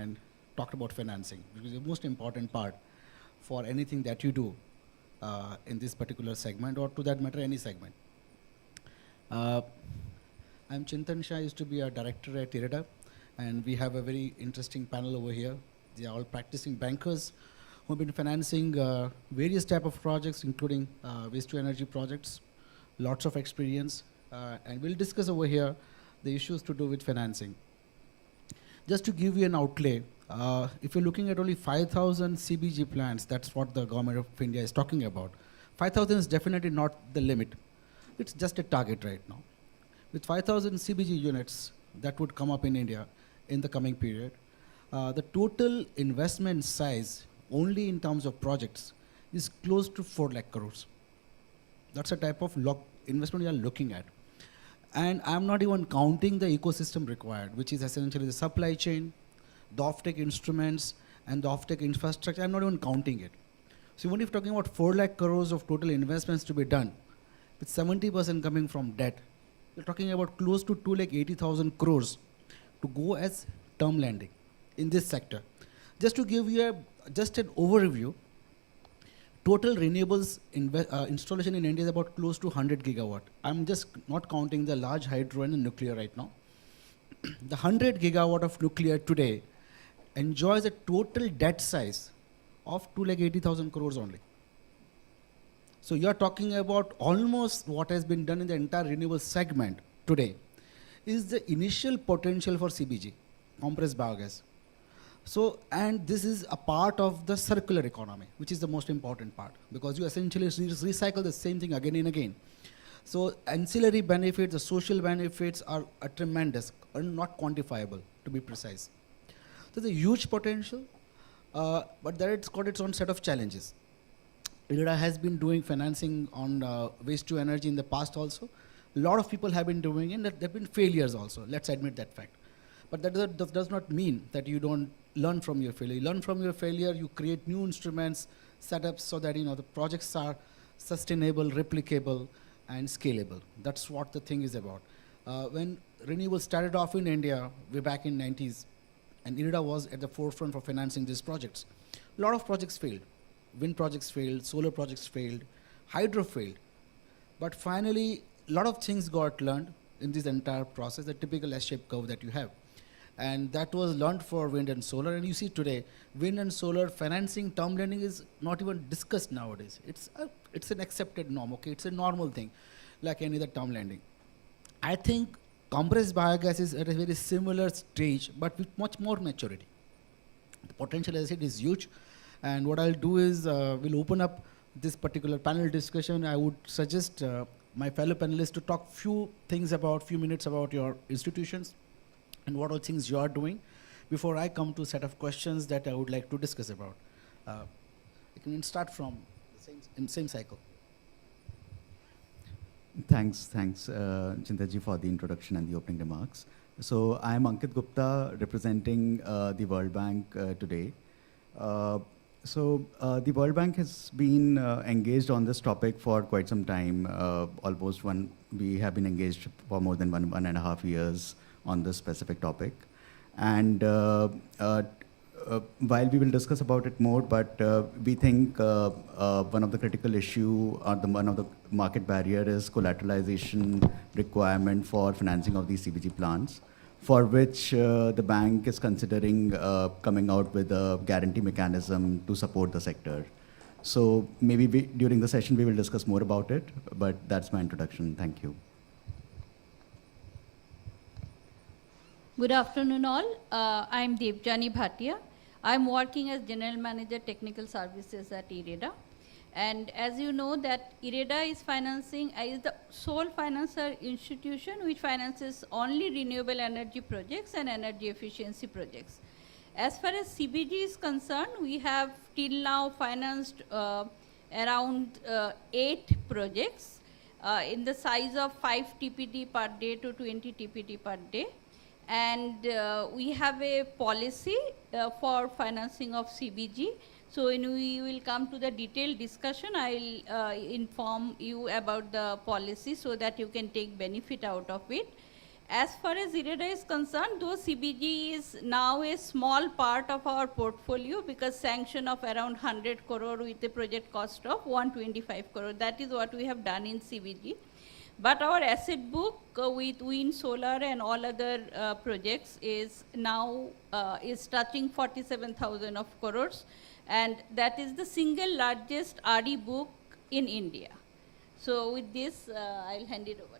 and talked about financing, which is the most important part for anything that you do in this particular segment, or to that matter, any segment. I'm Chintan Shah, used to be a director at IREDA, and we have a very interesting panel over here. They are all practicing bankers who have been financing various type of projects, including waste to energy projects, lots of experience, and we'll discuss over here the issues to do with financing. Just to give you an outlay, if you're looking at only 5,000 CBG plants, that's what the government of India is talking about. 5,000 is definitely not the limit. It's just a target right now. With 5,000 CBG units that would come up in India in the coming period, the total investment size, only in terms of projects, is close to 4 lakh crores. That's a type of investment we are looking at. And I'm not even counting the ecosystem required, which is essentially the supply chain, the offtake instruments, and the offtake infrastructure. I'm not even counting it. So even if talking about 4 lakh crores of total investments to be done, with 70% coming from debt, we're talking about close to 2,80,000 crores to go as term lending in this sector. Just to give you just an overview, total renewables installation in India is about close to 100 gigawatt. I'm just not counting the large hydro and nuclear right now. The 100 gigawatt of nuclear today enjoys a total debt size of 2,80,000 crores only. So you're talking about almost what has been done in the entire renewable segment today is the initial potential for CBG, compressed biogas. So, and this is a part of the circular economy, which is the most important part, because you essentially recycle the same thing again and again. So ancillary benefits, the social benefits are tremendous, are not quantifiable, to be precise. So there's a huge potential, but there it's got its own set of challenges. IREDA has been doing financing on waste to energy in the past also. A lot of people have been doing it, and there have been failures also. Let's admit that fact. But that does not mean that you don't learn from your failure. You learn from your failure, you create new instruments, setups, so that the projects are sustainable, replicable, and scalable. That's what the thing is about. When renewables started off in India, way back in 90s, and IREDA was at the forefront for financing these projects, a lot of projects failed. Wind projects failed, solar projects failed, hydro failed. But finally, a lot of things got learned in this entire process, the typical S-shaped curve that you have. And that was learned for wind and solar. And you see today, wind and solar financing, term lending is not even discussed nowadays. It's an accepted norm, okay? It's a normal thing, like any other term lending. I think compressed biogas is at a very similar stage, but with much more maturity. The potential, as I said, is huge. And what I'll do is we'll open up this particular panel discussion. I would suggest my fellow panelists to talk few minutes about your institutions and what all things you are doing before I come to a set of questions that I would like to discuss about. We can start from the same cycle. Thanks, Chintaji, for the introduction and the opening remarks. So I am Ankit Gupta, representing the World Bank today. The World Bank has been engaged on this topic for quite some time. We have been engaged for more than 1.5 years on this specific topic. And while we will discuss about it more, but we think one of the critical issue or one of the market barrier is collateralization requirement for financing of these CBG plants, for which the bank is considering coming out with a guarantee mechanism to support the sector. So maybe during the session we will discuss more about it, but that's my introduction. Thank you. Good afternoon all. I'm Devjani Bhatia. I'm working as General Manager Technical Services at IREDA. And as you know that IREDA is the sole financial institution which finances only renewable energy projects and energy efficiency projects. As far as CBG is concerned, we have till now financed around 8 projects in the size of 5 TPD per day to 20 TPD per day. And we have a policy for financing of CBG. So when we will come to the detailed discussion, I'll inform you about the policy so that you can take benefit out of it. As far as IREDA is concerned, though CBG is now a small part of our portfolio because sanction of around 100 crore with a project cost of 125 crore. That is what we have done in CBG. But our asset book with wind, solar and all other projects is now is touching 47,000 of crores, and that is the single largest RE book in India. So with this, I'll hand it over.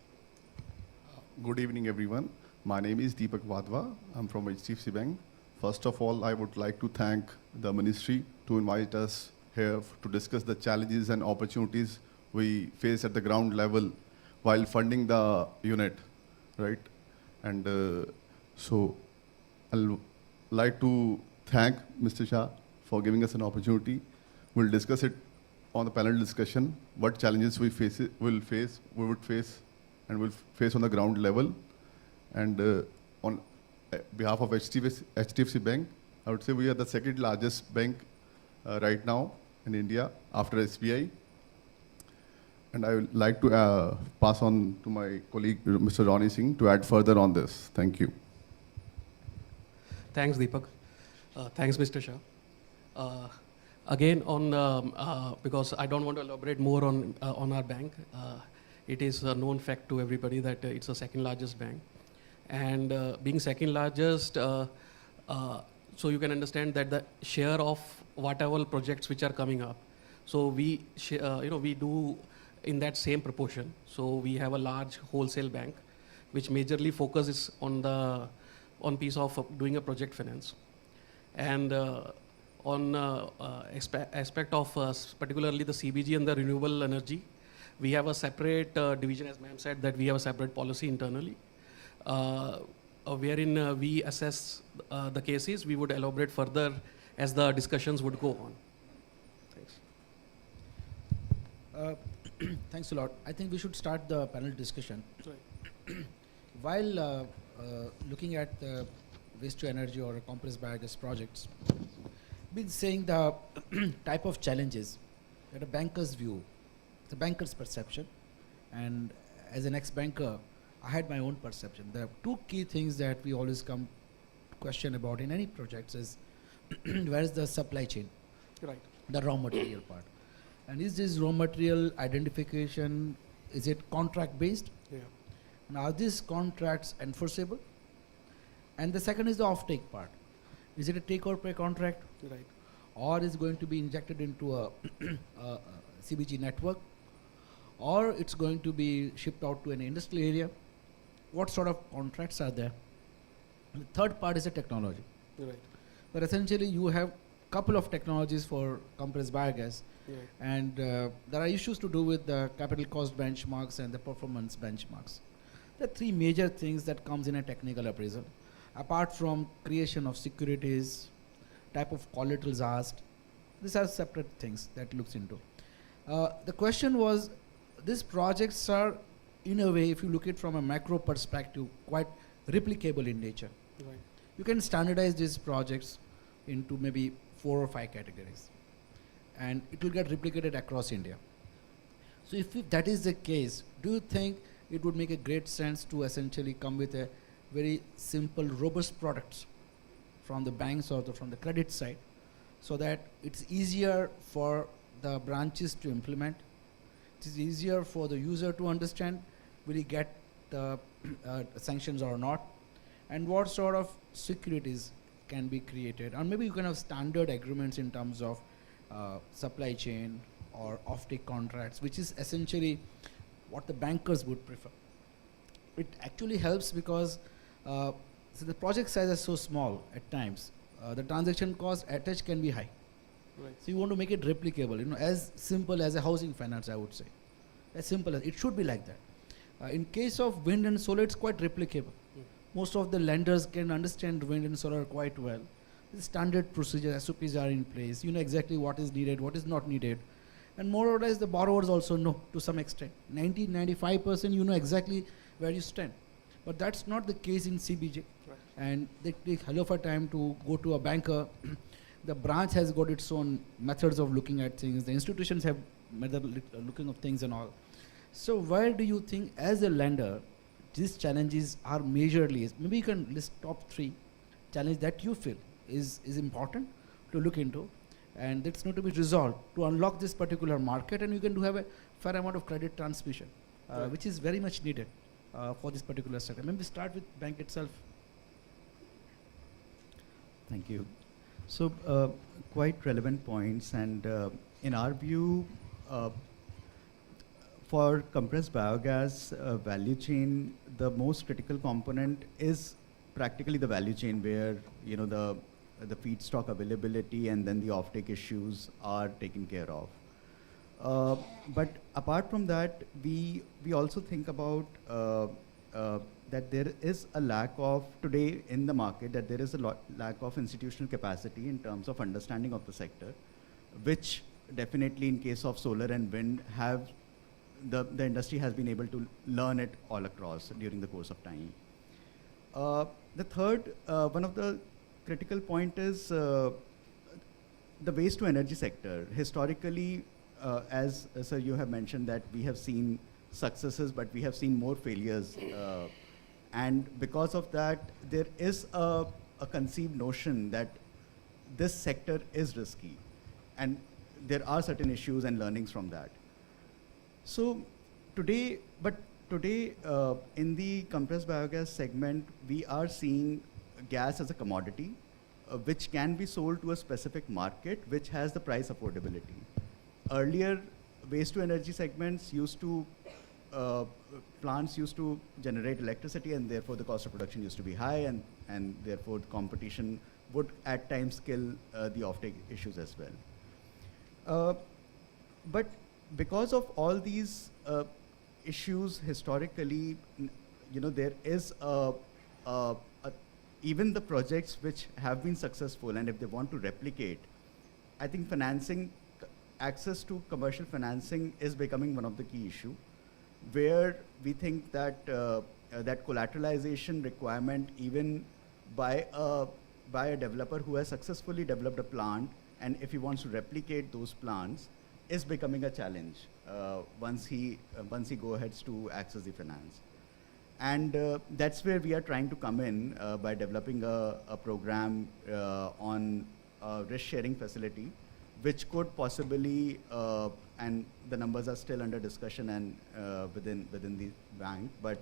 Good evening, everyone. My name is Deepak Wadhwa. I'm from HDFC Bank. First of all, I would like to thank the ministry to invite us here to discuss the challenges and opportunities we face at the ground level while funding the unit, right? And so I'd like to thank Mr. Shah for giving us an opportunity. We'll discuss it on the panel discussion, what challenges we would face and will face on the ground level. And on behalf of HDFC Bank, I would say we are the second largest bank right now in India after SBI. And I would like to pass on to my colleague, Mr. Ronnie Singh, to add further on this. Thank you. Thanks, Deepak. Thanks, Mr. Shah. Again, because I don't want to elaborate more on our bank. It is a known fact to everybody that it's the second largest bank. And being second largest, so you can understand that the share of whatever projects which are coming up, so we do in that same proportion. So we have a large wholesale bank, which majorly focuses on piece of doing a project finance. And on aspect of particularly the CBG and the renewable energy, we have a separate division, as ma'am said, that we have a separate policy internally, wherein we assess the cases. We would elaborate further as the discussions would go on. Thanks. Thanks a lot. I think we should start the panel discussion. Sorry. While looking at the waste to energy or compressed biogas projects, been saying the type of challenges that a banker's view, the banker's perception, and as an ex-banker, I had my own perception. There are two key things that we always come to question about in any projects is where is the supply chain, right? The raw material part. And is this raw material identification, is it contract based? Yeah. And are these contracts enforceable? And the second is the offtake part. Is it a take or pay contract? Right. Or is going to be injected into a CBG network? Or it's going to be shipped out to an industrial area? What sort of contracts are there? And the third part is the technology. Right. But essentially you have couple of technologies for compressed biogas. Yeah. And there are issues to do with the capital cost benchmarks and the performance benchmarks. There are three major things that comes in a technical appraisal. Apart from creation of securities, type of collaterals asked, these are separate things that looks into. The question was, these projects are, in a way, if you look at it from a macro perspective, quite replicable in nature. Right. You can standardize these projects into maybe 4 or 5 categories, and it will get replicated across India. So if that is the case, do you think it would make a great sense to essentially come with a very simple, robust products from the banks or from the credit side, so that it's easier for the branches to implement, it is easier for the user to understand will he get the sanctions or not, and what sort of securities can be created, or maybe you can have standard agreements in terms of supply chain or offtake contracts, which is essentially what the bankers would prefer. It actually helps because so the project size is so small at times, the transaction cost attached can be high. Right. So you want to make it replicable, as simple as a housing finance, I would say. As simple as it should be like that. In case of wind and solar, it's quite replicable. Most of the lenders can understand wind and solar quite well. The standard procedures, SOPs are in place. You know exactly what is needed, what is not needed. And more or less the borrowers also know to some extent. 90-95% you know exactly where you stand. But that's not the case in CBJ. Right. And they take hell of a time to go to a banker. The branch has got its own methods of looking at things. The institutions have method looking of things and all. So where do you think as a lender, these challenges are majorly, maybe you can list top 3 challenges that you feel is important to look into, and that's going to be resolved to unlock this particular market, and you can have a fair amount of credit transmission, Right. which is very much needed for this particular sector. Maybe start with bank itself. Thank you. So quite relevant points, and in our view, for compressed biogas value chain, the most critical component is practically the value chain, where the feedstock availability and then the offtake issues are taken care of. But apart from that, we also think about that there is a lack of, today in the market, that there is a lack of institutional capacity in terms of understanding of the sector, which definitely in case of solar and wind have, the industry has been able to learn it all across during the course of time. The third, one of the critical point is the waste to energy sector. Historically, as sir you have mentioned, that we have seen successes, but we have seen more failures. And because of that, there is a conceived notion that this sector is risky. And there are certain issues and learnings from that. So today, in the compressed biogas segment, we are seeing gas as a commodity, which can be sold to a specific market, which has the price affordability. Earlier, waste to energy segments used to, plants used to generate electricity, and therefore the cost of production used to be high, and therefore the competition would at times kill the offtake issues as well. But because of all these issues historically, there is even the projects which have been successful, and if they want to replicate, I think financing, access to commercial financing is becoming one of the key issue, where we think that that collateralization requirement, even by a developer who has successfully developed a plant, and if he wants to replicate those plants, is becoming a challenge once he go ahead to access the finance. And that's where we are trying to come in by developing a program on a risk-sharing facility, which could possibly, and the numbers are still under discussion and within the bank, but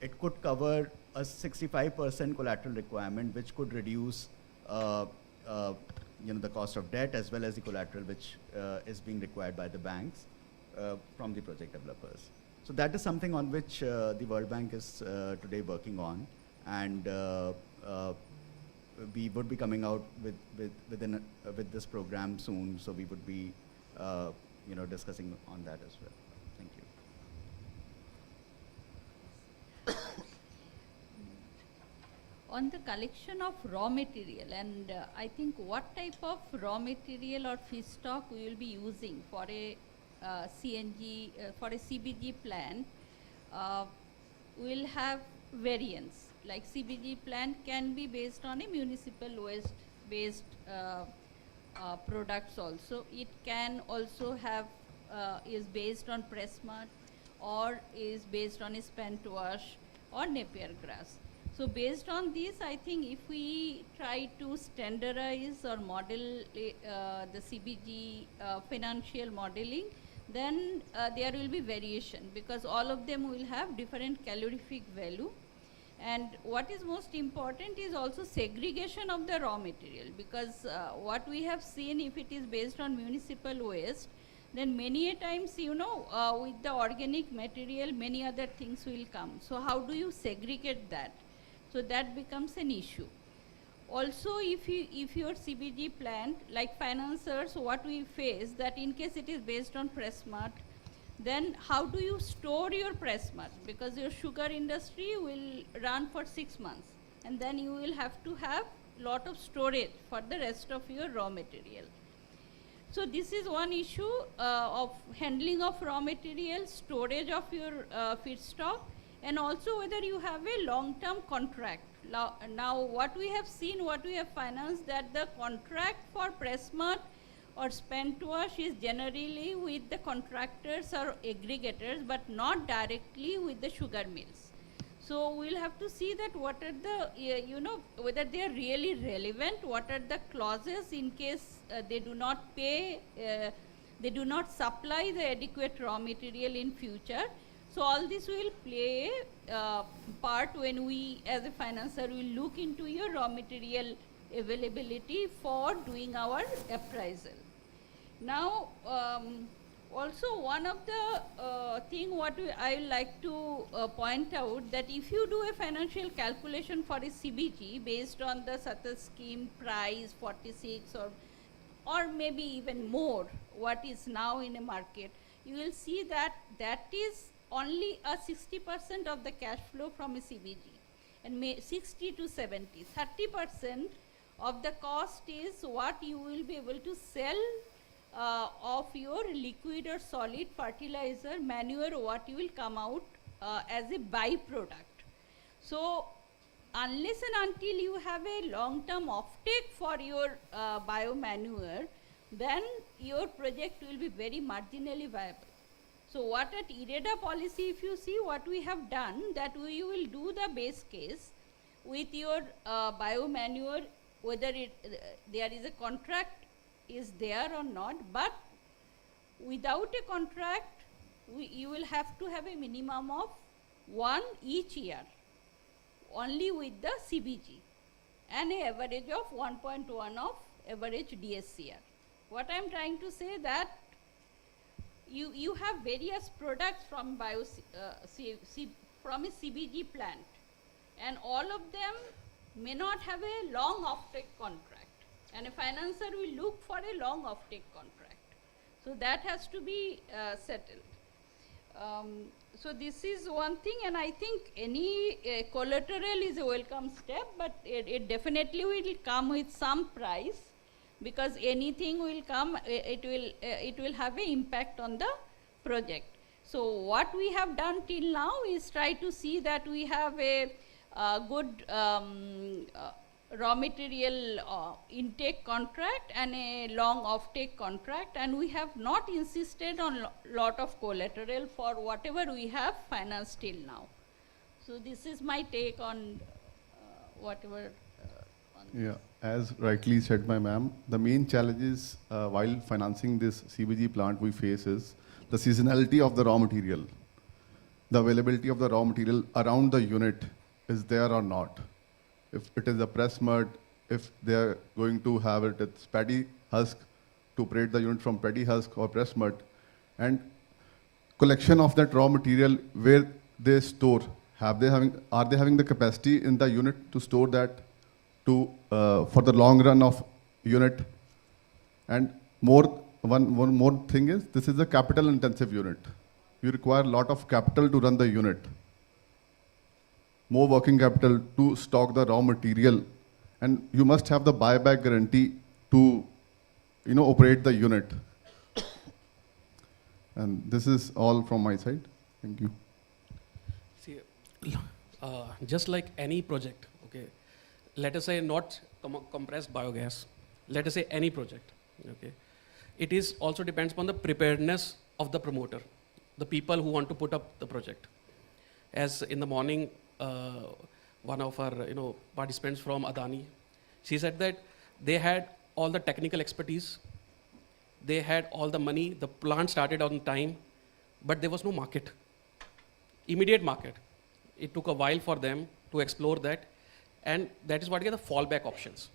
it could cover a 65% collateral requirement, which could reduce the cost of debt as well as the collateral which is being required by the banks from the project developers. So that is something on which the World Bank is today working on, and we would be coming out with this program soon, so we would be discussing on that as well. Thank you. On the collection of raw material, and I think what type of raw material or feedstock we will be using for a CNG, for a CBG plant, will have variance. Like CBG plant can be based on a municipal waste based products also. It can also have, is based on press mud, or is based on a spent wash or Napier grass. So based on this, I think if we try to standardize or model the CBG financial modeling, then there will be variation, because all of them will have different calorific value. And what is most important is also segregation of the raw material, because what we have seen, if it is based on municipal waste, then many a times, with the organic material, many other things will come. So how do you segregate that? So that becomes an issue. Also, if your CBG plant, like financiers, what we face, that in case it is based on press mud, then how do you store your press mud? Because your sugar industry will run for 6 months, and then you will have to have lot of storage for the rest of your raw material. So this is one issue of handling of raw material, storage of your feedstock, and also whether you have a long-term contract. Now what we have seen, what we have financed, that the contract for press mud or spent wash is generally with the contractors or aggregators, but not directly with the sugar mills. So we'll have to see that what are the, whether they are really relevant, what are the clauses in case they do not pay, they do not supply the adequate raw material in future. So all this will play a part when we, as a financer, will look into your raw material availability for doing our appraisal. Now, also one of the thing what I would like to point out, that if you do a financial calculation for a CBG based on the SATA scheme price 46 or maybe even more, what is now in a market, you will see that that is only a 60% of the cash flow from a CBG, and 60 to 70, 30% of the cost is what you will be able to sell of your liquid or solid fertilizer, manure, what you will come out as a byproduct. So unless and until you have a long-term offtake for your biomanure, then your project will be very marginally viable. So what at IREDA policy, if you see what we have done, that we will do the base case with your biomanure, whether there is a contract is there or not, but without a contract, you will have to have a minimum of 1 each year, only with the CBG, and an average of 1.1 of average DSCR. What I am trying to say that you have various products from from a CBG plant, and all of them may not have a long offtake contract, and a financer will look for a long offtake contract. So that has to be settled. So this is one thing, and I think any collateral is a welcome step, but it definitely will come with some price, because anything will come, it will have an impact on the project. So what we have done till now is try to see that we have a good raw material intake contract and a long offtake contract, and we have not insisted on lot of collateral for whatever we have financed till now. So this is my take on whatever. Yeah, as rightly said by ma'am, the main challenges while financing this CBG plant we face is the seasonality of the raw material. The availability of the raw material around the unit is there or not. If it is a press mud, if they are going to have it as paddy husk to operate the unit from paddy husk or press mud, and collection of that raw material where they store, are they having the capacity in the unit to store that, to for the long run of unit. And one more thing is, this is a capital intensive unit. You require a lot of capital to run the unit. More working capital to stock the raw material. And you must have the buyback guarantee to operate the unit. And this is all from my side. Thank you. See, just like any project, okay, let us say not compressed biogas, let us say any project, okay, it is also depends upon the preparedness of the promoter, the people who want to put up the project. As in the morning, one of our participants from Adani, she said that they had all the technical expertise, they had all the money, the plant started on time, but there was no market, immediate market. It took a while for them to explore that, and that is what are the fallback options.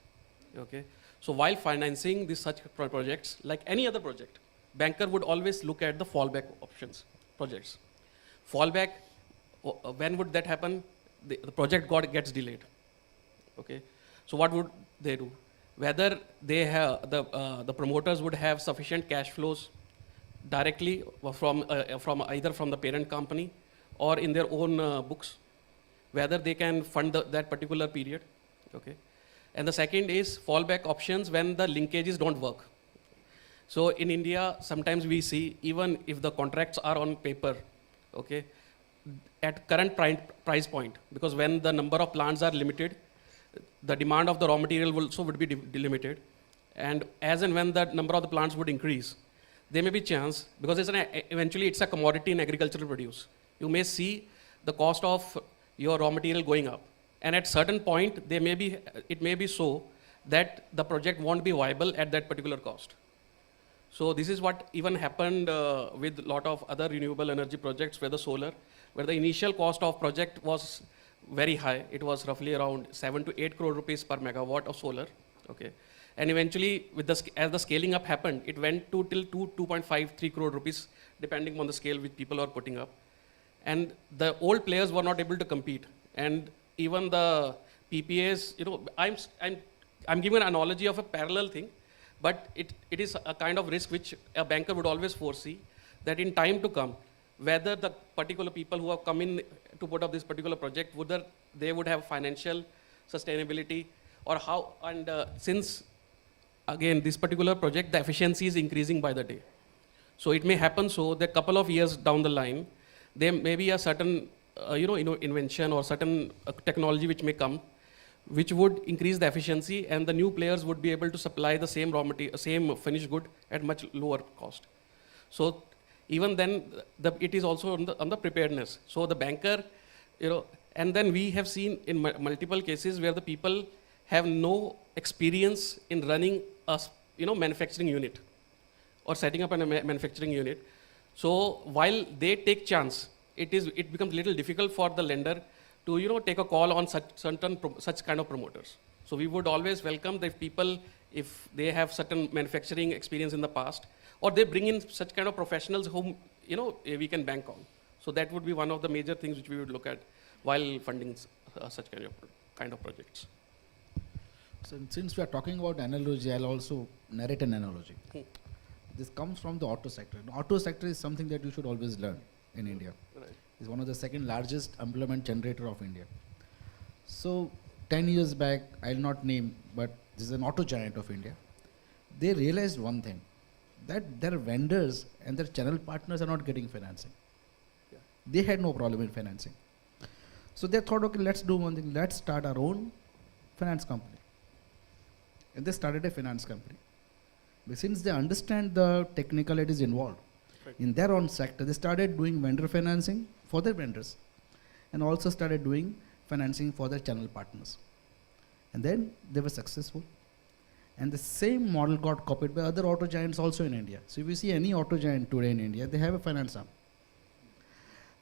Okay, so while financing such projects, like any other project, banker would always look at the fallback options projects. Fallback, when would that happen? The project gets delayed. Okay, so what would they do? Whether they have the promoters would have sufficient cash flows directly from either from the parent company or in their own books, whether they can fund that particular period. Okay, and the second is fallback options when the linkages don't work. So in India, sometimes we see, even if the contracts are on paper, okay, at current price point, because when the number of plants are limited, the demand of the raw material would be delimited, and as and when the number of the plants would increase, there may be chance, because eventually it's a commodity in agricultural produce. You may see the cost of your raw material going up, and at certain point, it may be so that the project won't be viable at that particular cost. So this is what even happened with a lot of other renewable energy projects, where the solar, where the initial cost of project was very high. It was roughly around 7 to 8 crore rupees per megawatt of solar. Okay, and eventually, as the scaling up happened, it went to till 2.5, 3 crore rupees, depending on the scale which people are putting up. And the old players were not able to compete. And even the PPAs, I'm giving an analogy of a parallel thing, but it is a kind of risk which a banker would always foresee, that in time to come, whether the particular people who have come in to put up this particular project, whether they would have financial sustainability or how, and since again this particular project, the efficiency is increasing by the day. So it may happen so that couple of years down the line, there may be a certain invention or certain technology which may come, which would increase the efficiency, and the new players would be able to supply the same raw material, same finished good at much lower cost. So even then, it is also on the preparedness. So the banker, and then we have seen in multiple cases where the people have no experience in running a manufacturing unit or setting up a manufacturing unit. So while they take chance, it becomes a little difficult for the lender to take a call on such kind of promoters. So we would always welcome the people if they have certain manufacturing experience in the past, or they bring in such kind of professionals whom we can bank on. So that would be one of the major things which we would look at while funding such kind of projects. So since we are talking about analogy, I'll also narrate an analogy. This comes from the auto sector. The auto sector is something that you should always learn in India. Right. It's one of the second largest employment generator of India. So 10 years back, I'll not name, but this is an auto giant of India. They realized one thing, that their vendors and their channel partners are not getting financing. Yeah. They had no problem in financing. So they thought, okay, let's do one thing, let's start our own finance company. And they started a finance company. But since they understand the technicalities involved, right, in their own sector, they started doing vendor financing for their vendors, and also started doing financing for their channel partners. And then they were successful. And the same model got copied by other auto giants also in India. So if you see any auto giant today in India, they have a finance arm.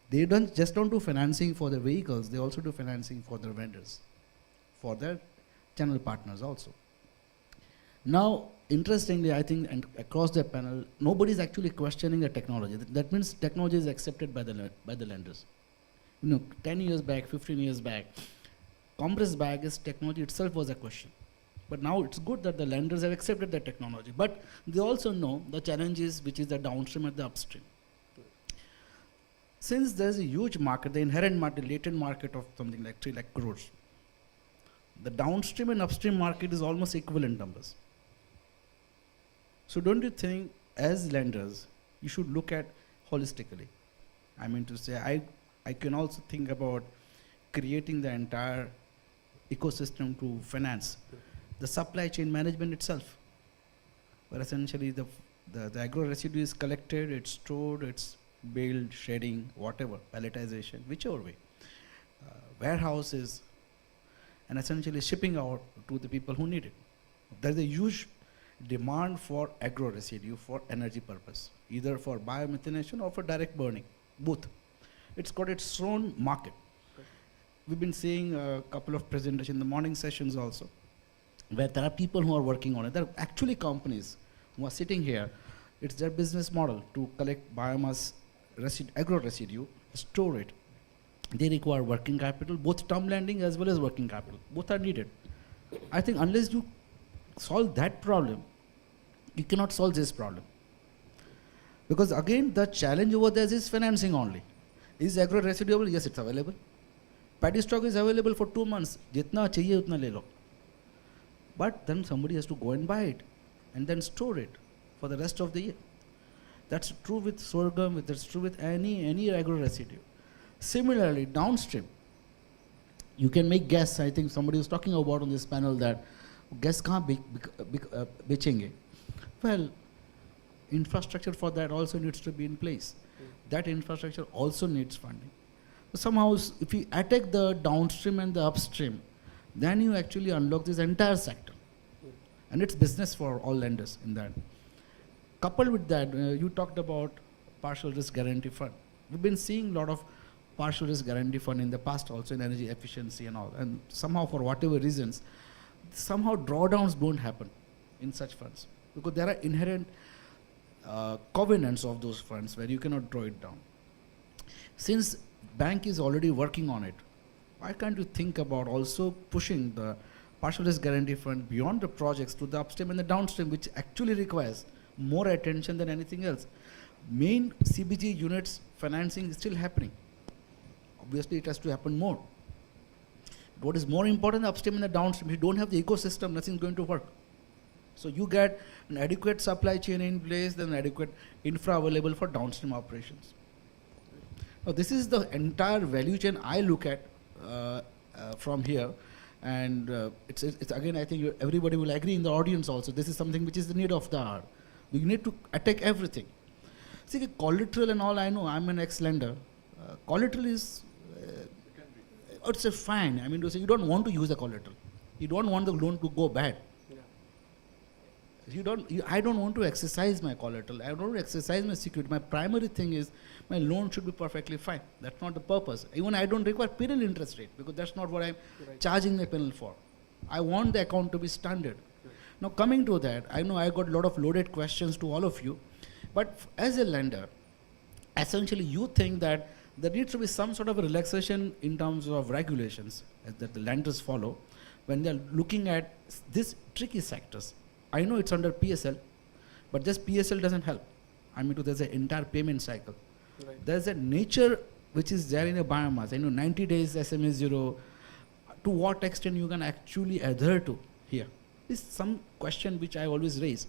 They don't do financing for their vehicles, they also do financing for their vendors, for their channel partners also. Now, interestingly, I think, and across the panel, nobody is actually questioning the technology. That means technology is accepted by the lenders. 10 years back, 15 years back, compressed biogas technology itself was a question. But now it's good that the lenders have accepted that technology. But they also know the challenges, which is the downstream and the upstream. Since there's a huge market, the inherent market, latent market of something like 3 lakh crores, the downstream and upstream market is almost equivalent numbers. So don't you think, as lenders, you should look at holistically? I mean to say, I can also think about creating the entire ecosystem to finance the supply chain management itself, where essentially the agro residue is collected, it's stored, it's baled, shredding, whatever, palletization, whichever way, warehouses, and essentially shipping out to the people who need it. There's a huge demand for agro residue for energy purpose, either for biomethanation or for direct burning, both. It's got its own market. We've been seeing a couple of presentations in the morning sessions also, where there are people who are working on it. There are actually companies who are sitting here. It's their business model to collect biomass agro residue, store it. They require working capital, both term lending as well as working capital. Both are needed. I think unless you solve that problem, you cannot solve this problem. Because again, the challenge over there is financing only. Is agro residuable? Yes, it's available. Paddy stock is available for 2 months. Jitna chahiye utna le lo. But then somebody has to go and buy it and then store it for the rest of the year. That's true with sorghum, that's true with any agro residue. Similarly, downstream, you can make gas. I think somebody was talking about on this panel that gas kahan bechenge. Well, infrastructure for that also needs to be in place. That infrastructure also needs funding. So somehow, if you attack the downstream and the upstream, then you actually unlock this entire sector. And it's business for all lenders in that. Coupled with that, you talked about partial risk guarantee fund. We've been seeing a lot of partial risk guarantee fund in the past also in energy efficiency and all. And somehow, for whatever reasons, somehow drawdowns don't happen in such funds, because there are inherent covenants of those funds where you cannot draw it down. Since bank is already working on it, why can't you think about also pushing the partial risk guarantee fund beyond the projects to the upstream and the downstream, which actually requires more attention than anything else? Main CBG units financing is still happening. Obviously, it has to happen more. What is more important, the upstream and the downstream? If you don't have the ecosystem, nothing's going to work. So you get an adequate supply chain in place, then adequate infra available for downstream operations. Now, this is the entire value chain I look at from here. And it's again, I think everybody will agree in the audience also. This is something which is the need of the hour. We need to attack everything. See, collateral and all, I know, I'm an ex-lender. Collateral is, it's a fine. I mean, to say you don't want to use the collateral. You don't want the loan to go bad. I don't want to exercise my collateral. I don't want to exercise my security. My primary thing is my loan should be perfectly fine. That's not the purpose. Even I don't require penal interest rate, because that's not what I'm charging the penal for. I want the account to be standard. Now, coming to that, I know I got a lot of loaded questions to all of you, but as a lender, essentially you think that there needs to be some sort of a relaxation in terms of regulations that the lenders follow when they're looking at these tricky sectors. I know it's under PSL, but just PSL doesn't help. I mean, there's an entire payment cycle. Right. There's a nature which is there in a biomass. I know 90 days SMA 0, to what extent you can actually adhere to here? This is some question which I always raise.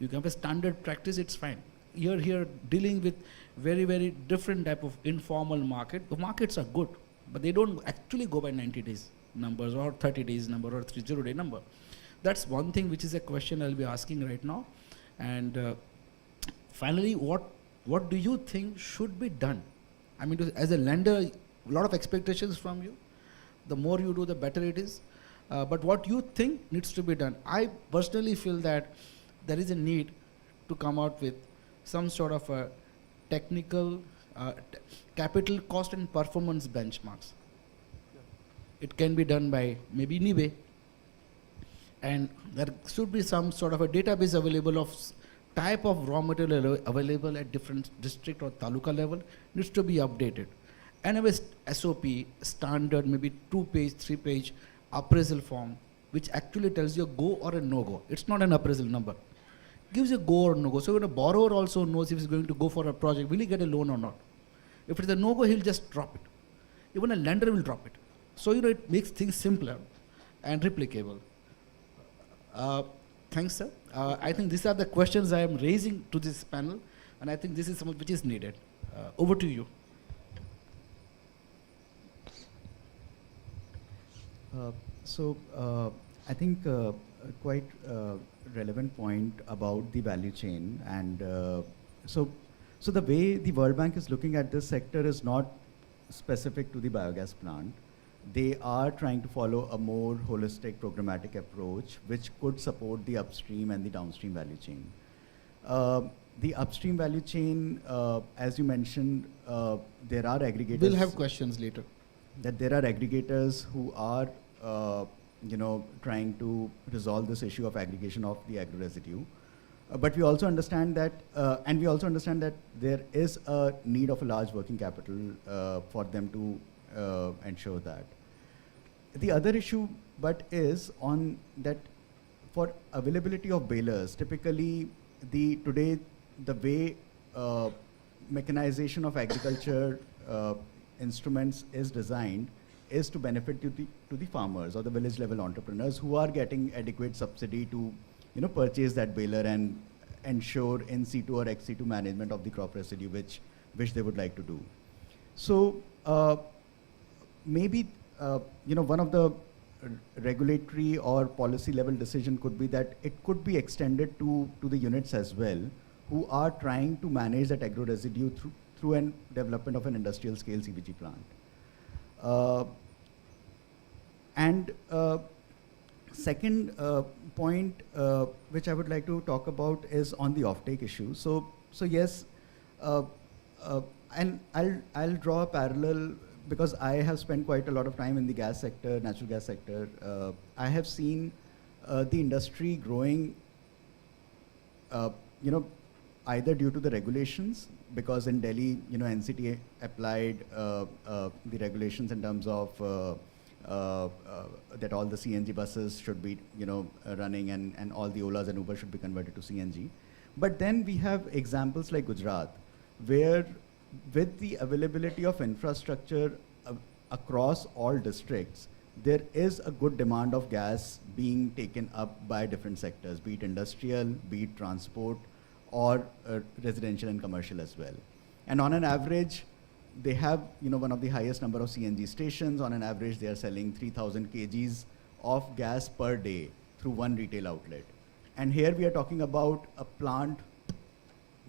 You can have a standard practice, it's fine. You're here dealing with very, very different type of informal market. The markets are good, but they don't actually go by 90 days numbers or 30 days number or 30-day number. That's one thing which is a question I'll be asking right now. And finally, what do you think should be done? I mean, as a lender, a lot of expectations from you. The more you do, the better it is. But what you think needs to be done? I personally feel that there is a need to come out with some sort of a technical capital cost and performance benchmarks. It can be done by maybe NIBE. And there should be some sort of a database available of type of raw material available at different district or taluka level, needs to be updated. And a SOP, standard, maybe 2-page, 3-page appraisal form which actually tells you a go or a no-go. It's not an appraisal number. Gives you a go or no-go. So when a borrower also knows if he's going to go for a project, will he get a loan or not? If it's a no-go, he'll just drop it. Even a lender will drop it. So, it makes things simpler and replicable. Thanks, sir. I think these are the questions I am raising to this panel, and I think this is something which is needed. Over to you. I think a quite relevant point about the value chain, and so the way the World Bank is looking at this sector is not specific to the biogas plant. They are trying to follow a more holistic programmatic approach which could support the upstream and the downstream value chain. The upstream value chain, as you mentioned, there are aggregators. We'll have questions later. That there are aggregators who are trying to resolve this issue of aggregation of the agro residue. But we also understand that, there is a need of a large working capital for them to ensure that. The other issue, is on that for availability of balers. Typically, today the way mechanization of agriculture instruments is designed is to benefit to the farmers or the village level entrepreneurs who are getting adequate subsidy to purchase that baler and ensure in situ or ex situ management of the crop residue which they would like to do. So maybe one of the regulatory or policy level decision could be that it could be extended to the units as well who are trying to manage that agro residue through an development of an industrial scale CBG plant. Second point which I would like to talk about is on the offtake issue. So yes, and I'll draw a parallel because I have spent quite a lot of time in the gas sector, natural gas sector. I have seen the industry growing, either due to the regulations, because in Delhi, NCT applied the regulations in terms of that all the CNG buses should be, running and all the Olas and Uber should be converted to CNG. But then we have examples like Gujarat, where with the availability of infrastructure across all districts, there is a good demand of gas being taken up by different sectors, be it industrial, be it transport, or residential and commercial as well. And on an average, they have one of the highest number of CNG stations. On an average, they are selling 3,000 kgs of gas per day through one retail outlet. And here we are talking about a plant,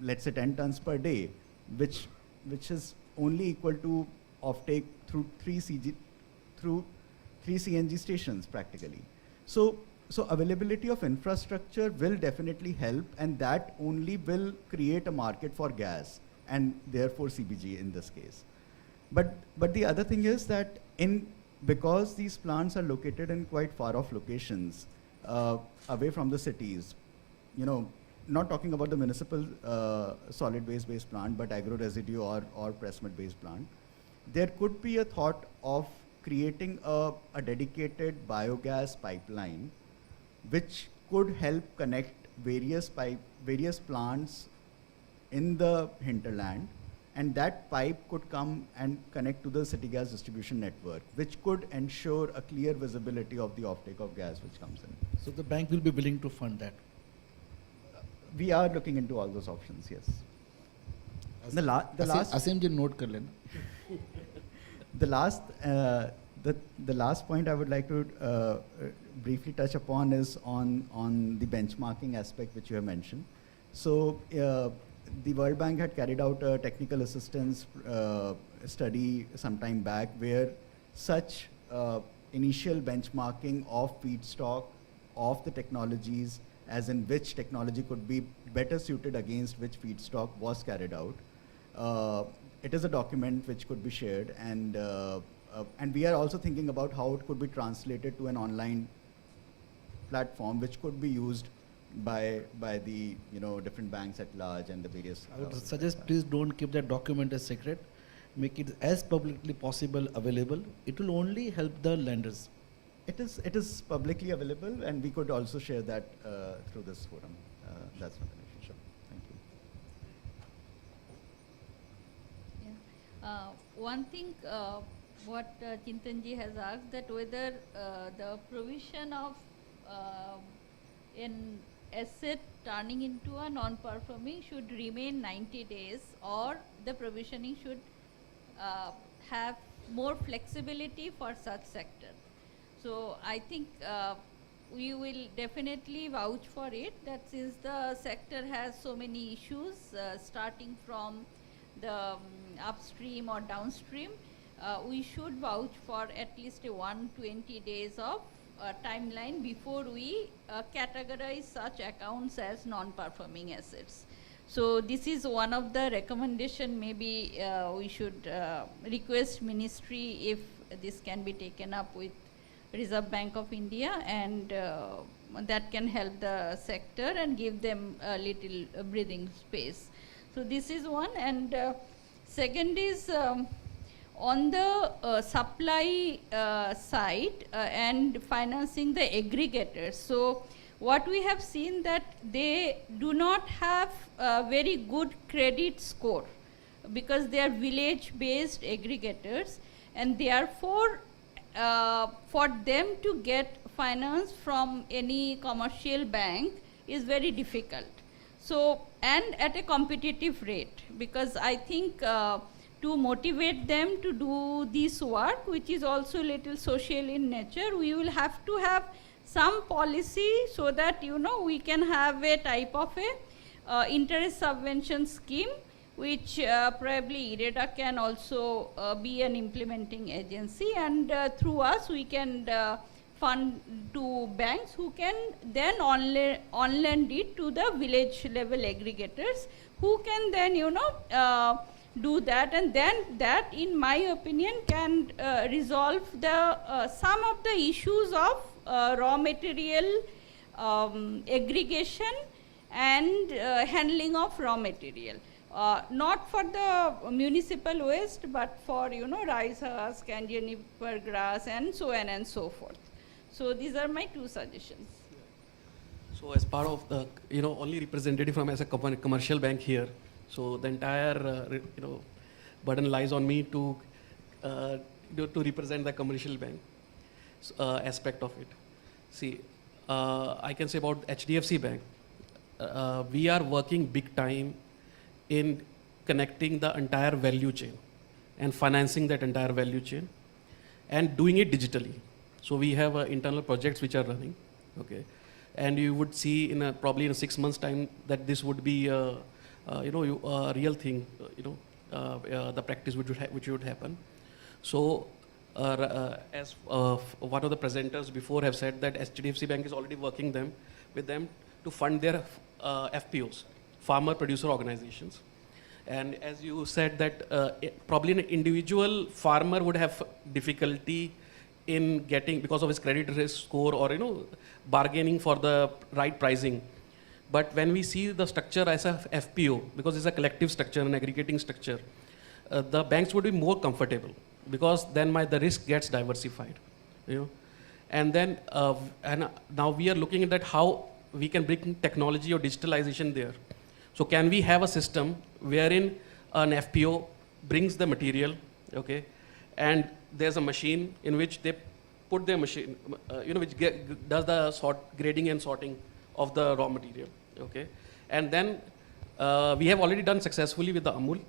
let's say 10 tons per day, which is only equal to offtake through three CNG stations practically. So availability of infrastructure will definitely help, and that only will create a market for gas and therefore CBG in this case. But the other thing is that because these plants are located in quite far off locations, away from the cities, not talking about the municipal solid waste based plant, but agro residue or press mud based plant, there could be a thought of creating a dedicated biogas pipeline which could help connect various plants in the hinterland, and that pipe could come and connect to the city gas distribution network, which could ensure a clear visibility of the offtake of gas which comes in. So the bank will be willing to fund that? We are looking into all those options, yes. The last point I would like to briefly touch upon is on the benchmarking aspect which you have mentioned. So the World Bank had carried out a technical assistance study some time back where such initial benchmarking of feedstock, of the technologies, as in which technology could be better suited against which feedstock was carried out. It is a document which could be shared, and we are also thinking about how it could be translated to an online platform which could be used by the different banks at large and the various. I would suggest please don't keep that document as secret. Make it as publicly possible available. It will only help the lenders. It is publicly available, and we could also share that through this forum. That's not an issue. Sure. Thank you. One thing, what Chintanji has asked, that whether the provision of an asset turning into a non-performing should remain 90 days, or the provisioning should have more flexibility for such sector. So I think we will definitely vouch for it, that since the sector has so many issues, starting from the upstream or downstream, we should vouch for at least a 120 days of timeline before we categorize such accounts as non-performing assets. So this is one of the recommendation. Maybe we should request ministry if this can be taken up with Reserve Bank of India, and that can help the sector and give them a little breathing space. So this is one. And second is on the supply side and financing the aggregators. So what we have seen, that they do not have a very good credit score because they are village based aggregators, and therefore for them to get finance from any commercial bank is very difficult. So, and at a competitive rate, because I think to motivate them to do this work, which is also little social in nature, we will have to have some policy so that, you know, we can have a type of a interest subvention scheme, which probably IREDA can also be an implementing agency, and through us we can fund to banks who can then on lend it to the village level aggregators, who can then, you know, do that, and then that, in my opinion, can resolve the some of the issues of raw material aggregation and handling of raw material. Not for the municipal waste, but for, you know, rice husk and juniper grass and so on and so forth. So these are my two suggestions. So as part of the, you know, only representative from as a commercial bank here, so the entire, you know, burden lies on me to represent the commercial bank aspect of it. See, I can say about HDFC Bank, we are working big time in connecting the entire value chain and financing that entire value chain and doing it digitally. So we have internal projects which are running, okay? And you would see in probably in 6 months' time that this would be a real thing, the practice which would happen. So as one of the presenters before have said, that HDFC Bank is already working with them to fund their FPOs, farmer producer organizations. And as you said that probably an individual farmer would have difficulty in getting, because of his credit risk score or, you know, bargaining for the right pricing. But when we see the structure as a FPO, because it's a collective structure, an aggregating structure, the banks would be more comfortable, because then the risk gets diversified, you know. And then and now we are looking at that how we can bring technology or digitalization there. So can we have a system wherein an FPO brings the material, okay, and there's a machine in which they put their machine, which does the grading and sorting of the raw material, okay. And then we have already done successfully with the Amul,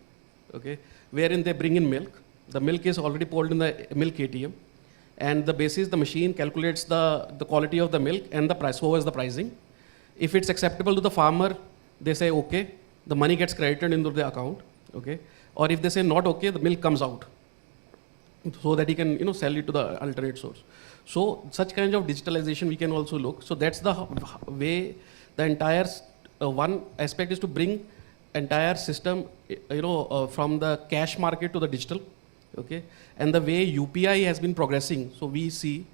okay, wherein they bring in milk. The milk is already poured in the milk ATM, and the basis, the machine calculates the quality of the milk and the price, so is the pricing. If it's acceptable to the farmer, they say okay, the money gets credited into the account, okay. Or if they say not okay, the milk comes out, so that he can, you know, sell it to the alternate source. So such kind of digitalization we can also look. So that's the way the entire one aspect is to bring entire system, from the cash market to the digital, okay. And the way UPI has been progressing, so we see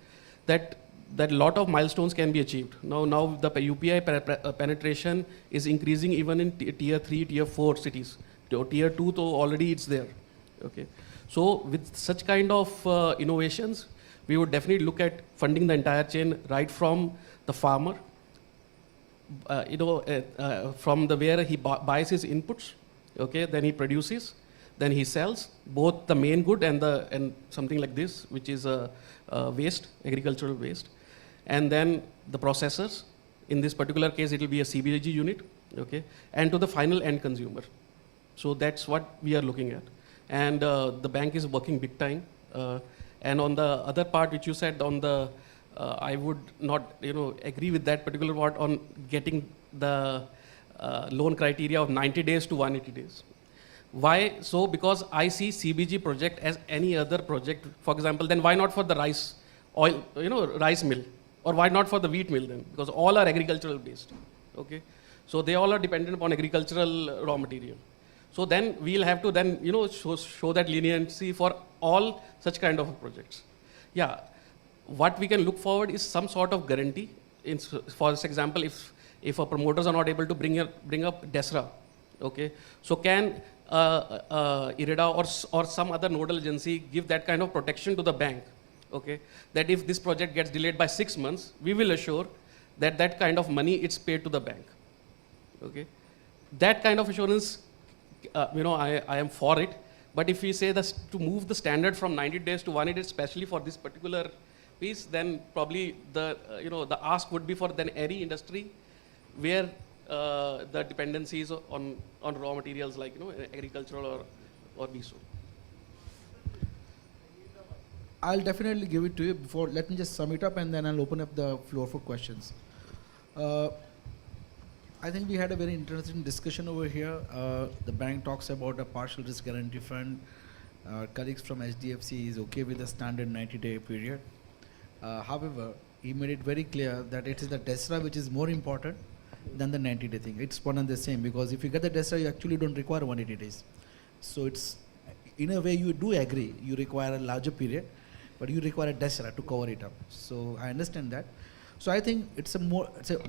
that a lot of milestones can be achieved. Now the UPI penetration is increasing even in tier 3, tier 4 cities. Tier 2, so already it's there, okay. So with such kind of innovations, we would definitely look at funding the entire chain right from the farmer, from the where he buys his inputs, okay, then he produces, then he sells both the main good and something like this, which is a waste, agricultural waste, and then the processors. In this particular case, it will be a CBG unit, okay, and to the final end consumer. So that's what we are looking at, and the bank is working big time. And on the other part, which you said on the, I would not, agree with that particular part on getting the loan criteria of 90 days to 180 days. Why so? Because I see CBG project as any other project. For example, then why not for the rice oil, rice mill, or why not for the wheat mill then? Because all are agricultural based. Okay, so they all are dependent upon agricultural raw material. So then we'll have to then show that leniency for all such kind of projects. Yeah, what we can look forward is some sort of guarantee. For example, if our promoters are not able to bring up DESRA, okay, so can IREDA or some other nodal agency give that kind of protection to the bank, okay, that if this project gets delayed by 6 months, we will assure that that kind of money is paid to the bank, okay. That kind of assurance, I am for it. But if we say this, to move the standard from 90 days to 180, especially for this particular piece, then probably the ask would be for then any industry where the dependencies on raw materials like agricultural or BSO. I'll definitely give it to you. Before, let me just sum it up, and then I'll open up the floor for questions. I think we had a very interesting discussion over here. The bank talks about a partial risk guarantee fund. Colleagues from HDFC is okay with the standard 90-day period. However, he made it very clear that it is the DESRA which is more important than the 90-day thing. It's one and the same, because if you get the DESRA, you actually don't require 180 days. So it's, in a way, you do agree, you require a larger period, but you require a DESRA to cover it up. So I understand that. So I think it's a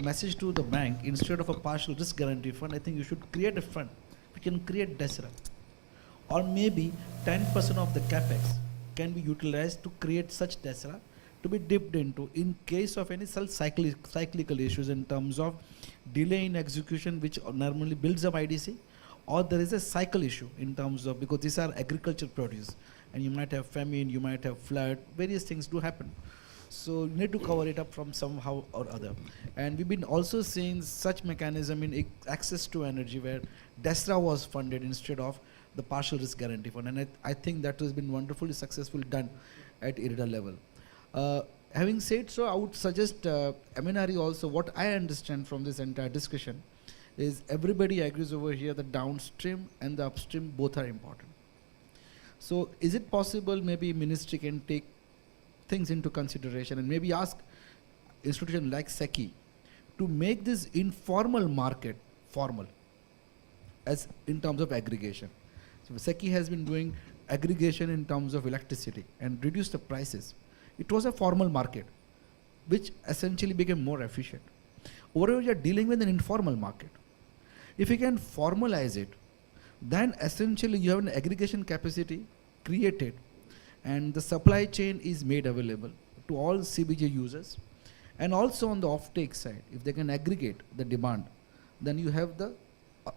message to the bank. Instead of a partial risk guarantee fund, I think you should create a fund. We can create DESRA. Or maybe 10% of the capex can be utilized to create such DESRA to be dipped into in case of any cyclical issues in terms of delay in execution, which normally builds up IDC, or there is a cycle issue in terms of, because these are agriculture produce, and you might have famine, you might have flood, various things do happen. So you need to cover it up from somehow or other. And we've been also seeing such mechanism in access to energy where DESRA was funded instead of the partial risk guarantee fund. And I think that has been wonderfully successfully done at IREDA level. Having said so, I would suggest MNRE also, what I understand from this entire discussion is everybody agrees over here that downstream and the upstream both are important. So is it possible maybe ministry can take things into consideration and maybe ask institution like SECI to make this informal market formal as in terms of aggregation. So SECI has been doing aggregation in terms of electricity and reduced the prices. It was a formal market which essentially became more efficient. Over here you are dealing with an informal market. If you can formalize it, then essentially you have an aggregation capacity created and the supply chain is made available to all CBG users. And also on the offtake side, if they can aggregate the demand, then you have the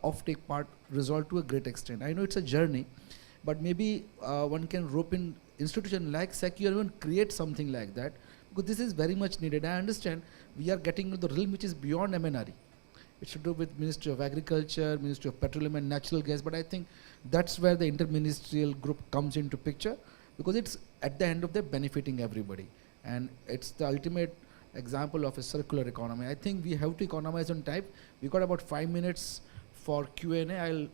offtake part resolved to a great extent. I know it's a journey, but maybe one can rope in institution like SECI or even create something like that, because this is very much needed. I understand we are getting into the realm which is beyond MNRE. It should do with Ministry of Agriculture, Ministry of Petroleum and Natural Gas, but I think that's where the interministerial group comes into picture, because it's at the end of the benefiting everybody. And it's the ultimate example of a circular economy. I think we have to economize on time. We got about 5 minutes for Q&A. I'll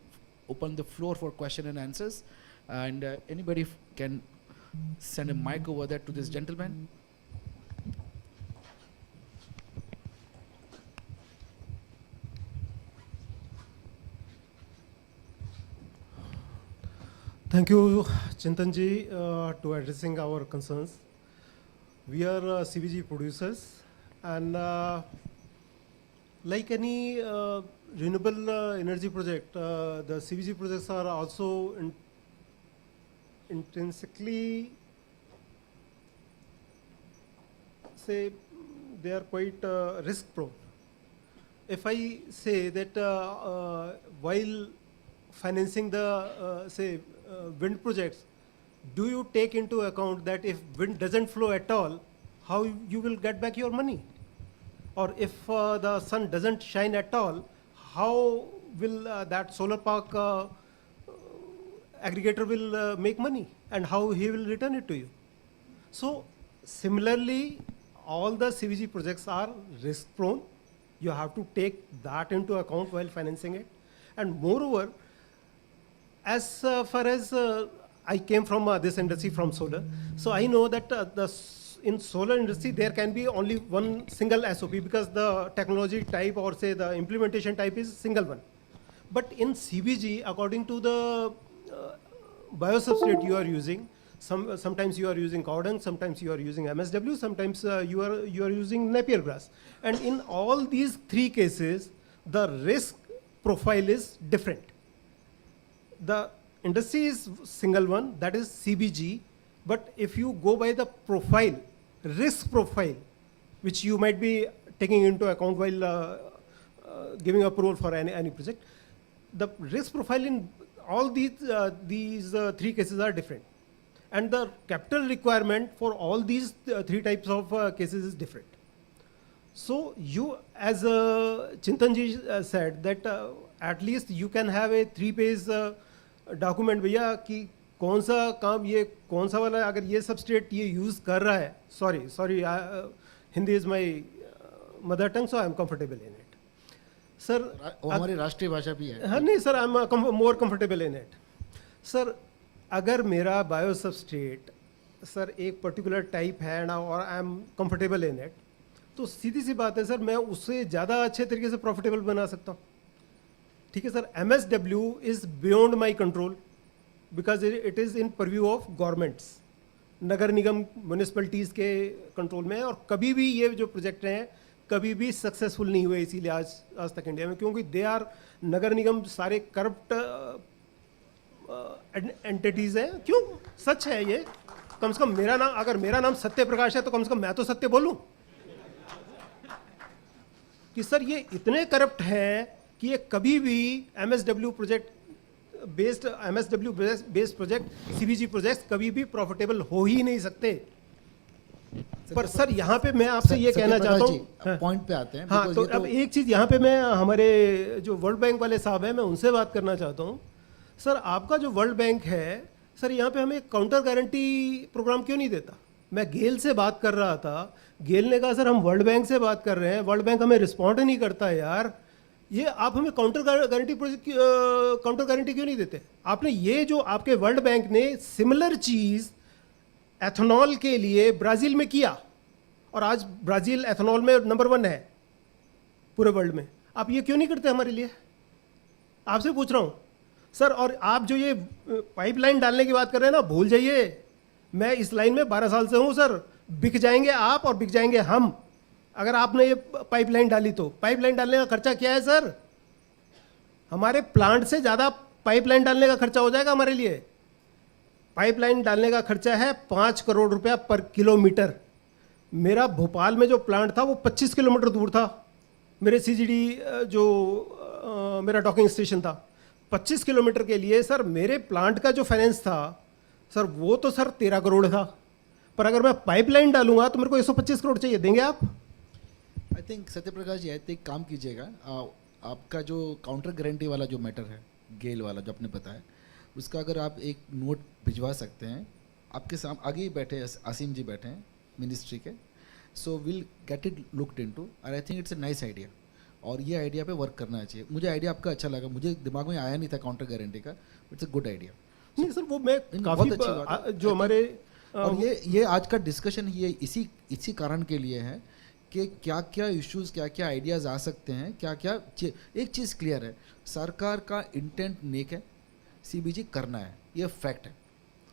open the floor for question and answers. And anybody can send a mic over there to this gentleman. Thank you, Chintanji, to addressing our concerns. We are CBG producers, and like any renewable energy project, the CBG projects are also intrinsically say they are quite risk prone. If I say that while financing the wind projects, do you take into account that if wind doesn't flow at all, how you will get back your money? Or if the sun doesn't shine at all, how will that solar park aggregator will make money, and how he will return it to you? So similarly, all the CBG projects are risk prone. You have to take that into account while financing it. And moreover, as far as I came from this industry, from solar, so I know that in solar industry there can be only one single SOP, because the technology type, or say the implementation type, is single one. But in CBG, according to the biosubstrate you are using, sometimes you are using cow dung, sometimes you are using MSW, sometimes you are using Napier grass. And in all these three cases, the risk profile is different. The industry is single one, that is CBG, but if you go by the profile, risk profile, which you might be taking into account while giving approval for any project, the risk profile in all these three cases are different. And the capital requirement for all these three types of cases is different. So you, as Chintanji said, that at least you can have a 3-page document, भैया कि कौन सा काम ये कौन सा वाला अगर ये substrate ये use कर रहा है, sorry, Hindi is my mother tongue, so I am comfortable in it. Sir, वो हमारी राष्ट्रीय भाषा भी है. हाँ नहीं sir, I am more comfortable in it. Sir, अगर मेरा बायो सबस्ट्रेट सर एक पर्टिकुलर टाइप है ना, और I am comfortable in it, तो सीधी सी बात है सर, मैं उससे ज़्यादा अच्छे तरीके से प्रॉफिटेबल बना सकता हूँ. ठीक है sir, MSW is beyond my control, because it is in purview of governments, Nagar Nigam municipalities के कंट्रोल में है. और कभी भी ये जो प्रोजेक्ट हैं कभी भी सक्सेसफुल नहीं हुए, इसीलिए आज तक इंडिया में, क्योंकि दे आर, नगर निगम सारे करप्ट एंटिटीज हैं. क्यों? सच है ये. कम से कम मेरा नाम, अगर मेरा नाम सत्य प्रकाश है, तो कम से कम मैं तो सत्य बोलूं कि सर ये इतने करप्ट हैं कि ये कभी भी MSW based project CBG project कभी भी प्रॉफिटेबल हो ही नहीं सकते. पर सर यहाँ पे मैं आपसे ये कहना चाहता हूँ, पॉइंट पे आते हैं. हाँ, तो अब एक चीज़ यहाँ पे मैं हमारे जो वर्ल्ड बैंक वाले साहब हैं, मैं उनसे बात करना चाहता हूँ. सर आपका जो वर्ल्ड बैंक है सर, यहाँ पे हमें काउंटर गारंटी प्रोग्राम क्यों नहीं देता? मैं गेल से बात कर रहा था, गेल ने कहा सर हम वर्ल्ड बैंक से बात कर रहे हैं, वर्ल्ड बैंक हमें रिस्पॉन्ड नहीं करता है यार. ये आप हमें काउंटर गारंटी क्यों नहीं देते? आपने ये जो आपके वर्ल्ड बैंक ने सिमिलर चीज़ एथेनॉल के लिए ब्राज़ील में किया, और आज ब्राज़ील एथेनॉल में नंबर 1 है पूरे वर्ल्ड में, आप ये क्यों नहीं करते हमारे लिए? आपसे पूछ रहा हूँ सर. और आप जो ये पाइपलाइन डालने की बात कर रहे हैं ना, भूल जाइए. मैं इस लाइन में 12 साल से हूँ सर. बिक जाएंगे आप और बिक जाएंगे हम, अगर आपने ये पाइपलाइन डाली तो. पाइपलाइन डालने का खर्चा क्या है सर? हमारे प्लांट से ज़्यादा पाइपलाइन डालने का खर्चा हो जाएगा हमारे लिए. पाइपलाइन डालने का खर्चा है 5 करोड़ रुपया पर किलोमीटर. मेरा भोपाल में जो प्लांट था वो 25 किलोमीटर दूर था. मेरे CGD जो मेरा डॉकिंग स्टेशन था, 25 किलोमीटर के लिए सर मेरे प्लांट का जो फाइनेंस था सर, वो तो सर 13 करोड़ था. पर अगर मैं पाइपलाइन डालूंगा तो मेरे को 125 करोड़ चाहिए. देंगे आप? I think Satyaprakash ji, I think काम कीजिएगा. आपका जो काउंटर गारंटी वाला जो मैटर है, गेल वाला जो आपने बताया, उसका अगर आप एक नोट भिजवा सकते हैं. आपके सामने आगे ही बैठे आसिम जी बैठे हैं मिनिस्ट्री के, so will get it looked into, and I think it's a nice idea. और ये आइडिया पे वर्क करना चाहिए. मुझे आइडिया आपका अच्छा लगा, मुझे दिमाग में आया नहीं था काउंटर गारंटी का. It's a good idea. नहीं सर, वो मैं काफ़ी अच्छी बात जो हमारे और ये आज का डिस्कशन ये इसी कारण के लिए है कि क्या क्या इश्यूज, क्या क्या आइडियाज़ आ सकते हैं, क्या क्या एक चीज़ क्लियर है, सरकार का इंटेंट नेक है, CBG करना है, ये फैक्ट है,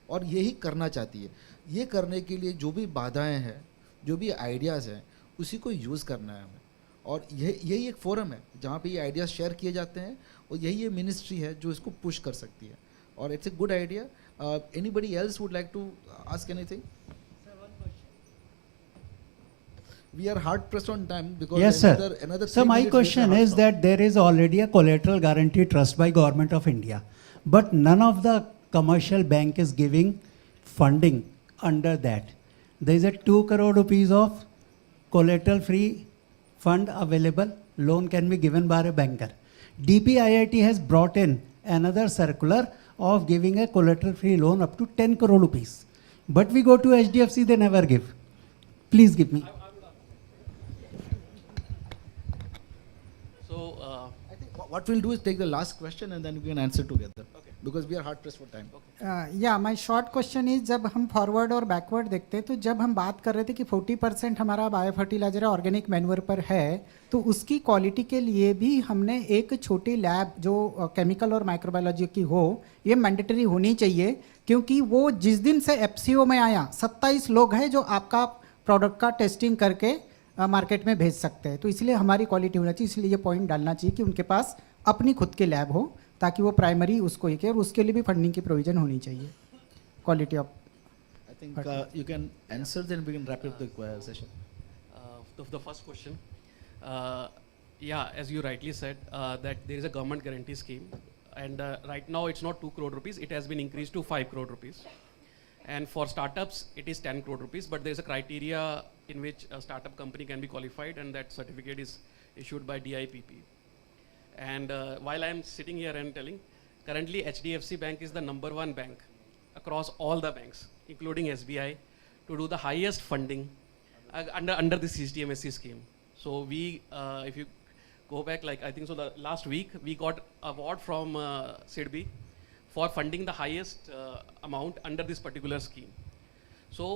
और यही करना चाहती है. ये करने के लिए जो भी बाधाएं हैं, जो भी आइडियाज़ हैं, उसी को यूज़ करना है हमें. और यही एक फोरम है जहाँ पे ये आइडियाज़ शेयर किए जाते हैं, और यही ये मिनिस्ट्री है जो इसको पुश कर सकती है. और it's a good idea. Anybody else would like to ask anything? we are hard pressed on time because Yes, another sir. So 3 my minutes question is that there is already a collateral guarantee trust by Government of India, but none of the commercial bank is giving funding under that. There is a 2 crore rupees of collateral free fund available. Loan can be given by a banker. DPIIT has brought in another circular of giving a collateral free loan up to 10 crore rupees. But we go to HDFC, they never give. Please give me. So, I think what we'll do is take the last question and then we can answer together. Okay. Because we are hard pressed for time. या my short question is, जब हम forward और backward देखते हैं तो जब हम बात कर रहे थे कि 40% हमारा बायो फर्टिलाइजर ऑर्गेनिक मैन्योर पर है, तो उसकी क्वालिटी के लिए भी हमने एक छोटी लैब जो केमिकल और माइक्रोबायोलॉजी की हो, ये मैंडेटरी होनी चाहिए, क्योंकि वो जिस दिन से एफसीओ में आया 27 लोग हैं जो आपका प्रोडक्ट का टेस्टिंग करके मार्केट में भेज सकते हैं, तो इसलिए हमारी क्वालिटी होना चाहिए, इसलिए ये पॉइंट डालना चाहिए कि उनके पास अपनी खुद की लैब हो ताकि वो प्राइमरी उसको ही के, और उसके लिए भी फंडिंग की प्रोविजन होनी चाहिए. Quality of I think you can answer, then we can wrap up the session. The first question, yeah, as you rightly said, that there is a government guarantee scheme, and right now it's not 2 crore rupees, it has been increased to 5 crore rupees. And for startups, it is 10 crore rupees, but there is a criteria in which a startup company can be qualified, and that certificate is issued by DIPP. And while I am sitting here and telling, currently HDFC Bank is the #1 bank across all the banks, including SBI, to do the highest funding under the CGTMSC scheme. So we, if you go back, like I think so the last week, we got award from SIDBI for funding the highest amount under this particular scheme. So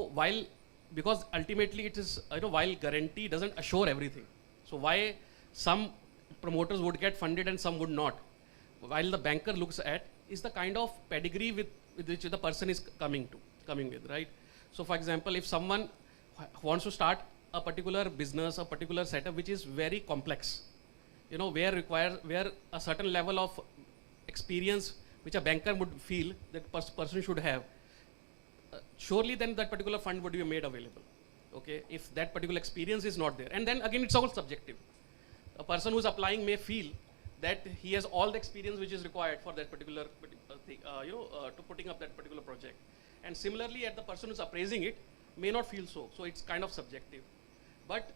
because ultimately it is, while guarantee doesn't assure everything, so why some promoters would get funded and some would not, while the banker looks at is the kind of pedigree with which the person is coming with, right? So for example, if someone wants to start a particular business, a particular setup which is very complex, where a certain level of experience which a banker would feel that person should have, surely then that particular fund would be made available. Okay, if that particular experience is not there, and then again it's all subjective. A person who's applying may feel that he has all the experience which is required for that particular thing, to putting up that particular project. And similarly, the person who's appraising it may not feel so. So it's kind of subjective. But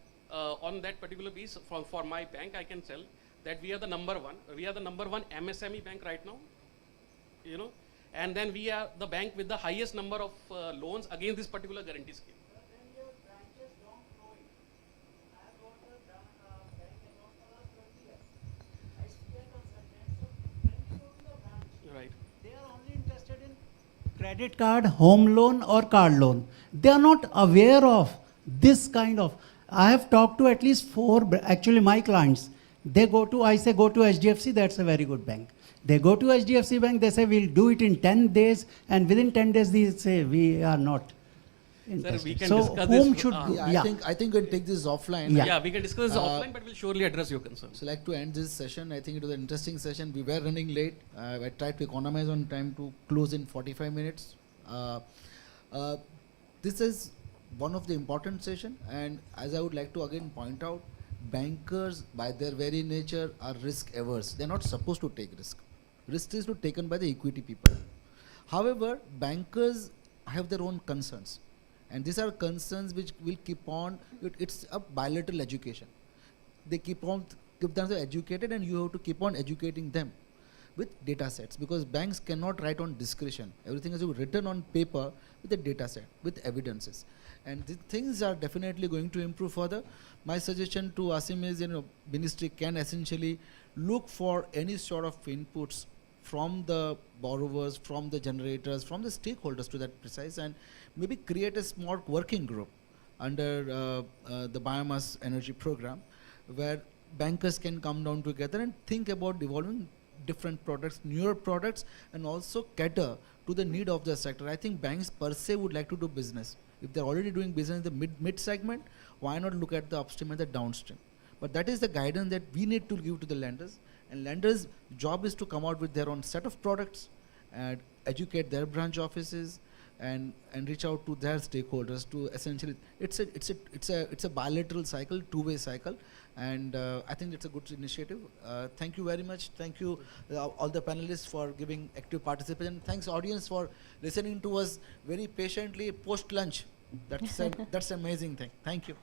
on that particular piece, for my bank, I can tell that we are the #1. We are the #1 MSME bank right now, and then we are the bank with the highest number of loans against this particular guarantee scheme. Credit card, home loan or card loan. They are not aware of this kind of. I have talked to at least 4, actually my clients. I say go to HDFC, that's a very good bank. They go to HDFC bank, they say we'll do it in 10 days, and within 10 days they say we are not interested. Sir, we can so discuss whom this. should do? Yeah, I think we'll take this offline. Yeah, we can discuss this offline, but we'll surely address your concerns. So like to end this session, I think it was an interesting session. We were running late. I tried to economize on time to close in 45 minutes. This is one of the important session, and as I would like to again point out, bankers by their very nature are risk averse. They're not supposed to take risk. Risk is to taken by the equity people. However, bankers have their own concerns, and these are concerns which will keep on. It's a bilateral education. They keep them educated, and you have to keep on educating them with data sets, because banks cannot write on discretion. Everything is written on paper with a data set, with evidences. And these things are definitely going to improve further. My suggestion to Asim is, ministry can essentially look for any sort of inputs from the borrowers, from the generators, from the stakeholders to that precise, and maybe create a small working group under the biomass energy program, where bankers can come down together and think about developing different products, newer products, and also cater to the need of the sector. I think banks per se would like to do business. If they're already doing business in the mid segment, why not look at the upstream and the downstream? But that is the guidance that we need to give to the lenders. And lenders' job is to come out with their own set of products and educate their branch offices, and reach out to their stakeholders to essentially, it's a bilateral cycle, two-way cycle, and I think it's a good initiative. Thank you very much. Thank you all the panelists for giving active participation. Thanks audience for listening to us very patiently post lunch. That's an amazing thing. Thank you.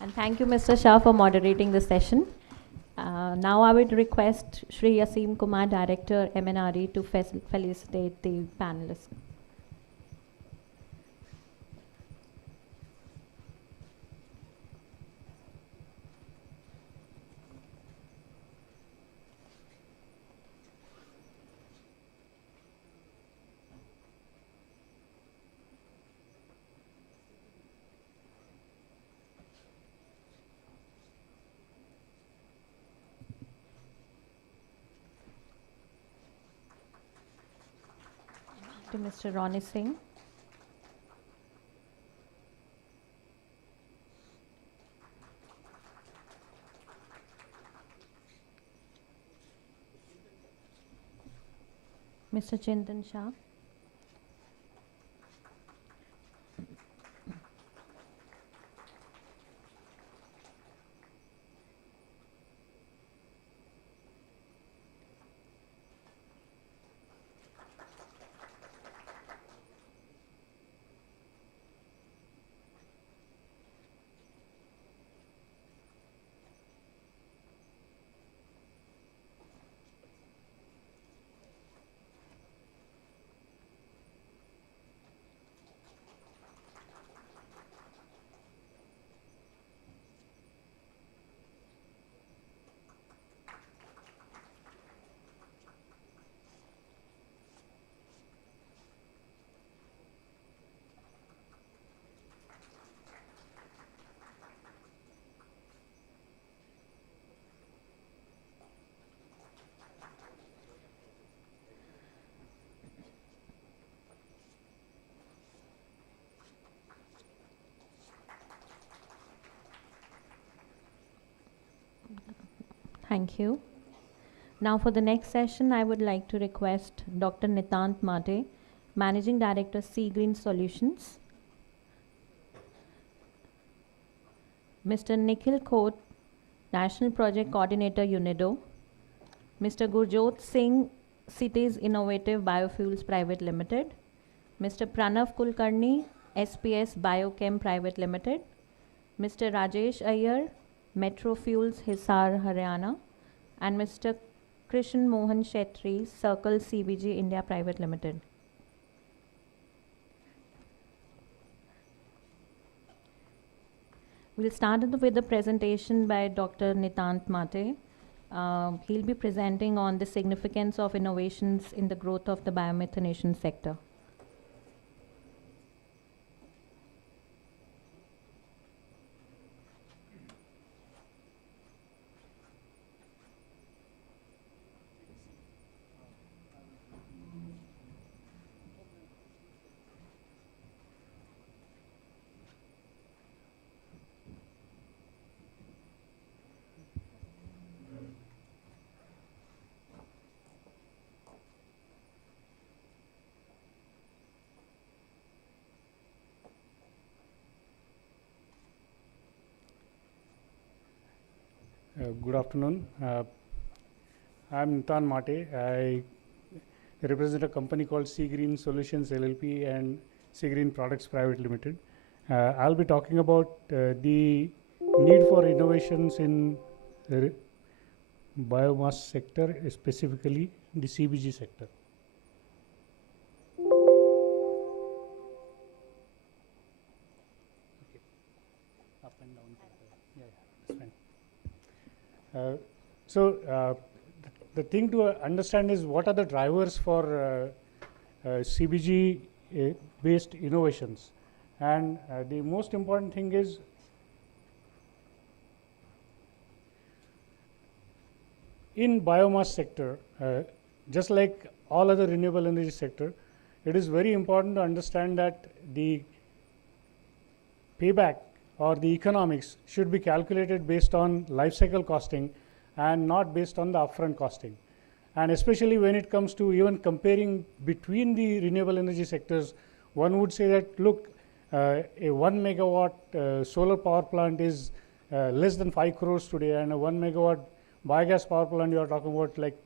And thank you, Mr. Shah, for moderating the session. Now I would request Shri Aseem Kumar, Director, MNRE, to felicitate the panelists. To Mr. Ronnie Singh. Mr. Chintan Shah. Thank you. Now for the next session, I would like to request Dr. Nitant Mate, Managing Director, Sea Green Solutions, Mr. Nikhil Khote, National Project Coordinator, UNIDO, Mr. Gurjot Singh, Cities Innovative Biofuels Private Limited, Mr. Pranav Kulkarni, SPS Biochem Private Limited, Mr. Rajesh Iyer, Metro Fuels Hisar, Haryana, and Mr. Krishan Mohan Shetty, Circle CBG India Private Limited. We'll start with the presentation by Dr. Nitant Mate. He'll be presenting on the significance of innovations in the growth of the biomethanation sector. Good afternoon. I'm Nitant Mate. I represent a company called Sea Green Solutions LLP and Sea Green Products Private Limited. I'll be talking about the need for innovations in the biomass sector, specifically the CBG sector. Okay. Up and down. Yeah, that's fine. The thing to understand is what are the drivers for CBG based innovations, and the most important thing is in biomass sector, just like all other renewable energy sector, it is very important to understand that the payback or the economics should be calculated based on life cycle costing and not based on the upfront costing. And especially when it comes to even comparing between the renewable energy sectors, one would say that, look, a 1 megawatt solar power plant is less than 5 crores today, and a 1 megawatt biogas power plant you are talking about like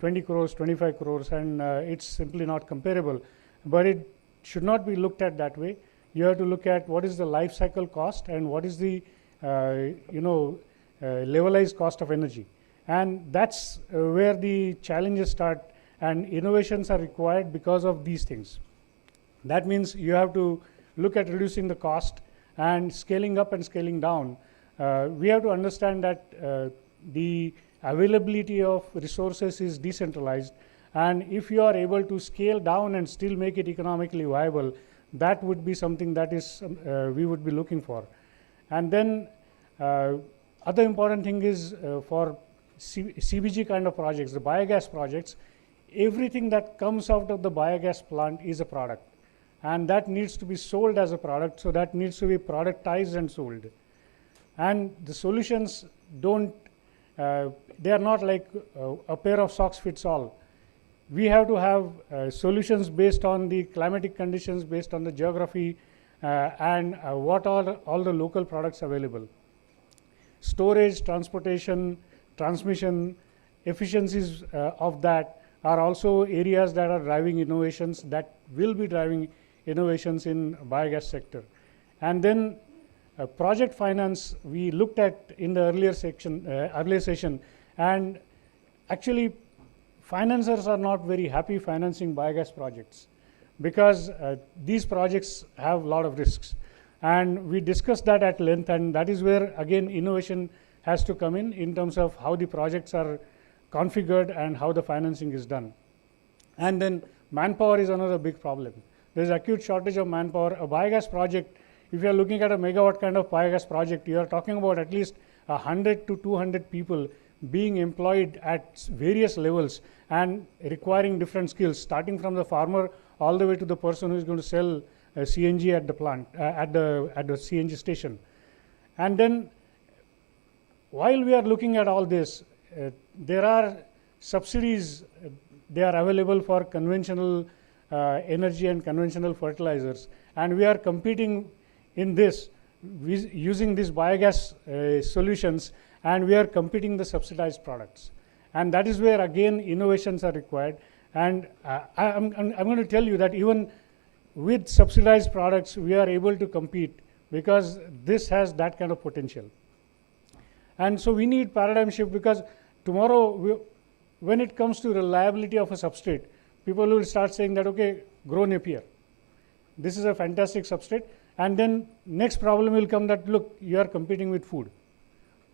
20 crores, 25 crores, and it's simply not comparable. But it should not be looked at that way. You have to look at what is the life cycle cost and what is the levelized cost of energy. And that's where the challenges start, and innovations are required because of these things. That means you have to look at reducing the cost and scaling up and scaling down. We have to understand that the availability of resources is decentralized, and if you are able to scale down and still make it economically viable, that would be something that is we would be looking for. And then other important thing is for CBG kind of projects, the biogas projects, everything that comes out of the biogas plant is a product, and that needs to be sold as a product, so that needs to be productized and sold. And the solutions don't, they are not like a pair of socks fits all. We have to have solutions based on the climatic conditions, based on the geography, and what are all the local products available. Storage, transportation, transmission, efficiencies of that are also areas that are driving innovations, that will be driving innovations in biogas sector. And then project finance we looked at in the earlier session, and actually financiers are not very happy financing biogas projects because these projects have a lot of risks. And we discussed that at length, and that is where again innovation has to come in terms of how the projects are configured and how the financing is done. And then manpower is another big problem. There is acute shortage of manpower. A biogas project, if you are looking at a megawatt kind of biogas project, you are talking about at least 100 to 200 people being employed at various levels and requiring different skills, starting from the farmer all the way to the person who is going to sell CNG at the plant, at the CNG station. And then while we are looking at all this, there are subsidies, they are available for conventional energy and conventional fertilizers, and we are competing in this using these biogas solutions, and we are competing the subsidized products. And that is where again innovations are required. And I'm going to tell you that even with subsidized products we are able to compete because this has that kind of potential. And so we need paradigm shift, because tomorrow when it comes to reliability of a substrate, people will start saying that, okay, grow Napier. This is a fantastic substrate. And then next problem will come that, look, you are competing with food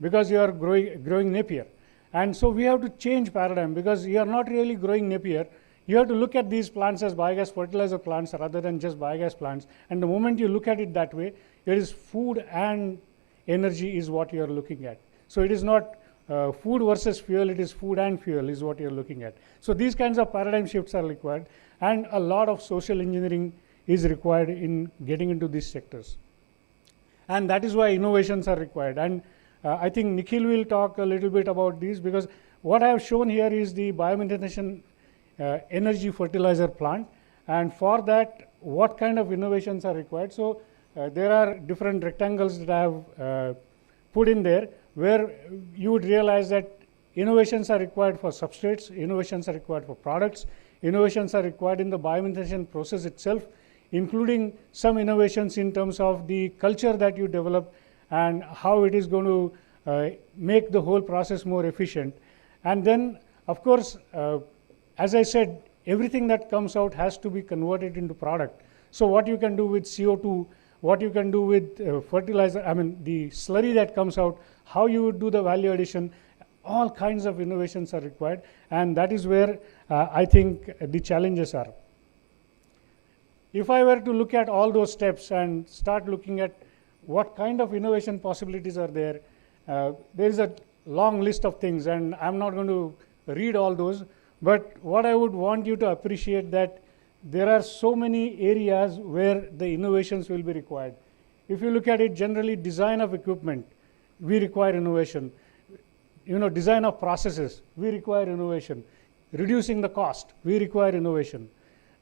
because you are growing Napier. And so we have to change paradigm, because you are not really growing Napier. You have to look at these plants as biogas fertilizer plants rather than just biogas plants. And the moment you look at it that way, it is food and energy is what you are looking at. So it is not food versus fuel, it is food and fuel is what you are looking at. So these kinds of paradigm shifts are required, and a lot of social engineering is required in getting into these sectors. And that is why innovations are required. And I think Nikhil will talk a little bit about these, because what I have shown here is the biomethanation energy fertilizer plant, and for that what kind of innovations are required. So there are different rectangles that I have put in there, where you would realize that innovations are required for substrates, innovations are required for products, innovations are required in the biomethanation process itself, including some innovations in terms of the culture that you develop and how it is going to make the whole process more efficient. And then, of course, as I said, everything that comes out has to be converted into product. So what you can do with CO2, what you can do with fertilizer, I mean the slurry that comes out, how you would do the value addition, all kinds of innovations are required, and that is where I think the challenges are. If I were to look at all those steps and start looking at what kind of innovation possibilities are there, there is a long list of things, and I'm not going to read all those, but what I would want you to appreciate that there are so many areas where the innovations will be required. If you look at it generally, design of equipment, we require innovation. Design of processes, we require innovation. Reducing the cost, we require innovation.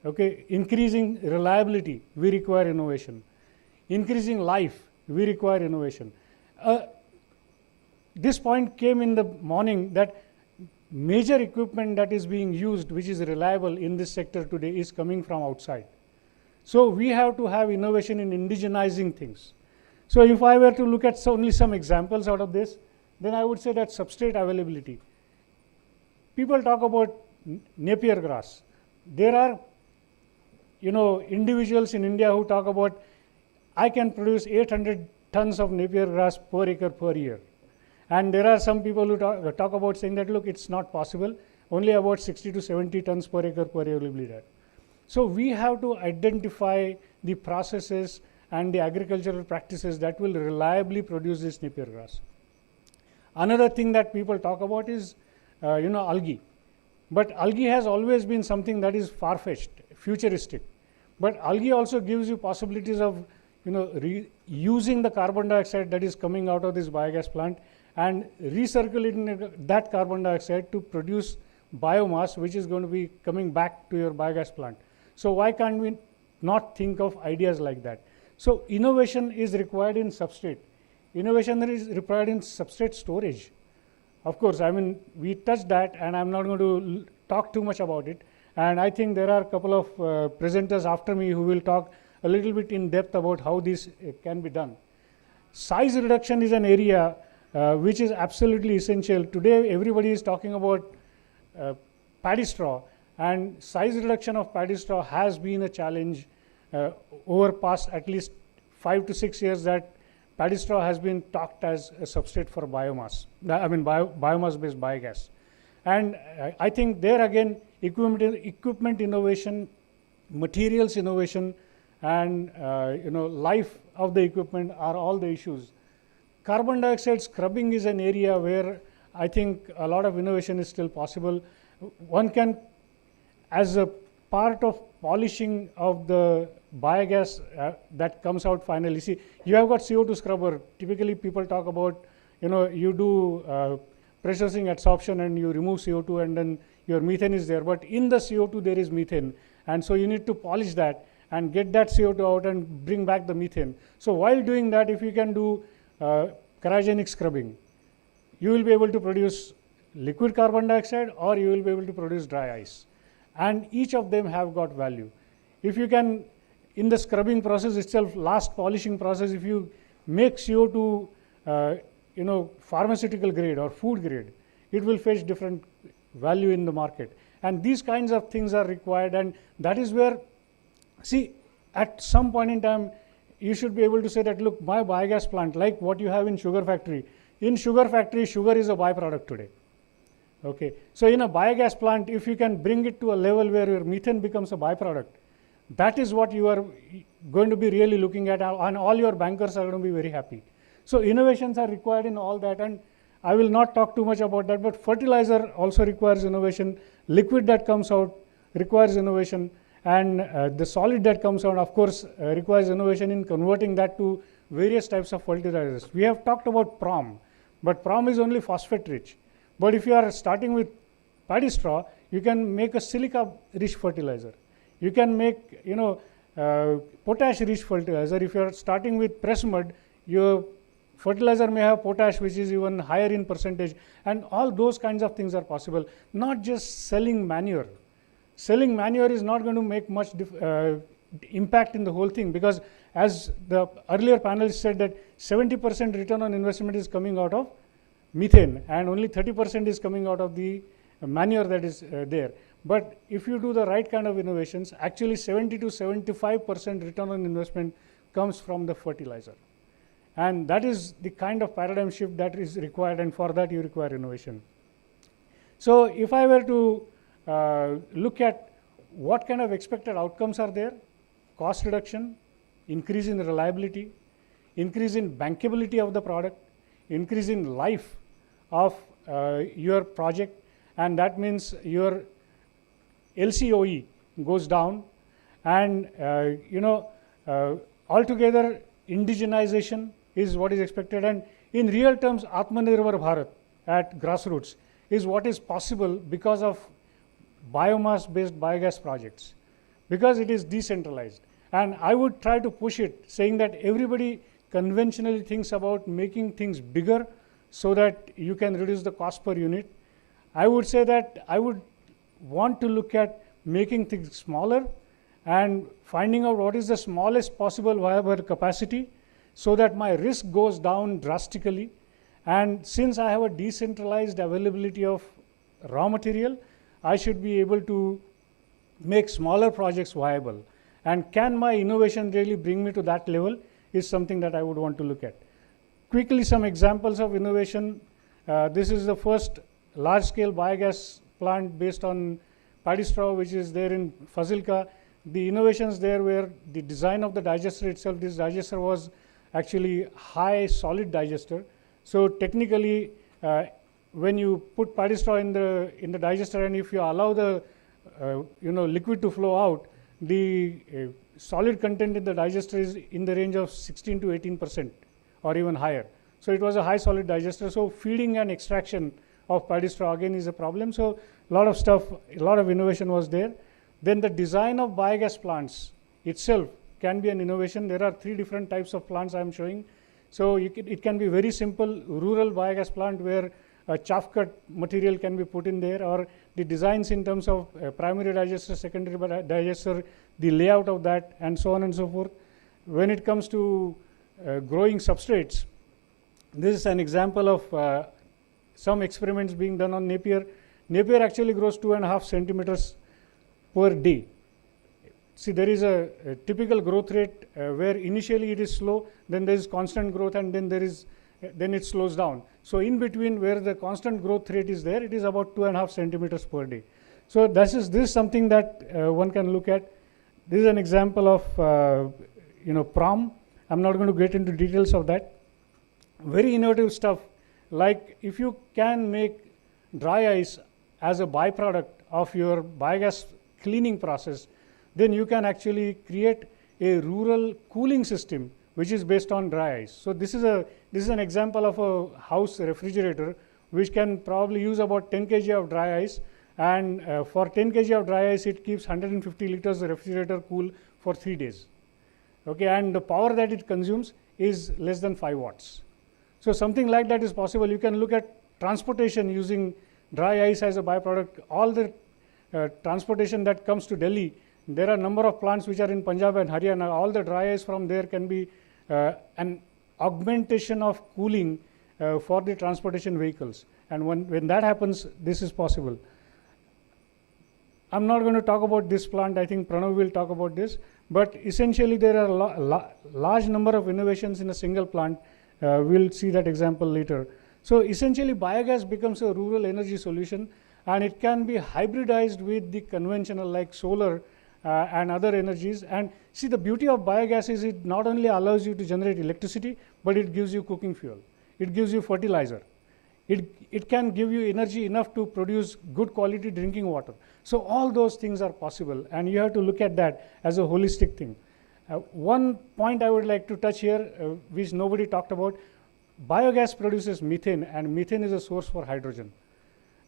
Okay, increasing reliability, we require innovation. Increasing life, we require innovation. This point came in the morning that major equipment that is being used, which is reliable in this sector today, is coming from outside. So we have to have innovation in indigenizing things. So if I were to look at only some examples out of this, then I would say that substrate availability. People talk about Napier grass. There are, individuals in India who talk about, I can produce 800 tons of Napier grass per acre per year. And there are some people who talk about saying that, look, it's not possible. Only about 60 to 70 tons per acre per year will be there. So we have to identify the processes and the agricultural practices that will reliably produce this Napier grass. Another thing that people talk about is, algae. But algae has always been something that is far-fetched, futuristic. But algae also gives you possibilities of, using the carbon dioxide that is coming out of this biogas plant and recirculating that carbon dioxide to produce biomass, which is going to be coming back to your biogas plant. So why can't we not think of ideas like that? So innovation is required in substrate. Innovation is required in substrate storage. Of course, we touched that, and I'm not going to talk too much about it. And I think there are a couple of presenters after me who will talk a little bit in depth about how this can be done. Size reduction is an area which is absolutely essential. Today, everybody is talking about paddy straw, and size reduction of paddy straw has been a challenge over past at least 5 to 6 years, that paddy straw has been talked as a substrate for biomass, biomass-based biogas. And I think there again, equipment innovation, materials innovation, and life of the equipment are all the issues. Carbon dioxide scrubbing is an area where I think a lot of innovation is still possible. One can, as a part of polishing of the biogas that comes out finally. See, you have got CO2 scrubber. Typically, people talk about, you do pressure swing adsorption and you remove CO2 and then your methane is there. But in the CO2, there is methane. And so you need to polish that and get that CO2 out and bring back the methane. So while doing that, if you can do cryogenic scrubbing, you will be able to produce liquid carbon dioxide or you will be able to produce dry ice. And each of them have got value. If you can, in the scrubbing process itself, last polishing process, if you make CO2 pharmaceutical grade or food grade, it will fetch different value in the market. And these kinds of things are required, and that is where, see, at some point in time, you should be able to say that, look, my biogas plant, like what you have in sugar factory. In sugar factory, sugar is a byproduct today. Okay. So in a biogas plant, if you can bring it to a level where your methane becomes a byproduct, that is what you are going to be really looking at, and all your bankers are going to be very happy. So innovations are required in all that, and I will not talk too much about that, but fertilizer also requires innovation. Liquid that comes out requires innovation, and the solid that comes out, of course, requires innovation in converting that to various types of fertilizers. We have talked about PROM, but PROM is only phosphate rich. But if you are starting with paddy straw, you can make a silica rich fertilizer. You can make, potash rich fertilizer. If you are starting with press mud, your fertilizer may have potash, which is even higher in percentage, and all those kinds of things are possible. Not just selling manure. Selling manure is not going to make much impact in the whole thing, because as the earlier panelists said, that 70% return on investment is coming out of methane, and only 30% is coming out of the manure that is there. But if you do the right kind of innovations, actually 70 to 75% return on investment comes from the fertilizer. And that is the kind of paradigm shift that is required, and for that you require innovation. So if I were to look at what kind of expected outcomes are there, cost reduction, increase in reliability, increase in bankability of the product, increase in life of your project, and that means your LCOE goes down, and altogether indigenization is what is expected, and in real terms Atmanirbhar Bharat at grassroots is what is possible because of biomass based biogas projects. because it is decentralized. And I would try to push it, saying that everybody conventionally thinks about making things bigger so that you can reduce the cost per unit. I would say that I would want to look at making things smaller and finding out what is the smallest possible viable capacity so that my risk goes down drastically. And since I have a decentralized availability of raw material, I should be able to make smaller projects viable. And can my innovation really bring me to that level is something that I would want to look at. Quickly, some examples of innovation. This is the first large-scale biogas plant based on paddy straw, which is there in Fazilka. The innovations there were the design of the digester itself. This digester was actually high solid digester. So technically, when you put paddy straw in the digester, and if you allow the liquid to flow out, the solid content in the digester is in the range of 16 to 18% or even higher. So it was a high solid digester. So feeding and extraction of paddy straw again is a problem. So a lot of stuff, a lot of innovation was there. Then the design of biogas plants itself can be an innovation. There are 3 different types of plants I am showing. So it can be very simple rural biogas plant where a chaff cut material can be put in there, or the designs in terms of primary digester, secondary digester, the layout of that, and so on and so forth. When it comes to growing substrates, this is an example of some experiments being done on Napier. Napier actually grows 2.5 centimeters per day. See, there is a typical growth rate where initially it is slow, then there is constant growth, and then it slows down. So in between, where the constant growth rate is there, it is about 2.5 centimeters per day. So this is something that one can look at. This is an example of PROM. I'm not going to get into details of that. Very innovative stuff, like if you can make dry ice as a byproduct of your biogas cleaning process, then you can actually create a rural cooling system which is based on dry ice. So this is an example of a house refrigerator which can probably use about 10 kg of dry ice, and for 10 kg of dry ice it keeps 150 liters of refrigerator cool for 3 days. Okay, and the power that it consumes is less than 5 watts. So something like that is possible. You can look at transportation using dry ice as a byproduct. All the transportation that comes to Delhi, there are a number of plants which are in Punjab and Haryana. All the dry ice from there can be an augmentation of cooling for the transportation vehicles. And when that happens, this is possible. I'm not going to talk about this plant. I think Pranav will talk about this. But essentially, there are a large number of innovations in a single plant. We'll see that example later. So essentially, biogas becomes a rural energy solution, and it can be hybridized with the conventional like solar and other energies. And see, the beauty of biogas is it not only allows you to generate electricity, but it gives you cooking fuel. It gives you fertilizer. It can give you energy enough to produce good quality drinking water. So all those things are possible, and you have to look at that as a holistic thing. One point I would like to touch here, which nobody talked about, biogas produces methane, and methane is a source for hydrogen.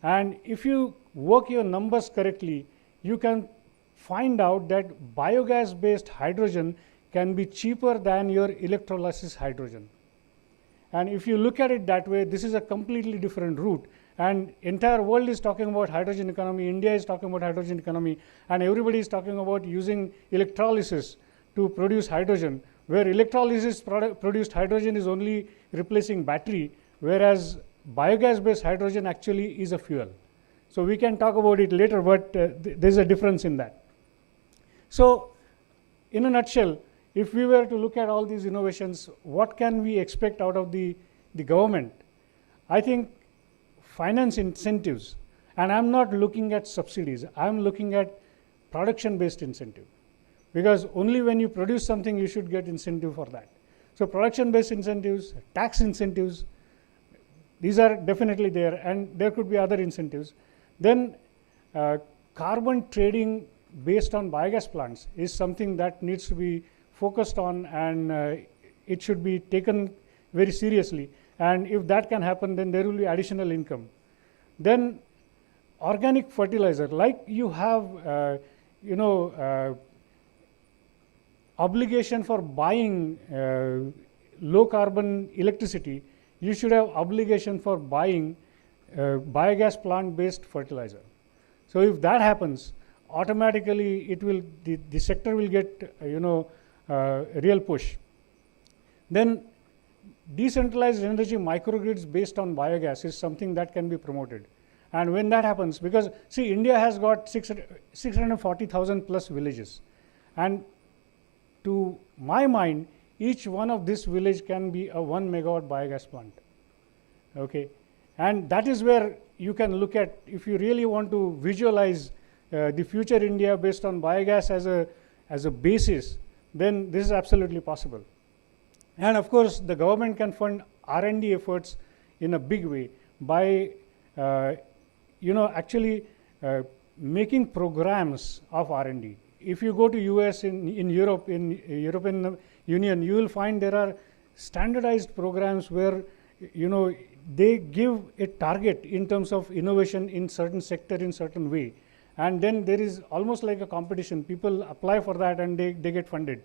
And if you work your numbers correctly, you can find out that biogas-based hydrogen can be cheaper than your electrolysis hydrogen. And if you look at it that way, this is a completely different route. And entire world is talking about hydrogen economy. India is talking about hydrogen economy. And everybody is talking about using electrolysis to produce hydrogen, where electrolysis produced hydrogen is only replacing battery, whereas biogas-based hydrogen actually is a fuel. So we can talk about it later, but there's a difference in that. So in a nutshell, if we were to look at all these innovations, what can we expect out of the government? I think finance incentives, and I'm not looking at subsidies, I'm looking at production-based incentive. Because only when you produce something, you should get incentive for that. So production-based incentives, tax incentives, these are definitely there, and there could be other incentives. Then carbon trading based on biogas plants is something that needs to be focused on, and it should be taken very seriously. And if that can happen, then there will be additional income. Then organic fertilizer, like you have obligation for buying low carbon electricity, you should have obligation for buying biogas plant based fertilizer. So if that happens, automatically it will, the sector will get real push. Then decentralized energy microgrids based on biogas is something that can be promoted. And when that happens, because see, India has got 640,000 plus villages, and to my mind, each one of this village can be a 1 megawatt biogas plant. Okay, and that is where you can look at, if you really want to visualize the future India based on biogas as a basis, then this is absolutely possible. And of course, the government can fund R&D efforts in a big way by actually making programs of R&D. If you go to US, in Europe, in European Union, you will find there are standardized programs where they give a target in terms of innovation in certain sector in certain way, and then there is almost like a competition. People apply for that and they get funded.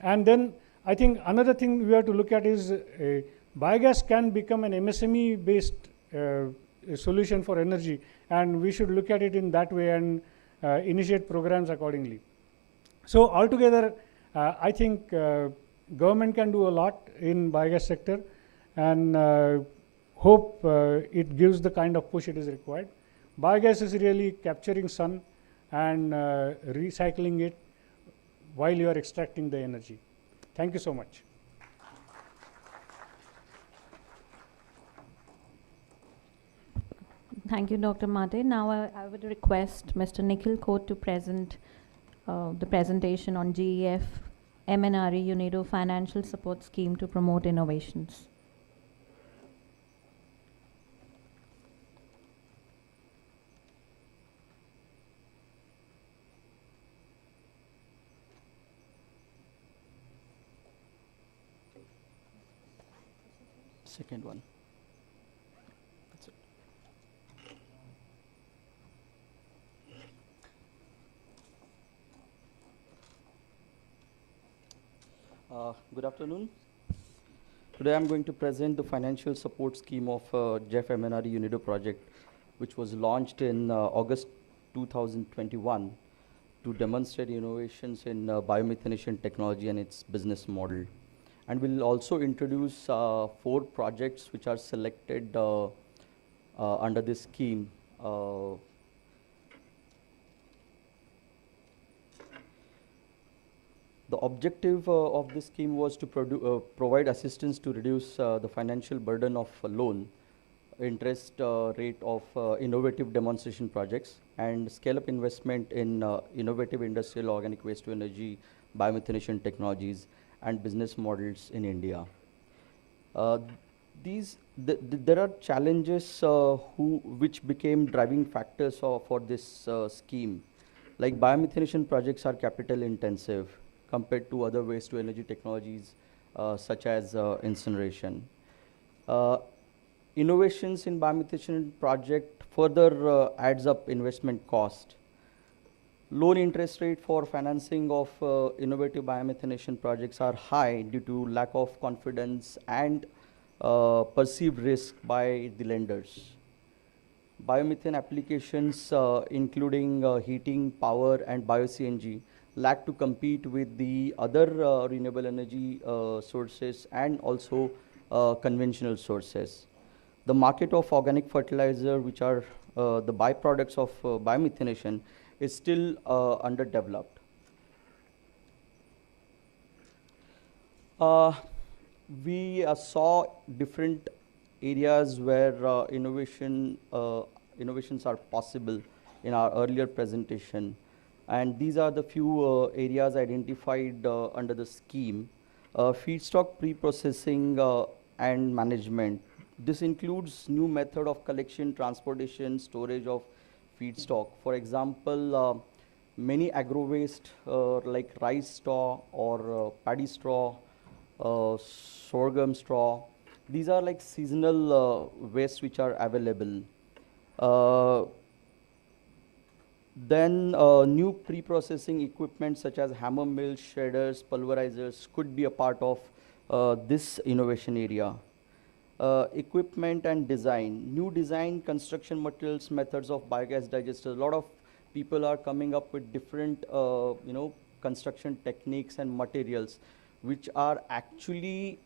And then I think another thing we have to look at is biogas can become an MSME based solution for energy, and we should look at it in that way and initiate programs accordingly. So altogether, I think government can do a lot in biogas sector, and hope it gives the kind of push it is required. Biogas is really capturing sun and recycling it while you are extracting the energy. Thank you so much. Thank you, Dr. Mate. Now I would request Mr. Nikhil Kote to present the presentation on GEF MNRE UNIDO Financial Support Scheme to promote innovations. Second one. That's it. Good afternoon. Today I'm going to present the financial support scheme of GEF MNRE UNIDO project, which was launched in August 2021 to demonstrate innovations in biomethanation technology and its business model. And we'll also introduce 4 projects which are selected under this scheme. The objective of this scheme was to provide assistance to reduce the financial burden of a loan, interest rate of innovative demonstration projects, and scale up investment in innovative industrial organic waste to energy, biomethanation technologies, and business models in India. There are challenges which became driving factors for this scheme. Like biomethanation projects are capital intensive compared to other waste to energy technologies such as incineration. Innovations in biomethanation project further adds up investment cost. Loan interest rate for financing of innovative biomethanation projects are high due to lack of confidence and perceived risk by the lenders. Biomethane applications, including heating, power, and bio-CNG, lack to compete with the other renewable energy sources and also conventional sources. The market of organic fertilizer, which are the byproducts of biomethanation, is still underdeveloped. We saw different areas where innovations are possible in our earlier presentation, and these are the few areas identified under the scheme. Feedstock pre-processing and management. This includes new method of collection, transportation, storage of feedstock. For example, many agro waste like rice straw or paddy straw, sorghum straw, these are like seasonal wastes which are available. Then new pre-processing equipment such as hammer mills, shredders, pulverizers could be a part of this innovation area. Equipment and design, new design, construction materials, methods of biogas digesters. A lot of people are coming up with different, construction techniques and materials, which are actually,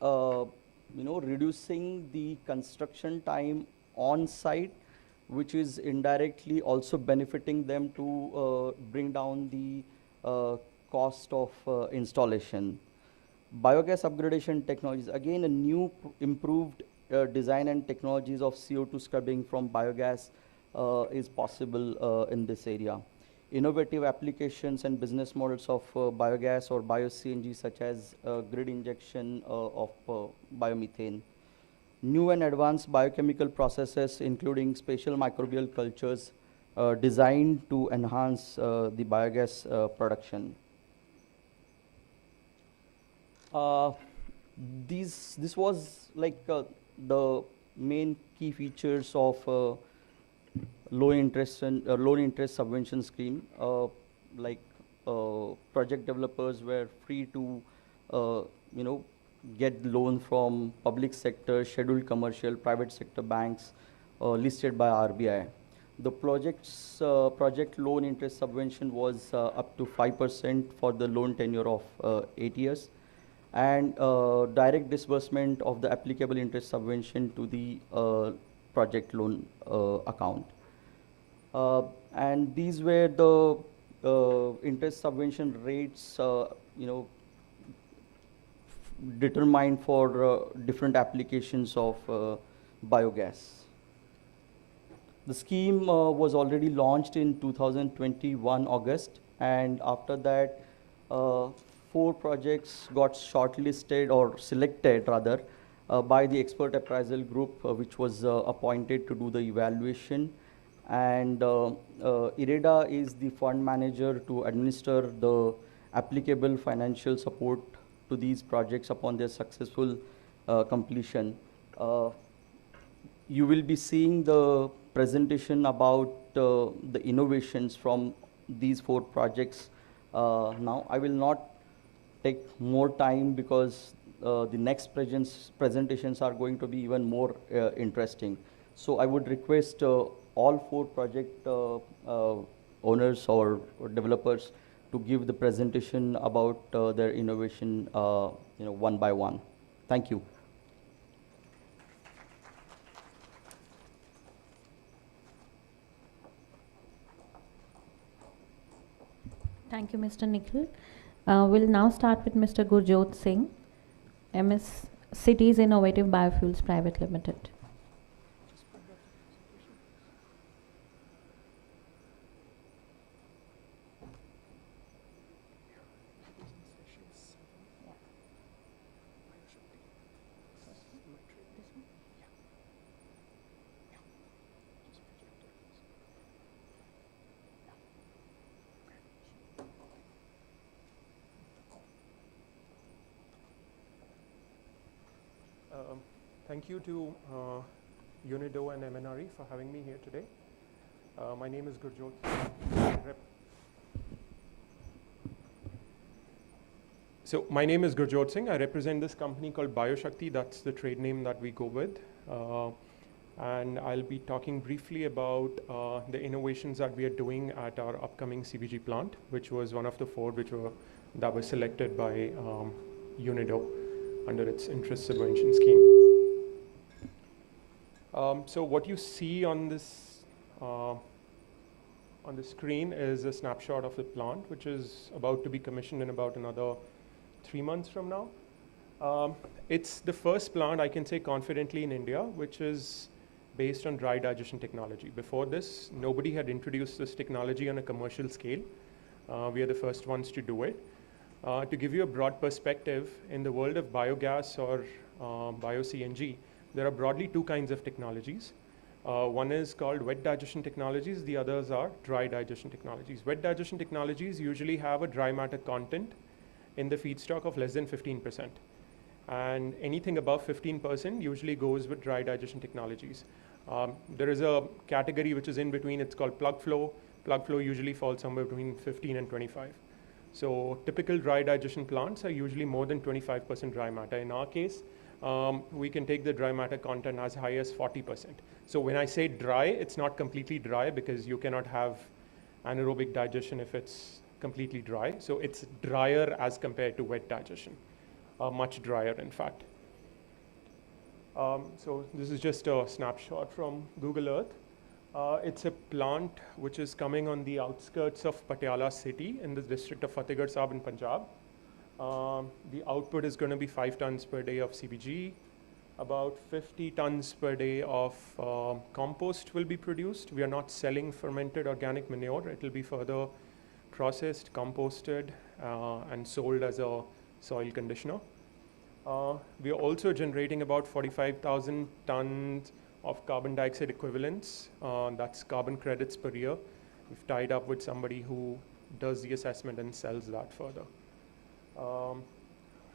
reducing the construction time on site, which is indirectly also benefiting them to bring down the cost of installation. Biogas upgradation technologies, again a new improved design and technologies of CO2 scrubbing from biogas is possible in this area. Innovative applications and business models of biogas or bio-CNG such as grid injection of biomethane. New and advanced biochemical processes including spatial microbial cultures designed to enhance the biogas production. This was like the main key features of low interest subvention scheme. Project developers were free to get loan from public sector, scheduled commercial, private sector banks listed by RBI. The project loan interest subvention was up to 5% for the loan tenure of 8 years, and direct disbursement of the applicable interest subvention to the project loan account. And these were the interest subvention rates, determined for different applications of biogas. The scheme was already launched in 2021 August, and after that 4 projects got shortlisted or selected rather by the expert appraisal group which was appointed to do the evaluation, and IREDA is the fund manager to administer the applicable financial support to these projects upon their successful completion. You will be seeing the presentation about the innovations from these 4 projects now. I will not take more time because the next presentations are going to be even more interesting. So I would request all 4 project owners or developers to give the presentation about their innovation one by one. Thank you. Thank you, Mr. Nikhil. We'll now start with Mr. Gurjot Singh, MS Cities Innovative Biofuels Private Limited. Thank you to UNIDO and MNRE for having me here today. My name is Gurjot. So my name is Gurjot Singh. I represent this company called Bioshakti. That's the trade name that we go with. And I'll be talking briefly about the innovations that we are doing at our upcoming CBG plant, which was one of the 4 that were selected by UNIDO under its interest subvention scheme. So what you see on this on the screen is a snapshot of the plant, which is about to be commissioned in about another 3 months from now. It's the first plant, I can say confidently, in India, which is based on dry digestion technology. Before this, nobody had introduced this technology on a commercial scale. We are the first ones to do it. To give you a broad perspective, in the world of biogas or bio-CNG, there are broadly 2 kinds of technologies. One is called wet digestion technologies, the others are dry digestion technologies. Wet digestion technologies usually have a dry matter content in the feedstock of less than 15%. And anything above 15% usually goes with dry digestion technologies. There is a category which is in between, it's called plug flow. Plug flow usually falls somewhere between 15 and 25. So typical dry digestion plants are usually more than 25% dry matter. In our case, we can take the dry matter content as high as 40%. So when I say dry, it's not completely dry because you cannot have anaerobic digestion if it's completely dry. So it's drier as compared to wet digestion, much drier in fact. So this is just a snapshot from Google Earth. It's a plant which is coming on the outskirts of Patiala city in the district of Fatehgarh Sahib in Punjab. The output is going to be 5 tons per day of CBG. About 50 tons per day of compost will be produced. We are not selling fermented organic manure. It will be further processed, composted, and sold as a soil conditioner. We are also generating about 45,000 tons of carbon dioxide equivalents. That's carbon credits per year. We've tied up with somebody who does the assessment and sells that further.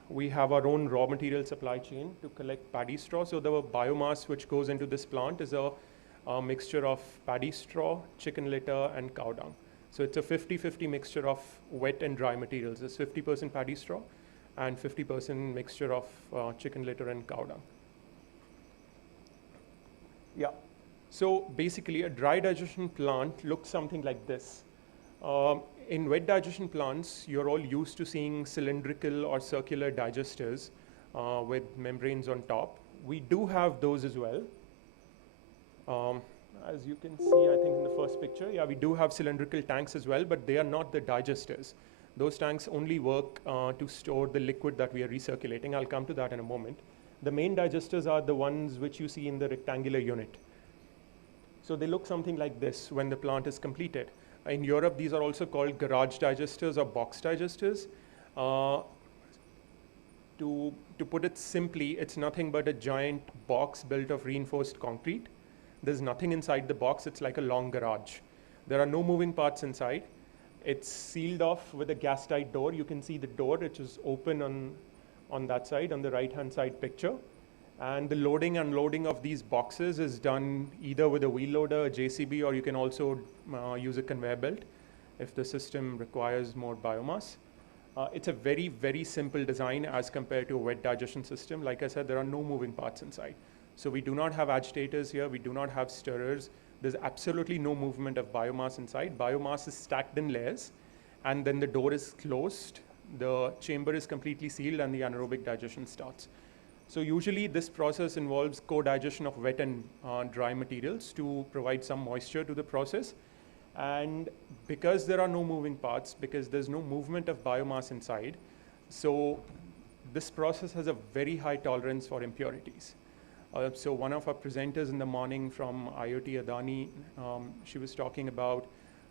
We have our own raw material supply chain to collect paddy straw. So the biomass which goes into this plant is a mixture of paddy straw, chicken litter, and cow dung. So it's a 50-50 mixture of wet and dry materials. It's 50% paddy straw and 50% mixture of chicken litter and cow dung. Yeah. So basically, a dry digestion plant looks something like this. In wet digestion plants, you're all used to seeing cylindrical or circular digesters with membranes on top. We do have those as well. As you can see, I think in the first picture, yeah, we do have cylindrical tanks as well, but they are not the digesters. Those tanks only work to store the liquid that we are recirculating. I'll come to that in a moment. The main digesters are the ones which you see in the rectangular unit. So they look something like this when the plant is completed. In Europe, these are also called garage digesters or box digesters. To put it simply, it's nothing but a giant box built of reinforced concrete. There's nothing inside the box. It's like a long garage. There are no moving parts inside. It's sealed off with a gas-tight door. You can see the door, which is open on that side, on the right-hand side picture. And the loading and unloading of these boxes is done either with a wheel loader, a JCB, or you can also use a conveyor belt if the system requires more biomass. It's a very, very simple design as compared to a wet digestion system. Like I said, there are no moving parts inside. So we do not have agitators here. We do not have stirrers. There's absolutely no movement of biomass inside. Biomass is stacked in layers, and then the door is closed. The chamber is completely sealed, and the anaerobic digestion starts. So usually this process involves co-digestion of wet and dry materials to provide some moisture to the process. And because there are no moving parts, because there's no movement of biomass inside, so this process has a very high tolerance for impurities. So one of our presenters in the morning from IoT Adani, she was talking about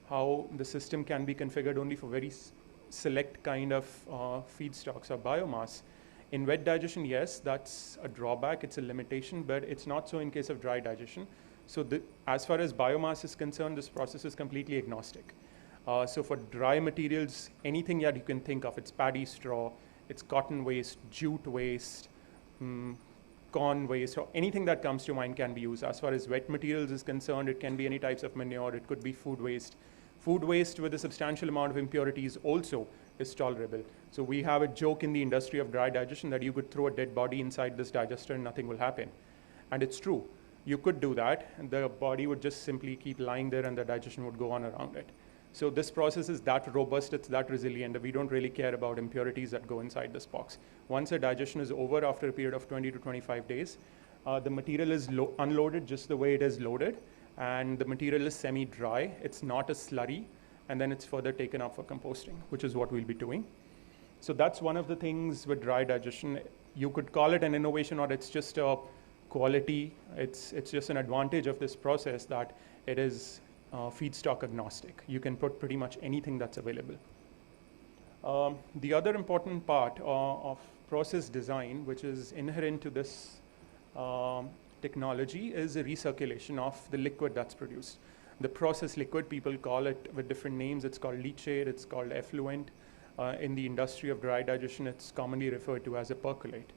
how the system can be configured only for very select kind of feedstocks or biomass. In wet digestion, yes, that's a drawback, it's a limitation, but it's not so in case of dry digestion. So as far as biomass is concerned, this process is completely agnostic. So for dry materials, anything that you can think of, it's paddy straw, it's cotton waste, jute waste, corn waste, or anything that comes to mind can be used. As far as wet materials is concerned, it can be any types of manure, it could be food waste. Food waste with a substantial amount of impurities also is tolerable. So we have a joke in the industry of dry digestion that you could throw a dead body inside this digester and nothing will happen. And it's true. You could do that, and the body would just simply keep lying there and the digestion would go on around it. So this process is that robust, it's that resilient, that we don't really care about impurities that go inside this box. Once a digestion is over after a period of 20 to 25 days, the material is unloaded just the way it is loaded, and the material is semi-dry. It's not a slurry, and then it's further taken up for composting, which is what we'll be doing. So that's one of the things with dry digestion. You could call it an innovation, or it's just a quality. It's just an advantage of this process that it is feedstock agnostic. You can put pretty much anything that's available. The other important part of process design, which is inherent to this technology, is a recirculation of the liquid that's produced. The process liquid, people call it with different names. It's called leachate, it's called effluent. In the industry of dry digestion, it's commonly referred to as a percolate.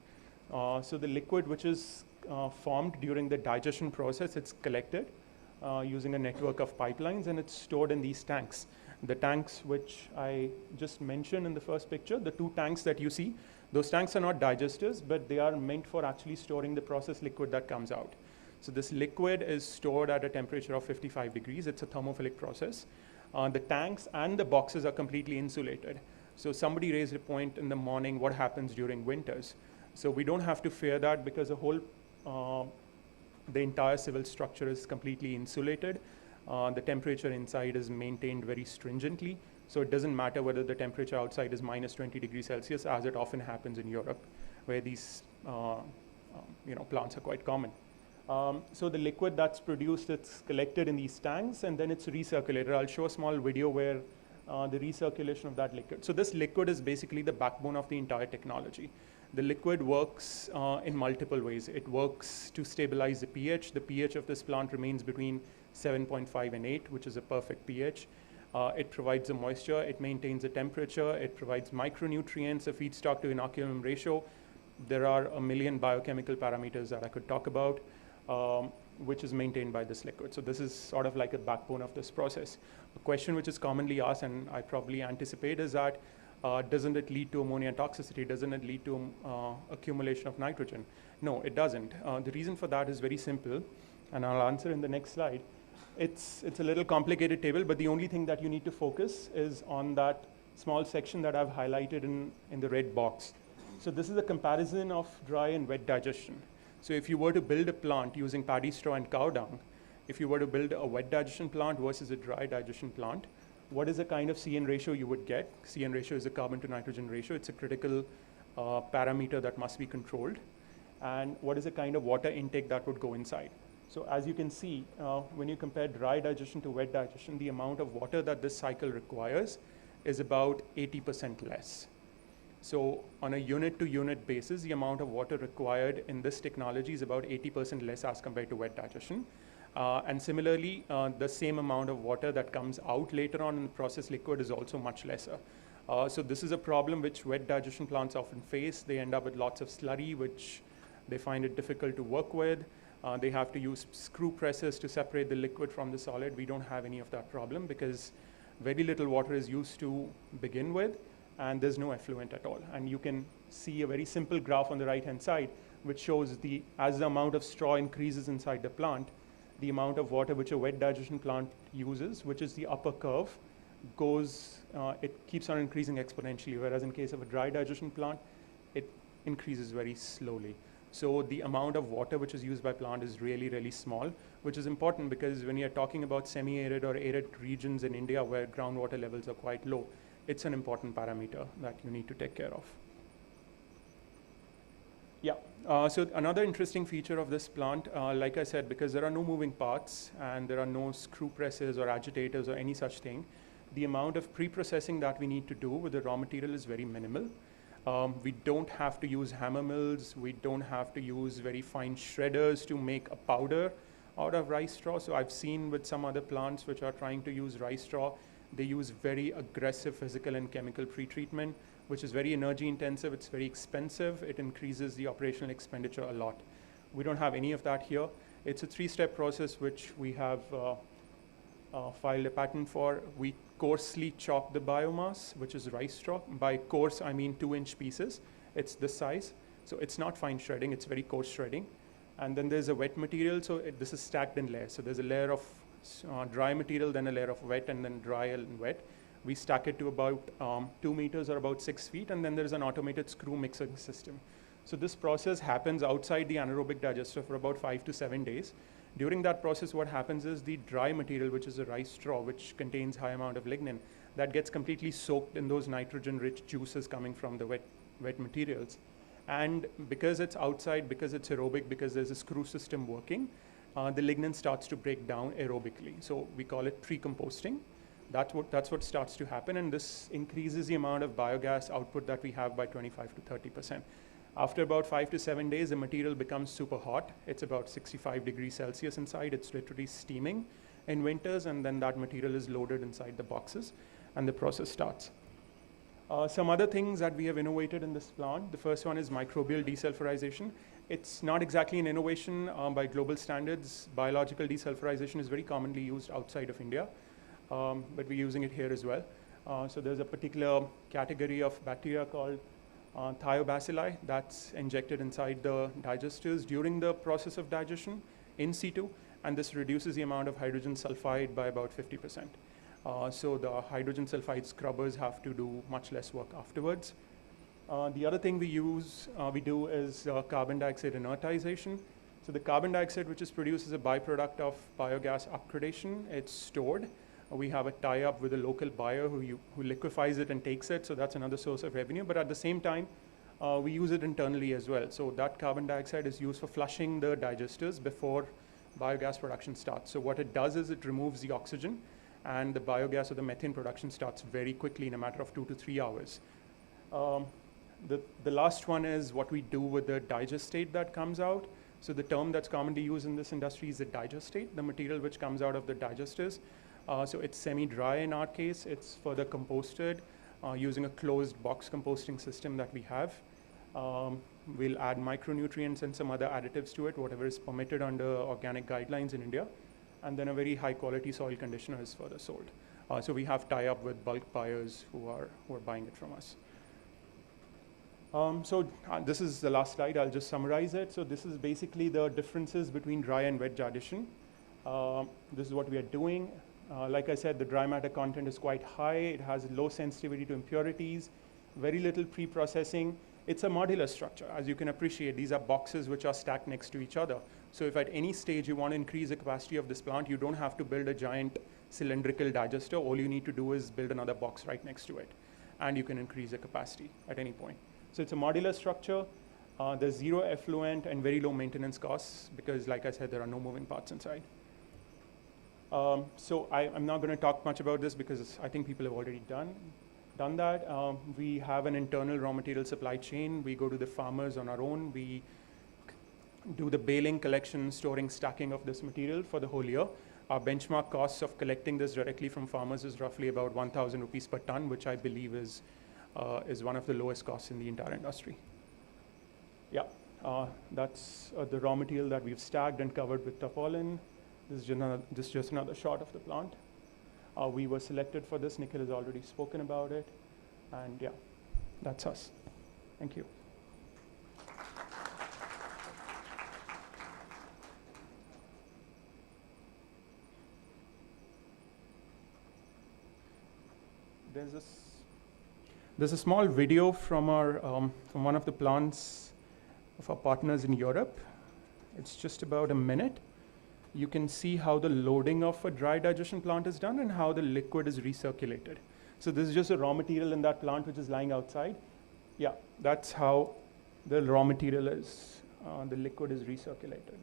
So the liquid which is formed during the digestion process, it's collected. using a network of pipelines, and it's stored in these tanks. The tanks which I just mentioned in the first picture, the 2 tanks that you see, those tanks are not digesters, but they are meant for actually storing the process liquid that comes out. So this liquid is stored at a temperature of 55 degrees. It's a thermophilic process. The tanks and the boxes are completely insulated. So somebody raised a point in the morning, what happens during winters? So we don't have to fear that because the entire civil structure is completely insulated. The temperature inside is maintained very stringently. So it doesn't matter whether the temperature outside is minus 20 degrees Celsius, as it often happens in Europe, where these plants are quite common. So the liquid that's produced, it's collected in these tanks, and then it's recirculated. I'll show a small video where the recirculation of that liquid. So this liquid is basically the backbone of the entire technology. The liquid works in multiple ways. It works to stabilize the pH. The pH of this plant remains between 7.5 and 8, which is a perfect pH. It provides the moisture, it maintains the temperature, it provides micronutrients, a feedstock to inoculum ratio. There are a million biochemical parameters that I could talk about, which is maintained by this liquid. So this is sort of like a backbone of this process. A question which is commonly asked, and I probably anticipate, is that doesn't it lead to ammonia toxicity? Doesn't it lead to accumulation of nitrogen? No, it doesn't. The reason for that is very simple, and I'll answer in the next slide. It's a little complicated table, but the only thing that you need to focus is on that small section that I've highlighted in the red box. So this is a comparison of dry and wet digestion. So if you were to build a plant using paddy straw and cow dung, if you were to build a wet digestion plant versus a dry digestion plant, what is the kind of CN ratio you would get? CN ratio is a carbon to nitrogen ratio. It's a critical parameter that must be controlled. And what is the kind of water intake that would go inside? So as you can see, when you compare dry digestion to wet digestion, the amount of water that this cycle requires is about 80% less. So on a unit to unit basis, the amount of water required in this technology is about 80% less as compared to wet digestion. And similarly, the same amount of water that comes out later on in the process liquid is also much lesser. So this is a problem which wet digestion plants often face. They end up with lots of slurry, which they find it difficult to work with. They have to use screw presses to separate the liquid from the solid. We don't have any of that problem because very little water is used to begin with, and there's no effluent at all. And you can see a very simple graph on the right-hand side, which shows as the amount of straw increases inside the plant, the amount of water which a wet digestion plant uses, which is the upper curve, it keeps on increasing exponentially, whereas in case of a dry digestion plant, it increases very slowly. So the amount of water which is used by plant is really, really small, which is important because when you're talking about semi-arid or arid regions in India where groundwater levels are quite low, it's an important parameter that you need to take care of. Yeah, so another interesting feature of this plant, like I said, because there are no moving parts and there are no screw presses or agitators or any such thing, the amount of pre-processing that we need to do with the raw material is very minimal. We don't have to use hammer mills. We don't have to use very fine shredders to make a powder out of rice straw. So I've seen with some other plants which are trying to use rice straw, they use very aggressive physical and chemical pretreatment, which is very energy intensive. It's very expensive. It increases the operational expenditure a lot. We don't have any of that here. It's a 3-step process which we have filed a patent for. We coarsely chop the biomass, which is rice straw. By coarse, I mean 2-inch pieces. It's this size. So it's not fine shredding, it's very coarse shredding. And then there's a wet material, so this is stacked in layers. So there's a layer of dry material, then a layer of wet, and then dry and wet. We stack it to about 2 meters or about 6 feet, and then there's an automated screw mixing system. So this process happens outside the anaerobic digester for about 5 to 7 days. During that process, what happens is the dry material, which is a rice straw, which contains high amount of lignin, that gets completely soaked in those nitrogen-rich juices coming from the wet materials. And because it's outside, because it's aerobic, because there's a screw system working, the lignin starts to break down aerobically. So we call it pre-composting. That's what starts to happen, and this increases the amount of biogas output that we have by 25 to 30%. After about 5 to 7 days, the material becomes super hot. It's about 65 degrees Celsius inside. It's literally steaming in winters, and then that material is loaded inside the boxes, and the process starts. Some other things that we have innovated in this plant, the first one is microbial desulfurization. It's not exactly an innovation by global standards. Biological desulfurization is very commonly used outside of India, but we're using it here as well. So there's a particular category of bacteria called thiobacilli that's injected inside the digesters during the process of digestion in situ, and this reduces the amount of hydrogen sulfide by about 50%. So the hydrogen sulfide scrubbers have to do much less work afterwards. The other thing we do is carbon dioxide inertization. So the carbon dioxide which is produced is a byproduct of biogas upgradation. It's stored. We have a tie-up with a local buyer who liquefies it and takes it, so that's another source of revenue. But at the same time, we use it internally as well. So that carbon dioxide is used for flushing the digesters before biogas production starts. So what it does is it removes the oxygen, and the biogas or the methane production starts very quickly in a matter of 2 to 3 hours. The last one is what we do with the digestate that comes out. So the term that's commonly used in this industry is the digestate, the material which comes out of the digesters. So it's semi-dry in our case. It's further composted using a closed box composting system that we have. We'll add micronutrients and some other additives to it, whatever is permitted under organic guidelines in India. And then a very high quality soil conditioner is further sold. So we have tie-up with bulk buyers who are buying it from us. This is the last slide. I'll just summarize it. So this is basically the differences between dry and wet digestion. This is what we are doing. Like I said, the dry matter content is quite high. It has low sensitivity to impurities, very little pre-processing. It's a modular structure. As you can appreciate, these are boxes which are stacked next to each other. So if at any stage you want to increase the capacity of this plant, you don't have to build a giant cylindrical digester. All you need to do is build another box right next to it, and you can increase the capacity at any point. So it's a modular structure. There's zero effluent and very low maintenance costs because, like I said, there are no moving parts inside. So I'm not going to talk much about this because I think people have already done that. We have an internal raw material supply chain. We go to the farmers on our own. We do the baling, collection, storing, stacking of this material for the whole year. Our benchmark costs of collecting this directly from farmers is roughly about 1,000 rupees per ton, which I believe is one of the lowest costs in the entire industry. Yeah, that's the raw material that we've stacked and covered with tarpaulin. This is just another shot of the plant. We were selected for this. Nikhil has already spoken about it. And yeah, that's us. Thank you. There's a small video from from one of the plants of our partners in Europe. It's just about a minute. You can see how the loading of a dry digestion plant is done and how the liquid is recirculated. So this is just a raw material in that plant which is lying outside. Yeah, that's how the raw material is. The liquid is recirculated.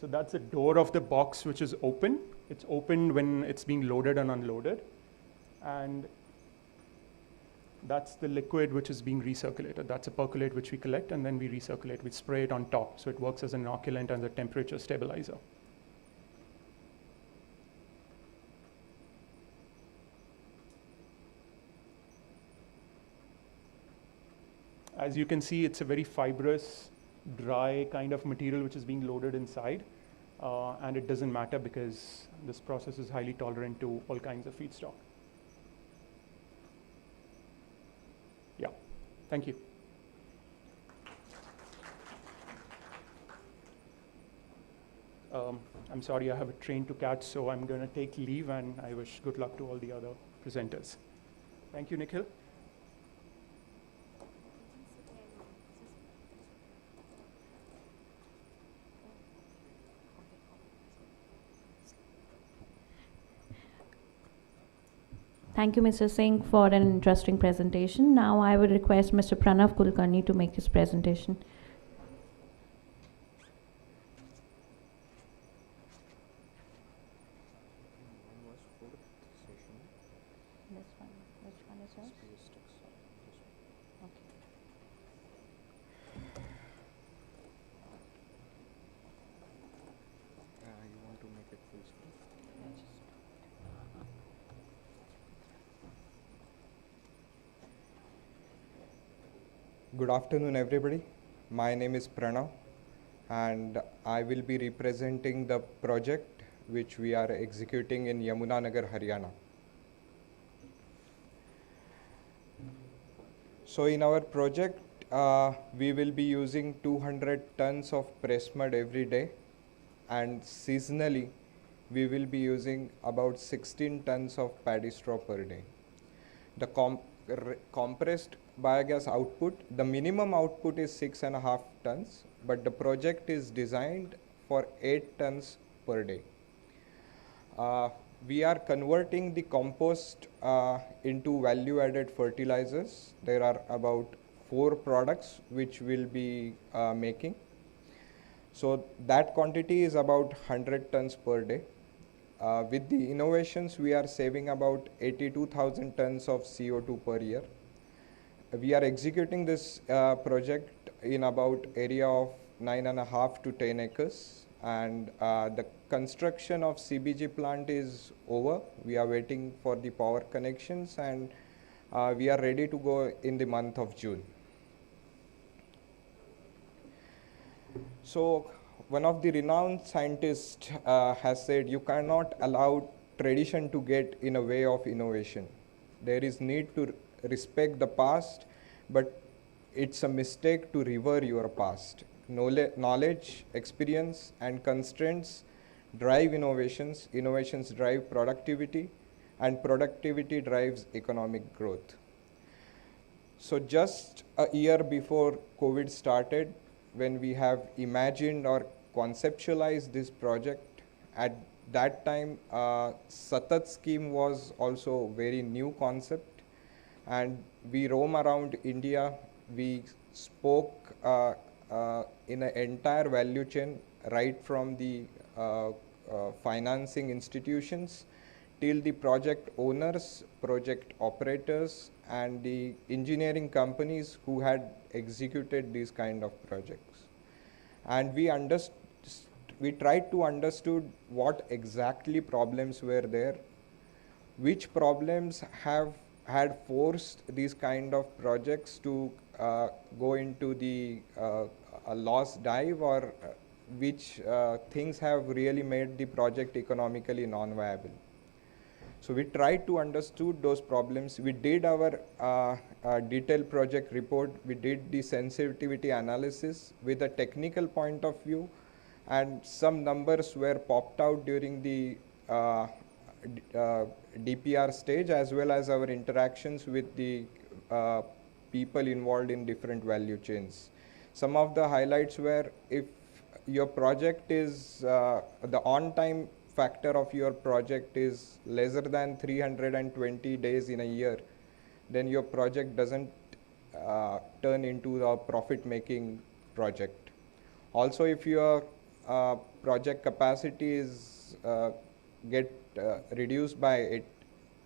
So that's the door of the box which is open. It's open when it's being loaded and unloaded. And that's the liquid which is being recirculated. That's a percolate which we collect, and then we recirculate. We spray it on top, so it works as an inoculant and a temperature stabilizer. As you can see, it's a very fibrous, dry kind of material which is being loaded inside. And it doesn't matter because this process is highly tolerant to all kinds of feedstock. Yeah, thank you. I'm sorry, I have a train to catch, so I'm going to take leave, and I wish good luck to all the other presenters. Thank you, Nikhil. Thank you, Mr. Singh, for an interesting presentation. Now I would request Mr. Pranav Kulkarni to make his presentation. This one. Which one is yours? Okay. You want to make it full screen? Good afternoon, everybody. My name is Pranav, and I will be representing the project which we are executing in Yamunanagar, Haryana. So in our project, we will be using 200 tons of press mud every day, and seasonally, we will be using about 16 tons of paddy straw per day. The compressed biogas output, the minimum output is 6.5 tons, but the project is designed for 8 tons per day. We are converting the compost into value-added fertilizers. There are about 4 products which we'll be making. So that quantity is about 100 tons per day. With the innovations, we are saving about 82,000 tons of CO2 per year. We are executing this project in about area of 9.5 to 10 acres. And the construction of CBG plant is over. We are waiting for the power connections, and we are ready to go in the month of June. So one of the renowned scientists has said, you cannot allow tradition to get in a way of innovation. There is need to respect the past, but it's a mistake to revere your past. Knowledge, experience, and constraints drive innovations. Innovations drive productivity, and productivity drives economic growth. So just a year before COVID started, when we have imagined or conceptualized this project, at that time, Satat scheme was also a very new concept, and we roam around India. We spoke in an entire value chain, right from the financing institutions till the project owners, project operators, and the engineering companies who had executed these kind of projects. And we tried to understood what exactly problems were there, which problems had forced these kind of projects to go into the a loss dive, or which things have really made the project economically non-viable. So we tried to understood those problems. We did our detailed project report. We did the sensitivity analysis with a technical point of view, and some numbers were popped out during the DPR stage, as well as our interactions with the people involved in different value chains. Some of the highlights were, if your project is, the on-time factor of your project is lesser than 320 days in a year, then your project doesn't turn into a profit-making project. Also, if your project capacity is get reduced by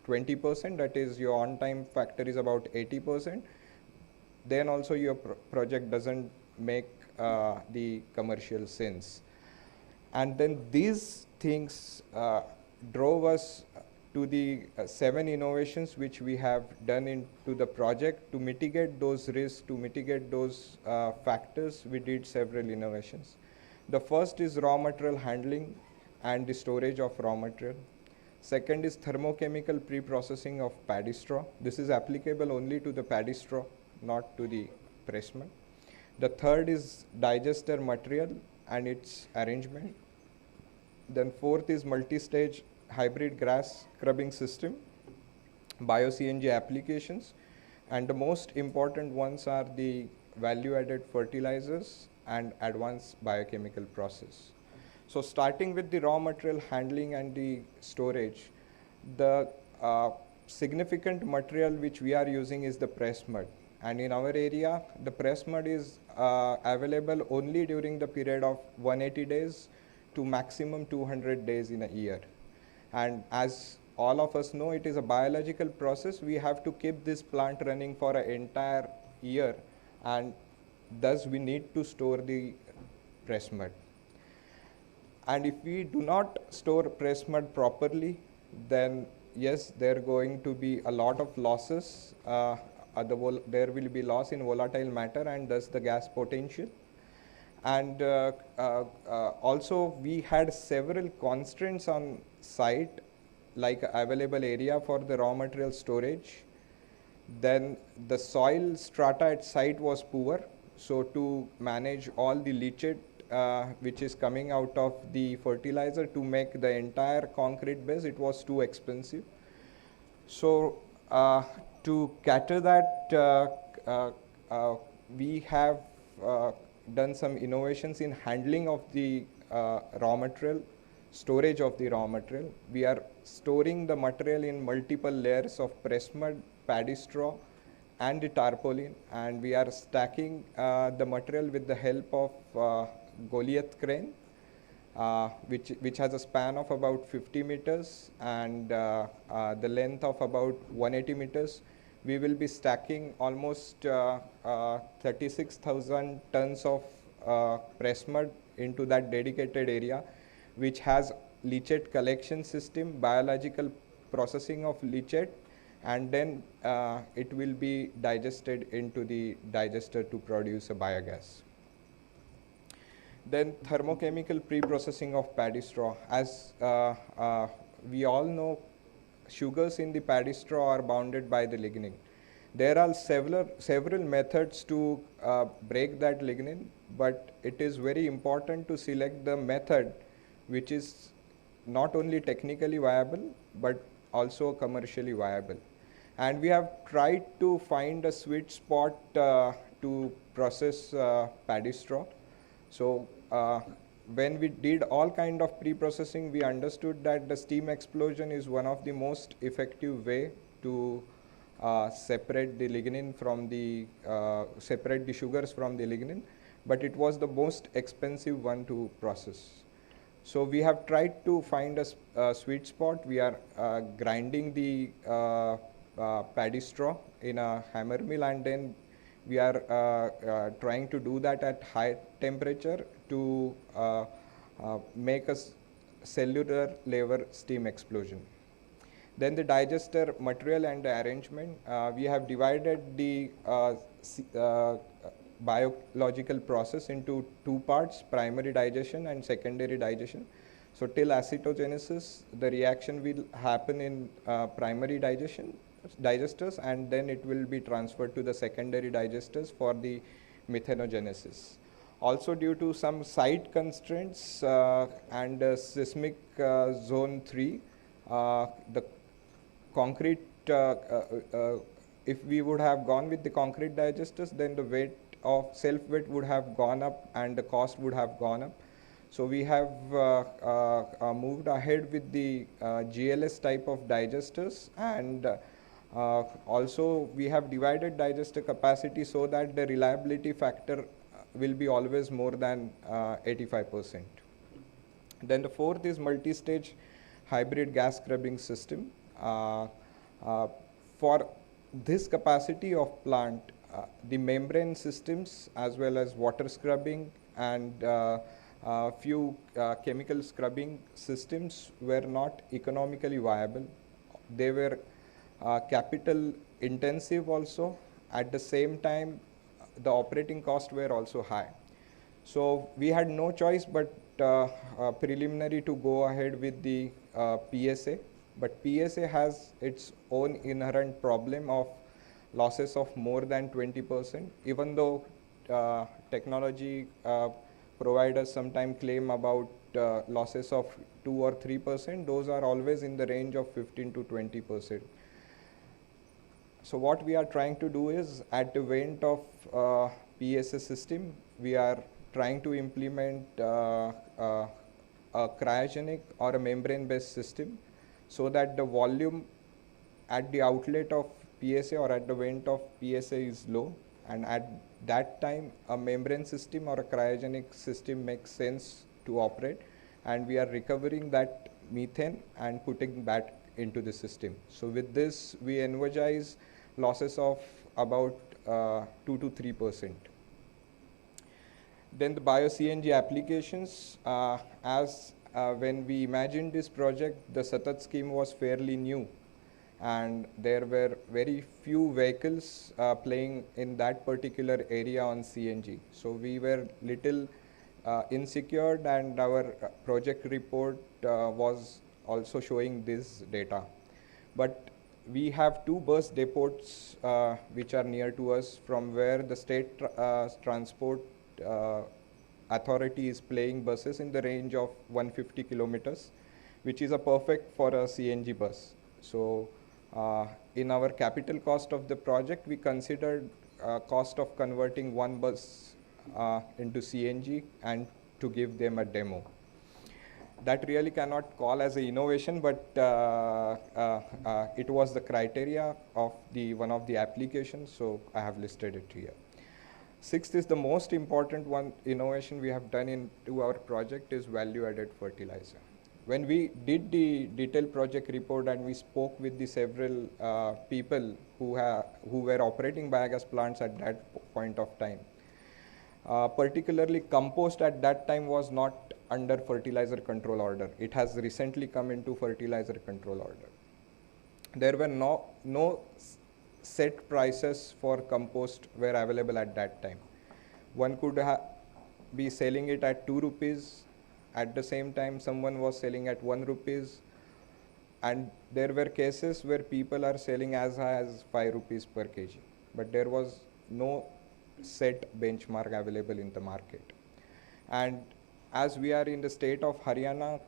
20%, that is your on-time factor is about 80%, then also your project doesn't make the commercial sense. And then these things drove us to the 7 innovations which we have done into the project. To mitigate those risks, to mitigate those factors, we did several innovations. The first is raw material handling and the storage of raw material. Second is thermochemical pre-processing of paddy straw. This is applicable only to the paddy straw, not to the press mud. The third is digester material and its arrangement. Then fourth is multi-stage hybrid grass scrubbing system, bio-CNG applications, and the most important ones are the value-added fertilizers and advanced biochemical process. So starting with the raw material handling and the storage, the significant material which we are using is the press mud. And in our area, the press mud is available only during the period of 180 days to maximum 200 days in a year. And as all of us know, it is a biological process. We have to keep this plant running for an entire year, and thus we need to store the press mud. And if we do not store press mud properly, then yes, there are going to be a lot of losses there will be loss in volatile matter and thus the gas potential. And also we had several constraints on site, like available area for the raw material storage. Then the soil strata at site was poor, so to manage all the leachate which is coming out of the fertilizer to make the entire concrete base, it was too expensive. So to cater that, we have done some innovations in handling of the raw material, storage of the raw material. We are storing the material in multiple layers of press mud, paddy straw, and the tarpaulin, and we are stacking the material with the help of Goliath crane, which has a span of about 50 meters and the length of about 180 meters. We will be stacking almost 36,000 tons of press mud into that dedicated area, which has leachate collection system, biological processing of leachate, and then it will be digested into the digester to produce a biogas. Then thermochemical pre-processing of paddy straw. As we all know, sugars in the paddy straw are bounded by the lignin. There are several methods to break that lignin, but it is very important to select the method which is not only technically viable but also commercially viable. And we have tried to find a sweet spot to process paddy straw. So when we did all kind of pre-processing, we understood that the steam explosion is one of the most effective way to separate the lignin from the separate the sugars from the lignin, but it was the most expensive one to process. So we have tried to find a sweet spot. We are grinding the paddy straw in a hammer mill, and then we are trying to do that at high temperature to make a cellular level steam explosion. Then the digester material and the arrangement. We have divided the biological process into two parts, primary digestion and secondary digestion. So till acetogenesis, the reaction will happen in primary digesters, and then it will be transferred to the secondary digesters for the methanogenesis. Also, due to some site constraints and seismic zone 3, the concrete, if we would have gone with the concrete digesters, then the weight of self-weight would have gone up and the cost would have gone up. So we have moved ahead with the GLS type of digesters, and also we have divided digester capacity so that the reliability factor will be always more than 85%. Then the fourth is multi-stage hybrid gas scrubbing system. For this capacity of plant, the membrane systems as well as water scrubbing and few chemical scrubbing systems were not economically viable. They were capital intensive also. At the same time, the operating costs were also high. So we had no choice but preliminary to go ahead with the PSA. But PSA has its own inherent problem of losses of more than 20%, even though technology providers sometimes claim about losses of 2 or 3%. Those are always in the range of 15 to 20%. So what we are trying to do is, at the vent of PSA system, we are trying to implement a cryogenic or a membrane-based system, so that the volume at the outlet of PSA or at the vent of PSA is low, and at that time a membrane system or a cryogenic system makes sense to operate, and we are recovering that methane and putting back into the system. So with this we envisage losses of about 2 to 3%. Then the bio-CNG applications, when we imagined this project, the Satat scheme was fairly new, and there were very few vehicles playing in that particular area on CNG. So we were little insecure, and our project report was also showing this data. But we have two bus depots which are near to us, from where the state transport authority is playing buses in the range of 150 kilometers, which is a perfect for a CNG bus. So in our capital cost of the project, we considered cost of converting one bus into CNG and to give them a demo. That really cannot call as an innovation, but it was the criteria of one of the applications, so I have listed it here. Sixth is the most important one innovation we have done into our project is value-added fertilizer. When we did the detailed project report and we spoke with the several people who were operating biogas plants at that point of time, particularly compost at that time was not under fertilizer control order. It has recently come into fertilizer control order. There were no set prices for compost were available at that time. One could be selling it at 2 rupees. At the same time, someone was selling at 1 rupees. And there were cases where people are selling as high as 5 rupees per kg. But there was no set benchmark available in the market. And as we are in the state of Haryana,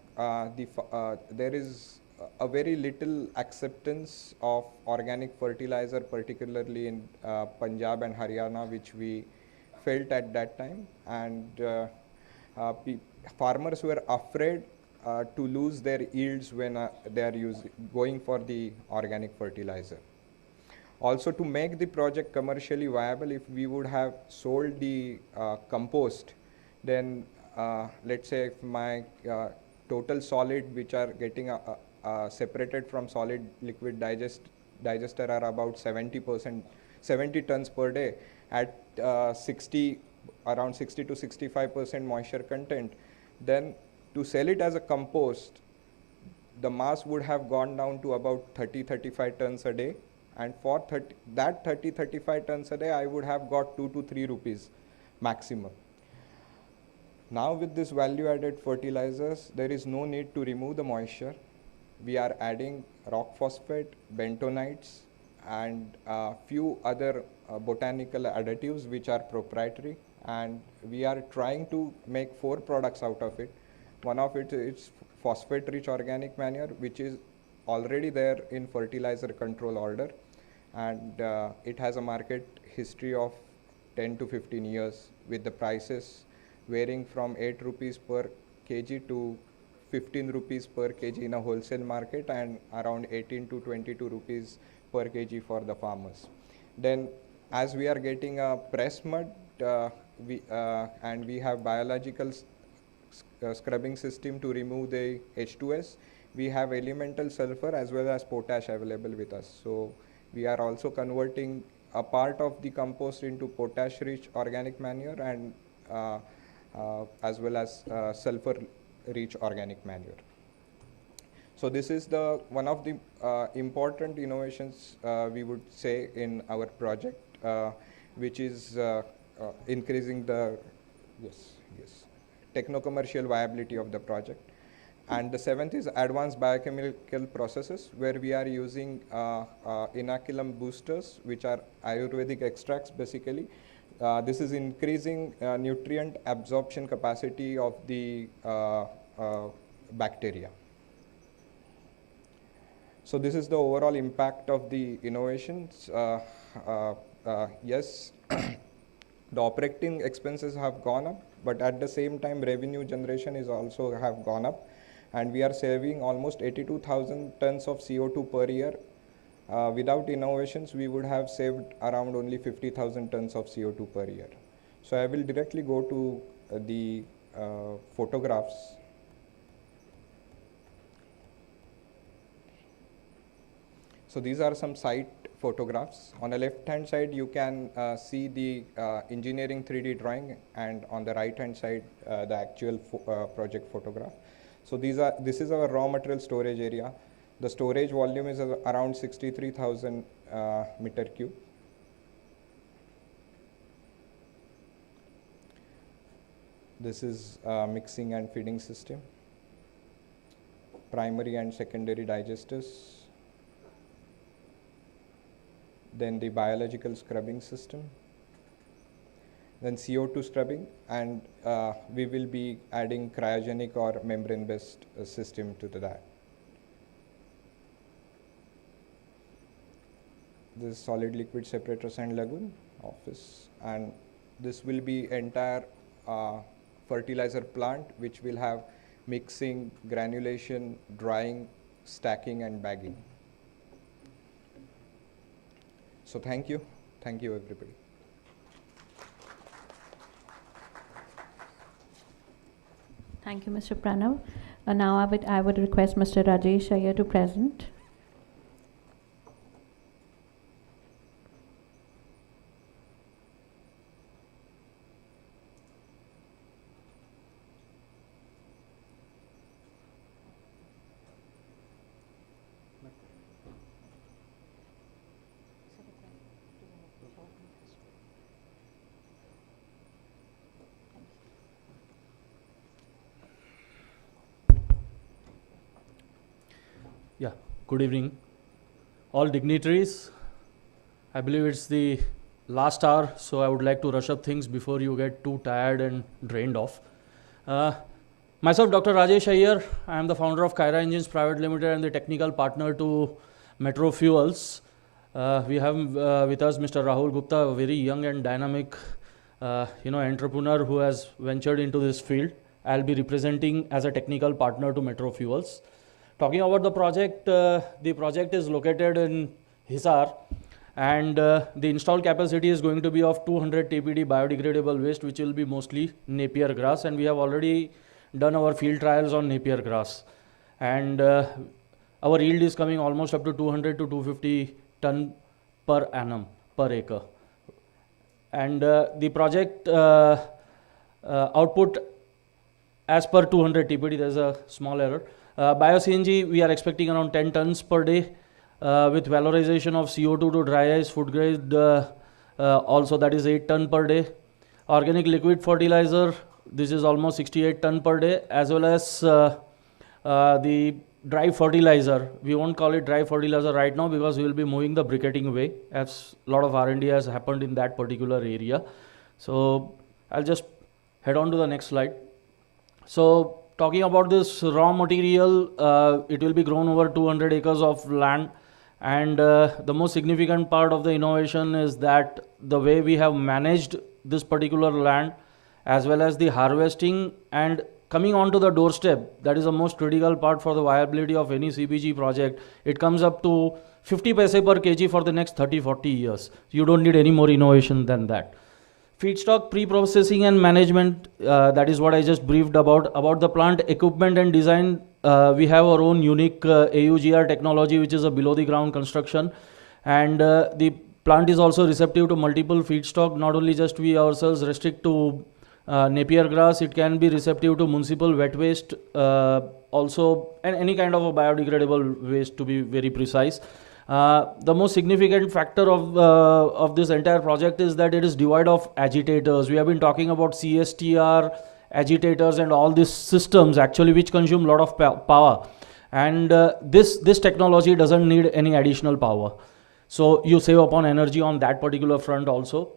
there is a very little acceptance of organic fertilizer, particularly in Punjab and Haryana, which we felt at that time. And farmers were afraid to lose their yields when they are going for the organic fertilizer. Also, to make the project commercially viable, if we would have sold the compost, then let's say if my total solid which are getting separated from solid liquid digester are about 70 tons per day at around 60 to 65% moisture content, then to sell it as a compost, the mass would have gone down to about 30-35 tons a day, and for 30-35 tons a day, I would have got 2 to 3 rupees maximum. Now with this value-added fertilizers, there is no need to remove the moisture. We are adding rock phosphate, bentonites, and a few other botanical additives which are proprietary, and we are trying to make 4 products out of it. One of it is phosphate-rich organic manure, which is already there in fertilizer control order, and it has a market history of 10 to 15 years, with the prices varying from 8 rupees per kg to 15 rupees per kg in a wholesale market, and around 18 to 22 rupees per kg for the farmers. Then as we are getting a press mud, and we have biological scrubbing system to remove the H2S, we have elemental sulfur as well as potash available with us. So we are also converting a part of the compost into potash-rich organic manure, and as well as sulfur-rich organic manure. So this is one of the important innovations we would say in our project, which is increasing the techno-commercial viability of the project. And the 7th is advanced biochemical processes, where we are using inoculum boosters, which are Ayurvedic extracts basically. This is increasing nutrient absorption capacity of the bacteria. So this is the overall impact of the innovations. Yes, the operating expenses have gone up, but at the same time revenue generation is also have gone up, and we are saving almost 82,000 tons of CO2 per year. Without innovations, we would have saved around only 50,000 tons of CO2 per year. So I will directly go to the photographs. So these are some site photographs. On the left-hand side, you can see the engineering 3D drawing, and on the right-hand side, the actual project photograph. So this is our raw material storage area. The storage volume is around 63,000 meter cube. This is mixing and feeding system, primary and secondary digesters, then the biological scrubbing system, then CO2 scrubbing, and we will be adding cryogenic or membrane-based system to that. This is solid liquid separators and lagoon office, and this will be entire fertilizer plant which will have mixing, granulation, drying, stacking and bagging. So thank you everybody. Thank you, Mr. Pranav. Now I would request Mr. Rajesh Iyer to present. Yeah, good evening. All dignitaries, I believe it's the last hour, so I would like to rush up things before you get too tired and drained off. Myself, Dr. Rajesh Iyer, I am the founder of Kyra Engines Private Limited and the technical partner to Metro Fuels. We have with us Mr. Rahul Gupta, a very young and dynamic entrepreneur who has ventured into this field. I'll be representing as a technical partner to Metro Fuels. Talking about the project is located in Hisar, and the installed capacity is going to be of 200 TPD biodegradable waste, which will be mostly Napier grass, and we have already done our field trials on Napier grass. And our yield is coming almost up to 200 to 250 ton per annum, per acre. And the project output as per 200 TPD, there's a small error. Bio-CNG, we are expecting around 10 tons per day with valorization of CO2 to dry ice, food grade, also that is 8 ton per day. Organic liquid fertilizer, this is almost 68 ton per day, as well as the dry fertilizer. We won't call it dry fertilizer right now because we will be moving the briquetting way, as a lot of R&D has happened in that particular area. So I'll just head on to the next slide. So talking about this raw material, it will be grown over 200 acres of land, and the most significant part of the innovation is that the way we have managed this particular land, as well as the harvesting and coming onto the doorstep, that is the most critical part for the viability of any CBG project. It comes up to 50 paise per kg for the next 30-40 years. You don't need any more innovation than that. Feedstock pre-processing and management, that is what I just briefed about. About the plant equipment and design, we have our own unique AUGR technology, which is a below the ground construction. And the plant is also receptive to multiple feedstock. Not only just we ourselves restrict to Napier grass, it can be receptive to municipal wet waste also, and any kind of a biodegradable waste, to be very precise. The most significant factor of this entire project is that it is devoid of agitators. We have been talking about CSTR, agitators and all these systems actually which consume a lot of power. And this technology doesn't need any additional power. So you save upon energy on that particular front also.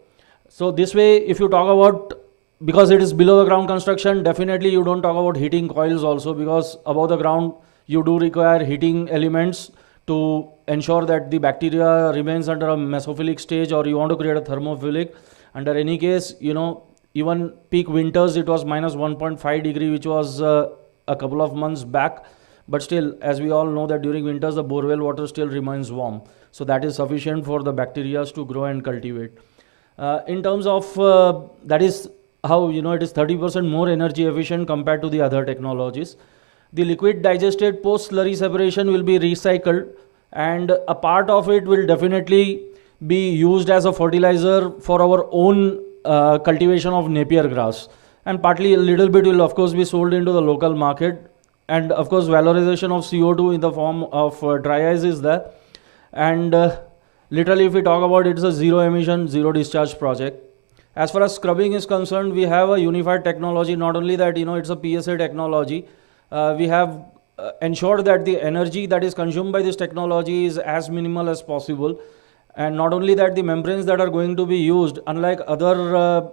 So this way, if you talk about, because it is below the ground construction, definitely you don't talk about heating coils also, because above the ground you do require heating elements to ensure that the bacteria remains under a mesophilic stage, or you want to create a thermophilic. Under any case, even peak winters, it was minus 1.5 degree, which was a couple of months back. But still, as we all know that during winters, the borewell water still remains warm. So that is sufficient for the bacteria to grow and cultivate. In terms of, that is how, it is 30% more energy efficient compared to the other technologies. The liquid digested post slurry separation will be recycled, and a part of it will definitely be used as a fertilizer for our own cultivation of Napier grass. And partly a little bit will of course be sold into the local market. and of course valorization of CO2 in the form of dry ice is there. And literally if we talk about it's a zero emission, zero discharge project. As far as scrubbing is concerned, we have a unified technology. Not only that, it's a PSA technology. We have ensured that the energy that is consumed by this technology is as minimal as possible. And not only that, the membranes that are going to be used, unlike other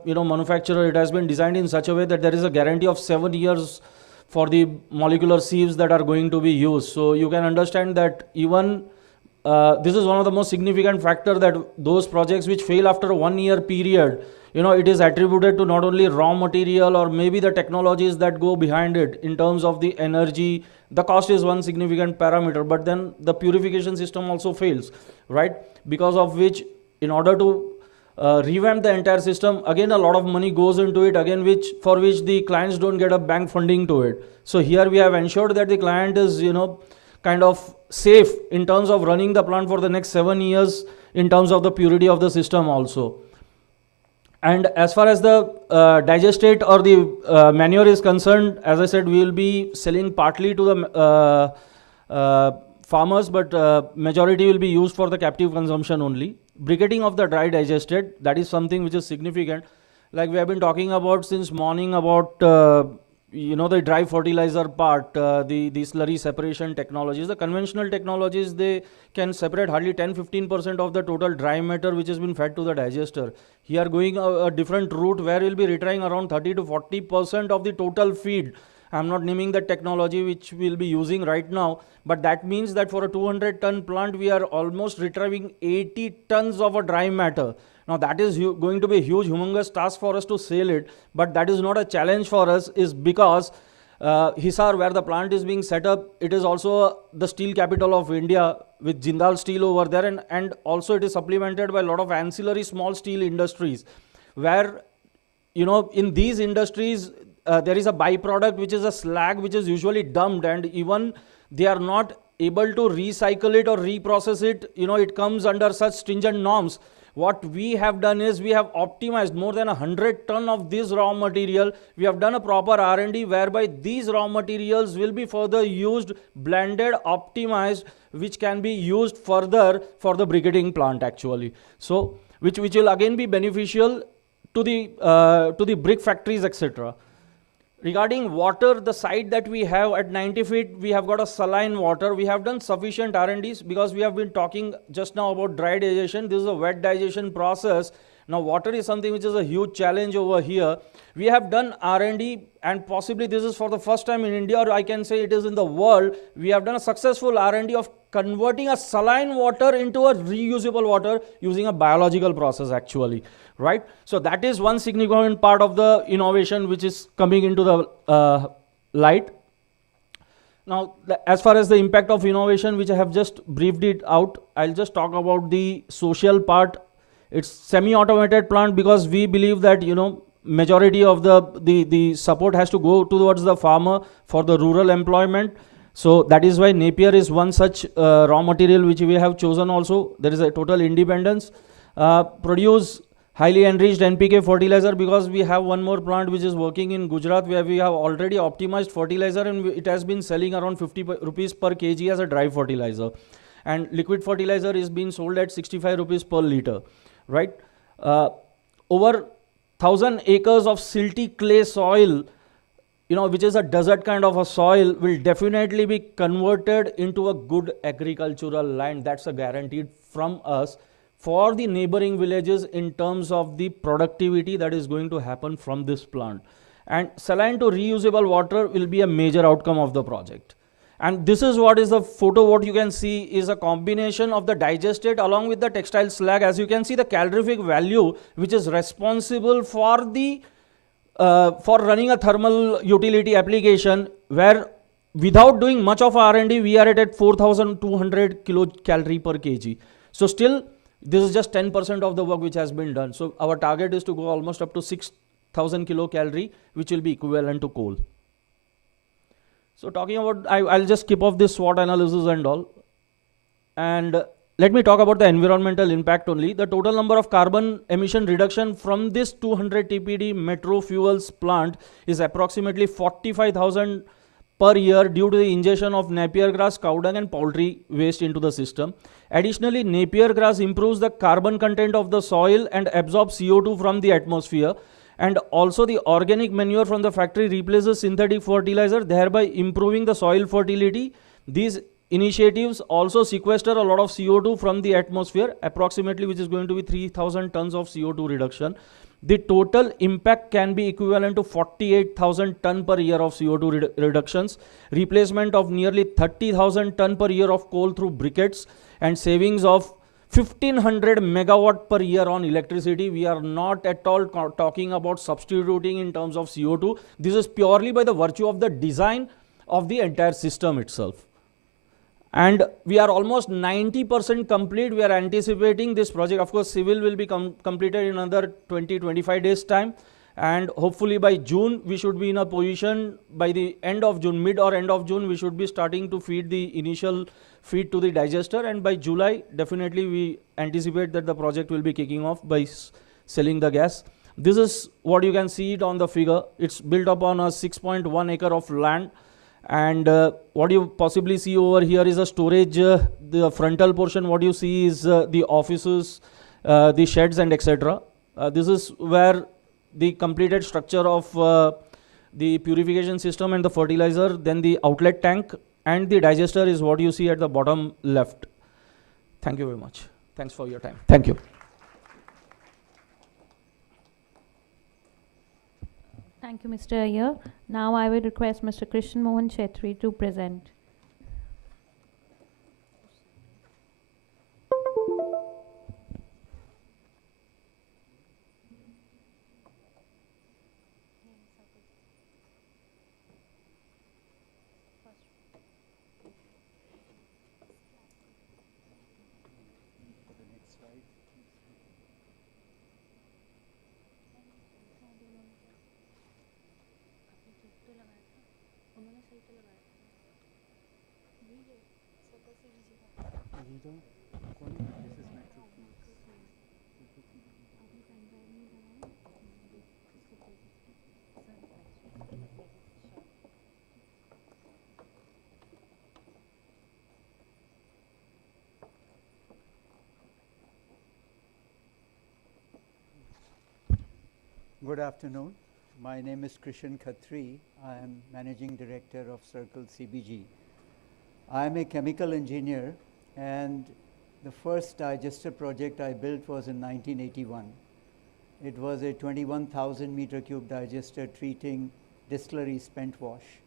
manufacturer, it has been designed in such a way that there is a guarantee of 7 years for the molecular sieves that are going to be used. So you can understand that even this is one of the most significant factor, that those projects which fail after a 1 year period, it is attributed to not only raw material or maybe the technologies that go behind it in terms of the energy. The cost is one significant parameter, but then the purification system also fails, right? Because of which, in order to revamp the entire system, again a lot of money goes into it, again for which the clients don't get a bank funding to it. So here we have ensured that the client is kind of safe in terms of running the plant for the next 7 years in terms of the purity of the system also. And as far as the digestate or the manure is concerned, as I said, we will be selling partly to the farmers, but majority will be used for the captive consumption only. Briquetting of the dry digestate, that is something which is significant. Like we have been talking about since morning about the dry fertilizer part, the slurry separation technologies. The conventional technologies, they can separate hardly 10-15% of the total dry matter which has been fed to the digester. Here going a different route where we'll be retrieving around 30-40% of the total feed. I'm not naming the technology which we'll be using right now, but that means that for a 200-ton plant, we are almost retrieving 80 tons of a dry matter. Now that is going to be a huge, humongous task for us to sell it, but that is not a challenge for us, is because Hisar, where the plant is being set up, it is also the steel capital of India with Jindal Steel over there, and also it is supplemented by a lot of ancillary small steel industries, where in these industries there is a byproduct which is a slag which is usually dumped, and even they are not able to recycle it or reprocess it. It comes under such stringent norms. What we have done is we have optimized more than 100 ton of this raw material. We have done a proper R&D whereby these raw materials will be further used, blended, optimized, which can be used further for the briquetting plant actually. So which will again be beneficial to the brick factories, etc. Regarding water, the site that we have at 90 feet, we have got a saline water. We have done sufficient R&Ds because we have been talking just now about dry digestion. This is a wet digestion process. Now water is something which is a huge challenge over here. We have done R&D, and possibly this is for the first time in India, or I can say it is in the world. We have done a successful R&D of converting a saline water into a reusable water using a biological process actually. Right? So that is one significant part of the innovation which is coming into the light. Now, as far as the impact of innovation, which I have just briefed it out, I'll just talk about the social part. It's semi-automated plant because we believe that, majority of the support has to go towards the farmer for the rural employment. So that is why Napier is one such raw material which we have chosen also. There is a total independence. Produce highly enriched NPK fertilizer because we have one more plant which is working in Gujarat where we have already optimized fertilizer, and it has been selling around 50 rupees per kg as a dry fertilizer. And liquid fertilizer is being sold at 65 rupees per liter, right? Over 1,000 acres of silty clay soil, which is a desert kind of a soil, will definitely be converted into a good agricultural land. That's a guaranteed from us for the neighboring villages in terms of the productivity that is going to happen from this plant. And saline to reusable water will be a major outcome of the project. And this is what is the photo. What you can see is a combination of the digestate along with the textile slag. As you can see, the calorific value which is responsible for the for running a thermal utility application, where without doing much of R&D, we are at 4,200 kilocalorie per kg. So still, this is just 10% of the work which has been done. So our target is to go almost up to 6,000 kilocalorie, which will be equivalent to coal. So talking about, I'll just skip off this SWOT analysis and all. And let me talk about the environmental impact only. The total number of carbon emission reduction from this 200 TPD metro fuels plant is approximately 45,000 per year due to the ingestion of Napier grass, cow dung and poultry waste into the system. Additionally, Napier grass improves the carbon content of the soil and absorbs CO2 from the atmosphere. And also the organic manure from the factory replaces synthetic fertilizer, thereby improving the soil fertility. These initiatives also sequester a lot of CO2 from the atmosphere, approximately, which is going to be 3,000 tons of CO2 reduction. The total impact can be equivalent to 48,000 ton per year of CO2 reductions, replacement of nearly 30,000 ton per year of coal through briquettes, and savings of 1500 megawatt per year on electricity. We are not at all talking about substituting in terms of CO2. This is purely by the virtue of the design of the entire system itself. And we are almost 90% complete. We are anticipating this project. Of course, civil will be completed in another 20-25 days time. And hopefully by June, we should be in a position, by the end of June, mid or end of June, we should be starting to feed the initial feed to the digester. And by July, definitely we anticipate that the project will be kicking off by selling the gas. This is what you can see it on the figure. It's built upon a 6.1 acre of land. And what you possibly see over here is a storage, the frontal portion, what you see is the offices, the sheds and etc. This is where the completed structure of the purification system and the fertilizer, then the outlet tank and the digester is what you see at the bottom left. Thank you very much. Thanks for your time. Thank you. Thank you, Mr. Iyer. Now I will request Mr. Krishan Mohan Chetri to present. Good afternoon. My name is Krishan Khatri. I am Managing Director of Circle CBG. I am a chemical engineer, and the first digester project I built was in 1981. It was a 21,000 meter cube digester treating distillery spent wash.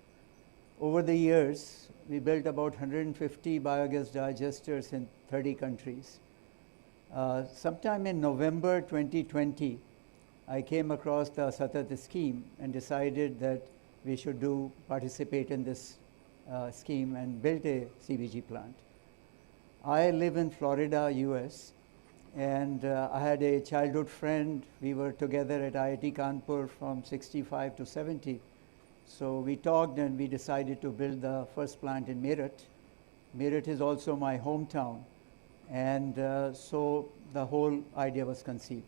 Over the years, we built about 150 biogas digesters in 30 countries. Sometime in November 2020, I came across the Satat scheme and decided that we should participate in this scheme and built a CBG plant. I live in Florida, US, and I had a childhood friend. We were together at IIT Kanpur from 65 to 70. So we talked and we decided to build the first plant in Meerut. Meerut is also my hometown. And so the whole idea was conceived.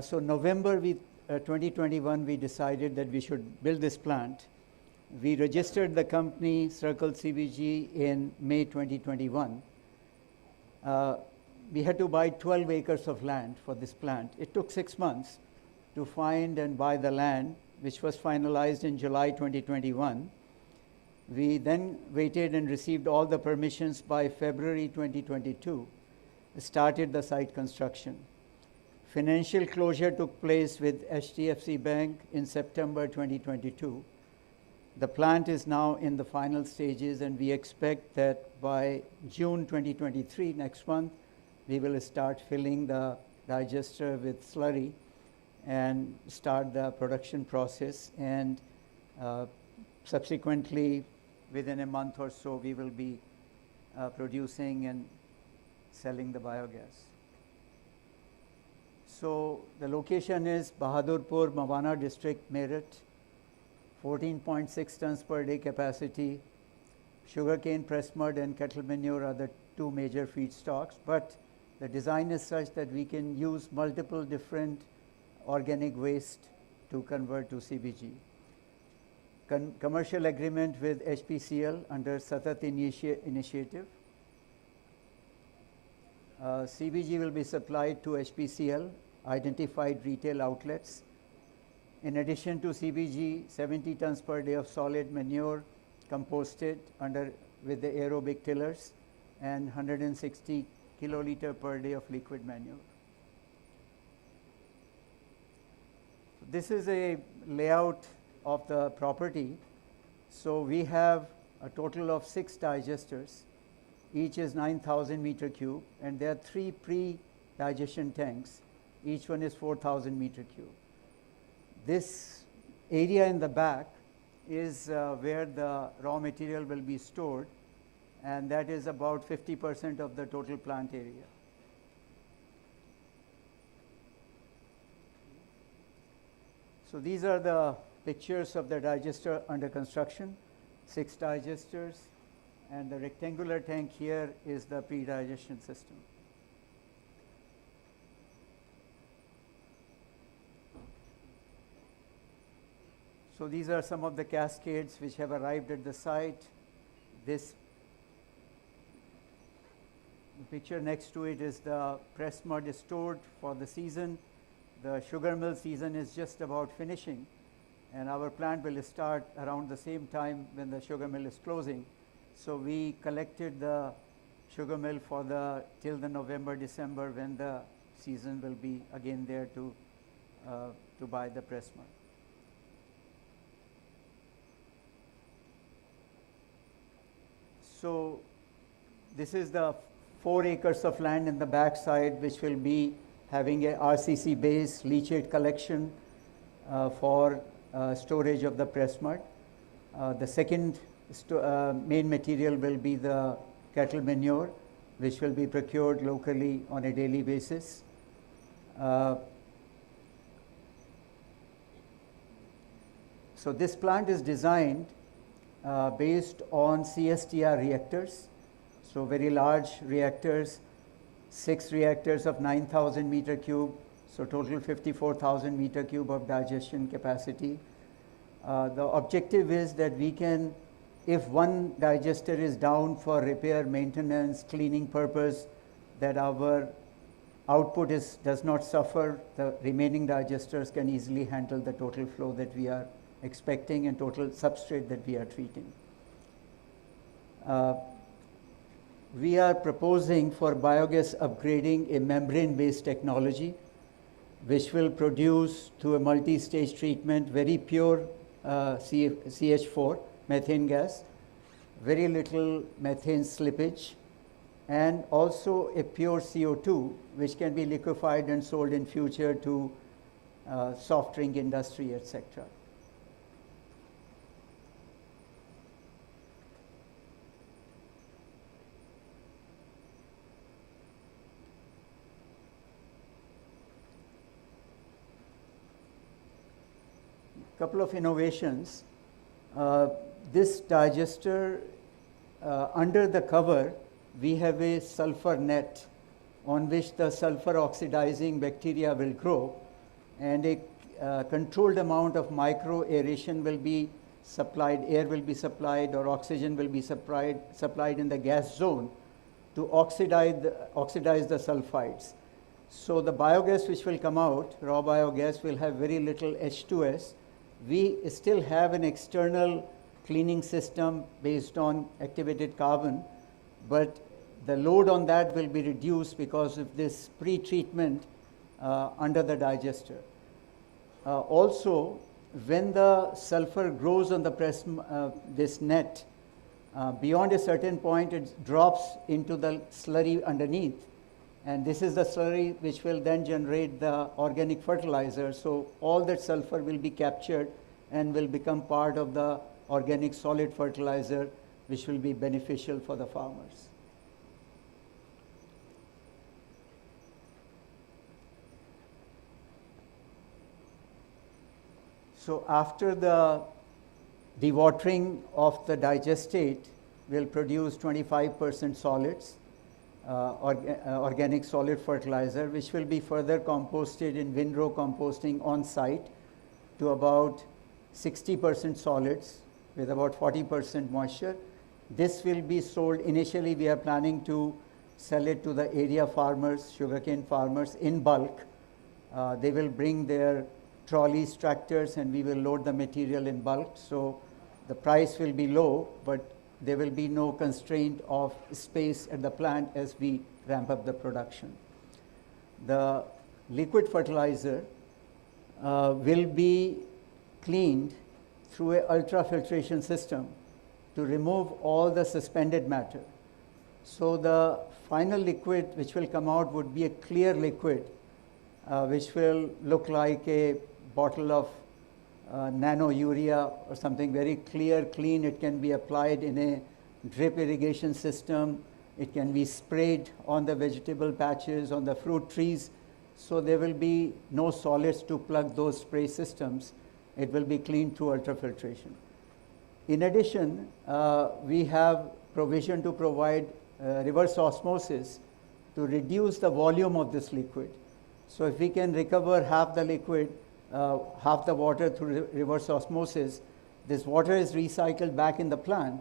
So November 2021, we decided that we should build this plant. We registered the company Circle CBG in May 2021. We had to buy 12 acres of land for this plant. It took 6 months to find and buy the land, which was finalized in July 2021. We then waited and received all the permissions by February 2022, started the site construction. Financial closure took place with HDFC Bank in September 2022. The plant is now in the final stages, and we expect that by June 2023, next month, we will start filling the digester with slurry and start the production process. And subsequently, within a month or so, we will be producing and selling the biogas. So the location is Bahadurpur, Mawana district, Meerut, 14.6 tons per day capacity. Sugarcane, press mud, and cattle manure are the two major feedstocks, but the design is such that we can use multiple different organic waste to convert to CBG. commercial agreement with HPCL under Satat initiative. CBG will be supplied to HPCL, identified retail outlets. In addition to CBG, 70 tons per day of solid manure composted with the aerobic tillers and 160 kiloliter per day of liquid manure. This is a layout of the property. So we have a total of 6 digesters. Each is 9,000 meter cube, and there are 3 pre-digestion tanks. Each one is 4,000 meter cube. This area in the back is where the raw material will be stored, and that is about 50% of the total plant area. So these are the pictures of the digester under construction, 6 digesters, and the rectangular tank here is the pre-digestion system. So these are some of the cascades which have arrived at the site. This picture next to it is the press mud is stored for the season. The sugar mill season is just about finishing, and our plant will start around the same time when the sugar mill is closing. So we collected the sugar mill for till the November, December, when the season will be again there to buy the press mud. So this is the 4 acres of land in the back side, which will be having a RCC base leachate collection for storage of the press mud. The second main material will be the cattle manure, which will be procured locally on a daily basis. So this plant is designed based on CSTR reactors, so very large reactors, 6 reactors of 9,000 meter cube, so total 54,000 meter cube of digestion capacity. The objective is that we can, if one digester is down for repair, maintenance, cleaning purpose, that our output does not suffer, the remaining digesters can easily handle the total flow that we are expecting and total substrate that we are treating. We are proposing for biogas upgrading a membrane-based technology which will produce through a multi-stage treatment very pure CH4, methane gas, very little methane slippage, and also a pure CO2 which can be liquefied and sold in future to soft drink industry, etc. Couple of innovations. This digester, under the cover, we have a sulfur net on which the sulfur oxidizing bacteria will grow, and a controlled amount of micro aeration will be supplied, air will be supplied, or oxygen will be supplied in the gas zone to oxidize the sulfides. So the biogas which will come out, raw biogas, will have very little H2S. We still have an external cleaning system based on activated carbon, but the load on that will be reduced because of this pre-treatment under the digester. Also, when the sulfur grows on the this net, beyond a certain point it drops into the slurry underneath, and this is the slurry which will then generate the organic fertilizer. So all that sulfur will be captured and will become part of the organic solid fertilizer, which will be beneficial for the farmers. So after the dewatering of the digestate, will produce 25% solids, organic solid fertilizer, which will be further composted in windrow composting on site to about 60% solids with about 40% moisture. This will be sold, initially we are planning to sell it to the area farmers, sugarcane farmers in bulk. They will bring their trolleys, tractors, and we will load the material in bulk. So the price will be low, but there will be no constraint of space at the plant as we ramp up the production. The liquid fertilizer will be cleaned through an ultrafiltration system to remove all the suspended matter. So the final liquid which will come out would be a clear liquid which will look like a bottle of nano urea or something very clear, clean. It can be applied in a drip irrigation system. It can be sprayed on the vegetable patches, on the fruit trees. So there will be no solids to plug those spray systems. It will be cleaned through ultrafiltration. In addition, we have provision to provide reverse osmosis to reduce the volume of this liquid. So if we can recover half the liquid, half the water through reverse osmosis, this water is recycled back in the plant,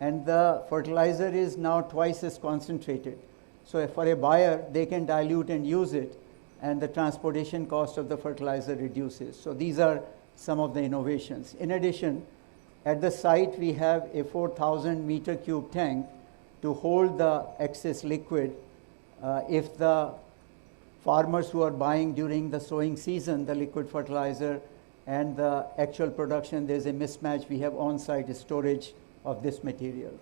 and the fertilizer is now twice as concentrated. So for a buyer, they can dilute and use it, and the transportation cost of the fertilizer reduces. So these are some of the innovations. In addition, at the site, we have a 4,000 meter cube tank to hold the excess liquid. If the farmers who are buying during the sowing season the liquid fertilizer and the actual production, there's a mismatch, we have on-site storage of this material.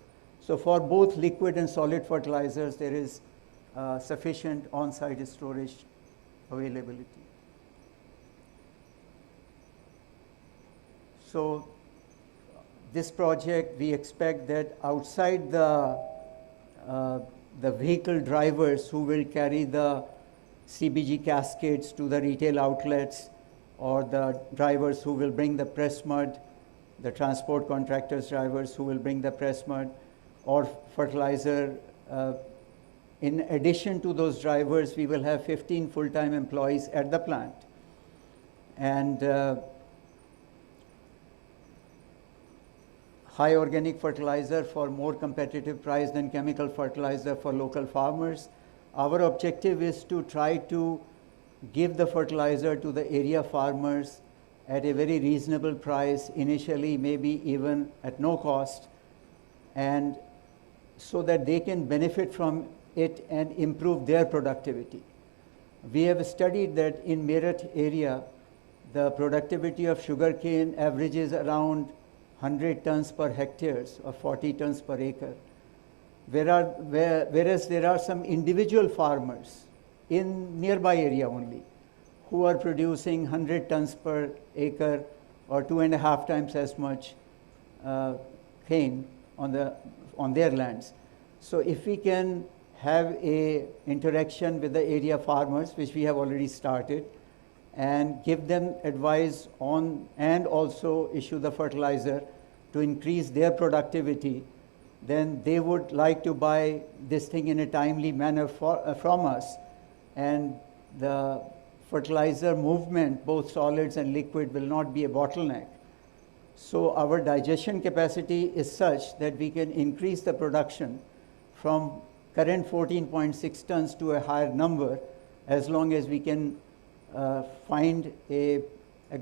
So for both liquid and solid fertilizers, there is sufficient on-site storage availability. So this project, we expect that outside the vehicle drivers who will carry the CBG cascades to the retail outlets, or the drivers who will bring the press mud, the transport contractors drivers who will bring the press mud or fertilizer. In addition to those drivers, we will have 15 full-time employees at the plant. And high organic fertilizer for more competitive price than chemical fertilizer for local farmers. Our objective is to try to give the fertilizer to the area farmers at a very reasonable price, initially maybe even at no cost, and so that they can benefit from it and improve their productivity. We have studied that in Meerut area, the productivity of sugarcane averages around 100 tons per hectares or 40 tons per acre. Whereas there are some individual farmers in nearby area only who are producing 100 tons per acre or 2.5 times as much cane on their lands. So if we can have a interaction with the area farmers, which we have already started, and give them advice on and also issue the fertilizer to increase their productivity, then they would like to buy this thing in a timely manner from us, and the fertilizer movement, both solids and liquid, will not be a bottleneck. So our digestion capacity is such that we can increase the production from current 14.6 tons to a higher number, as long as we can find a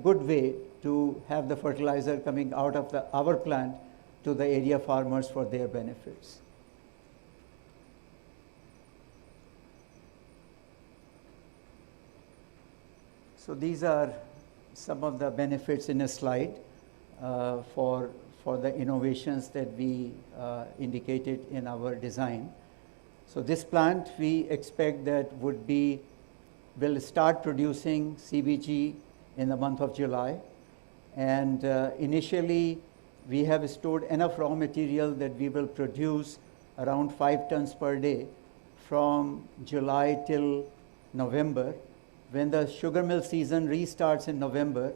good way to have the fertilizer coming out of our plant to the area farmers for their benefits. So these are some of the benefits in a slide for the innovations that we indicated in our design. So this plant, we expect that will start producing CBG in the month of July. And initially, we have stored enough raw material that we will produce around 5 tons per day from July till November. When the sugar mill season restarts in November,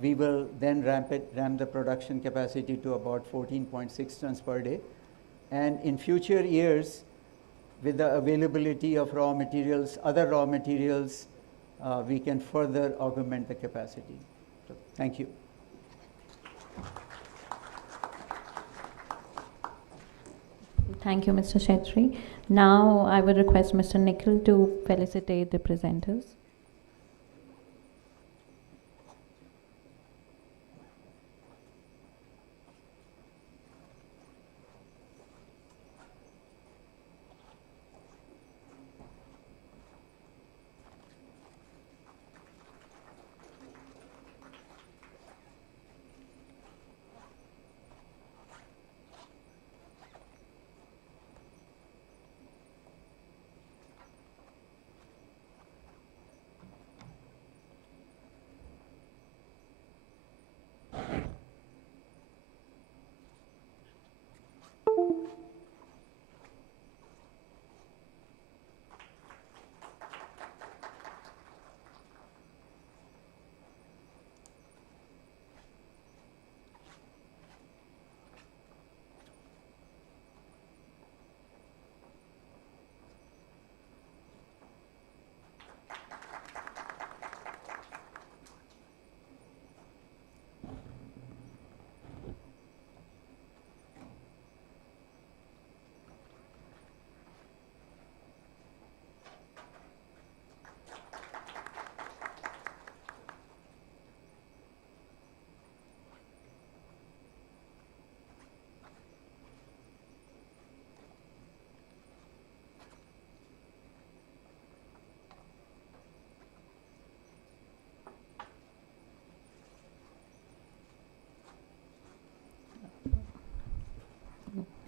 we will then ramp the production capacity to about 14.6 tons per day. And in future years, with the availability of raw materials, other raw materials, we can further augment the capacity. So, thank you. Thank you, Mr. Shetri. Now I would request Mr. Nikhil to felicitate the presenters.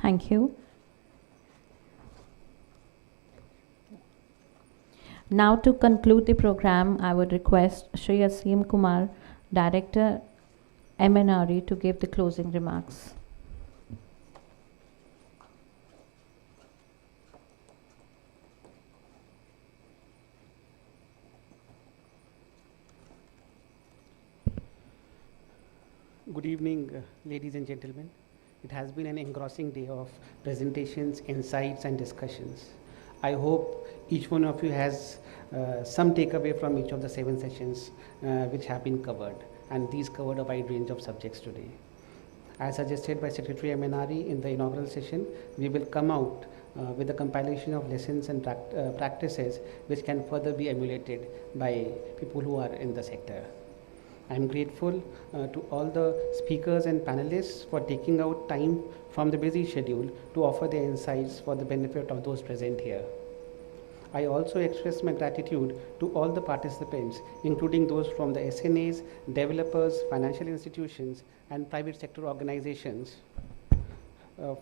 Thank you. Now to conclude the program, I would request Shri Asim Kumar, Director MNRE, to give the closing remarks. Good evening, ladies and gentlemen. It has been an engrossing day of presentations, insights, and discussions. I hope each one of you has some takeaway from each of the 7 sessions which have been covered, and these covered a wide range of subjects today. As suggested by Secretary MNRE in the inaugural session, we will come out with a compilation of lessons and practices which can further be emulated by people who are in the sector. I am grateful to all the speakers and panelists for taking out time from the busy schedule to offer their insights for the benefit of those present here. I also express my gratitude to all the participants, including those from the SNAs, developers, financial institutions, and private sector organizations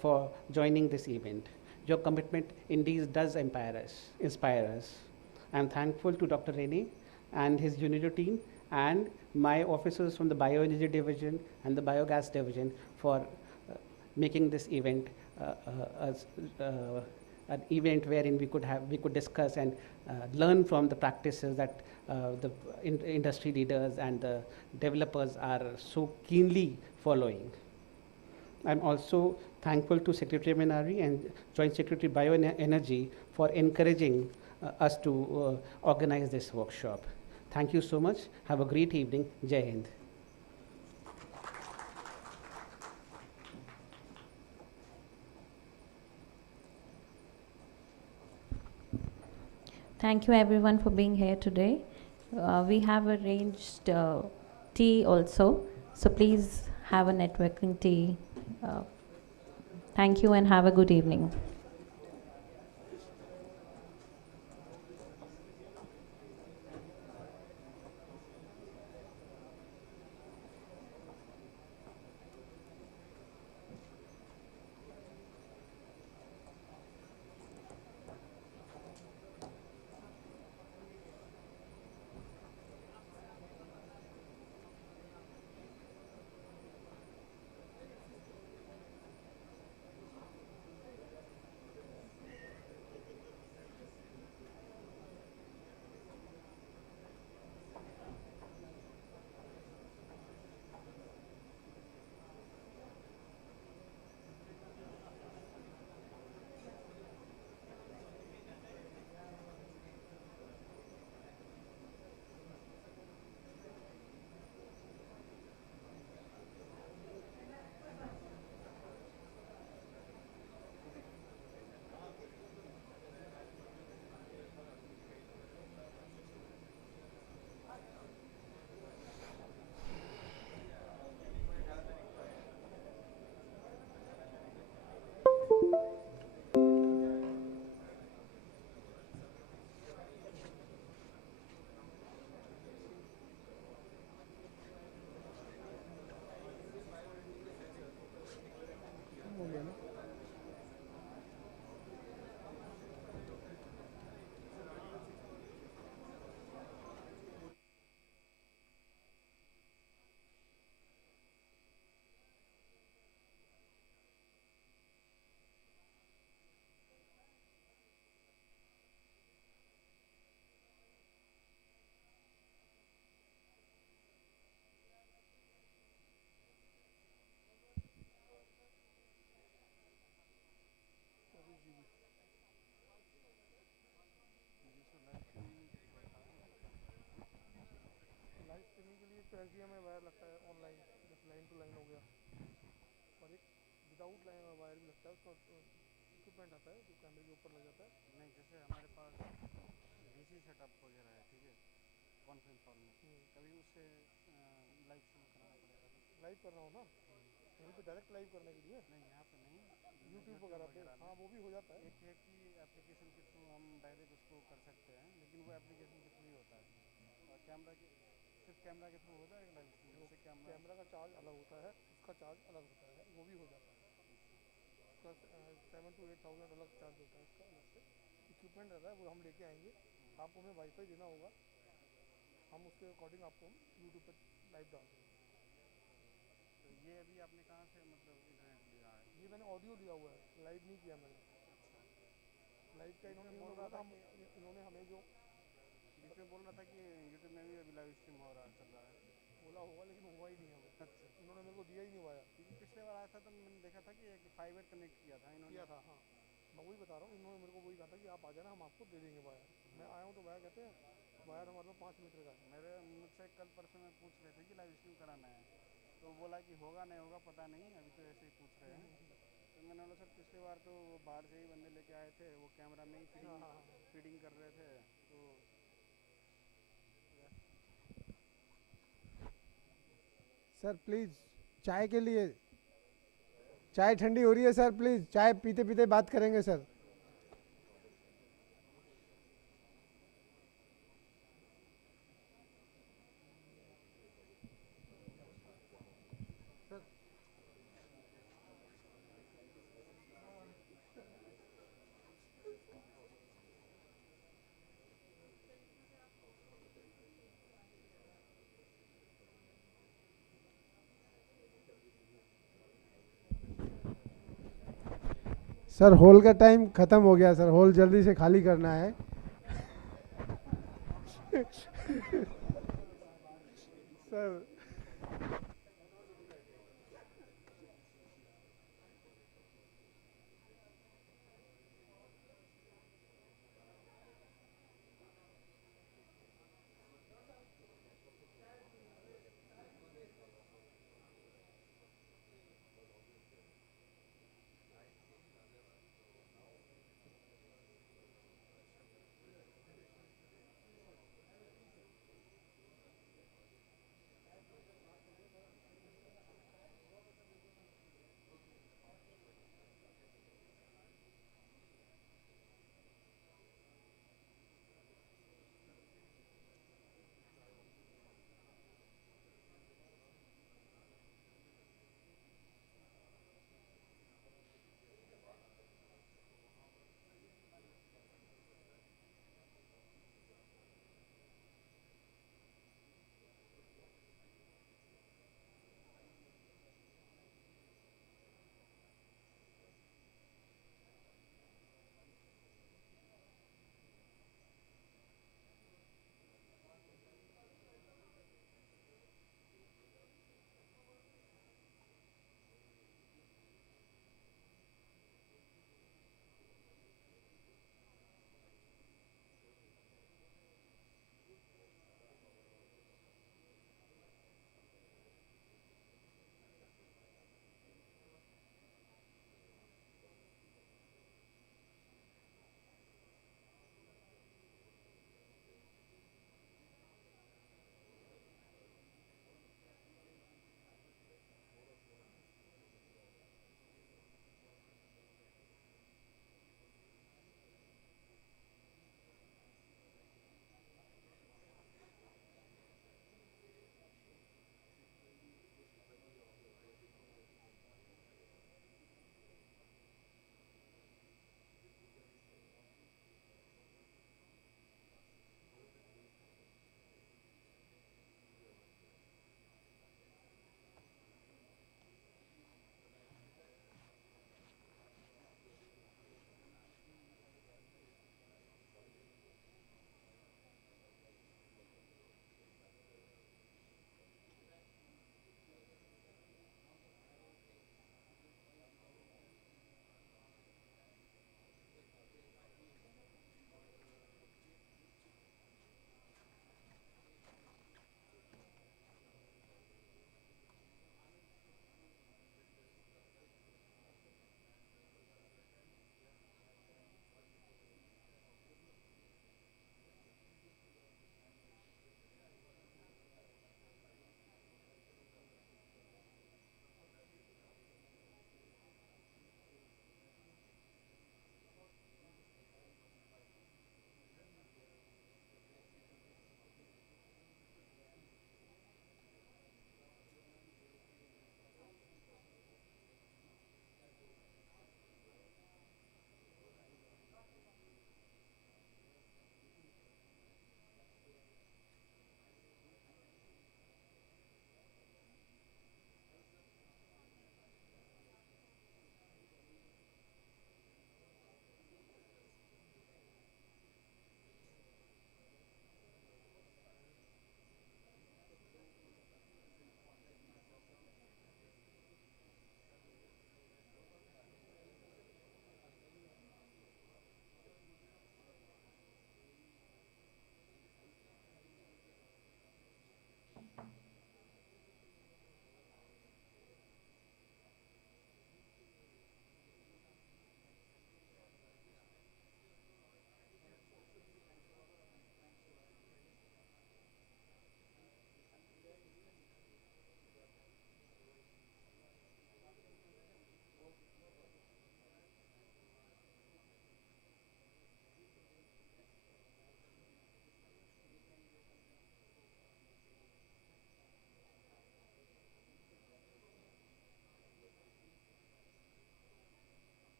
for joining this event. Your commitment indeed does inspire us. I am thankful to Dr. Rene and his junior team and my officers from the Bioenergy division and the Biogas division for making this event an event wherein we could discuss and learn from the practices that the industry leaders and the developers are so keenly following. I'm also thankful to Secretary MNRE and Joint Secretary Bioenergy for encouraging us to organize this workshop. Thank you so much. Have a great evening. Jai Hind. Thank you everyone for being here today. We have arranged tea also, so please have a networking tea. Thank you and have a good evening. H में wire लगता है online, line to line हो गया, और एक without line wire भी लगता है, उसका इक्विपमेंट आता है जो कैमरे के ऊपर लग जाता है। नहीं, जैसे हमारे पास वीसी सेटअप वगैरह है, ठीक है, कॉन्फ्रेंस हॉल में, कभी उससे लाइव शुरू कराना पड़ेगा तो लाइव करना हो ना, यहीं पे डायरेक्ट लाइव करने के लिए नहीं, यहाँ पे नहीं, यूट्यूब वगैरह पे, हाँ वो भी हो जाता है। एक है कि एप्लीकेशन के थ्रू हम डायरेक्ट उसको कर सकते हैं, लेकिन वो एप्लीकेशन के थ्रू ही होता है, और कैमरा के सिर्फ कैमरा के थ्रू हो जाएगा लाइव स्ट्रीम, जैसे कैमरा का चार्ज अलग होता है, उसका चार्ज अलग होता है, वो भी हो जाता है, उसका 7 to 8,000 अलग चार्ज होता है उसका अलग से। इक्विपमेंट रहता है वो हम लेके आएंगे, आपको हमें वाईफाई देना होगा, हम उसके अकॉर्डिंग आपको हम यूट्यूब पर लाइव डाल देंगे। तो ये अभी आपने कहाँ से मतलब इंटरनेट लिया है? ये मैंने ऑडियो लिया हुआ है, लाइव नहीं किया मैंने। अच्छा, लाइव का इन्होंने बोल रहा था, इन्होंने हमें जो बीच में बोल रहा था कि यूट्यूब में भी अभी लाइव स्ट्रीम हो रहा चल रहा है, बोला होगा लेकिन हुआ ही नहीं है वो। अच्छा, इन्होंने मेरे को दिया ही नहीं वाया। क्योंकि पिछले बार आया था तो मैंने देखा था कि एक फाइबर कनेक्ट किया था इन्होंने, किया था, हाँ मैं वही बता रहा हूँ, इन्होंने मेरे को वही कहा था कि आप आ जाना, हम आपको दे देंगे वायर। मैं आया हूँ तो वायर कहते हैं वायर हमारे पास 5 मीटर का है। मेरे मुझसे कल परसों में पूछ रहे थे कि लाइव स्ट्रीम कराना है, तो बोला कि होगा नहीं होगा पता नहीं, अभी तो ऐसे ही पूछ रहे हैं। तो मैंने बोला सर पिछली बार तो वो बाहर से ही बंदे लेके आए थे, वो कैमरा में ही फीडिंग कर रहे थे, तो सर प्लीज़ चाय के लिए, चाय ठंडी हो रही है सर, प्लीज़ चाय पीते पीते बात करेंगे सर। सर हॉल का टाइम ख़त्म हो गया सर, हॉल जल्दी से खाली करना है। सर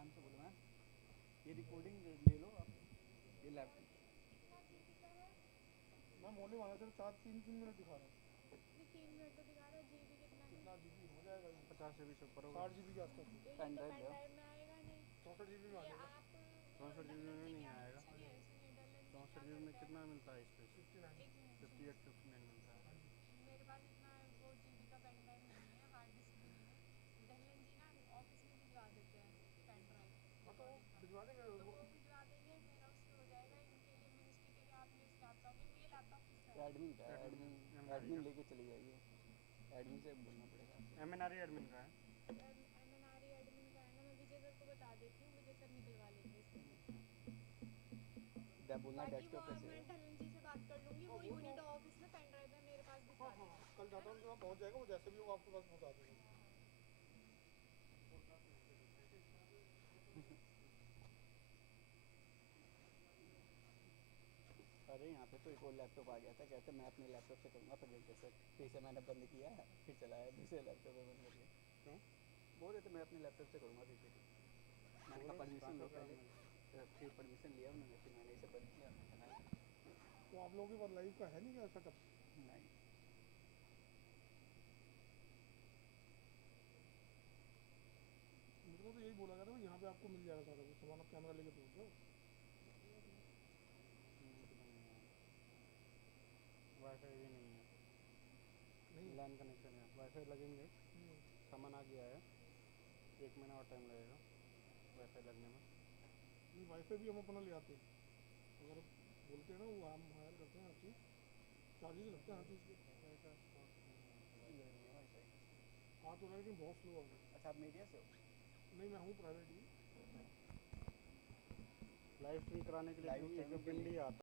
मैम से बोलो मैम ये रिकॉर्डिंग ले लो आप ये लैपटॉप मैम होने वाला सर 3 मिनट दिखा रहा है 3 मिनट तो दिखा रहा है जीबी कितना जीबी हो जाएगा 50 से भी ऊपर होगा 60 जीबी के आसपास ये पेन तो ड्राइव पेन लो ड्राइव में आएगा नहीं 64 जीबी में आ ये जाएगा आप 64 जीबी में नहीं आएगा सुनिए सुनिए डलन जी 64 क्या जीबी में करते कितना हैं मिलता है स्पेस 59 एक मिनट 58 59 मिलता है मेरे पास इतना वो जीबी का पेन ड्राइव नहीं है हार्ड डिस्क भी नहीं है डलन जी ना ऑफिस में भिजवा देते हैं पेन ड्राइव हाँ तो भिजवा देंगे तो वो भिजवा देंगे मेरा उससे हो जाएगा इनके लिए मिनिस्ट्री के लिए आपने इस लैपटॉप में ये लैपटॉप किसका है एडमिन का है एडमिन लेके चली जाइए एडमिन से बोलना पड़ेगा MNRE एडमिन का है MNRE एडमिन का है ना मैं विजय सर को बता देती हूँ विजय सर निकलवा लेंगे इसको बोलना बाकी वो डेस्कटॉप कैसे मैं है ढलन जी से बात कर लूँगी वो यूनिट ऑफिस में पेन ड्राइव में मेरे पास भिजवा हाँ देंगे कल जाता हूँ पहुँच जाएगा वो जैसे भी वो आपके पास पहुँचा देगा अरे यहाँ पे तो एक और लैपटॉप आ गया था कहते मैं अपने लैपटॉप से करूँगा प्रेजेंटेशन फिर से मैंने बंद किया फिर चलाया दूसरे लैपटॉप में बंद करके क्यों बोल रहे थे मैं अपने लैपटॉप से करूँगा पीपीटी मैंने कहा परमिशन लो पहले फिर परमिशन लिया उन्होंने फिर मैंने इसे बंद किया चलाया तो आप लोगों के पास लाइव का है नहीं क्या सेटअप नहीं मेरे को तो यही बोला गया था यहाँ पे आपको मिल जाएगा सारा कुछ सामान आप कैमरा लेके पहुँच जाओ वाईफाई भी नहीं है नहीं लैन कनेक्शन है वाईफाई लगेंगे सामान आ गया है 1 महीना और टाइम लगेगा वाईफाई लगने में नहीं वाईफाई भी हम अपना ले आते हैं अगर बोलते हैं ना वो हम हायर करते हैं हर चीज़ चार्जेस लगते हैं हर चीज़ के हाँ तो लेकिन बहुत स्लो आ गया अच्छा आप मीडिया से हो नहीं मैं हूँ प्राइवेट ही लाइव स्ट्रीम कराने के लिए लाइव एक पिंडी आता